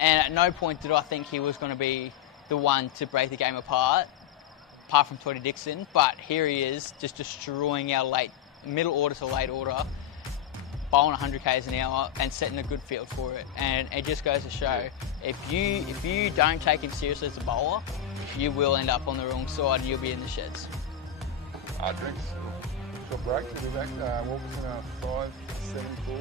And at no point did I think he was going to be the one to break the game apart from Toddy Dixon. But here he is, just destroying our middle order to late order, bowling 100 k's an hour and setting a good field for it. And it just goes to show, if you don't take him seriously as a bowler, you will end up on the wrong side and you'll be in the sheds. Drinks, short break, we'll be back. Walkerston 574.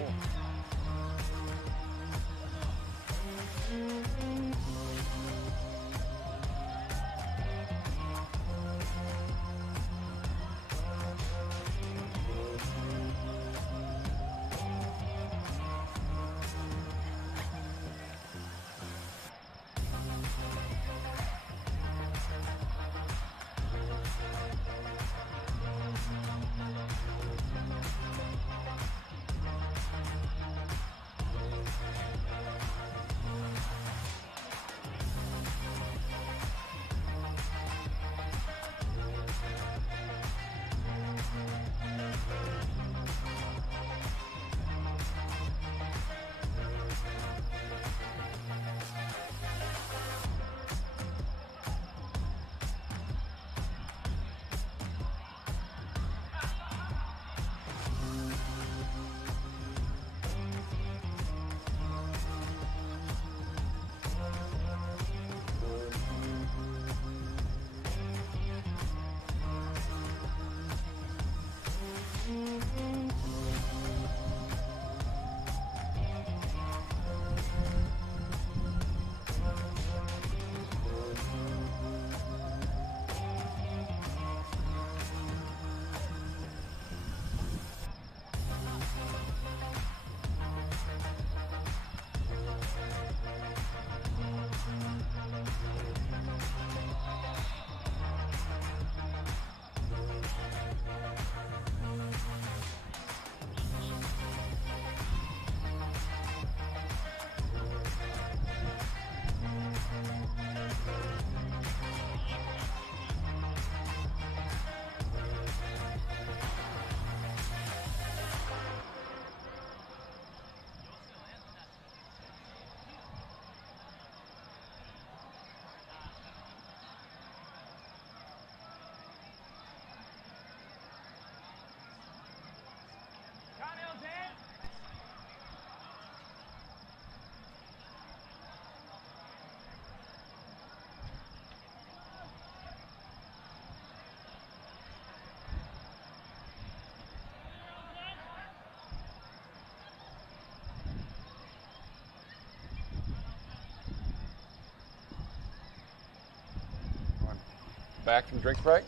back from drinks break.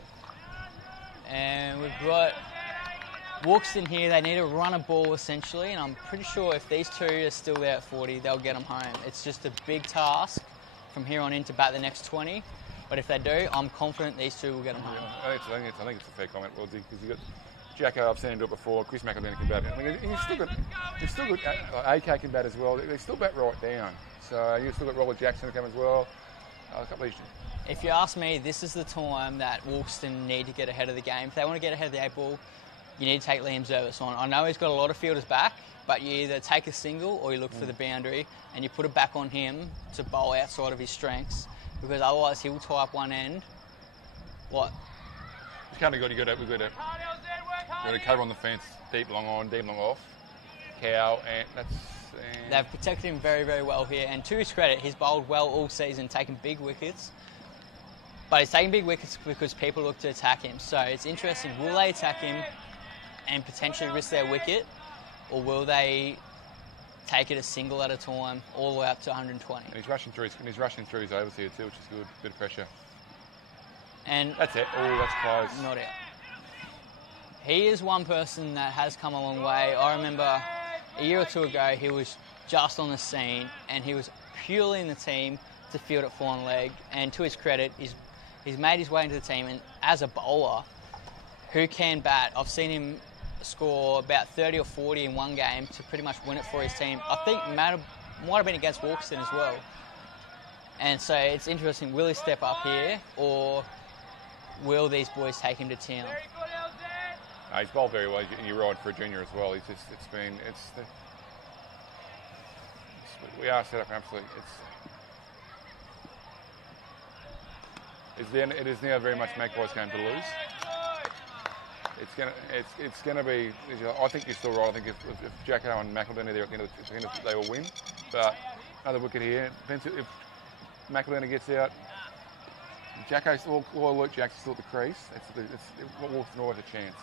And we've got Walkerston here. They need to run a ball essentially, and I'm pretty sure if these two are still there at 40, they'll get them home. It's just a big task from here on in to bat the next 20. But if they do, I'm confident these two will get them home. I think it's a fair comment, Wildsy, because you've got Jacko, I've seen him do it before. Chris McElvenny can bat. I mean, you've still got AK can bat as well. They still bat right down. So you've still got Robert Jackson to come as well. A couple of these. If you ask me, this is the time that Walkerston need to get ahead of the game. If they want to get ahead of the 8 ball, you need to take Liam Zervis on. I know he's got a lot of fielders back, but you either take a single or you look for the boundary and you put it back on him to bowl outside of his strengths, because otherwise he will tie up one end. What? It's kind of good. We've got to cover on the fence, deep long on, deep long off. Cow, and that's. They've protected him very, very well here, and to his credit, he's bowled well all season, taking big wickets. But he's taking big wickets because people look to attack him. So it's interesting, will they attack him and potentially risk their wicket, or will they take it a single at a time all the way up to 120? And he's rushing through his overs here too, which is good. Bit of pressure. And that's it. Oh, that's close. Not out. He is one person that has come a long way. I remember a year or two ago, he was just on the scene and he was purely in the team to field at fine leg. And to his credit, he's made his way into the team. And as a bowler who can bat, I've seen him score about 30 or 40 in one game to pretty much win it for his team. I think might have been against Walkerston as well. And so it's interesting, will he step up here or will these boys take him to town? He's bowled very well, and you're right for a junior as well. We are set up absolutely. It is now very much Magpies game to lose. It's gonna be. I think you're still right. I think if Jacko and McElvenny are there at the end of they will win. But another wicket here. Depends if McElvenny gets out. Jacko's or Luke Jackson's still at the crease. It's Walkerston always a chance.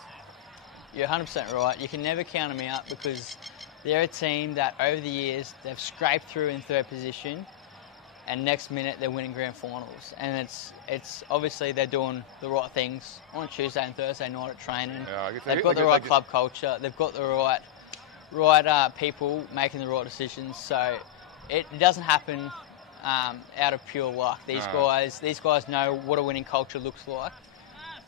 You're 100% right. You can never count them out because they're a team that over the years they've scraped through in third position, and next minute they're winning grand finals. And it's obviously they're doing the right things on Tuesday and Thursday night at training. They've got the right club culture. They've got the right people making the right decisions. So it doesn't happen out of pure luck. These guys know what a winning culture looks like.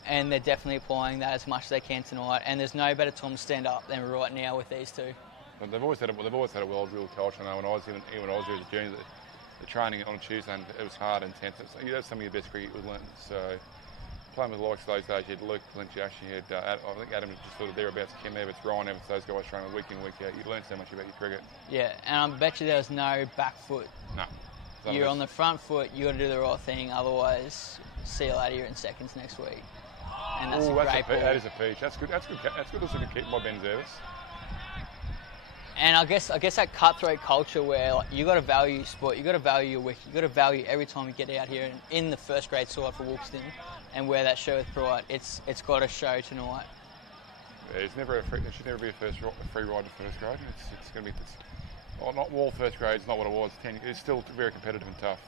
And they're definitely applying that as much as they can tonight. And there's no better time to stand up than right now with these two. But they've always had a well-drilled culture. I know when I was there as a junior, the training on Tuesday, and it was hard and intense. That's some of your best cricket we've learned. So playing with the likes of those days, you had Luke, Clint, Josh, you had I think Adam was just sort of thereabouts. Kim Evans, Ryan Evans, those guys training week in, week out. You learn so much about your cricket. Yeah, and I bet you there's no back foot. No. You're on the front foot. You got to do the right thing. Otherwise, see you later. You're in seconds next week. And that's a great ball. That is a peach. That's good. That's good. That's good. Also good keep by Ben Zervis. And I guess that cutthroat culture where you got to value sport, you got to value your wicket, you got to value every time you get out here in the first grade side for Walkerston and wear that show with pride. It's got to show tonight. Yeah, there should never be a free ride to first grade. It's going to be. Well, not all first grade. It's not what it was. It's still very competitive and tough.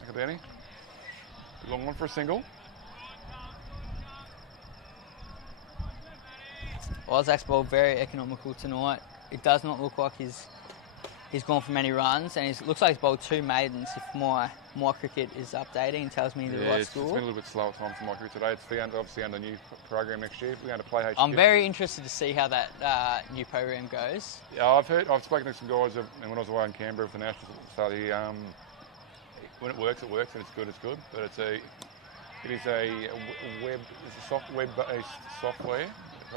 Look at Danny. Long one for a single. Isaac's bowled very economical tonight. It does not look like he's gone for many runs, and it looks like he's bowled 2 maidens. If my cricket is updating and tells me the right score. It's been a little bit slow at times for my cricket today. It's obviously under a new program next year. We're going to play HQ. I'm very interested to see how that new program goes. Yeah, I've spoken to some guys, and when I was away in Canberra for the Nationals at the start of the year, when it works, and it's good. But it is a web-based software.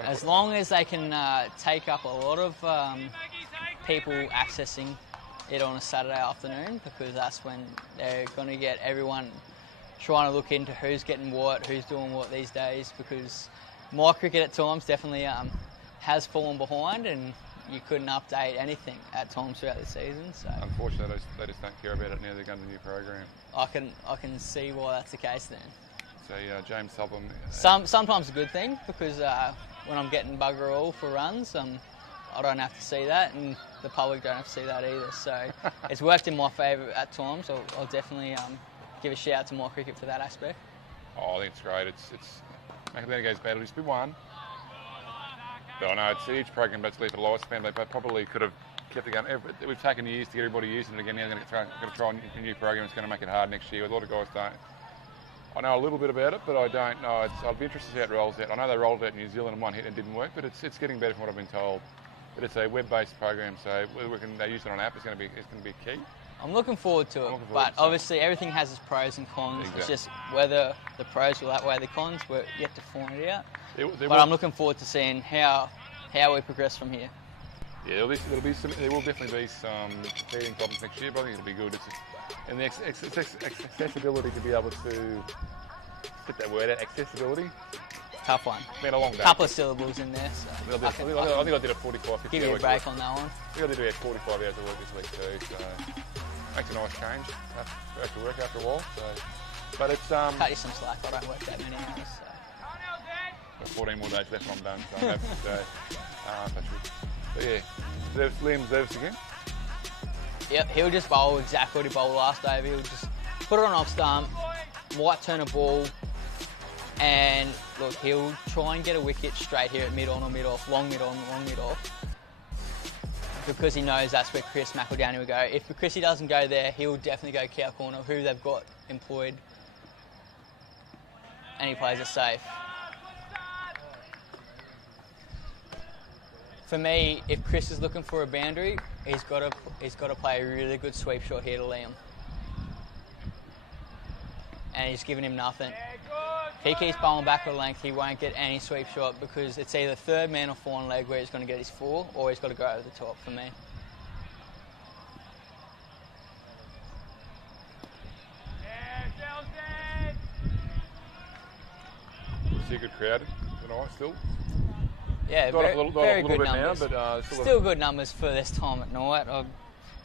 As long as they can take up a lot of people accessing it on a Saturday afternoon, because that's when they're going to get everyone trying to look into who's getting what, who's doing what these days, because my cricket at times definitely has fallen behind and you couldn't update anything at times throughout the season. So unfortunately, they just don't care about it now. They're going to the new program. I can see why that's the case then. So James Sutherland. Sometimes a good thing, because when I'm getting bugger all for runs, I don't have to see that, and the public don't have to see that either. So it's worked in my favour at times. I'll definitely give a shout out to More Cricket for that aspect? Oh, I think it's great. It's Mackay goes bad. It'll just be one. But I know it's each program, but it's left for the lifespan. They probably could have kept it going. We've taken years to get everybody using it again. Now they're going to try a new program. It's going to make it hard next year. A lot of guys don't. I know a little bit about it, but I don't know. I'd be interested to see how it rolls out. I know they rolled it out in New Zealand and one hit and it didn't work, but it's getting better from what I've been told. But it's a web-based program, so they use it on an app. It's going to be key. I'm looking forward to it, but obviously everything has its pros and cons. Exactly. It's just whether the pros will outweigh the cons, we're yet to find it out. But I'm looking forward to seeing how we progress from here. Yeah, there will definitely be some teething problems next year, but I think it'll be good. And the accessibility to be able to get that word out, accessibility. Tough one. It's been a long day. Couple of syllables in there. So I think I did a 45, 50 give you a break on that one. I think I did about 45 hours of work this week too, so makes a nice change. Go to work after a while. So, but it's cut you some slack. I don't work that many hours. So. Got 14 more days left and I'm done. So I'm happy to but yeah, Liam deserves again. Yep, he'll just bowl exactly what he bowled last over. He'll just put it on off stump, might turn a ball, and look, he'll try and get a wicket straight here at mid-on or mid-off, long mid-on, long mid-off, because he knows that's where Chris McEldowney will go. If Chrissy doesn't go there, he'll definitely go cow corner, who they've got employed, and he plays it safe. For me, if Chris is looking for a boundary, he's got to play a really good sweep shot here to Liam. And he's giving him nothing. If he keeps bowling back a length, he won't get any sweep shot because it's either third man or fine leg where he's going to get his 4, or he's got to go over the top for me. See a good crowd tonight still. Yeah, very good numbers. Now, but, still good numbers for this time at night.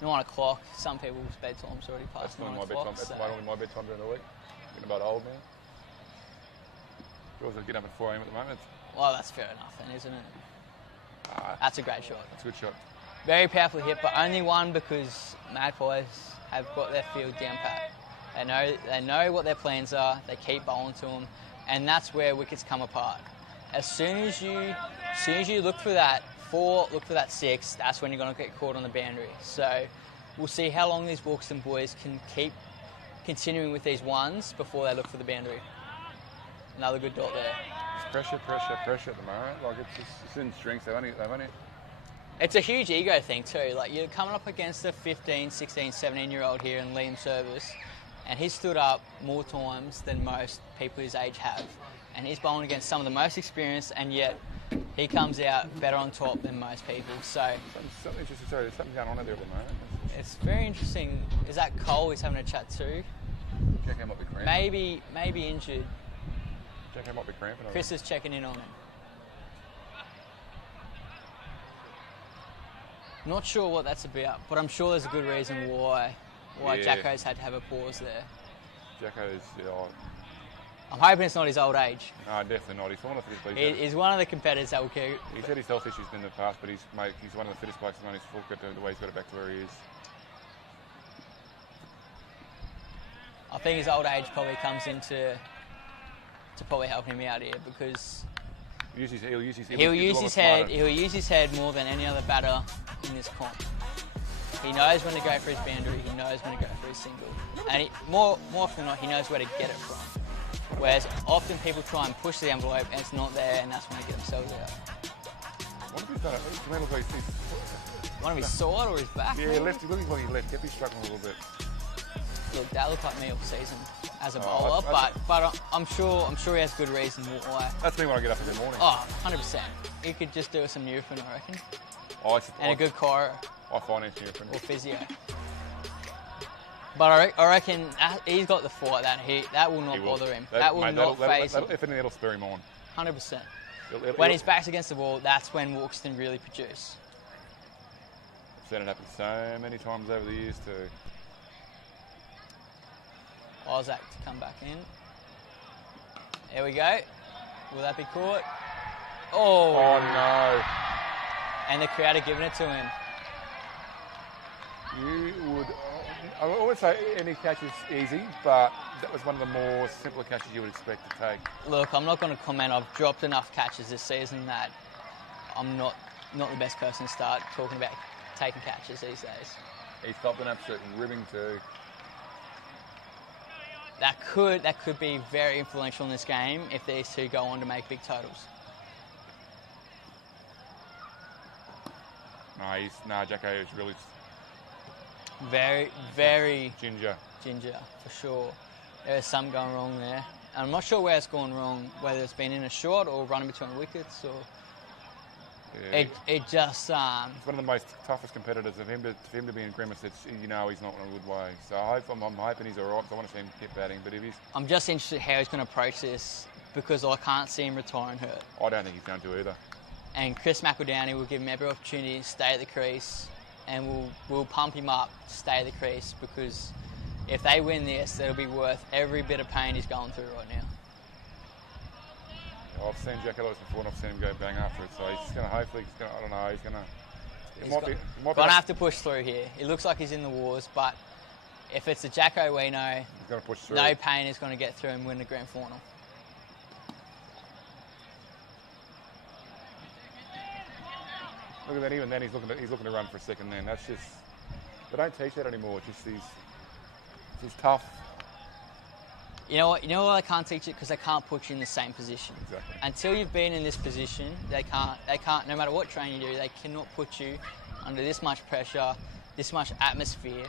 9 o'clock. Some people's bedtime's already past 9 o'clock. That's normally my bedtime during the week. Getting about old now. Yours are getting up at 4 a.m. at the moment. Well, that's fair enough then, isn't it? That's a great shot. That's a good shot. Very powerful hit, but only one because Magpies have got their field down pat. They know what their plans are. They keep bowling to them, and that's where wickets come apart. As soon as you look for that 4, look for that 6, that's when you're going to get caught on the boundary. So we'll see how long these Walkerston boys can keep continuing with these 1s before they look for the boundary. Another good dot there. It's pressure at the moment. Like it's in strength. They've only. It's a huge ego thing too. Like you're coming up against a 15, 16, 17-year-old here in Liam service, and he's stood up more times than most people his age have. And he's bowling against some of the most experienced, and yet he comes out better on top than most people. So something interesting. Sorry, there's something going on out there at the moment. It's very interesting. Is that Cole he's having a chat to? Jacko might be cramping. Maybe injured. Jacko might be cramping. Chris is checking in on him. Not sure what that's about, but I'm sure there's a good reason why Jacko's had to have a pause there. Jacko's. I'm hoping it's not his old age. No, definitely not. He's one of the fittest players. He's one of the competitors that will carry. He's had his health issues in the past, but he's one of the fittest players on his full the way he's got it back to where he is. I think his old age probably comes into probably helping him out here because he'll use his head more than any other batter in this comp. He knows when to go for his boundary. He knows when to go for his single, and more often than not, he knows where to get it from. Whereas often people try and push the envelope and it's not there, and that's when they get themselves out. What if he's done it? One of his side or his back? Yeah, lefty. Looking like his left hip. He's struggling a little bit. Look, that looked like me all season as a bowler, but I'm sure he has good reason why. That's me when I get up in the morning. Oh, 100%. He could just do some Nurofen, I reckon. And a good chiro. I finance Nurofen. Or physio. But I reckon he's got the fight that will not bother him. That will not phase him. If anything, it'll spur him on. 100%. When his back's against the wall, that's when Walkerston really produce. I've seen it happen so many times over the years too. Isaac to come back in. There we go. Will that be caught? Oh no. And the crowd are giving it to him. You would... I always say any catch is easy, but that was one of the more simpler catches you would expect to take. Look, I'm not going to comment. I've dropped enough catches this season that I'm not the best person to start talking about taking catches these days. He's copped an absolute ribbing too. That could be very influential in this game if these two go on to make big totals. No, Jacko is really very ginger for sure. There's some going wrong there. I'm not sure where it's gone wrong, whether it's been in a short or running between wickets, or it just. It's one of the most toughest competitors. For him to be in grimace, he's not in a good way. So I'm hoping he's all right. I want to see him keep batting, but if he's. I'm just interested how he's going to approach this because I can't see him retiring hurt. I don't think he's going to either. And Chris McEldowney will give him every opportunity to stay at the crease, and we'll pump him up to stay at the crease, because if they win this, it'll be worth every bit of pain he's going through right now. I've seen Jack Ellis before, and I've seen him go bang after it. So he's just going to hopefully, I don't know, he's going to. He's going to have to push through here. It looks like he's in the wars, but if it's the Jacko we know, he's going to push through. No pain is going to get through and win the grand final. Look at that, even then he's looking to run for a second then. That's just, they don't teach that anymore. Just these tough. You know what they can't teach it? Because they can't put you in the same position. Exactly. Until you've been in this position, they can't, no matter what training you do, they cannot put you under this much pressure, this much atmosphere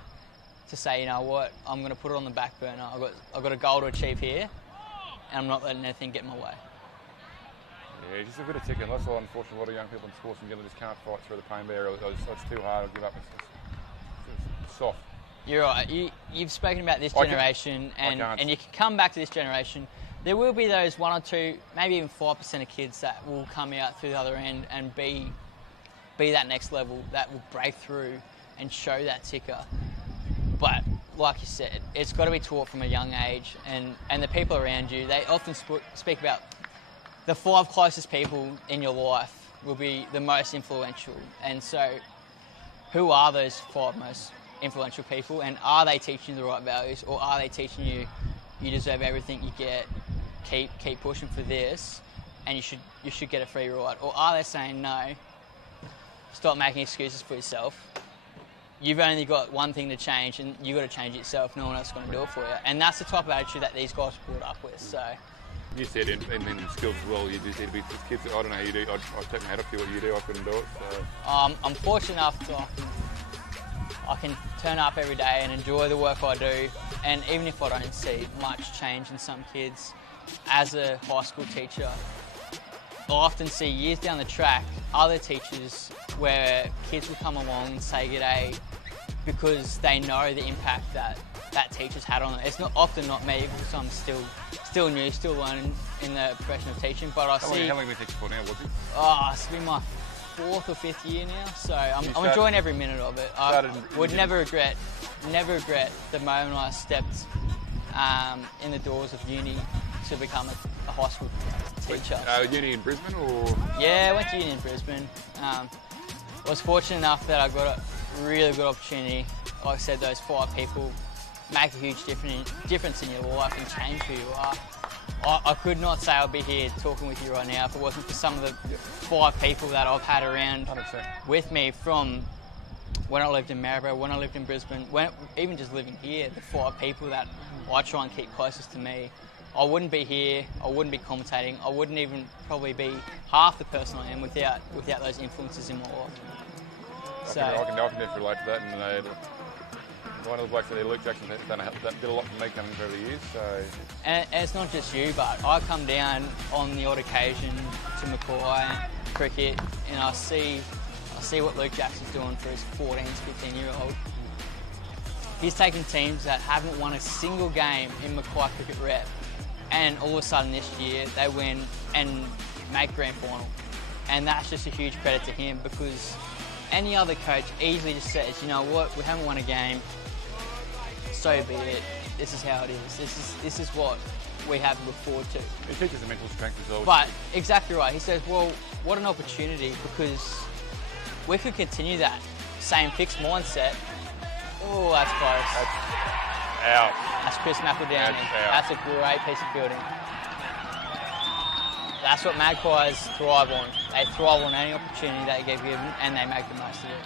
to say, you know what, I'm going to put it on the back burner. I've got a goal to achieve here, and I'm not letting anything get in my way. Yeah, just a bit of ticking. That's all. Unfortunately, a lot of young people in sports and just can't fight through the pain barrier. It's too hard. I'll give up. It's soft. You're right. You've spoken about this generation, and you can come back to this generation. There will be those 1 or 2, maybe even 5% of kids that will come out through the other end and be that next level, that will break through and show that ticker. But like you said, it's got to be taught from a young age, and the people around you, they often speak about the 5 closest people in your life will be the most influential. And so who are those 5 most influential people, and are they teaching you the right values, or are they teaching you deserve everything you get, keep pushing for this, and you should get a free ride? Or are they saying, no, stop making excuses for yourself, you've only got one thing to change, and you've got to change it yourself, no one else is going to do it for you? And that's the type of attitude that these guys are brought up with. So you said in skills as well, you just need to be kids. I don't know how you do. I'd take my hat off to what you do. I couldn't do it. So. I'm fortunate enough that I can turn up every day and enjoy the work I do. And even if I don't see much change in some kids, as a high school teacher, I often see years down the track other teachers where kids will come along and say g'day because they know the impact that teacher's had on it. It's often not me, because I'm still new, still learning in the profession of teaching. But I see. How long have you been teaching for now, was it? Oh, it's been my 4th or 5th year now, so I'm enjoying every minute of it. I would never regret the moment I stepped in the doors of uni to become a high school teacher. Uni in Brisbane, or? Yeah, I went to uni in Brisbane. I was fortunate enough that I got a really good opportunity. Like I said, those 5 people make a huge difference in your life and change who you are. I could not say I'd be here talking with you right now if it wasn't for some of the 5 people that I've had around 100%. with me from when I lived in Maryborough, when I lived in Brisbane, even just living here, the 5 people that I try and keep closest to me. I wouldn't be here, I wouldn't be commentating, I wouldn't even probably be half the person I am without those influences in my life. I can definitely relate to that. And one of the blokes that Luke Jackson did a lot for me coming through the years. So. And it's not just you, but I come down on the odd occasion to Mackay cricket, and I see what Luke Jackson's doing for his 14 to 15-year-old. He's taken teams that haven't won a single game in Mackay cricket rep, and all of a sudden this year they win and make grand final. And that's just a huge credit to him, because any other coach easily just says, you know what, we haven't won a game, so be it. This is how it is. This is what we have to look forward to. It teaches the mental strength as well. But exactly right. He says, well, what an opportunity, because we could continue that same fixed mindset, Oh, that's close. That's out. That's Chris McEldowney. That's a great piece of fielding. That's what Magpies thrive on. They thrive on any opportunity they get given, and they make the most of it.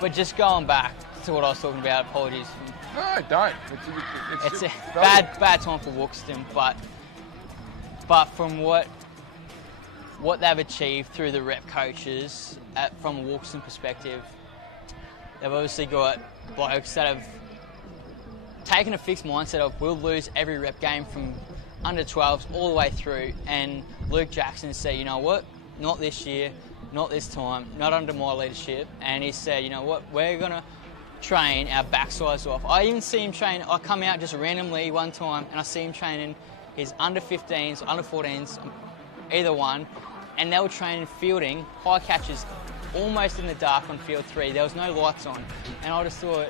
But just going back to what I was talking about, apologies. No, don't. It's a bad time for Walkerston, but from what they've achieved through the rep coaches from a Walkerston perspective, they've obviously got blokes that have taken a fixed mindset of we'll lose every rep game from under 12s all the way through, and Luke Jackson said, you know what, not this year, not this time, not under my leadership, and he said, you know what, we're going to train our backsides off. I even see him train, I come out just randomly one time and I see him training his under 15s, under 14s, either one, and they were training fielding, high catches, almost in the dark on field 3. There was no lights on, and I just thought,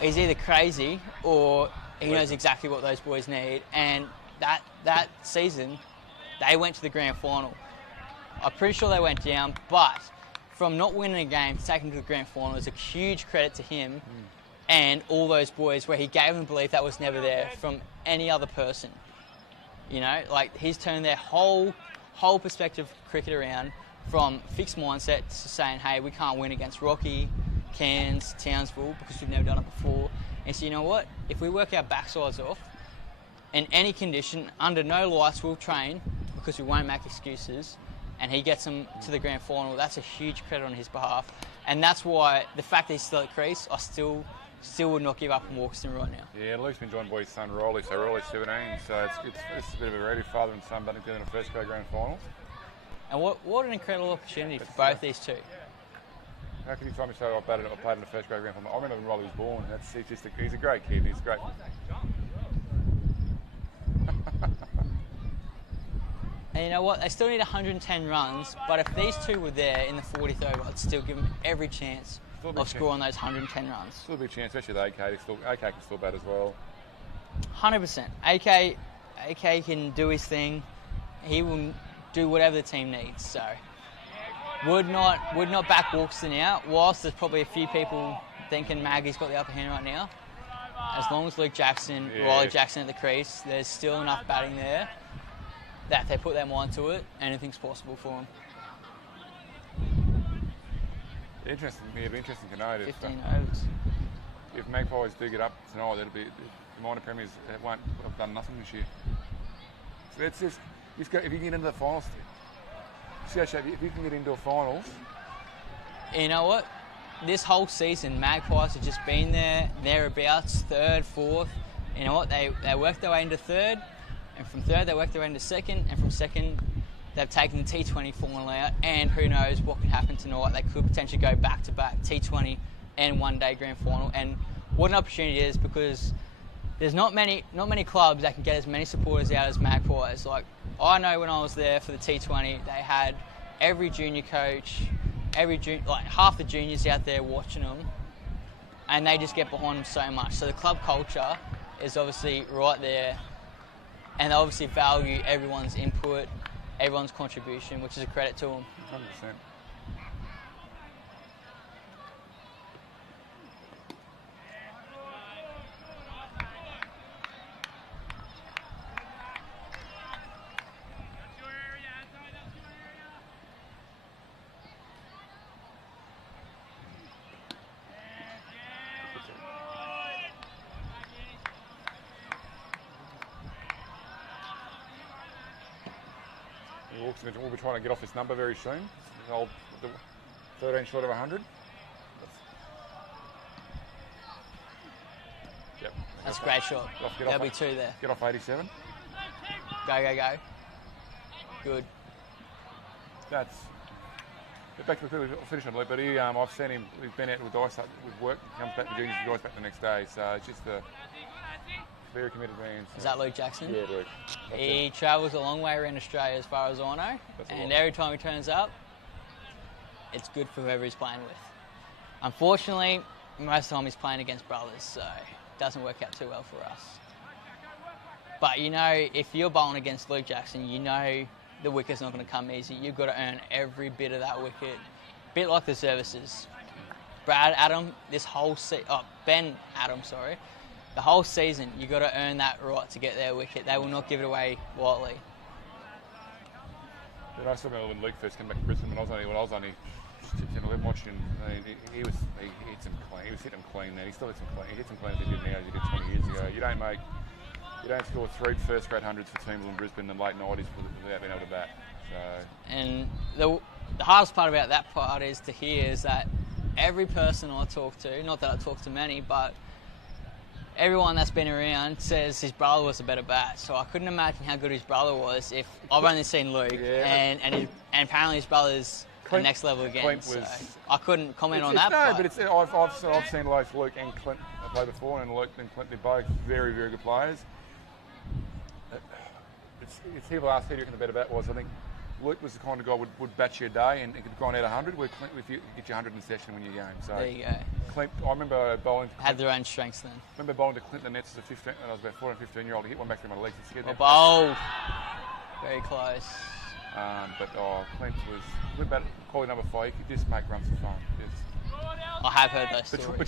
he's either crazy or he knows exactly what those boys need. And that season, they went to the grand final. I'm pretty sure they went down, but from not winning a game to taking to the grand final is a huge credit to him and all those boys, where he gave them belief that was never there from any other person. You know, like he's turned their whole perspective of cricket around from fixed mindset to saying, hey, we can't win against Rocky, Cairns, Townsville because we've never done it before. And so, you know what? If we work our backsides off, in any condition, under no lights, we'll train because we won't make excuses, and he gets them to the grand final, that's a huge credit on his behalf. And that's why the fact that he's still at crease, I still would not give up on Walkerston right now. Yeah, Luke's been joined by his son Rolly, so Rolly's 17, so it's a bit of a relative father and son batting together in the first grade grand finals. And what an incredible opportunity for both these two. How can you tell me so I played in the first grade grand final? I remember when Rolly was born. He's a great kid. He's great. And you know what? They still need 110 runs, but if these two were there in the 43rd, I'd still give them every chance of scoring those 110 runs. Still a big chance, especially with AK. AK can still bat as well. 100%. AK can do his thing. He will do whatever the team needs. So would not back Walkerston out. Whilst there's probably a few people thinking Maggie's got the upper hand right now, as long as Luke Jackson, Riley Jackson at the crease, there's still enough batting there that they put their mind to it, anything's possible for them. It'd be interesting to know 15 overs. If Magpies do get up tonight, the minor premiers won't have done nothing this year. So that's just, if you can get into the finals, if you can get into a finals. You know what? This whole season, Magpies have just been there, thereabouts, third, fourth. You know what? They worked their way into third, and from third they worked their way into second, and from second they've taken the T20 final out, and who knows what can happen tonight. They could potentially go back-to-back T20 and one-day grand final, and what an opportunity it is, because there's not many clubs that can get as many supporters out as Magpies. Like, I know when I was there for the T20, they had every junior coach, half the juniors out there watching them, and they just get behind them so much. So the club culture is obviously right there, and they obviously value everyone's input, everyone's contribution, which is a credit to them. 100%. We'll be trying to get off this number very soon. The 13 short of 100. Yep. That's a great shot. There'll be two there. Get off 87. Go. Good. That's. Back to we'll finish on Luke, but I've seen him. He's been out with Dice with work. Comes back to juniors with Dice back the next day. So it's just a very committed man. So. Is that Luke Jackson? Yeah, Luke. He travels a long way around Australia as far as I know, and every time he turns up, it's good for whoever he's playing with. Unfortunately, most of the time he's playing against brothers, so it doesn't work out too well for us. But you know, if you're bowling against Luke Jackson, you know the wicket's not going to come easy. You've got to earn every bit of that wicket, a bit like the services. Brad Adam, Ben Adam, sorry. The whole season, you got to earn that right to get their wicket. They will not give it away lightly. I still remember when Luke first came back to Brisbane when I was only 10-11 watching. He hits him clean. He was hitting him clean then. He still hits him clean. He hits him clean as he did now as he did 20 years ago. You don't score 3 first-grade hundreds for teams in Brisbane in the late 90s without being able to bat. So. And the hardest part about that part is to hear is that every person I talk to, not that I talk to many, but everyone that's been around says his brother was a better bat. So I couldn't imagine how good his brother was if I've only seen Luke, and apparently his brother's the next level again. So I couldn't comment on that. No, but I've seen both Luke and Clint play before, and Luke and Clint, they're both very, very good players. It's people ask who do you reckon the better bat was. I think Luke was the kind of guy would bat you a day and he could grind out 100. Where Clint, if you get you 100 in a session when you're game. So there you go. Clint, I remember bowling. Had their own strengths then. I remember bowling to Clint in the nets as a 15. When I was about 14, 15-year-old. He hit one back through my legs. Bold. Very close. Clint batted quality number 5. He could just make runs for fun. I have heard those stories.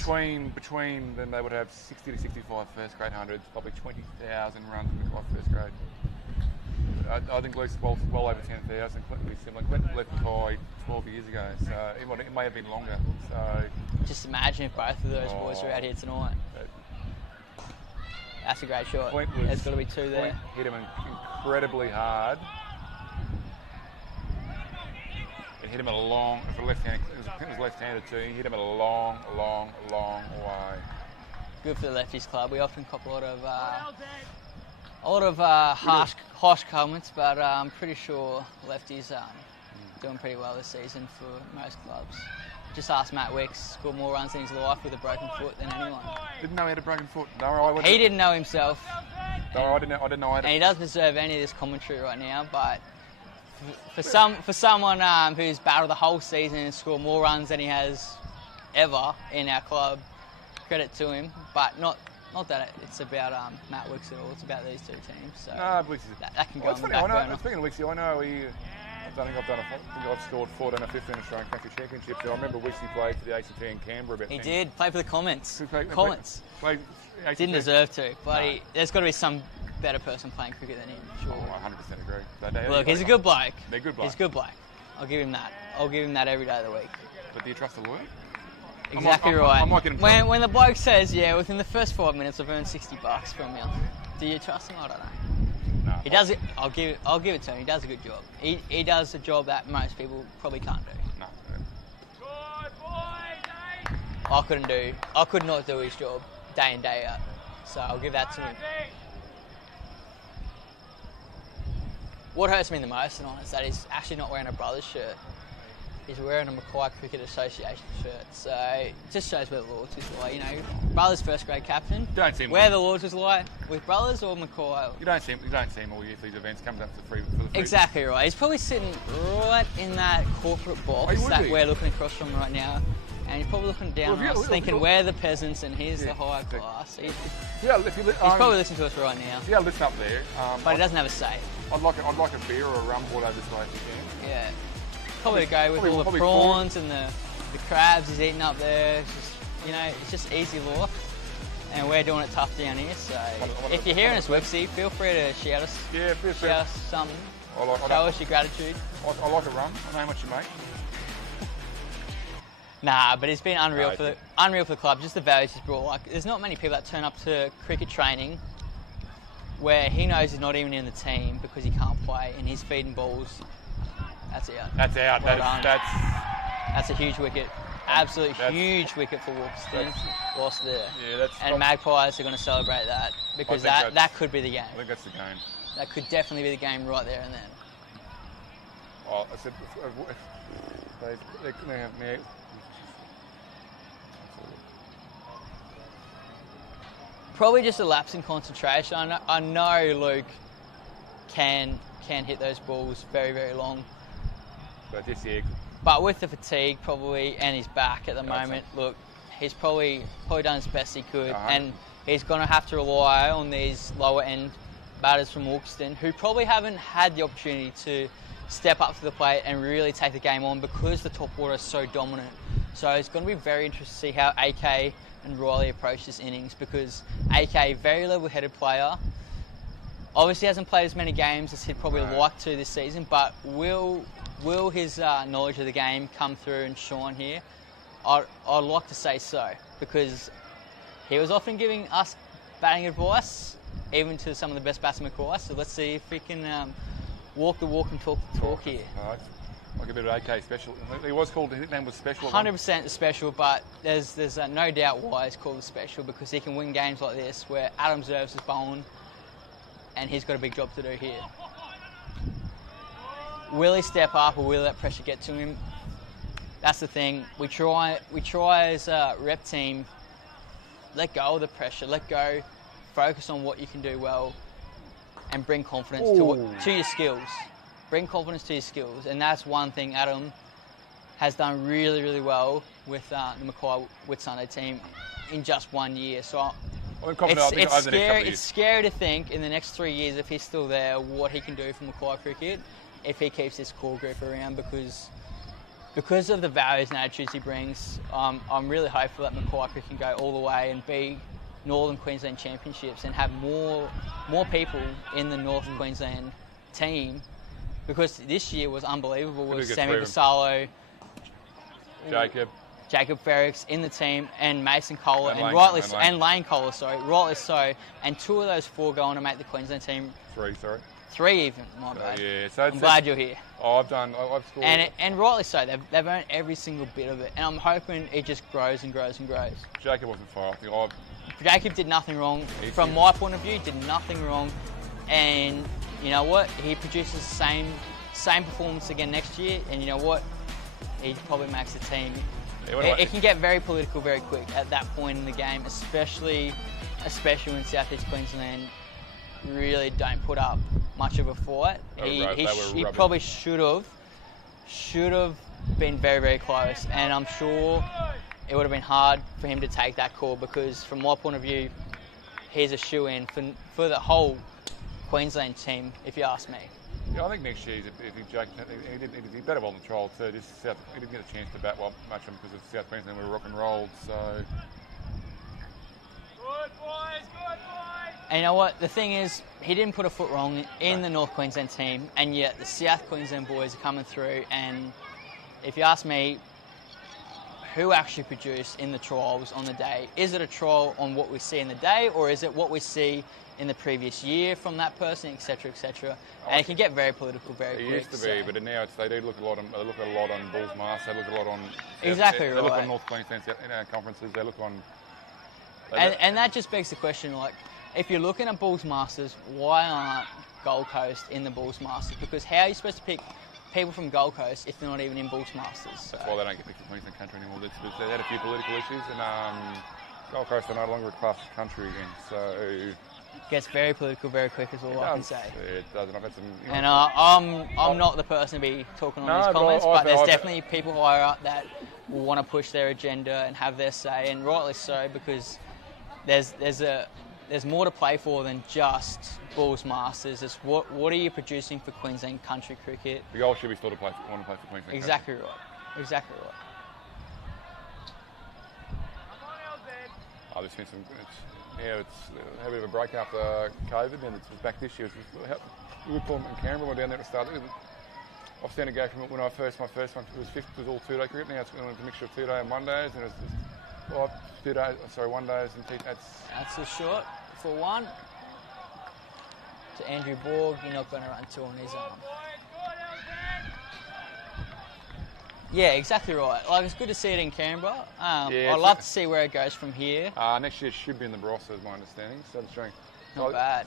Between then they would have 60 to 65 first grade hundreds, probably 20,000 runs in the first grade. I think Luke's well over 10,000. Clint would be similar. Clint left Mackay 12 years ago, so it may have been longer. So just imagine if both of those boys were out here tonight. That's a great shot. There's got to be 2 there. Clint hit him incredibly hard. It hit him a long, for left-handed, it was left-handed too. He hit him a long way. Good for the lefties club. We often cop a lot of harsh comments, but I'm pretty sure lefties doing pretty well this season for most clubs. Just ask Matt Wicks, scored more runs in his life with a broken foot than anyone. Didn't know he had a broken foot. He didn't know himself. I didn't know either. And he doesn't deserve any of this commentary right now, but for someone who's battled the whole season and scored more runs than he has ever in our club, credit to him. But not that it's about Matt Wicks at all. It's about these 2 teams. So that can go on the back burner. Speaking of Wixie, I know I think I've scored 14 or 15 Australian Country Championships. I remember Wixie played for the ACT in Canberra. He did play for the Comets. Didn't deserve to, but there's got to be some better person playing cricket than him. Sure. I 100% agree. Look, he's a good bloke. They're good blokes. He's a good bloke. I'll give him that. I'll give him that every day of the week. But do you trust the lawyer? Exactly right. When the bloke says, yeah, within the first 5 minutes I've earned $60 from you, do you trust him? I don't know. No, he does it. I'll give it to him. He does a good job. He does a job that most people probably can't do. No. I could not do his job day in, day out. So I'll give that to him. What hurts me the most, and honest, that he's actually not wearing a Brothers shirt. He's wearing a Mackay Cricket Association shirt. So it just shows where the loyalties lie. You know, Brothers first grade captain. Where the loyalties lie, with Brothers or Mackay. You don't see him all year for these events. Comes up for the free. Exactly right. He's probably sitting right in that corporate box that we're looking across from right now. And he's probably looking down on us, thinking we're the peasants and he's the higher class. He's probably listening to us right now. Yeah, listen up there. But he doesn't have a say. I'd like a beer or a rum brought over this way if you can. Yeah. Probably to go with all the prawns and the crabs he's eating up there. It's just, it's just easy life. And we're doing it tough down here. So if you're hearing us, Wixie, feel free to shout us. Yeah, feel free. Shout us something. Show us your gratitude. I like a rum. I know how much you make. Nah, but it's been unreal for the club. Just the values he's brought. Like, there's not many people that turn up to cricket training where he knows he's not even in the team because he can't play and he's feeding balls. That's out. That's out. Well that's a huge wicket. Absolutely huge wicket for Walkerston. Lost there. Yeah, and Magpies are going to celebrate that because that could be the game. I think that's the game. That could definitely be the game right there and then. Oh, I said they have me. Probably just a lapse in concentration. I know Luke can hit those balls very, very long. But with the fatigue probably and his back at the moment, look, he's probably done as best he could, and he's going to have to rely on these lower end batters from Walkerston who probably haven't had the opportunity to step up to the plate and really take the game on because the top order is so dominant. So it's going to be very interesting to see how AK and Riley approach this innings, because AK, very level-headed player, obviously hasn't played as many games as he'd probably like to this season, but will his knowledge of the game come through and shine here? I'd like to say so, because he was often giving us batting advice, even to some of the best batsmen across. So let's see if we can walk the walk and talk the talk here. Like a bit of AK special. He was called, his nickname was special. 100% special, but there's no doubt why he's called special, because he can win games like this where Adam Zerves is bowling and he's got a big job to do here. Will he step up or will that pressure get to him? That's the thing. We try as a rep team, let go of the pressure, let go, focus on what you can do well, and bring confidence to your skills. Bring confidence to your skills, and that's one thing Adam has done really, really well with the Mackay Whitsunday team in just 1 year. So it's scary to think in the next 3 years, if he's still there, what he can do for Mackay cricket if he keeps this core group around, because of the values and attitudes he brings. I'm really hopeful that Mackay cricket can go all the way and be Northern Queensland Championships and have more people in the North Queensland team, because this year was unbelievable with Sammy Vassallo, Jacob Ferricks in the team, and Mason Kohler, and Lane Kohler, rightly so. And 2 of those 4 going to make the Queensland team. 3 even, my bad. Yeah, so I'm glad you're here. I've scored. And rightly so, they've earned every single bit of it. And I'm hoping it just grows and grows and grows. Jacob wasn't far off. Jacob did nothing wrong. From my point of view, did nothing wrong. And you know what? He produces the same performance again next year. And you know what? He probably makes the team. It can get very political very quick at that point in the game, especially when South East Queensland really don't put up much of a fight. He probably should have been very, very close, and I'm sure it would have been hard for him to take that call, because from my point of view, he's a shoe-in for the whole Queensland team, if you ask me. Yeah, I think next year he better well in the trial too. He didn't get a chance to bat well much because of South Queensland. We were rock and rolled, so. Good boys. And you know what? The thing is, he didn't put a foot wrong in the North Queensland team, and yet the South Queensland boys are coming through. And if you ask me, who actually produced in the trials on the day? Is it a trial on what we see in the day, or is it what we see in the previous year from that person, etc., etc.? And it can get very political very quick. It used to be, but now they do look a lot on Bulls Masters. They look a lot on exactly They right. look on North Queensland conferences. They look on. And that just begs the question, like, if you're looking at Bulls Masters, why aren't Gold Coast in the Bulls Masters? Because how are you supposed to pick people from Gold Coast if they're not even in Bulls Masters? So. That's why they don't get picked in Queensland country anymore. They had a few political issues, and Gold Coast are no longer a class country again. So it gets very political very quick, is all I can say. Yeah, it does. And I've had some. And I'm not the person to be talking on these comments, but there's definitely people higher up that will want to push their agenda and have their say, and rightly so, because there's more to play for than just Bulls Masters. It's what are you producing for Queensland country cricket? The goal should be still to want to play for Queensland. Exactly right. Exactly right. There's been it's had a bit of a break after COVID, and it's back this year. We put them in Canberra. We're down there to start. I've seen it go from when my first one was all 2-day cricket. Now it's a mixture of 2-day and 1 days, and it's 1 days and That's a shot for 1 to Andrew Borg. You're not going to run 2 on his arm. Yeah, exactly right. Like, it's good to see it in Canberra. I'd love to see where it goes from here. Next year it should be in the Barossa, is my understanding. Not bad.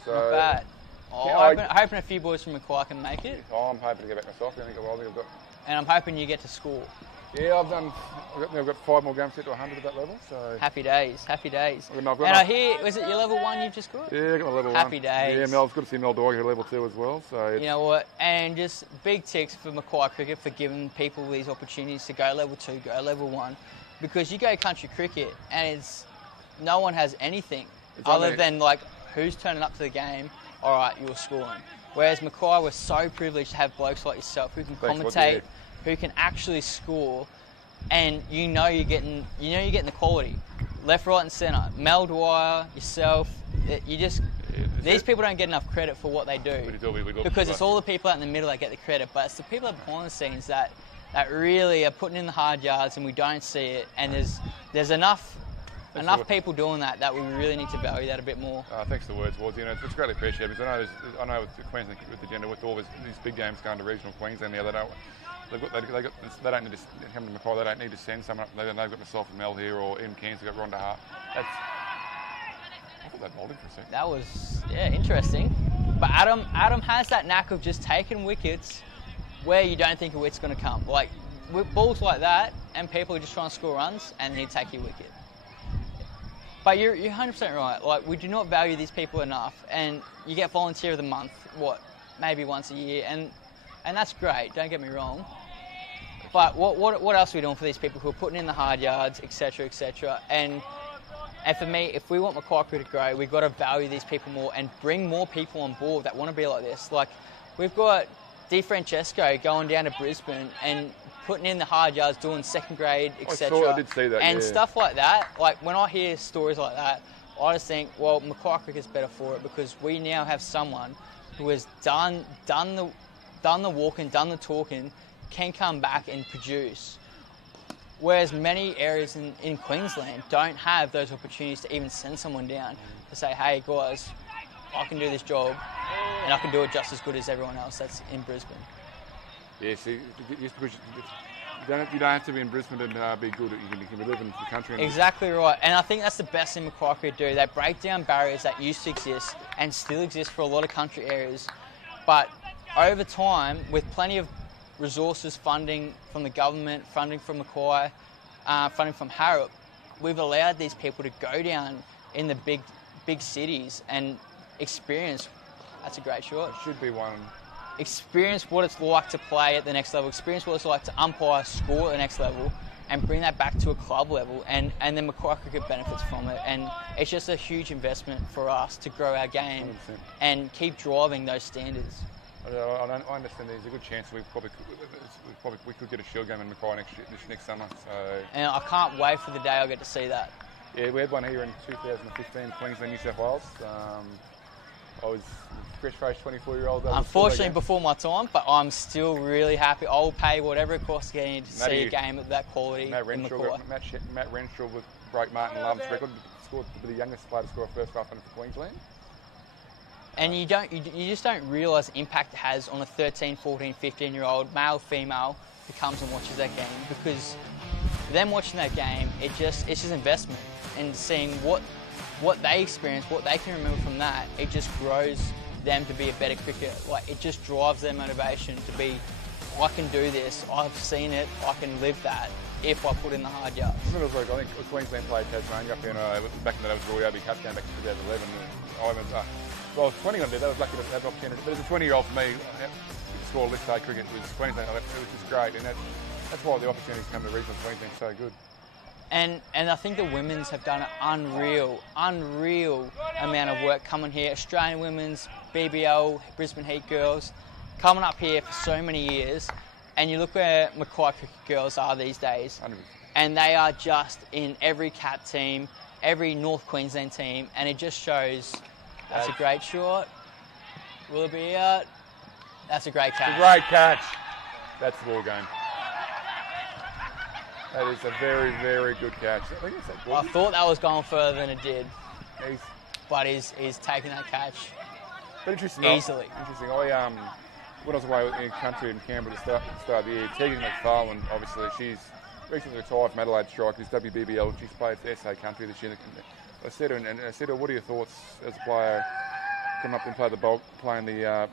I'm hoping a few boys from Mackay can make it. I'm hoping to get back myself. And I'm hoping you get to score. Yeah, I've got 5 more games to get to 100 at that level. So happy days. And I hear, was it your level 1 you've just got? Yeah, I got my level 1. Happy days. Yeah, Mel, it's good to see Mel Dwyer at level 2 as well. So you know what? And just big ticks for Mackay cricket for giving people these opportunities to go level 2, go level 1, because you go country cricket and no one has anything other than like who's turning up to the game. All right, you're scoring. Whereas Mackay, we're so privileged to have blokes like yourself who can commentate, who can actually score, and you know you're getting the quality, left, right, and centre. Mel Dwyer, yourself, these people don't get enough credit for what they do because it's all the people out in the middle that get the credit, but it's the people behind the scenes that really are putting in the hard yards and we don't see it. And there's enough people doing that we really need to value that a bit more. Thanks for the words, Ward. It's greatly appreciated because I know with Queensland, with the gender, with all these big games going to regional Queensland now, they don't need to come to Mackay. They don't need to send someone up. They've got myself and Mel here, or in Cairns, they've got Rhonda Hart. I thought that molding for a second. That was interesting. But Adam has that knack of just taking wickets where you don't think a wicket's going to come. Like with balls like that, and people are just trying to score runs, and he'd take your wicket. But you're 100% right. Like, we do not value these people enough, and you get Volunteer of the Month, maybe once a year, and that's great. Don't get me wrong. But what else are we doing for these people who are putting in the hard yards, etc., etc.? And for me, if we want Mackay cricket to grow, we've got to value these people more and bring more people on board that want to be like this. Like, we've got Di Francesco going down to Brisbane and putting in the hard yards, doing second grade, etc. I did see that, and stuff like that. Like, when I hear stories like that, I just think, well, Mackay cricket's better for it because we now have someone who has done the walking, done the talking, can come back and produce. Whereas many areas in Queensland don't have those opportunities to even send someone down to say, hey guys, I can do this job and I can do it just as good as everyone else that's in Brisbane. Yeah, see, just because you don't have to be in Brisbane and be good. You can live in the country. Exactly right. And I think that's the best thing Mackay cricket do. They break down barriers that used to exist and still exist for a lot of country areas. But over time, with plenty of resources, funding from the government, funding from Mackay, funding from Harrop, we've allowed these people to go down in the big cities and experience. That's a great shot. It should be one. Experience what it's like to play at the next level, experience what it's like to umpire, score at the next level, and bring that back to a club level, and then Mackay cricket benefits from it. And it's just a huge investment for us to grow our game 100%. and keep driving those standards. I understand there's a good chance we could get a Shield game in Mackay next summer. So. And I can't wait for the day I'll get to see that. Yeah, we had one here in 2015, Queensland, New South Wales. I was fresh-faced 24-year-old. Unfortunately, before my time, but I'm still really happy. I'll pay whatever it costs to get in to see a game of that quality. Matt Renshaw would break Martin Love's record, scored to be the youngest player to score a first class under for Queensland. And you just don't realise the impact it has on a 13, 14, 15-year-old male, female who comes and watches that game, because them watching that game, it's just investment, and seeing what they experience, what they can remember from that, it just grows them to be a better cricketer. Like, it just drives their motivation to be, I can do this, I've seen it, I can live that if I put in the hard yards. I think Queensland played Tasmania up in, back in the day, it was Roy Obi Cup game back in 2011. I was 20 on there, that was lucky to have an opportunity. But as a 20-year-old for me, to score list day cricket with Queensland, it was just great. And that's why the opportunities come to regional Queensland so good. And I think the women's have done an unreal amount of work coming here. Australian women's, BBL, Brisbane Heat girls, coming up here for so many years. And you look where Mackay cricket girls are these days. 100%. And they are just in every CAT team, every North Queensland team. And it just shows, that's a great shot. Will it be out? That's a great catch. It's a great catch. That's the ball game. That is a very, very good catch. I thought that was going further than it did. But he's taking that catch. But interesting. Easily. Interesting. When I was away in country in Canberra at the start of the year, Tegan McFarlane, obviously, she's recently retired from Adelaide Strikers, WBBL. She's played for SA country this year. I said to her, what are your thoughts as a player, come up and play the bulk, playing the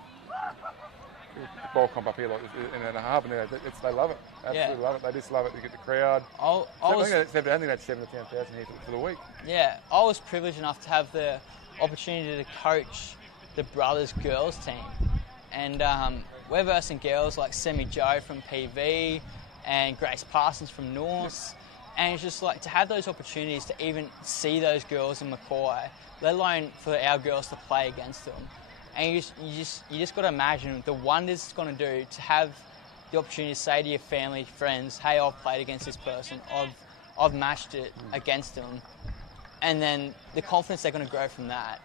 ball comp up here like in a half, and they love it. Absolutely love it. They just love it. You get the crowd. I think that's 7,000 to 10,000 here for the week. Yeah, I was privileged enough to have the opportunity to coach the brothers girls team, and we're versing girls like Semi Joe from PV and Grace Parsons from North, and it's just like to have those opportunities to even see those girls in Mackay, let alone for our girls to play against them. And you just got to imagine the wonders it's going to do to have the opportunity to say to your family, friends, hey, I've played against this person, I've matched it against them, and then the confidence they're going to grow from that,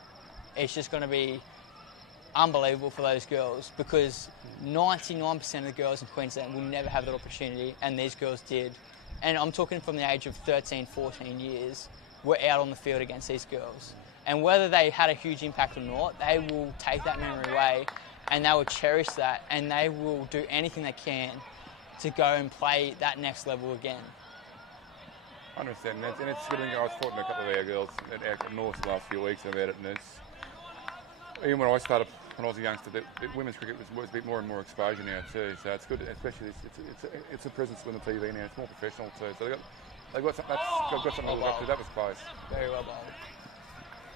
it's just going to be unbelievable for those girls, because 99% of the girls in Queensland will never have that opportunity, and these girls did. And I'm talking from the age of 13, 14 years, we're out on the field against these girls. And whether they had a huge impact or not, they will take that memory away, and they will cherish that, and they will do anything they can to go and play that next level again. I understand, and it's good. I was talking to a couple of our girls at North the last few weeks about it, and it's, even when I started, when I was a youngster, the women's cricket was a bit more and more exposure now too. So it's good, especially it's a presence on the TV now. It's more professional too. So they've got something to look up to. That was close. Very well bowled.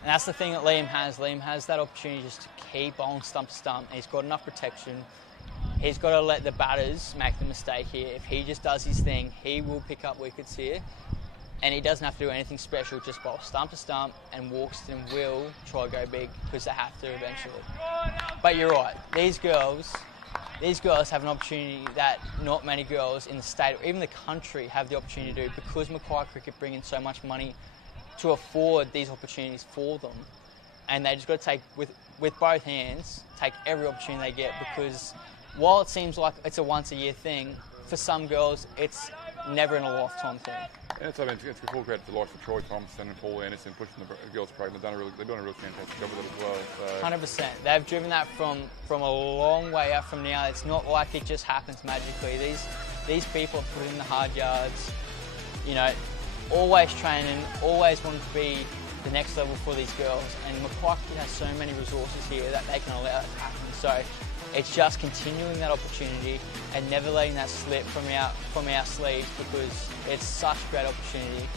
And that's the thing that Liam has. Liam has that opportunity just to keep bowling stump to stump. He's got enough protection. He's got to let the batters make the mistake here. If he just does his thing, he will pick up wickets here. And he doesn't have to do anything special, just bowl stump to stump, and Walkerston will try to go big because they have to eventually. But you're right, these girls have an opportunity that not many girls in the state or even the country have the opportunity to do, because Mackay Cricket bring in so much money to afford these opportunities for them. And they just got to take, with both hands, take every opportunity they get, because while it seems like it's a once a year thing, for some girls it's never in a lifetime thing. And it's a full credit to the likes of Troy Thompson and Paul Anderson pushing the girls' program. They're doing a really fantastic job with it as well. So. 100%. They've driven that from a long way up from now. It's not like it just happens magically. These people have put in the hard yards, you know, always training, always want to be the next level for these girls. And Mackay has so many resources here that they can allow that to happen. So it's just continuing that opportunity and never letting that slip from our sleeves, because it's such a great opportunity.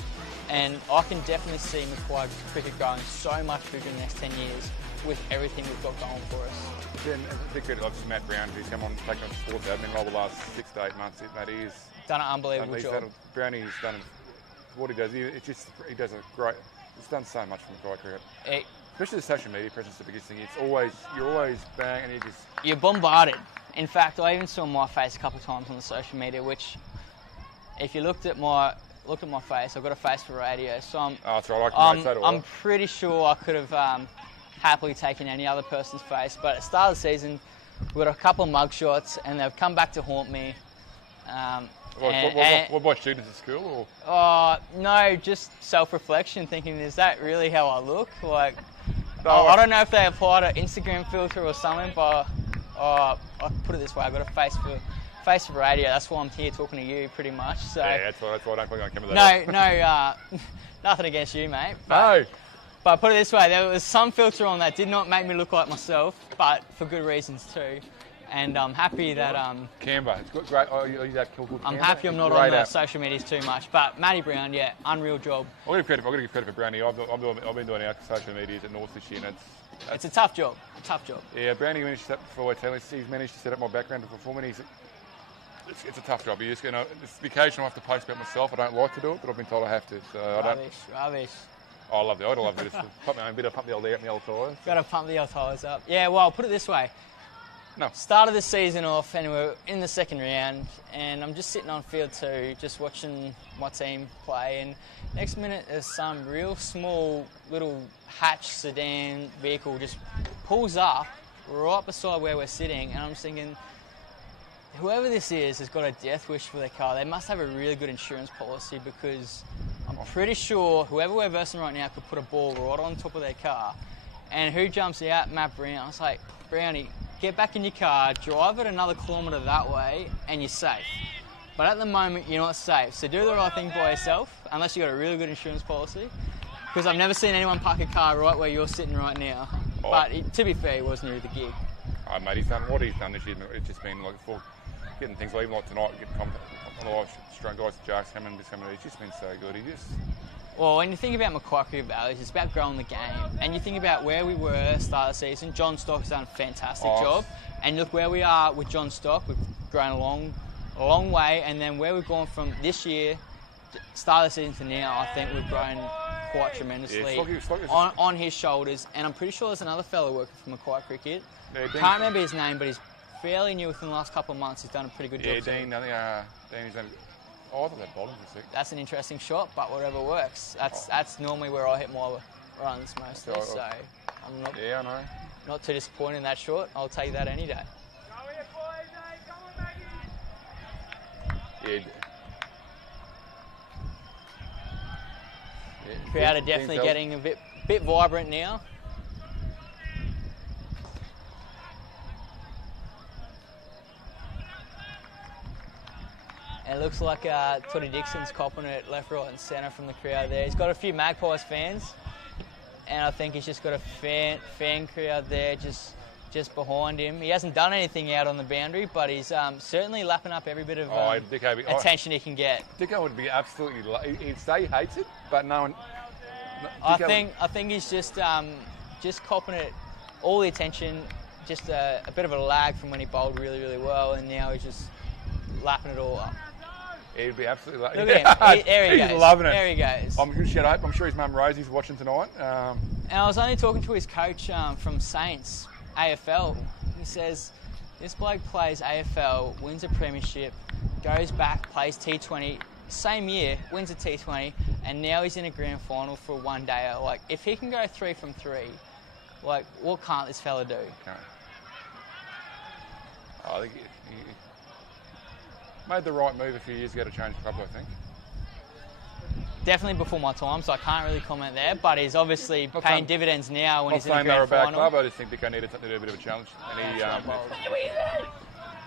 And I can definitely see Mackay Cricket going so much bigger in the next 10 years with everything we've got going for us. Yeah, and a big credit to Matt Brown, who's come on taking on sports admin role the last 6 to 8 months. He's done an unbelievable job. Brownie's done what he does. He does a great. He's done so much for Mackay Cricket. Especially the social media presence is the biggest thing. You're always bang, and you're bombarded. In fact, I even saw my face a couple of times on the social media, which, if you looked at my face, I've got a face for radio, so I'm pretty sure I could have happily taken any other person's face. But at the start of the season, we got a couple of mug shots, and they've come back to haunt me. What by students at school? Or? No, just self-reflection, thinking, is that really how I look? Like, I don't know if they applied an Instagram filter or something, but I'll put it this way, I've got a face for radio. That's why I'm here talking to you, pretty much. So yeah, that's why I don't think I can with that. No, nothing against you, mate. But put it this way, there was some filter on that did not make me look like myself, but for good reasons too. And I'm happy that Canberra, it's great. Oh, you that cool good. I'm happy I'm not on the social medias too much. But Matty Brown, yeah, unreal job. I've got to give credit for Brownie. I've been doing our social medias at North this year, and it's a tough job. Yeah, Brownie managed to set for he's managed to set up my background for me. It's a tough job. You just the occasion I have to post about myself. I don't like to do it, but I've been told I have to. So Rubbish. I love it. I love it. Pump my own bit. Pump the old tyres. Got to pump the old tyres up. Yeah. Well, put it this way. No. Started the season off and we're in the second round, and I'm just sitting on field 2, just watching my team play, and next minute there's some real small little hatch sedan vehicle just pulls up right beside where we're sitting, and I'm just thinking, whoever this is has got a death wish for their car. They must have a really good insurance policy, because I'm pretty sure whoever we're versing right now could put a ball right on top of their car. And who jumps out? Matt Brown. I was like, Brownie, get back in your car, drive it another kilometre that way, and you're safe. But at the moment, you're not safe. So do the right thing by yourself, unless you've got a really good insurance policy. Because I've never seen anyone park a car right where you're sitting right now. Oh. But to be fair, he was new to the gig. Oh, mate, he's done what he's done this year. It's just been like getting things, even like tonight, getting contact on the live stream, guys, Jarks coming, it's just been so good. Well, when you think about Mackay Cricket values, it's about growing the game. And you think about where we were at the start of the season, John Stock has done a fantastic job. And look where we are with John Stock, we've grown a long way. And then where we've gone from this year, start of the season to now, I think we've grown quite tremendously on his shoulders. And I'm pretty sure there's another fellow working for Mackay Cricket. Can't remember his name, but he's fairly new within the last couple of months. He's done a pretty good job. Yeah, Dean, I think Dean's done. Oh, I thought that bottom was sick. That's an interesting shot, but whatever works. That's normally where I hit my runs mostly. So I'm not. Yeah, I know. Not too disappointed in that shot. I'll take that any day. Yeah. Crowd are definitely getting a bit vibrant now. And it looks like Toddy Dixon's copping it left, right and centre from the crowd there. He's got a few Magpies fans, and I think he's just got a fan crowd there just behind him. He hasn't done anything out on the boundary, but he's certainly lapping up every bit of attention he can get. Dicko would be absolutely. He'd say he hates it, but no one. I think he's just copping it all the attention. Just a bit of a lag from when he bowled really, really well, and now he's just lapping it all up. He'd be absolutely. Look at him. There he goes. He's loving it. There he goes. I'm sure his mum Rosie's watching tonight. And I was only talking to his coach from Saints AFL. He says this bloke plays AFL, wins a premiership, goes back, plays T20. Same year, wins a T20, and now he's in a grand final for a one-dayer. Like, if he can go 3 from 3, like, what can't this fella do? Okay. I think he made the right move a few years ago to change the club, I think. Definitely before my time, so I can't really comment there, but he's obviously paying dividends now when he's in the grand final. Not saying they're a bad club, I just think they needed something to do a bit of a challenge. And he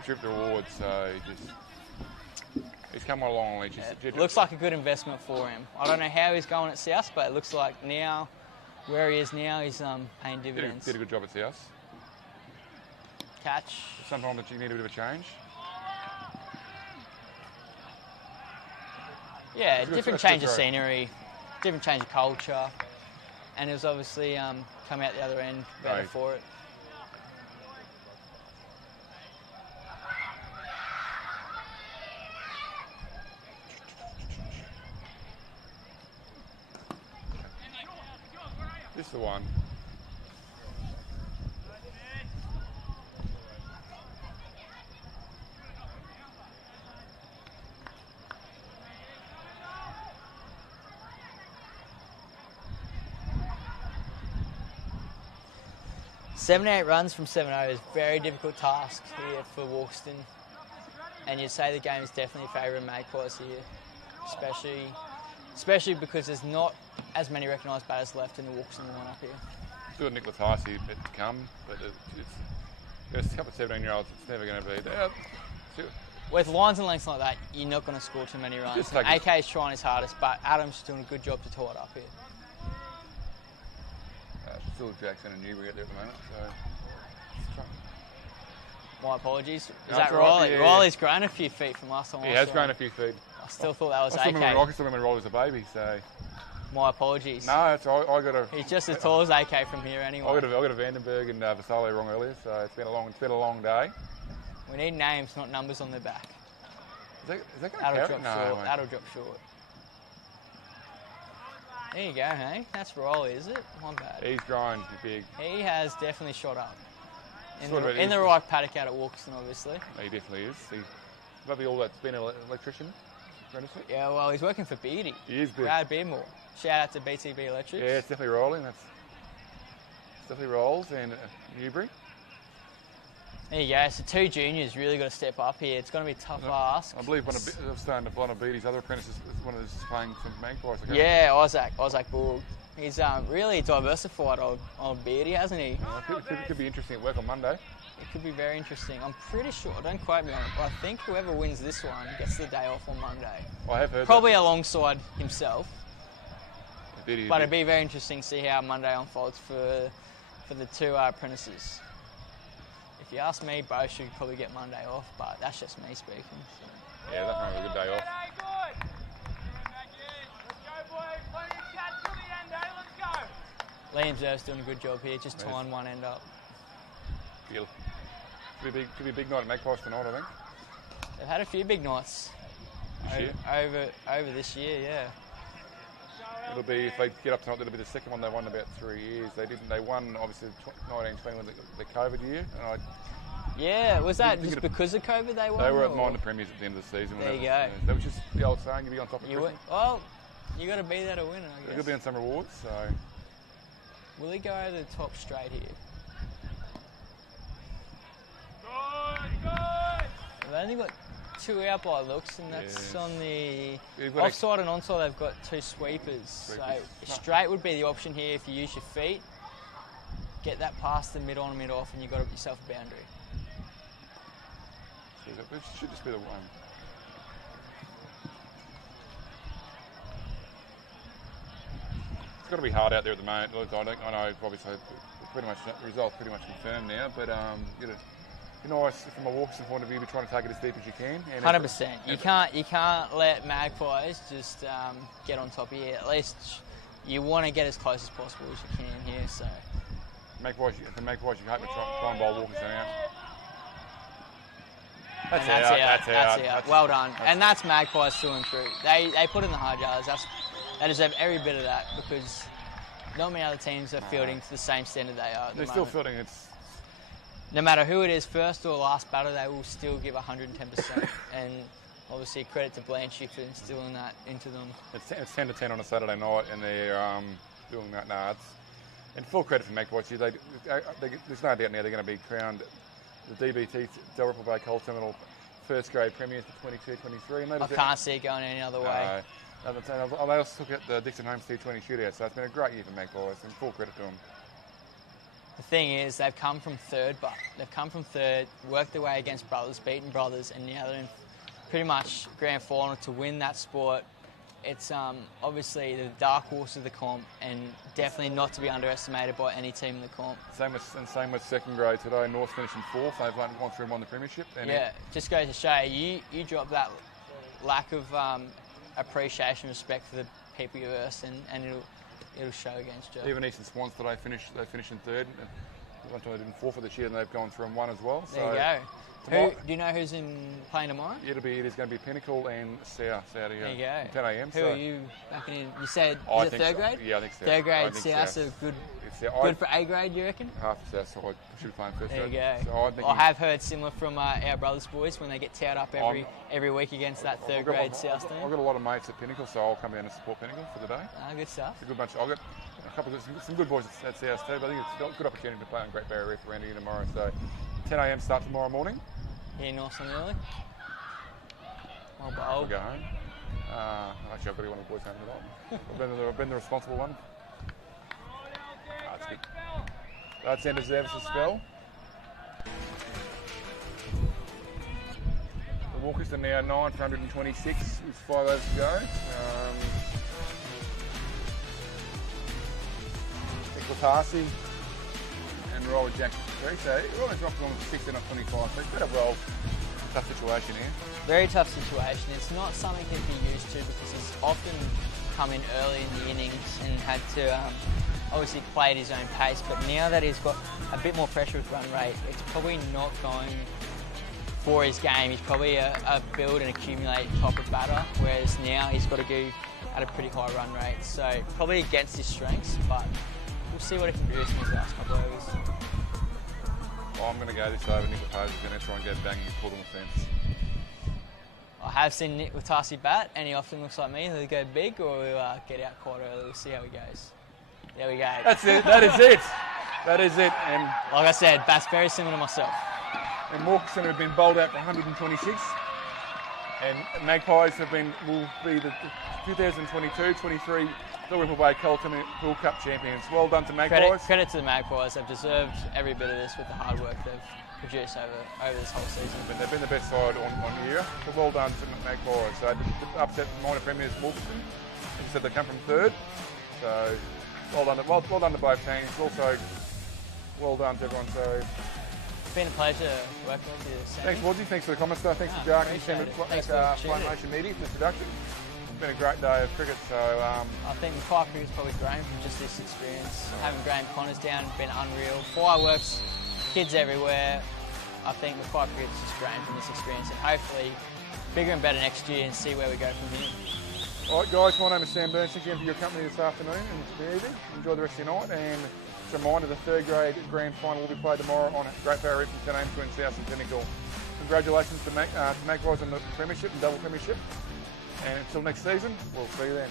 tripped the reward, so he's come a long way. Looks like a good investment for him. I don't know how he's going at South, but it looks like now, where he is now, he's paying dividends. Did a good job at South. Catch. Sometimes that you need a bit of a change. Yeah, different change of scenery, different change of culture, and it was obviously come out the other end better for it. This is the one. Seven to 8 runs from 7-0 is a very difficult task here for Walkerston, and you'd say the game is definitely favouring Magpies here, especially because there's not as many recognised batters left in the Walkerston lineup here. Still Nicholas Heisey to come, but it's a couple of 17-year-olds. It's never going to be there. With lines and lengths like that, you're not going to score too many runs. AK's trying his hardest, but Adam's doing a good job to tie it up here. Still Jackson and Newbury out there at the moment, so my apologies. Is that Riley? Yeah. Riley's grown a few feet from last time. He has grown a few feet. I still thought that was AK. I still remember Riley was a baby, so. My apologies. No, I got a. He's just as tall as AK from here anyway. I got a Vandenberg and Vassallo wrong earlier, so it's been a long day. We need names, not numbers on their back. Is that going to drop short. That'll drop short. There you go, hey? That's Riley, is it? Not bad. He's grown big. He has definitely shot up. In the right paddock out at Walkerston, obviously. He definitely is. He's probably all that's been an electrician. Yeah, well, he's working for Beardy. He is good. Brad Beardmore. Shout out to BTB Electrics. Yeah, it's definitely rolling. It's definitely rolls and Newbury. There you go. So 2 juniors really got to step up here. It's going to be a tough ask. I believe one of Beatty's other apprentices, one of those playing some Magpies. Yeah, Isaac Bull. He's really diversified on Beardy, hasn't he? Could be interesting at work on Monday. It could be very interesting. I'm pretty sure, don't quote me on it, but I think whoever wins this one gets the day off on Monday. I have heard probably alongside himself. But it'd be very interesting to see how Monday unfolds for the 2 apprentices. If you ask me, both should probably get Monday off, but that's just me speaking. So. Yeah, that's a good day off. Liam Zer's doing a good job here, just tying one end up. Could be a big night at Magpies tonight, I think. They've had a few big nights over this year, yeah. It'll be, if they get up tonight, it'll be the second one they've won in about 3 years. They won obviously 1920 with the COVID year, and Yeah, was that just because of COVID they won? They were at minor premiers at the end of the season. There you go. That was just the old saying, you be on top of Christmas. Well, you got to be there to win, I guess. There'll be on some rewards, so... Will he go over the top straight here? They've only got 2 out by looks, and that's on the offside and onside. They've got 2 sweepers. So straight would be the option here if you use your feet. Get that past the mid-on, mid-off, and you've got yourself a boundary. So this should just be the one. It's got to be hard out there at the moment. Look, I know obviously the result's pretty much confirmed now, but you know, from a Walkerston point of view, we're trying to take it as deep as you can. 100%. You can't let Magpies just get on top of you. At least you want to get as close as possible as you can here. So Magpies, you hope to try and bowl Walkerston out. That's out. Well done. And that's Magpies through and through. They put in the hard yards. They deserve every bit of that because not many other teams are fielding to the same standard they are. They're still fielding. No matter who it is, first or last batter, they will still give 110%. And obviously, credit to Blanchy for instilling that into them. It's 10 to 10 on a Saturday night, and they're doing that nards. And full credit for Magpies. There's no doubt now they're going to be crowned the DBCT Dalrymple Bay Coal Terminal first grade premiers for 22-23. I can't see it going any other way. They also took it the Dixon Homes T20 shootout, so it's been a great year for Magpies, and full credit to them. The thing is, they've come from third, worked their way against brothers, beaten brothers, and now they're in pretty much grand final to win that sport. It's obviously the dark horse of the comp, and definitely not to be underestimated by any team in the comp. Same with second grade today. North finishing 4th. They've gone through and won the premiership. Just goes to show you drop that lack of appreciation, respect for the people you verse, and it'll show against you. Even Eastern Swans today finished in 3rd. One time they did 4th for this year, and they've gone through and won as well. There you go. Do you know who's playing tomorrow? It is going to be Pinnacle and South out here. There you go. 10 a.m. Who are you backing in? You said is it 3rd grade? Yeah, I think so. 3rd grade South, so good for A grade, you reckon? Half the South side should be playing first. There you go. So I have heard similar from our brothers boys when they get towed up every week against that 3rd grade South team. I've got a lot of mates at Pinnacle, so I'll come down and support Pinnacle for the day. Good stuff. It's a good bunch. I've got a couple of some good boys at South too, but I think it's a good opportunity to play on Great Barrier Reef around here tomorrow. So 10 a.m. start tomorrow morning. Here nice and early. Well, I'll go home. Actually, I've got to be one of the boys home tonight. I've been the responsible one. That's good. That's end deserves a spell. The Walkerston now 9 for 126 with 5 overs to go. Nicholas and Roller Jackson 3. So Roller dropped along to 16 off 25. So it's a bit of a roll. Tough situation here. Very tough situation. It's not something he'd be used to because he's often come in early in the innings and had to obviously play at his own pace. But now that he's got a bit more pressure with run rate, it's probably not going for his game. He's probably a build and accumulate type of batter, whereas now he's got to go at a pretty high run rate. So probably against his strengths, but we'll see what he can produce in his last couple of overs. I'm going to go this over. Nick Latasi is going to try and go bang and pull on the fence. I have seen Nick Latasi bat, and he often looks like me. He'll go big or he'll get out quite early. We'll see how he goes. There we go. That's it. That is it. That is it. And like I said, bats very similar to myself. And Walkerston have been bowled out for 126. And Magpies will be the 2022-23 Dalrymple Bay Coal Terminal Pool Cup champions. Well done to Magpies. Credit to the Magpies. They've deserved every bit of this with the hard work they've produced over this whole season. They've been the best side on the year. So well done to Magpies. So the upset minor premiers Walkerston. As I said, they come from 3rd. So well done to both teams. Also well done to everyone. So it's been a pleasure working with you, Sammy. Thanks, Woodsy. Thanks for the comments, though. Thanks to Dark and Flight Nation Media for the introduction. It's been a great day of cricket. So I think Mackay cricket's probably grown from just this experience. Having Graham Connors down has been unreal. Fireworks, kids everywhere. I think Mackay cricket's just grown from this experience, and hopefully bigger and better next year and see where we go from here. Alright guys, my name is Sam Burns. Thanks again for your company this afternoon and the evening. Enjoy the rest of your night, and just a reminder, the third grade grand final will be played tomorrow on Great Barrier Reef from 10 a.m. between South and Pinnacle. Congratulations to Magpies on the premiership and double premiership, and until next season, we'll see you then.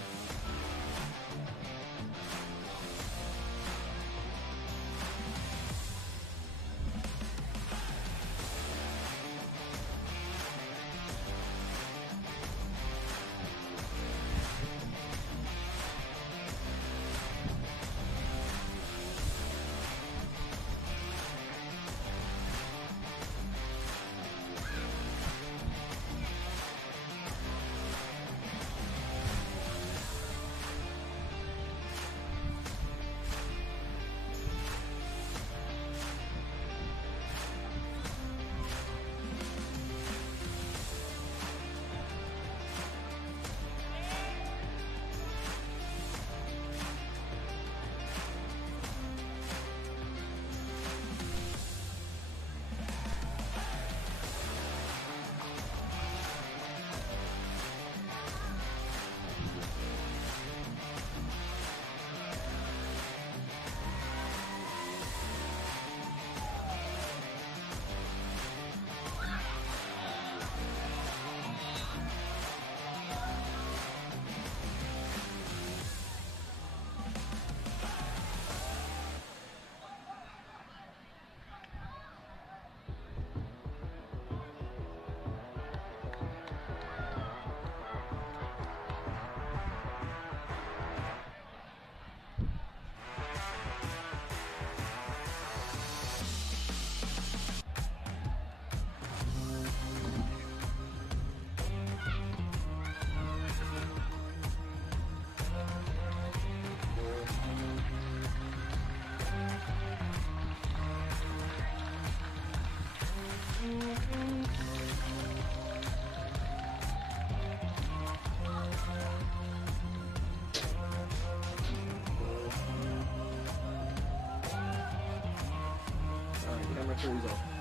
Camera 3's off.